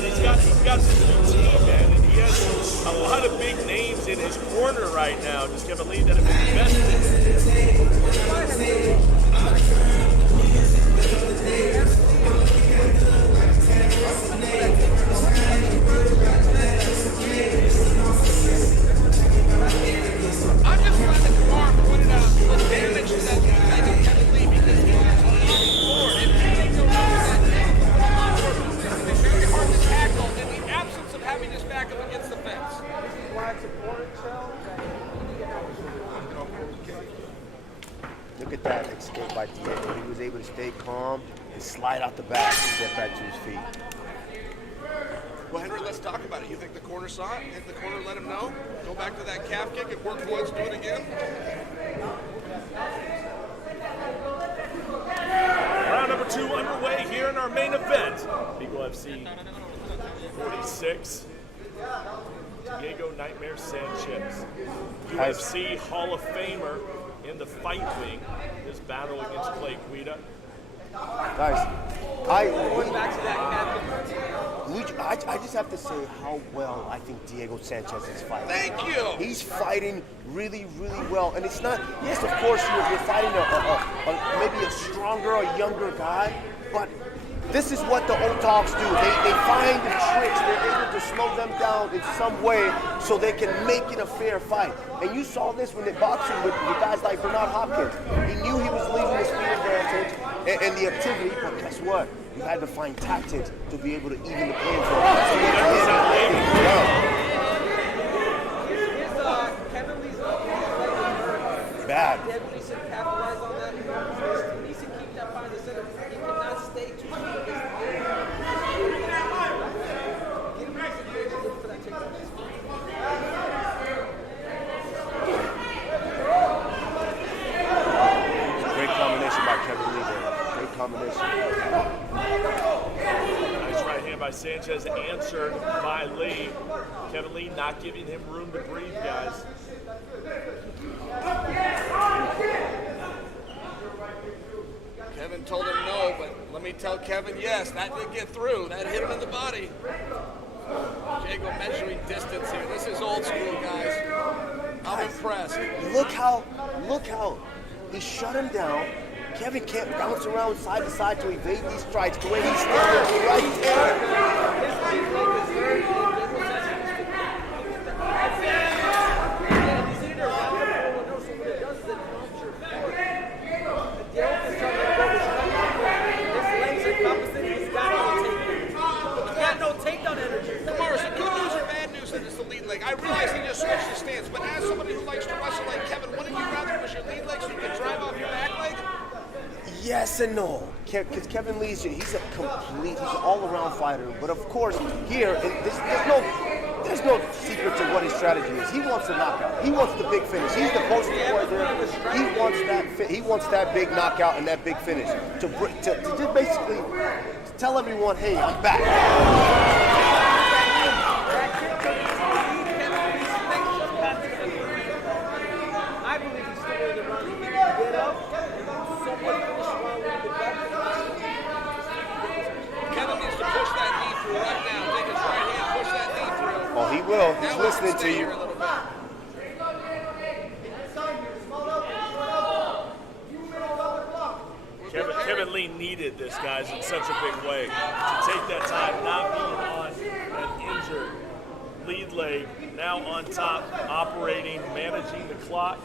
He's got this routine, man, and he has a lot of big names in his corner right now. Just Kevin Lee that have invested I'm just glad that Kamar pointed out the damage to that leg of Kevin Lee because he was on the floor. If he didn't go down with that leg, it's very hard to tackle in the absence of having his back up against the fence. This is why it's important, Shell, that Look at that escape by Diego. He was able to stay calm and slide out the back and get back to his feet. Well, Henry, let's talk about it. You think the corner saw it? Hit the corner, let him know? Go back to that calf kick. It worked once, do it again? Round number 2 underway here in our main event. Eagle FC 46. Diego Nightmare Sanchez. UFC Hall of Famer in the fight wing. This battle against Clay Guida. Guys, I just have to say how well I think Diego Sanchez is fighting. Thank you. He's fighting really, really well. And it's not, yes, of course, you're fighting maybe a stronger, a younger guy, but this is what the old dogs do. They find the tricks. They're able to slow them down in some way so they can make it a fair fight. And you saw this when they're boxing with guys like Bernard Hopkins. He knew he was leaving the speed advantage and the activity, but guess what? You had to find tactics to be able to even the playing field. Kevin Lee's bad. Kevin Lee should capitalize on that. He needs to keep that fight in the center. He cannot stay too deep against the game. Get him nice and good to look for that takedown. Great combination by Kevin Lee there. Great combination. Nice right hand by Sanchez, answered by Lee. Kevin Lee not giving him room to breathe, guys. Kevin told him no, but let me tell Kevin, yes, that did get through. That hit him in the body. Diego measuring distance here. This is old school, guys. I'm impressed. Look how he shut him down. Kevin can't bounce around side to side to evade these strikes the way he's standing right there. Kamar, is it good news or bad news that it's the lead leg? I realize he just switched his stance, but as somebody who likes to wrestle like Kevin, wouldn't you rather it was your lead leg so you could drive off your back leg? Yes and no, because Kevin Lee's he's an all-around fighter. But of course, here there's no secret to what his strategy is. He wants a knockout. He wants the big finish. He's the poster boy there. He wants that big knockout and that big finish to just basically tell everyone, hey, I'm back. I believe he's still in the run. He can get up and do so much finish while we're in the back. Kevin needs to push that knee through right now. Take his right hand, push that knee through. Oh, he will. He's listening to you. Kevin Lee needed this, guys, in such a big way. To take that time, not being on an injured lead leg, now on top, operating, managing the clock.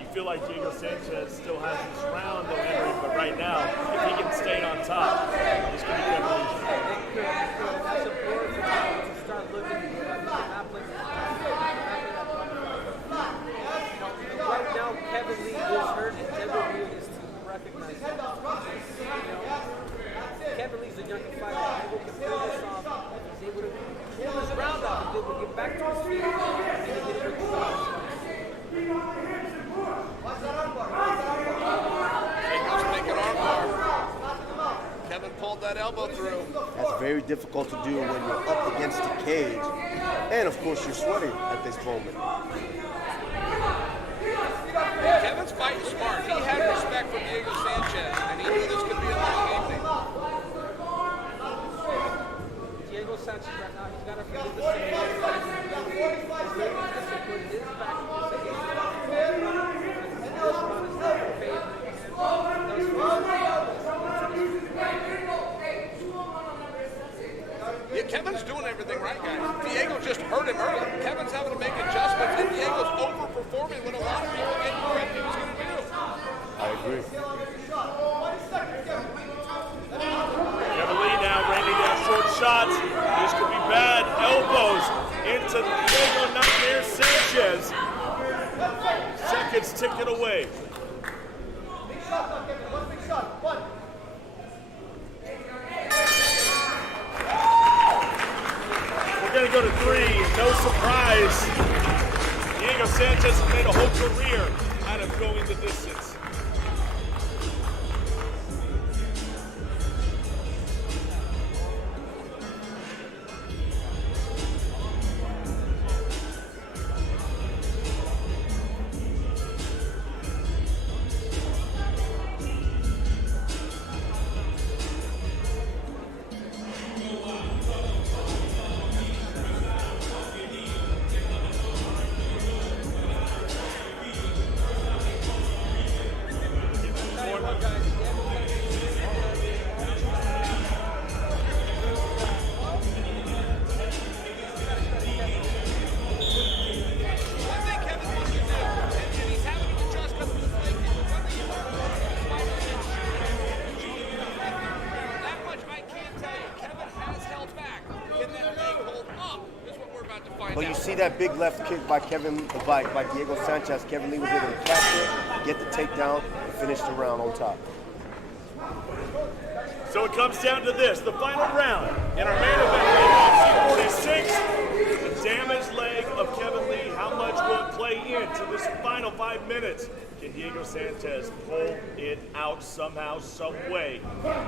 You feel like Diego Sanchez still has his round, though, Henry, but right now, if he can stay on top, this could be Kevin Lee's That's important for him to start looking at right now, Kevin Lee is hurt, and Kevin Lee is to recognize that. Kevin Lee's a younger fighter. He can pull this off. He's able to pull this round off. He's able to get back to his feet and get rid of the finish. Jacobs making arm bar. Kevin pulled that elbow through. That's very difficult to do when you're up against the cage. And of course, you're sweating at this moment. Kevin's fighting smart. He had respect for Diego Sanchez, and he knew this could be a long evening. Diego Sanchez right now, he's got to forget the same. Yeah, Kevin's doing everything right, guys. Diego just hurt him early. Kevin's having to make adjustments, and Diego's overperforming what a lot of people didn't think he was going to do. I agree. Kevin Lee now raining down short shots. This could be bad. Elbows into Diego Nightmare Sanchez. Seconds ticking away. Big shot, Kevin. One big shot. One. We're going to go to 3. No surprise. Diego Sanchez has made a whole career out of going the distance. But you see that big left kick by by Diego Sanchez. Kevin Lee was able to catch it, get the takedown, and finish the round on top. So it comes down to this, the final round in our main event, UFC 46, the damaged leg of Kevin Lee. How much will it play into this final 5 minutes? Can Diego Sanchez pull it out somehow, some way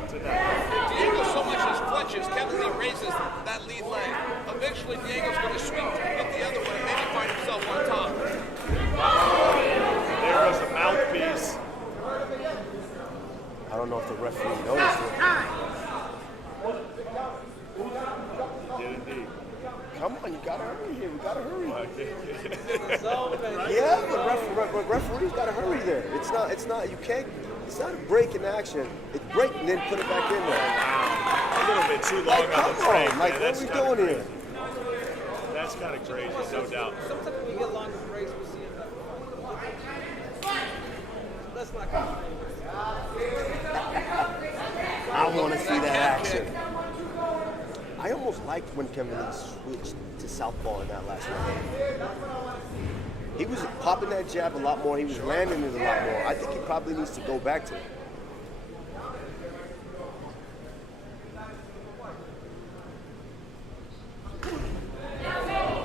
tonight? Diego so much as flinches, Kevin Lee raises that lead leg. Eventually, Diego's going to swing to get the other one and maybe find himself on top. There goes the mouthpiece. I don't know if the referee noticed it. He did indeed. Come on, you gotta hurry here. We gotta hurry. Yeah, but referees gotta hurry there. It's not. You can't. It's not a break in action. It's break and then put it back in there. A little bit too long on the break. Like, what are we doing here? That's kind of crazy, no doubt. Sometimes when we get longer breaks, we see it. Let's not go. I want to see that action. I almost liked when Kevin Lee switched to southpaw in that last round. He was popping that jab a lot more. He was landing it a lot more. I think he probably needs to go back to it.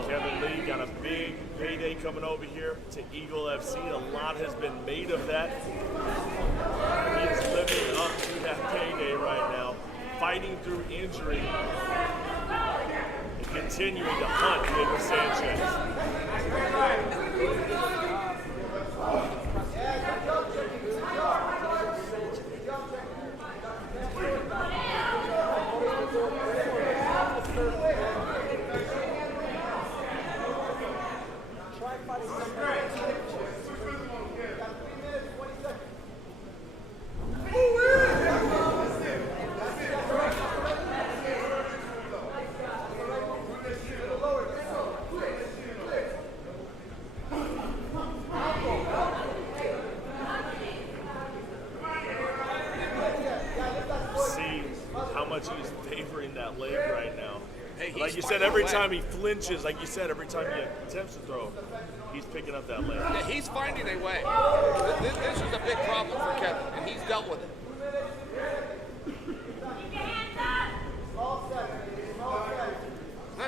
Kevin Lee got a big payday coming over here to Eagle FC. A lot has been made of that. He is living up to that payday right now, fighting through injury and continuing to hunt Diego Sanchez. He's favoring that leg right now. Hey, like you said, every time he flinches, like you said, every time he attempts to throw, he's picking up that leg. Yeah, he's finding a way. This is a big problem for Kevin, and he's dealt with it.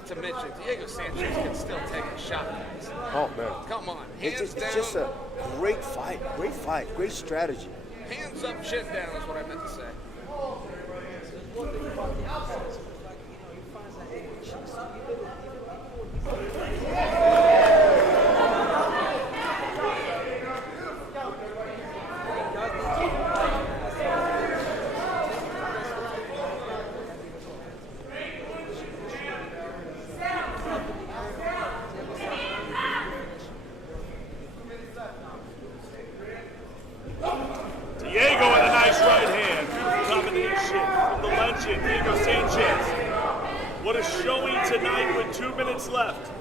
Not to mention, Diego Sanchez can still take a shot, guys. Oh, man. Come on, It's hands down. just a great fight, great strategy. Hands up, chin down is what I meant to say. One thing about the outside, so it's like, he finds that in the cheek. So Diego with a nice right hand. Combination from the legend, Diego Sanchez. What a showing tonight with 2 minutes left.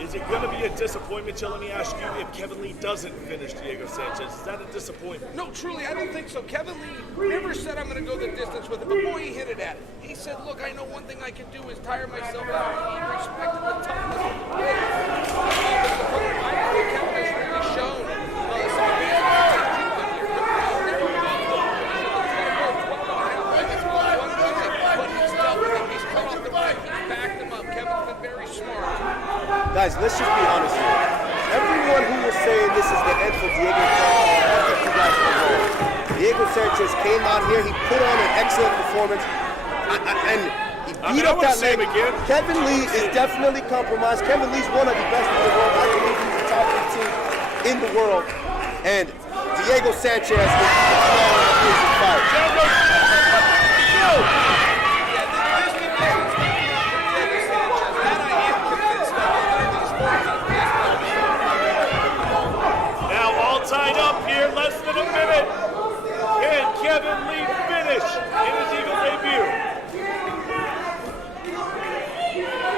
Is it going to be a disappointment, Joe? Let me ask you, if Kevin Lee doesn't finish Diego Sanchez, is that a disappointment? No, truly, I don't think so. Kevin Lee never said I'm going to go the distance with it, but boy, he hit it at it. He said, look, I know one thing I can do is tire myself out. He respected the toughness of the weight. I think Kevin has really shown some advanced technique here. Never gone to the but he's dealt with it. He's cut off the right. He's backed him up. Kevin's been very smart. Guys, let's just be honest here. Everyone who was saying this is the end for Diego Sanchez, I think you guys are wrong. Diego Sanchez came out here, he put on an excellent performance, and he beat up that leg. Kevin Lee is definitely compromised. Kevin Lee's one of the best in the world. I believe he's the top 15 in the world. And Diego Sanchez is an amazing fight. Now all tied up here, less than a minute. Can Kevin Lee finish in his Eagle debut?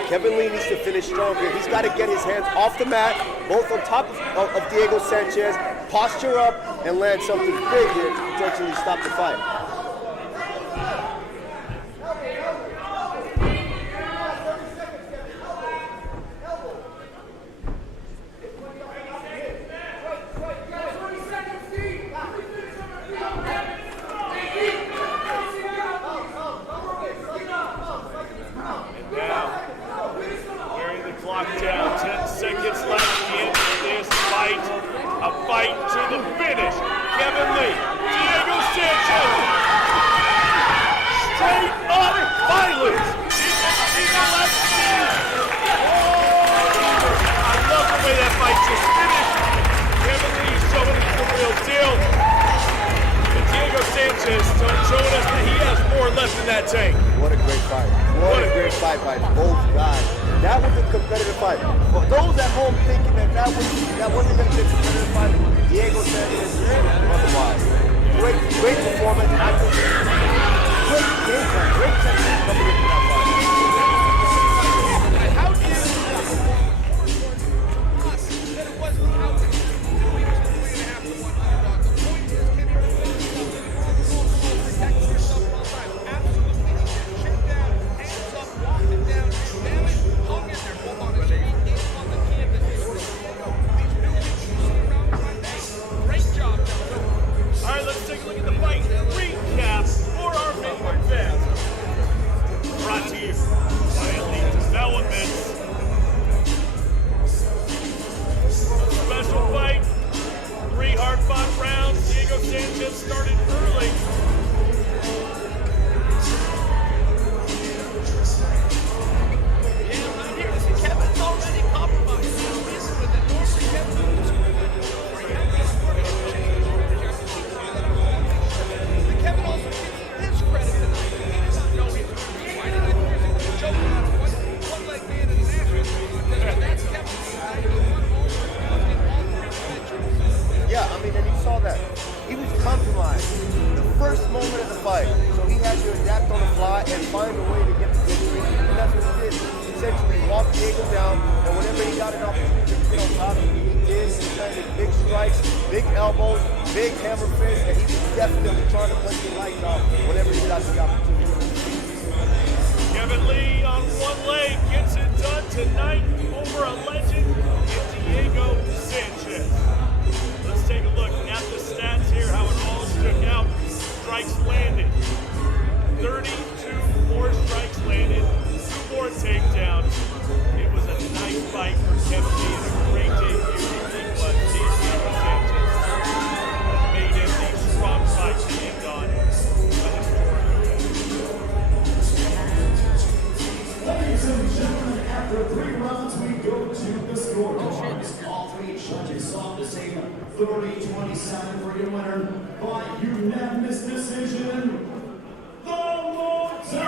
Kevin Lee needs to finish strong here. He's got to get his hands off the mat, both on top of Diego Sanchez, posture up, and land something big here to potentially stop the fight. Down, 10 seconds left in this fight. A fight to the finish. Kevin Lee, Diego Sanchez. Straight up violence. Eagle FC. I love the way that fight just finished. Kevin Lee showing us the real deal. And Diego Sanchez showing us that he has more left in that tank. What a great fight. What a great fight by both guys. That was a competitive fight. For those at home thinking that wasn't going to be a competitive fight, Diego Sanchez otherwise. Great performance. I think great game plan, great technique coming into that fight. How do you us that it wasn't how to we was 3.5 to 1 underdog? The point is, can you protect yourself all the time? Absolutely. Chin down, hands up, walk it down, damn it. Hung in there, both on his feet, on the canvas. These buildings you see around right now. Great job, gentlemen. All right, let's take a look at the fight recap for our main event. Brought to you by Elite Developments. Special fight, 3 hard-fought rounds. Diego Sanchez started early. Kevin's already compromised. Listen with it. Normally Kevin loses. Kevin also gives his credit tonight. He does not know he's fighting. I think he's joking out of one leg man in an ass. That's Kevin. Yeah, I mean, and you saw that. He was compromised the first moment of the fight. So he had to adapt on the fly and find a way to get the victory. And that's what he did. He essentially walked Diego down, and whenever he got an opportunity to get on top of him, he did. He landed big strikes, big elbows, big hammer fists, and he was definitely trying to punch the lights off whenever he got the opportunity. Kevin Lee on one leg gets it done tonight over a legend in Diego Sanchez. Let's take a look at the stats here, how it all shook out. Strikes landed, 32 4 strikes landed, 2 more takedowns. It was a nice fight for Kevin Lee and a great debut. But these circumstances made it a strong fight to end on a historic event. Ladies and gentlemen, after 3 rounds, we go to the scorecards. All 3 judges saw the same 30-27 for your winner by unanimous decision. The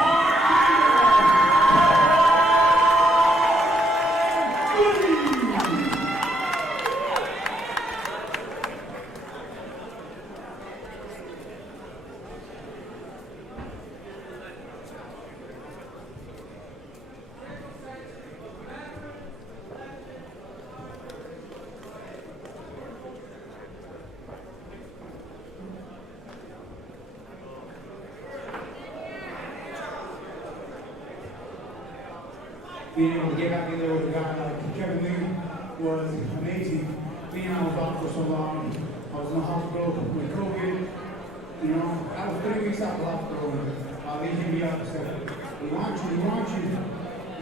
being able to get back in there with a guy like Kevin Lee was amazing. Being I was out for so long, I was in the hospital with COVID. You know, I was 3 weeks out of the hospital, and they hit me up and said, we want you.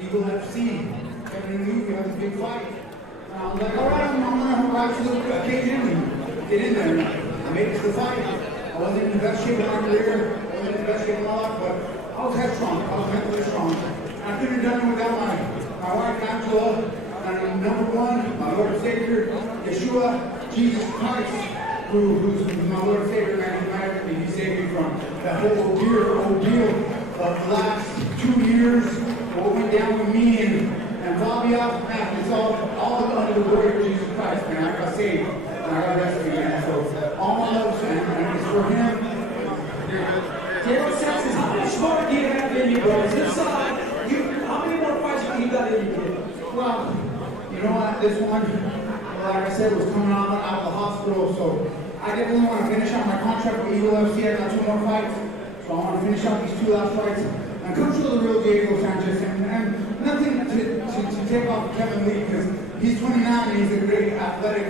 Eagle FC, Kevin Lee, we have a big fight. And I was like, all right, I'm gonna rise to the occasion and get in there. I made it to the fight. I wasn't in the best shape of my career, I wasn't in the best shape of my life, but I was headstrong, I was mentally strong. I couldn't have done it without my wife, Angela, and number 1, my Lord and Savior, Yeshua, Jesus Christ, who's my Lord and Savior, man. He saved me from that whole ordeal of the last 2 years, what went down with me and Fabia, man, it's all under the glory of Jesus Christ, man. I got saved, and I got rescued, man. So all my love, and it's for him. Daryl Saxon, how much more do you have in you, bro? Is this how many more fights do you got in you? Well, you know what? This one, like I said, was coming out of the hospital, so I definitely want to finish out my contract with Eagle FC. I got 2 more fights, so I want to finish out these 2 last fights and come show the real Diego Sanchez. And nothing to take off Kevin Lee, because he's 29 and he's a great athletic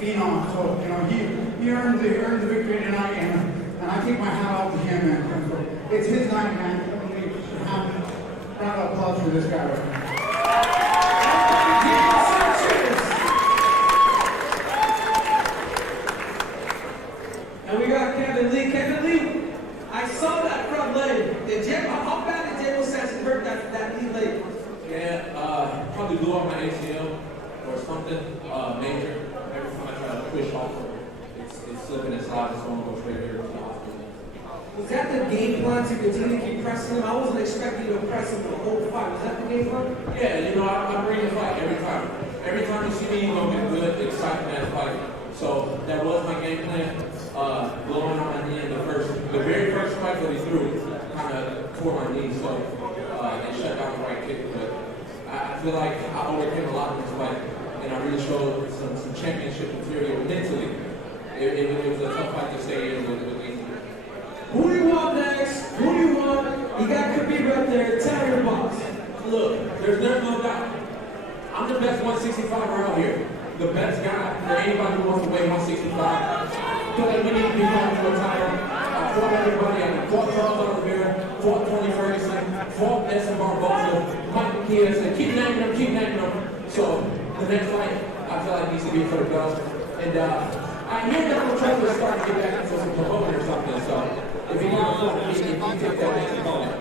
phenom. So you know he earned the victory tonight, and I take my hat off to him. And so it's his night, man. Kevin Lee should have a round of applause for this guy right now. And we got Kevin Lee. Kevin Lee, I saw that front leg. How bad did Diego Sanchez hurt that knee leg? Yeah, probably blew up my ACL or something major. Every time I try to push off of it, it's slipping inside, it's going to go straight here to the hospital. Was that the game plan to continue to keep pressing him? I wasn't expecting you to press him for the whole fight. Was that the game plan? Yeah, you know, I bring the fight every time. Every time you see me, you're going to get good, excitement at the fight. So that was my game plan. Blowing on my knee in the very first fight that he threw, kind of tore my knee, so and shut down the right kick. But I feel like I overcame a lot in this fight, and I really showed some championship material mentally. It was a tough fight to stay in with me. Who do you want next? Who do you want? You got Khabib right there. Tell your boss. Look, there's no doubt. I'm the best 165er out here. The best guy for anybody who wants to weigh 165. I feel like we need to be going to a title. I fought everybody. I fought Charles Oliveira, fought Tony Ferguson, fought Edson Barboza, Mike McKee. I said, keep naming them. So the next fight, I feel like needs to be for the belt. And I hear Donald Trump is starting to get back into some promoting or something. So if you want to fight, you can take that next opponent.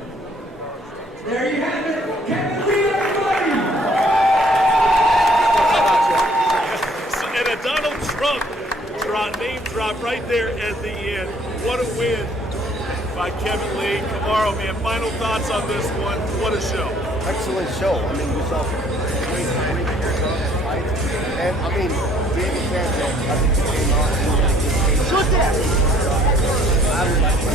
There you have it. Kevin Lee, everybody. And a Donald Trump name drop right there at the end. What a win by Kevin Lee. Kamaru, man, final thoughts on this one. What a show. Excellent show. I mean, we saw some great fights. And, I mean, Diego Sanchez, I think he came out and really good case. Shoot that! I would like to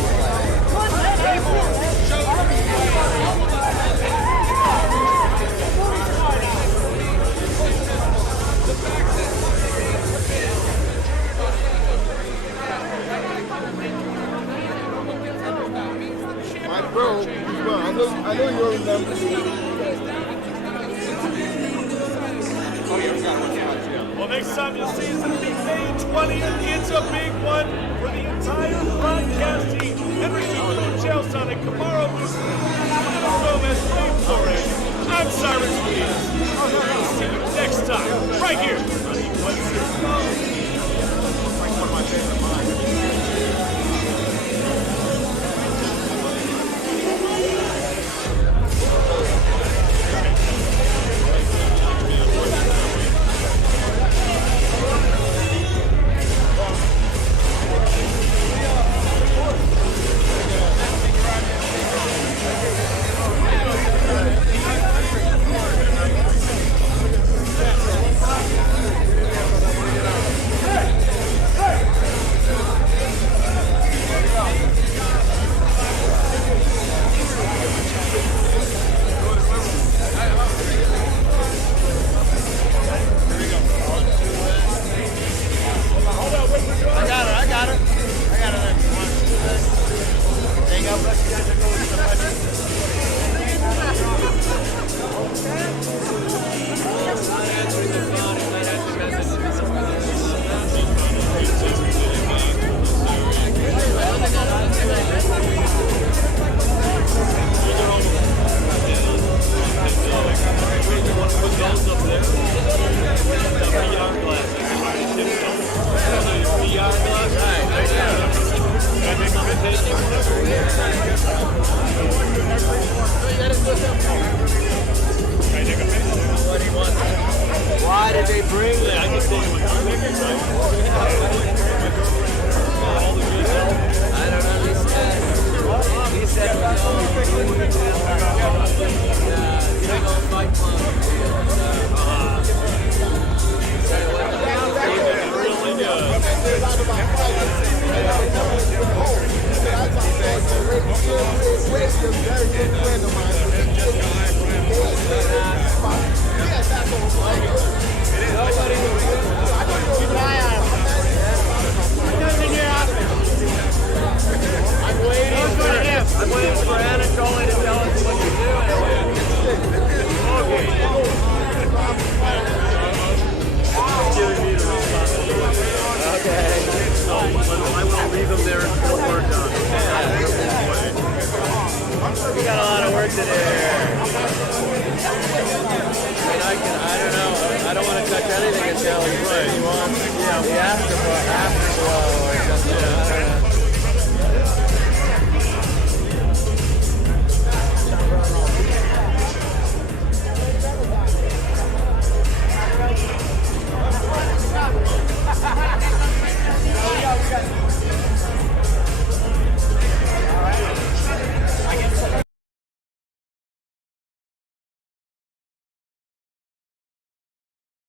My bro, I know you remember. Well, next time you'll see is going to be May 20th. It's a big one for the entire broadcast team. Henry Superdome Jail Sonic, Kamaru. right here. It's like one of my favorite Why did they bring it? I just think it was I don't know. He said it was all big old fight club. Really good.